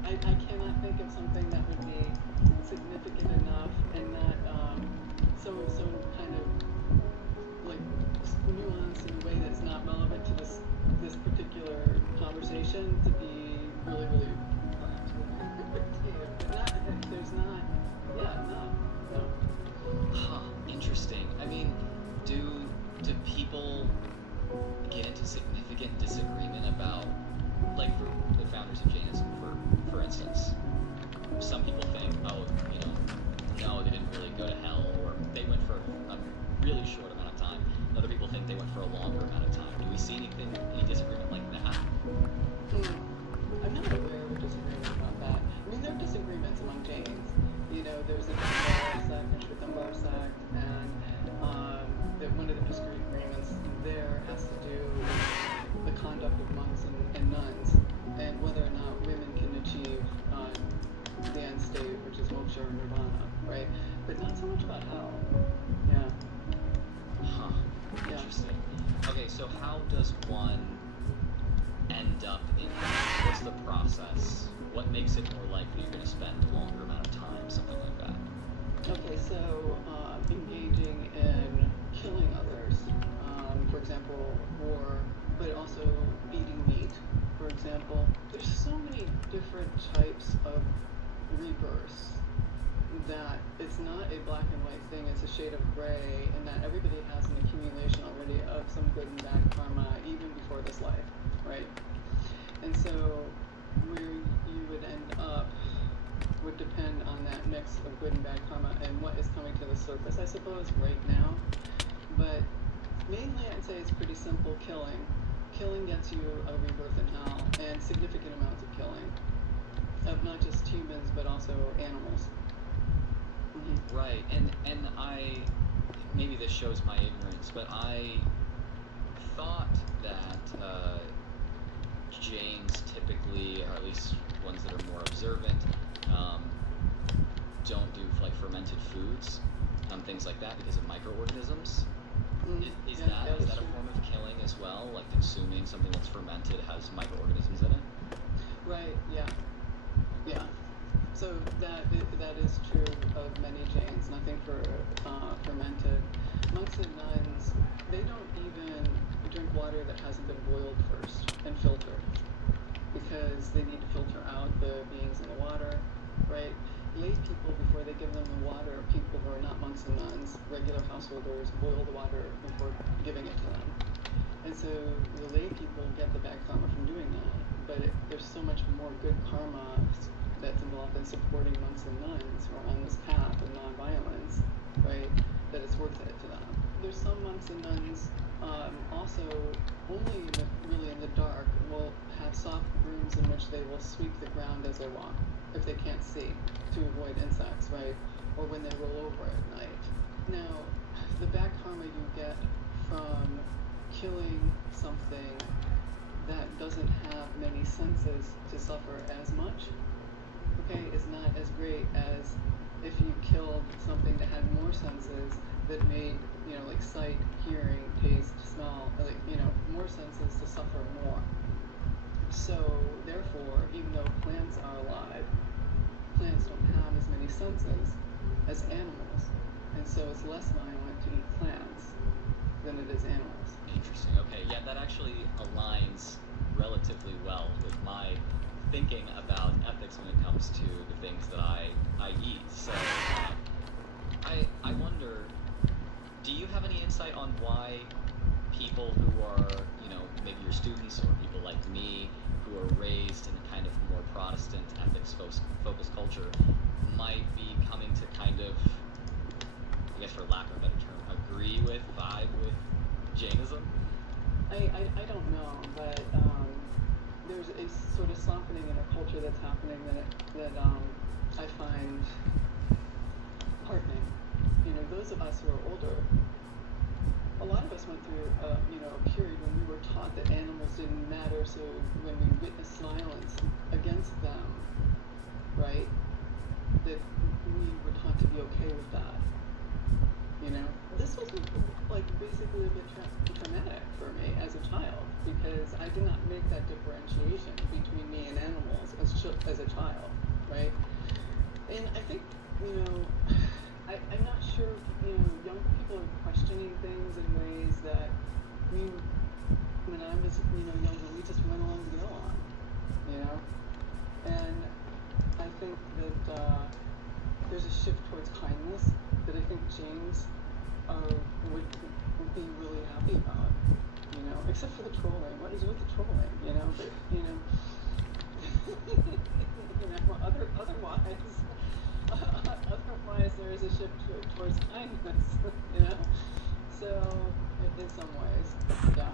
I cannot think of something that would be significant enough and not so kind of like nuanced in a way that's not relevant to this particular conversation to be really there's not. Yeah, no. Huh, interesting. I mean, do people get into significant disagreement about, like, for the founders of Jainism, for instance, some people think, no, they didn't really go to hell, or they went for a really short amount of time. Other people think they went for a longer amount of time. Do we see any disagreement like that? I'm not aware of a disagreement about that. I mean, there are disagreements among Jains. There's a Dunbar sect, a Dunbar sect, and one of the disagreements there has to do with the conduct of monks and nuns, and whether or not women can achieve the end state, which is moksha or nirvana, right? But not so much about hell. Yeah. Huh. Interesting. Okay, so how does one end up in hell? What's the process? What makes it more likely you're going to spend a longer amount of time, something like that? Okay, so engaging in killing others, for example, but also eating meat, for example. There's so many different types of rebirths that it's not a black and white thing, it's a shade of gray, and that everybody has an accumulation already of some good and bad karma even before this life, right? And so where you would end up would depend on that mix of good and bad karma and what is coming to the surface, I suppose, right now. But mainly I'd say it's pretty simple killing. Killing gets you a rebirth in hell, and significant amounts of killing. Of not just humans, but also animals. Mm-hmm. Right, and maybe this shows my ignorance, but I thought that Jains typically, or at least ones that are more observant, don't do like fermented foods, things like that because of microorganisms. Is that a form of killing as well? Like consuming something that's fermented has microorganisms in it? Right. Yeah. So that is true of many Jains. Nothing for fermented. Monks and nuns, they don't even drink water that hasn't been boiled first and filtered, because they need to filter out the beings in the water, right? Lay people, before they give them the water, people who are not monks and nuns, regular householders, boil the water before giving it to them. And so the lay people get the bad karma from doing that, but there's so much more good karma that's involved in supporting monks and nuns who are on this path of nonviolence, right, that it's worth it to them. There's some monks and nuns also only really in the dark will have soft brooms in which they will sweep the ground as they walk, if they can't see, to avoid insects, right, or when they roll over at night. Now, the bad karma you get from killing something that doesn't have many senses to suffer as much, okay, is not as great as if you killed something that had more senses that made, like sight, hearing, taste, smell, like, more senses to suffer more. So, therefore, even though plants are alive, plants don't have as many senses as animals. And so it's less violent to eat plants than it is animals. Interesting. Okay, yeah, that actually aligns relatively well with my thinking about ethics when it comes to the things that I eat. So I wonder, do you have any insight on why students or people like me who are raised in a kind of more Protestant ethics-focused culture might be coming to kind of, I guess for lack of a better term, agree with, vibe with Jainism? I don't know, but there's a sort of softening in our culture that's happening that I find heartening. You know, those of us who are older, a lot of us went through a period when we were taught that animals didn't matter, so when we witnessed violence against them, right, that we were taught to be okay with that. You know, this was like basically a bit traumatic for me as a child because I did not make that differentiation between me and animals as a child, right? And I think, I'm not sure, young people are questioning things in ways that when I was, younger, we just went along to go on, And I think that there's a shift towards kindness that I think James would be really happy about, except for the trolling. What is with the trolling, But, otherwise there is a shift towards kindness, So, in some ways, yeah.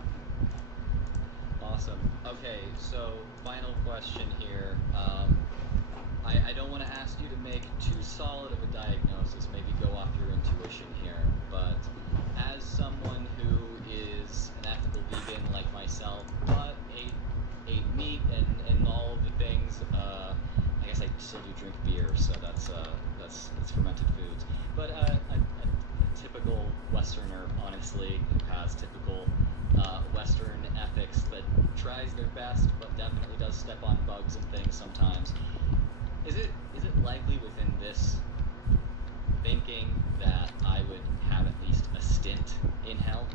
Awesome. Okay, so final question here. I don't want to ask you to make too solid of a diagnosis, maybe go off your intuition here, but as someone who is an ethical vegan like myself, but ate meat and all of the things, I guess I still do drink beer, so that's fermented foods. But a typical Westerner, honestly, who has typical Western ethics that tries their best, but definitely does step on bugs and things sometimes. Is it likely within this thinking that I would have at least a stint in hell?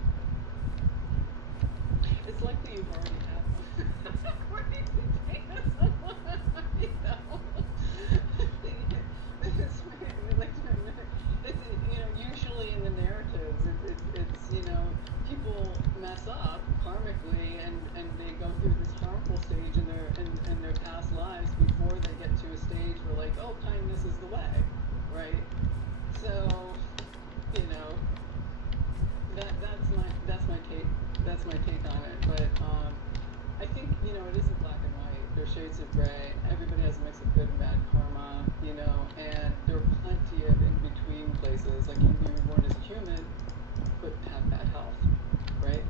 It's likely you've already had one. According to James, usually in the narratives, it's people mess up karmically and they go through this harmful stage in their past lives before they get to a stage where like, oh, kindness is the way, right? So, that's my take on it. But I think it isn't black and white. There's shades of gray. Everybody has a mix of good and bad karma, and there are plenty of in between places. Like you can be reborn as a human, but have bad health, right?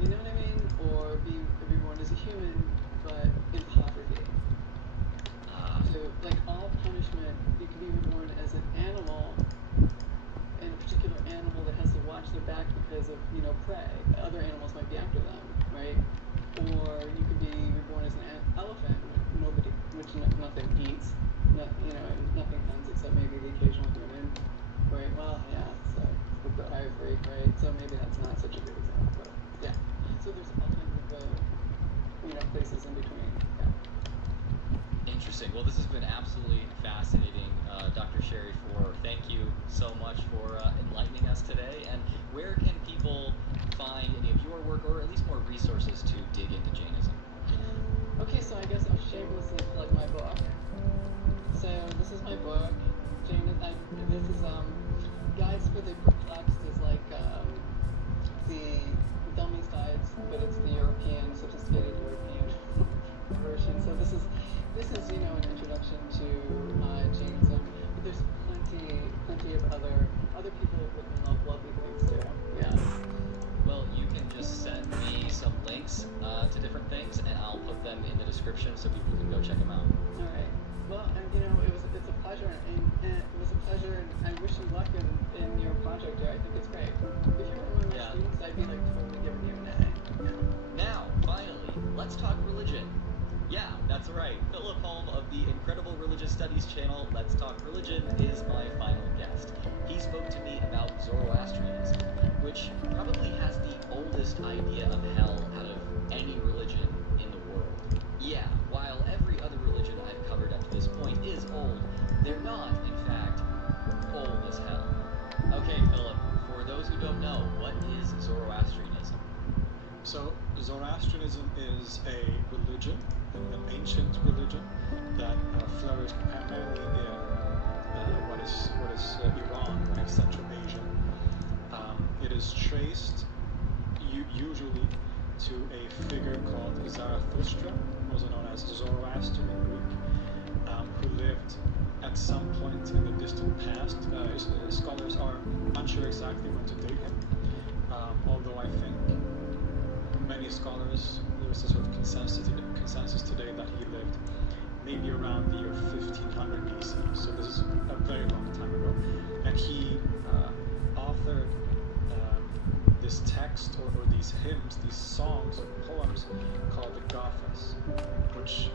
You know what I mean? Or be reborn as a human, but in poverty. So, like all punishment, you can be reborn as an animal, and a particular animal that has to watch their back because of, prey. Other animals might be after them, right? Or you could be reborn as an elephant, which nothing eats, nothing comes except maybe the occasional human, right? Well, yeah, so with the ivory, right? So maybe that's not such a good example, but yeah. So there's all kinds of, places in between, yeah. Interesting. Well, this has been absolutely fascinating, Dr. Sherry. Thank you so much for enlightening us today. And where can people find any of your work, or at least more resources to dig into Jainism? Okay, so I guess I'll shamelessly plug my book. So this is my book. This is Guides for the Perplexed is like the Dummy's Guides, but it's the European, sophisticated European version. So this is an introduction to Jainism, but there's plenty of other people who've written lovely things too. Yeah. Well, you can just send me some links to different things, and I'll put them in the description so people can go check them out. All right. Well, and it's a pleasure, and it was a pleasure, and I wish you luck in your project there. I think it's great. If you were one of my students, I'd be like totally giving you an A. Yeah. Now, finally, let's talk religion. Yeah, that's right. Philip Holm of the Incredible Religious Studies channel, Let's Talk Religion, is my final guest. He spoke to me about Zoroastrianism, which probably has the oldest idea of hell out of any religion in the world. Yeah, while every other religion I've covered up to this point is old, they're not, in fact, old as hell. Okay, Philip, for those who don't know, what is Zoroastrianism? So Zoroastrianism is a religion, an ancient religion that flourished primarily in what is Iran and Central Asia. It is traced usually to a figure called Zarathustra, also known as Zoroaster in Greek, who lived at some point in the distant past. Scholars are unsure exactly when to date him, although I think many scholars, there's a sort of consensus today that he lived maybe around the year 1500 BC, so this is a very long time ago, and he authored this text or these hymns, these songs or poems called the Gathas, which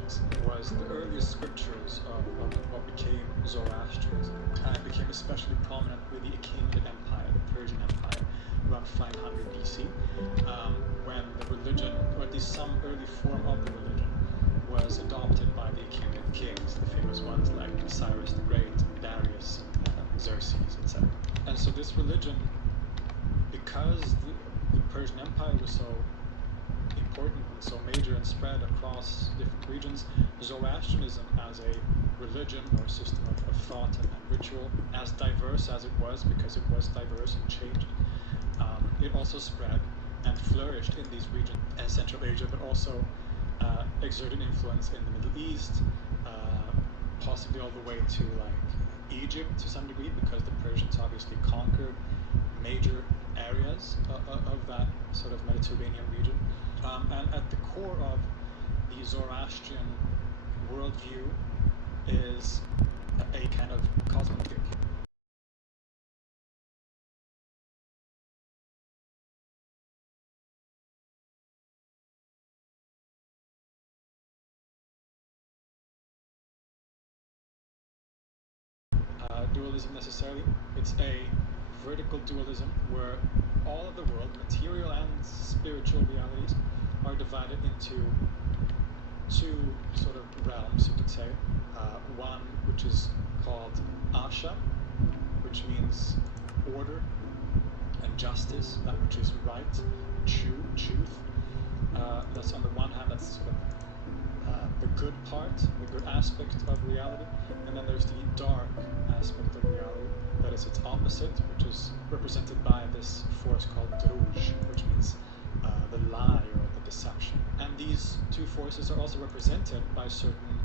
was the earliest scriptures of what became Zoroastrianism, and it became especially prominent with the Achaemenid Empire, the Persian Empire, around 500 BC, when the religion, or at least some early form of the religion, was adopted by the Achaemenid kings, the famous ones like Cyrus the Great, Darius, Xerxes, etc. And so this religion, because the Persian Empire was so important and so major and spread across different regions, Zoroastrianism as a religion or system of thought and ritual, as diverse as it was, because it was diverse and changed, it also spread and flourished in these regions and Central Asia, but also exerted influence in the Middle East, possibly all the way to like Egypt to some degree, because the Persians obviously conquered major areas of that sort of Mediterranean region. And at the core of the Zoroastrian worldview is a kind of cosmologic dualism necessarily. It's a vertical dualism where all of the world, material and spiritual realities, are divided into two sort of realms, you could say. One which is called Asha, which means order and justice, that which is right, truth. That's on the one hand, that's sort of the good part, the good aspect of reality, and then there's the dark aspect of reality, that is its opposite, which is represented by this force called Druj, which means the lie or the deception. And these two forces are also represented by certain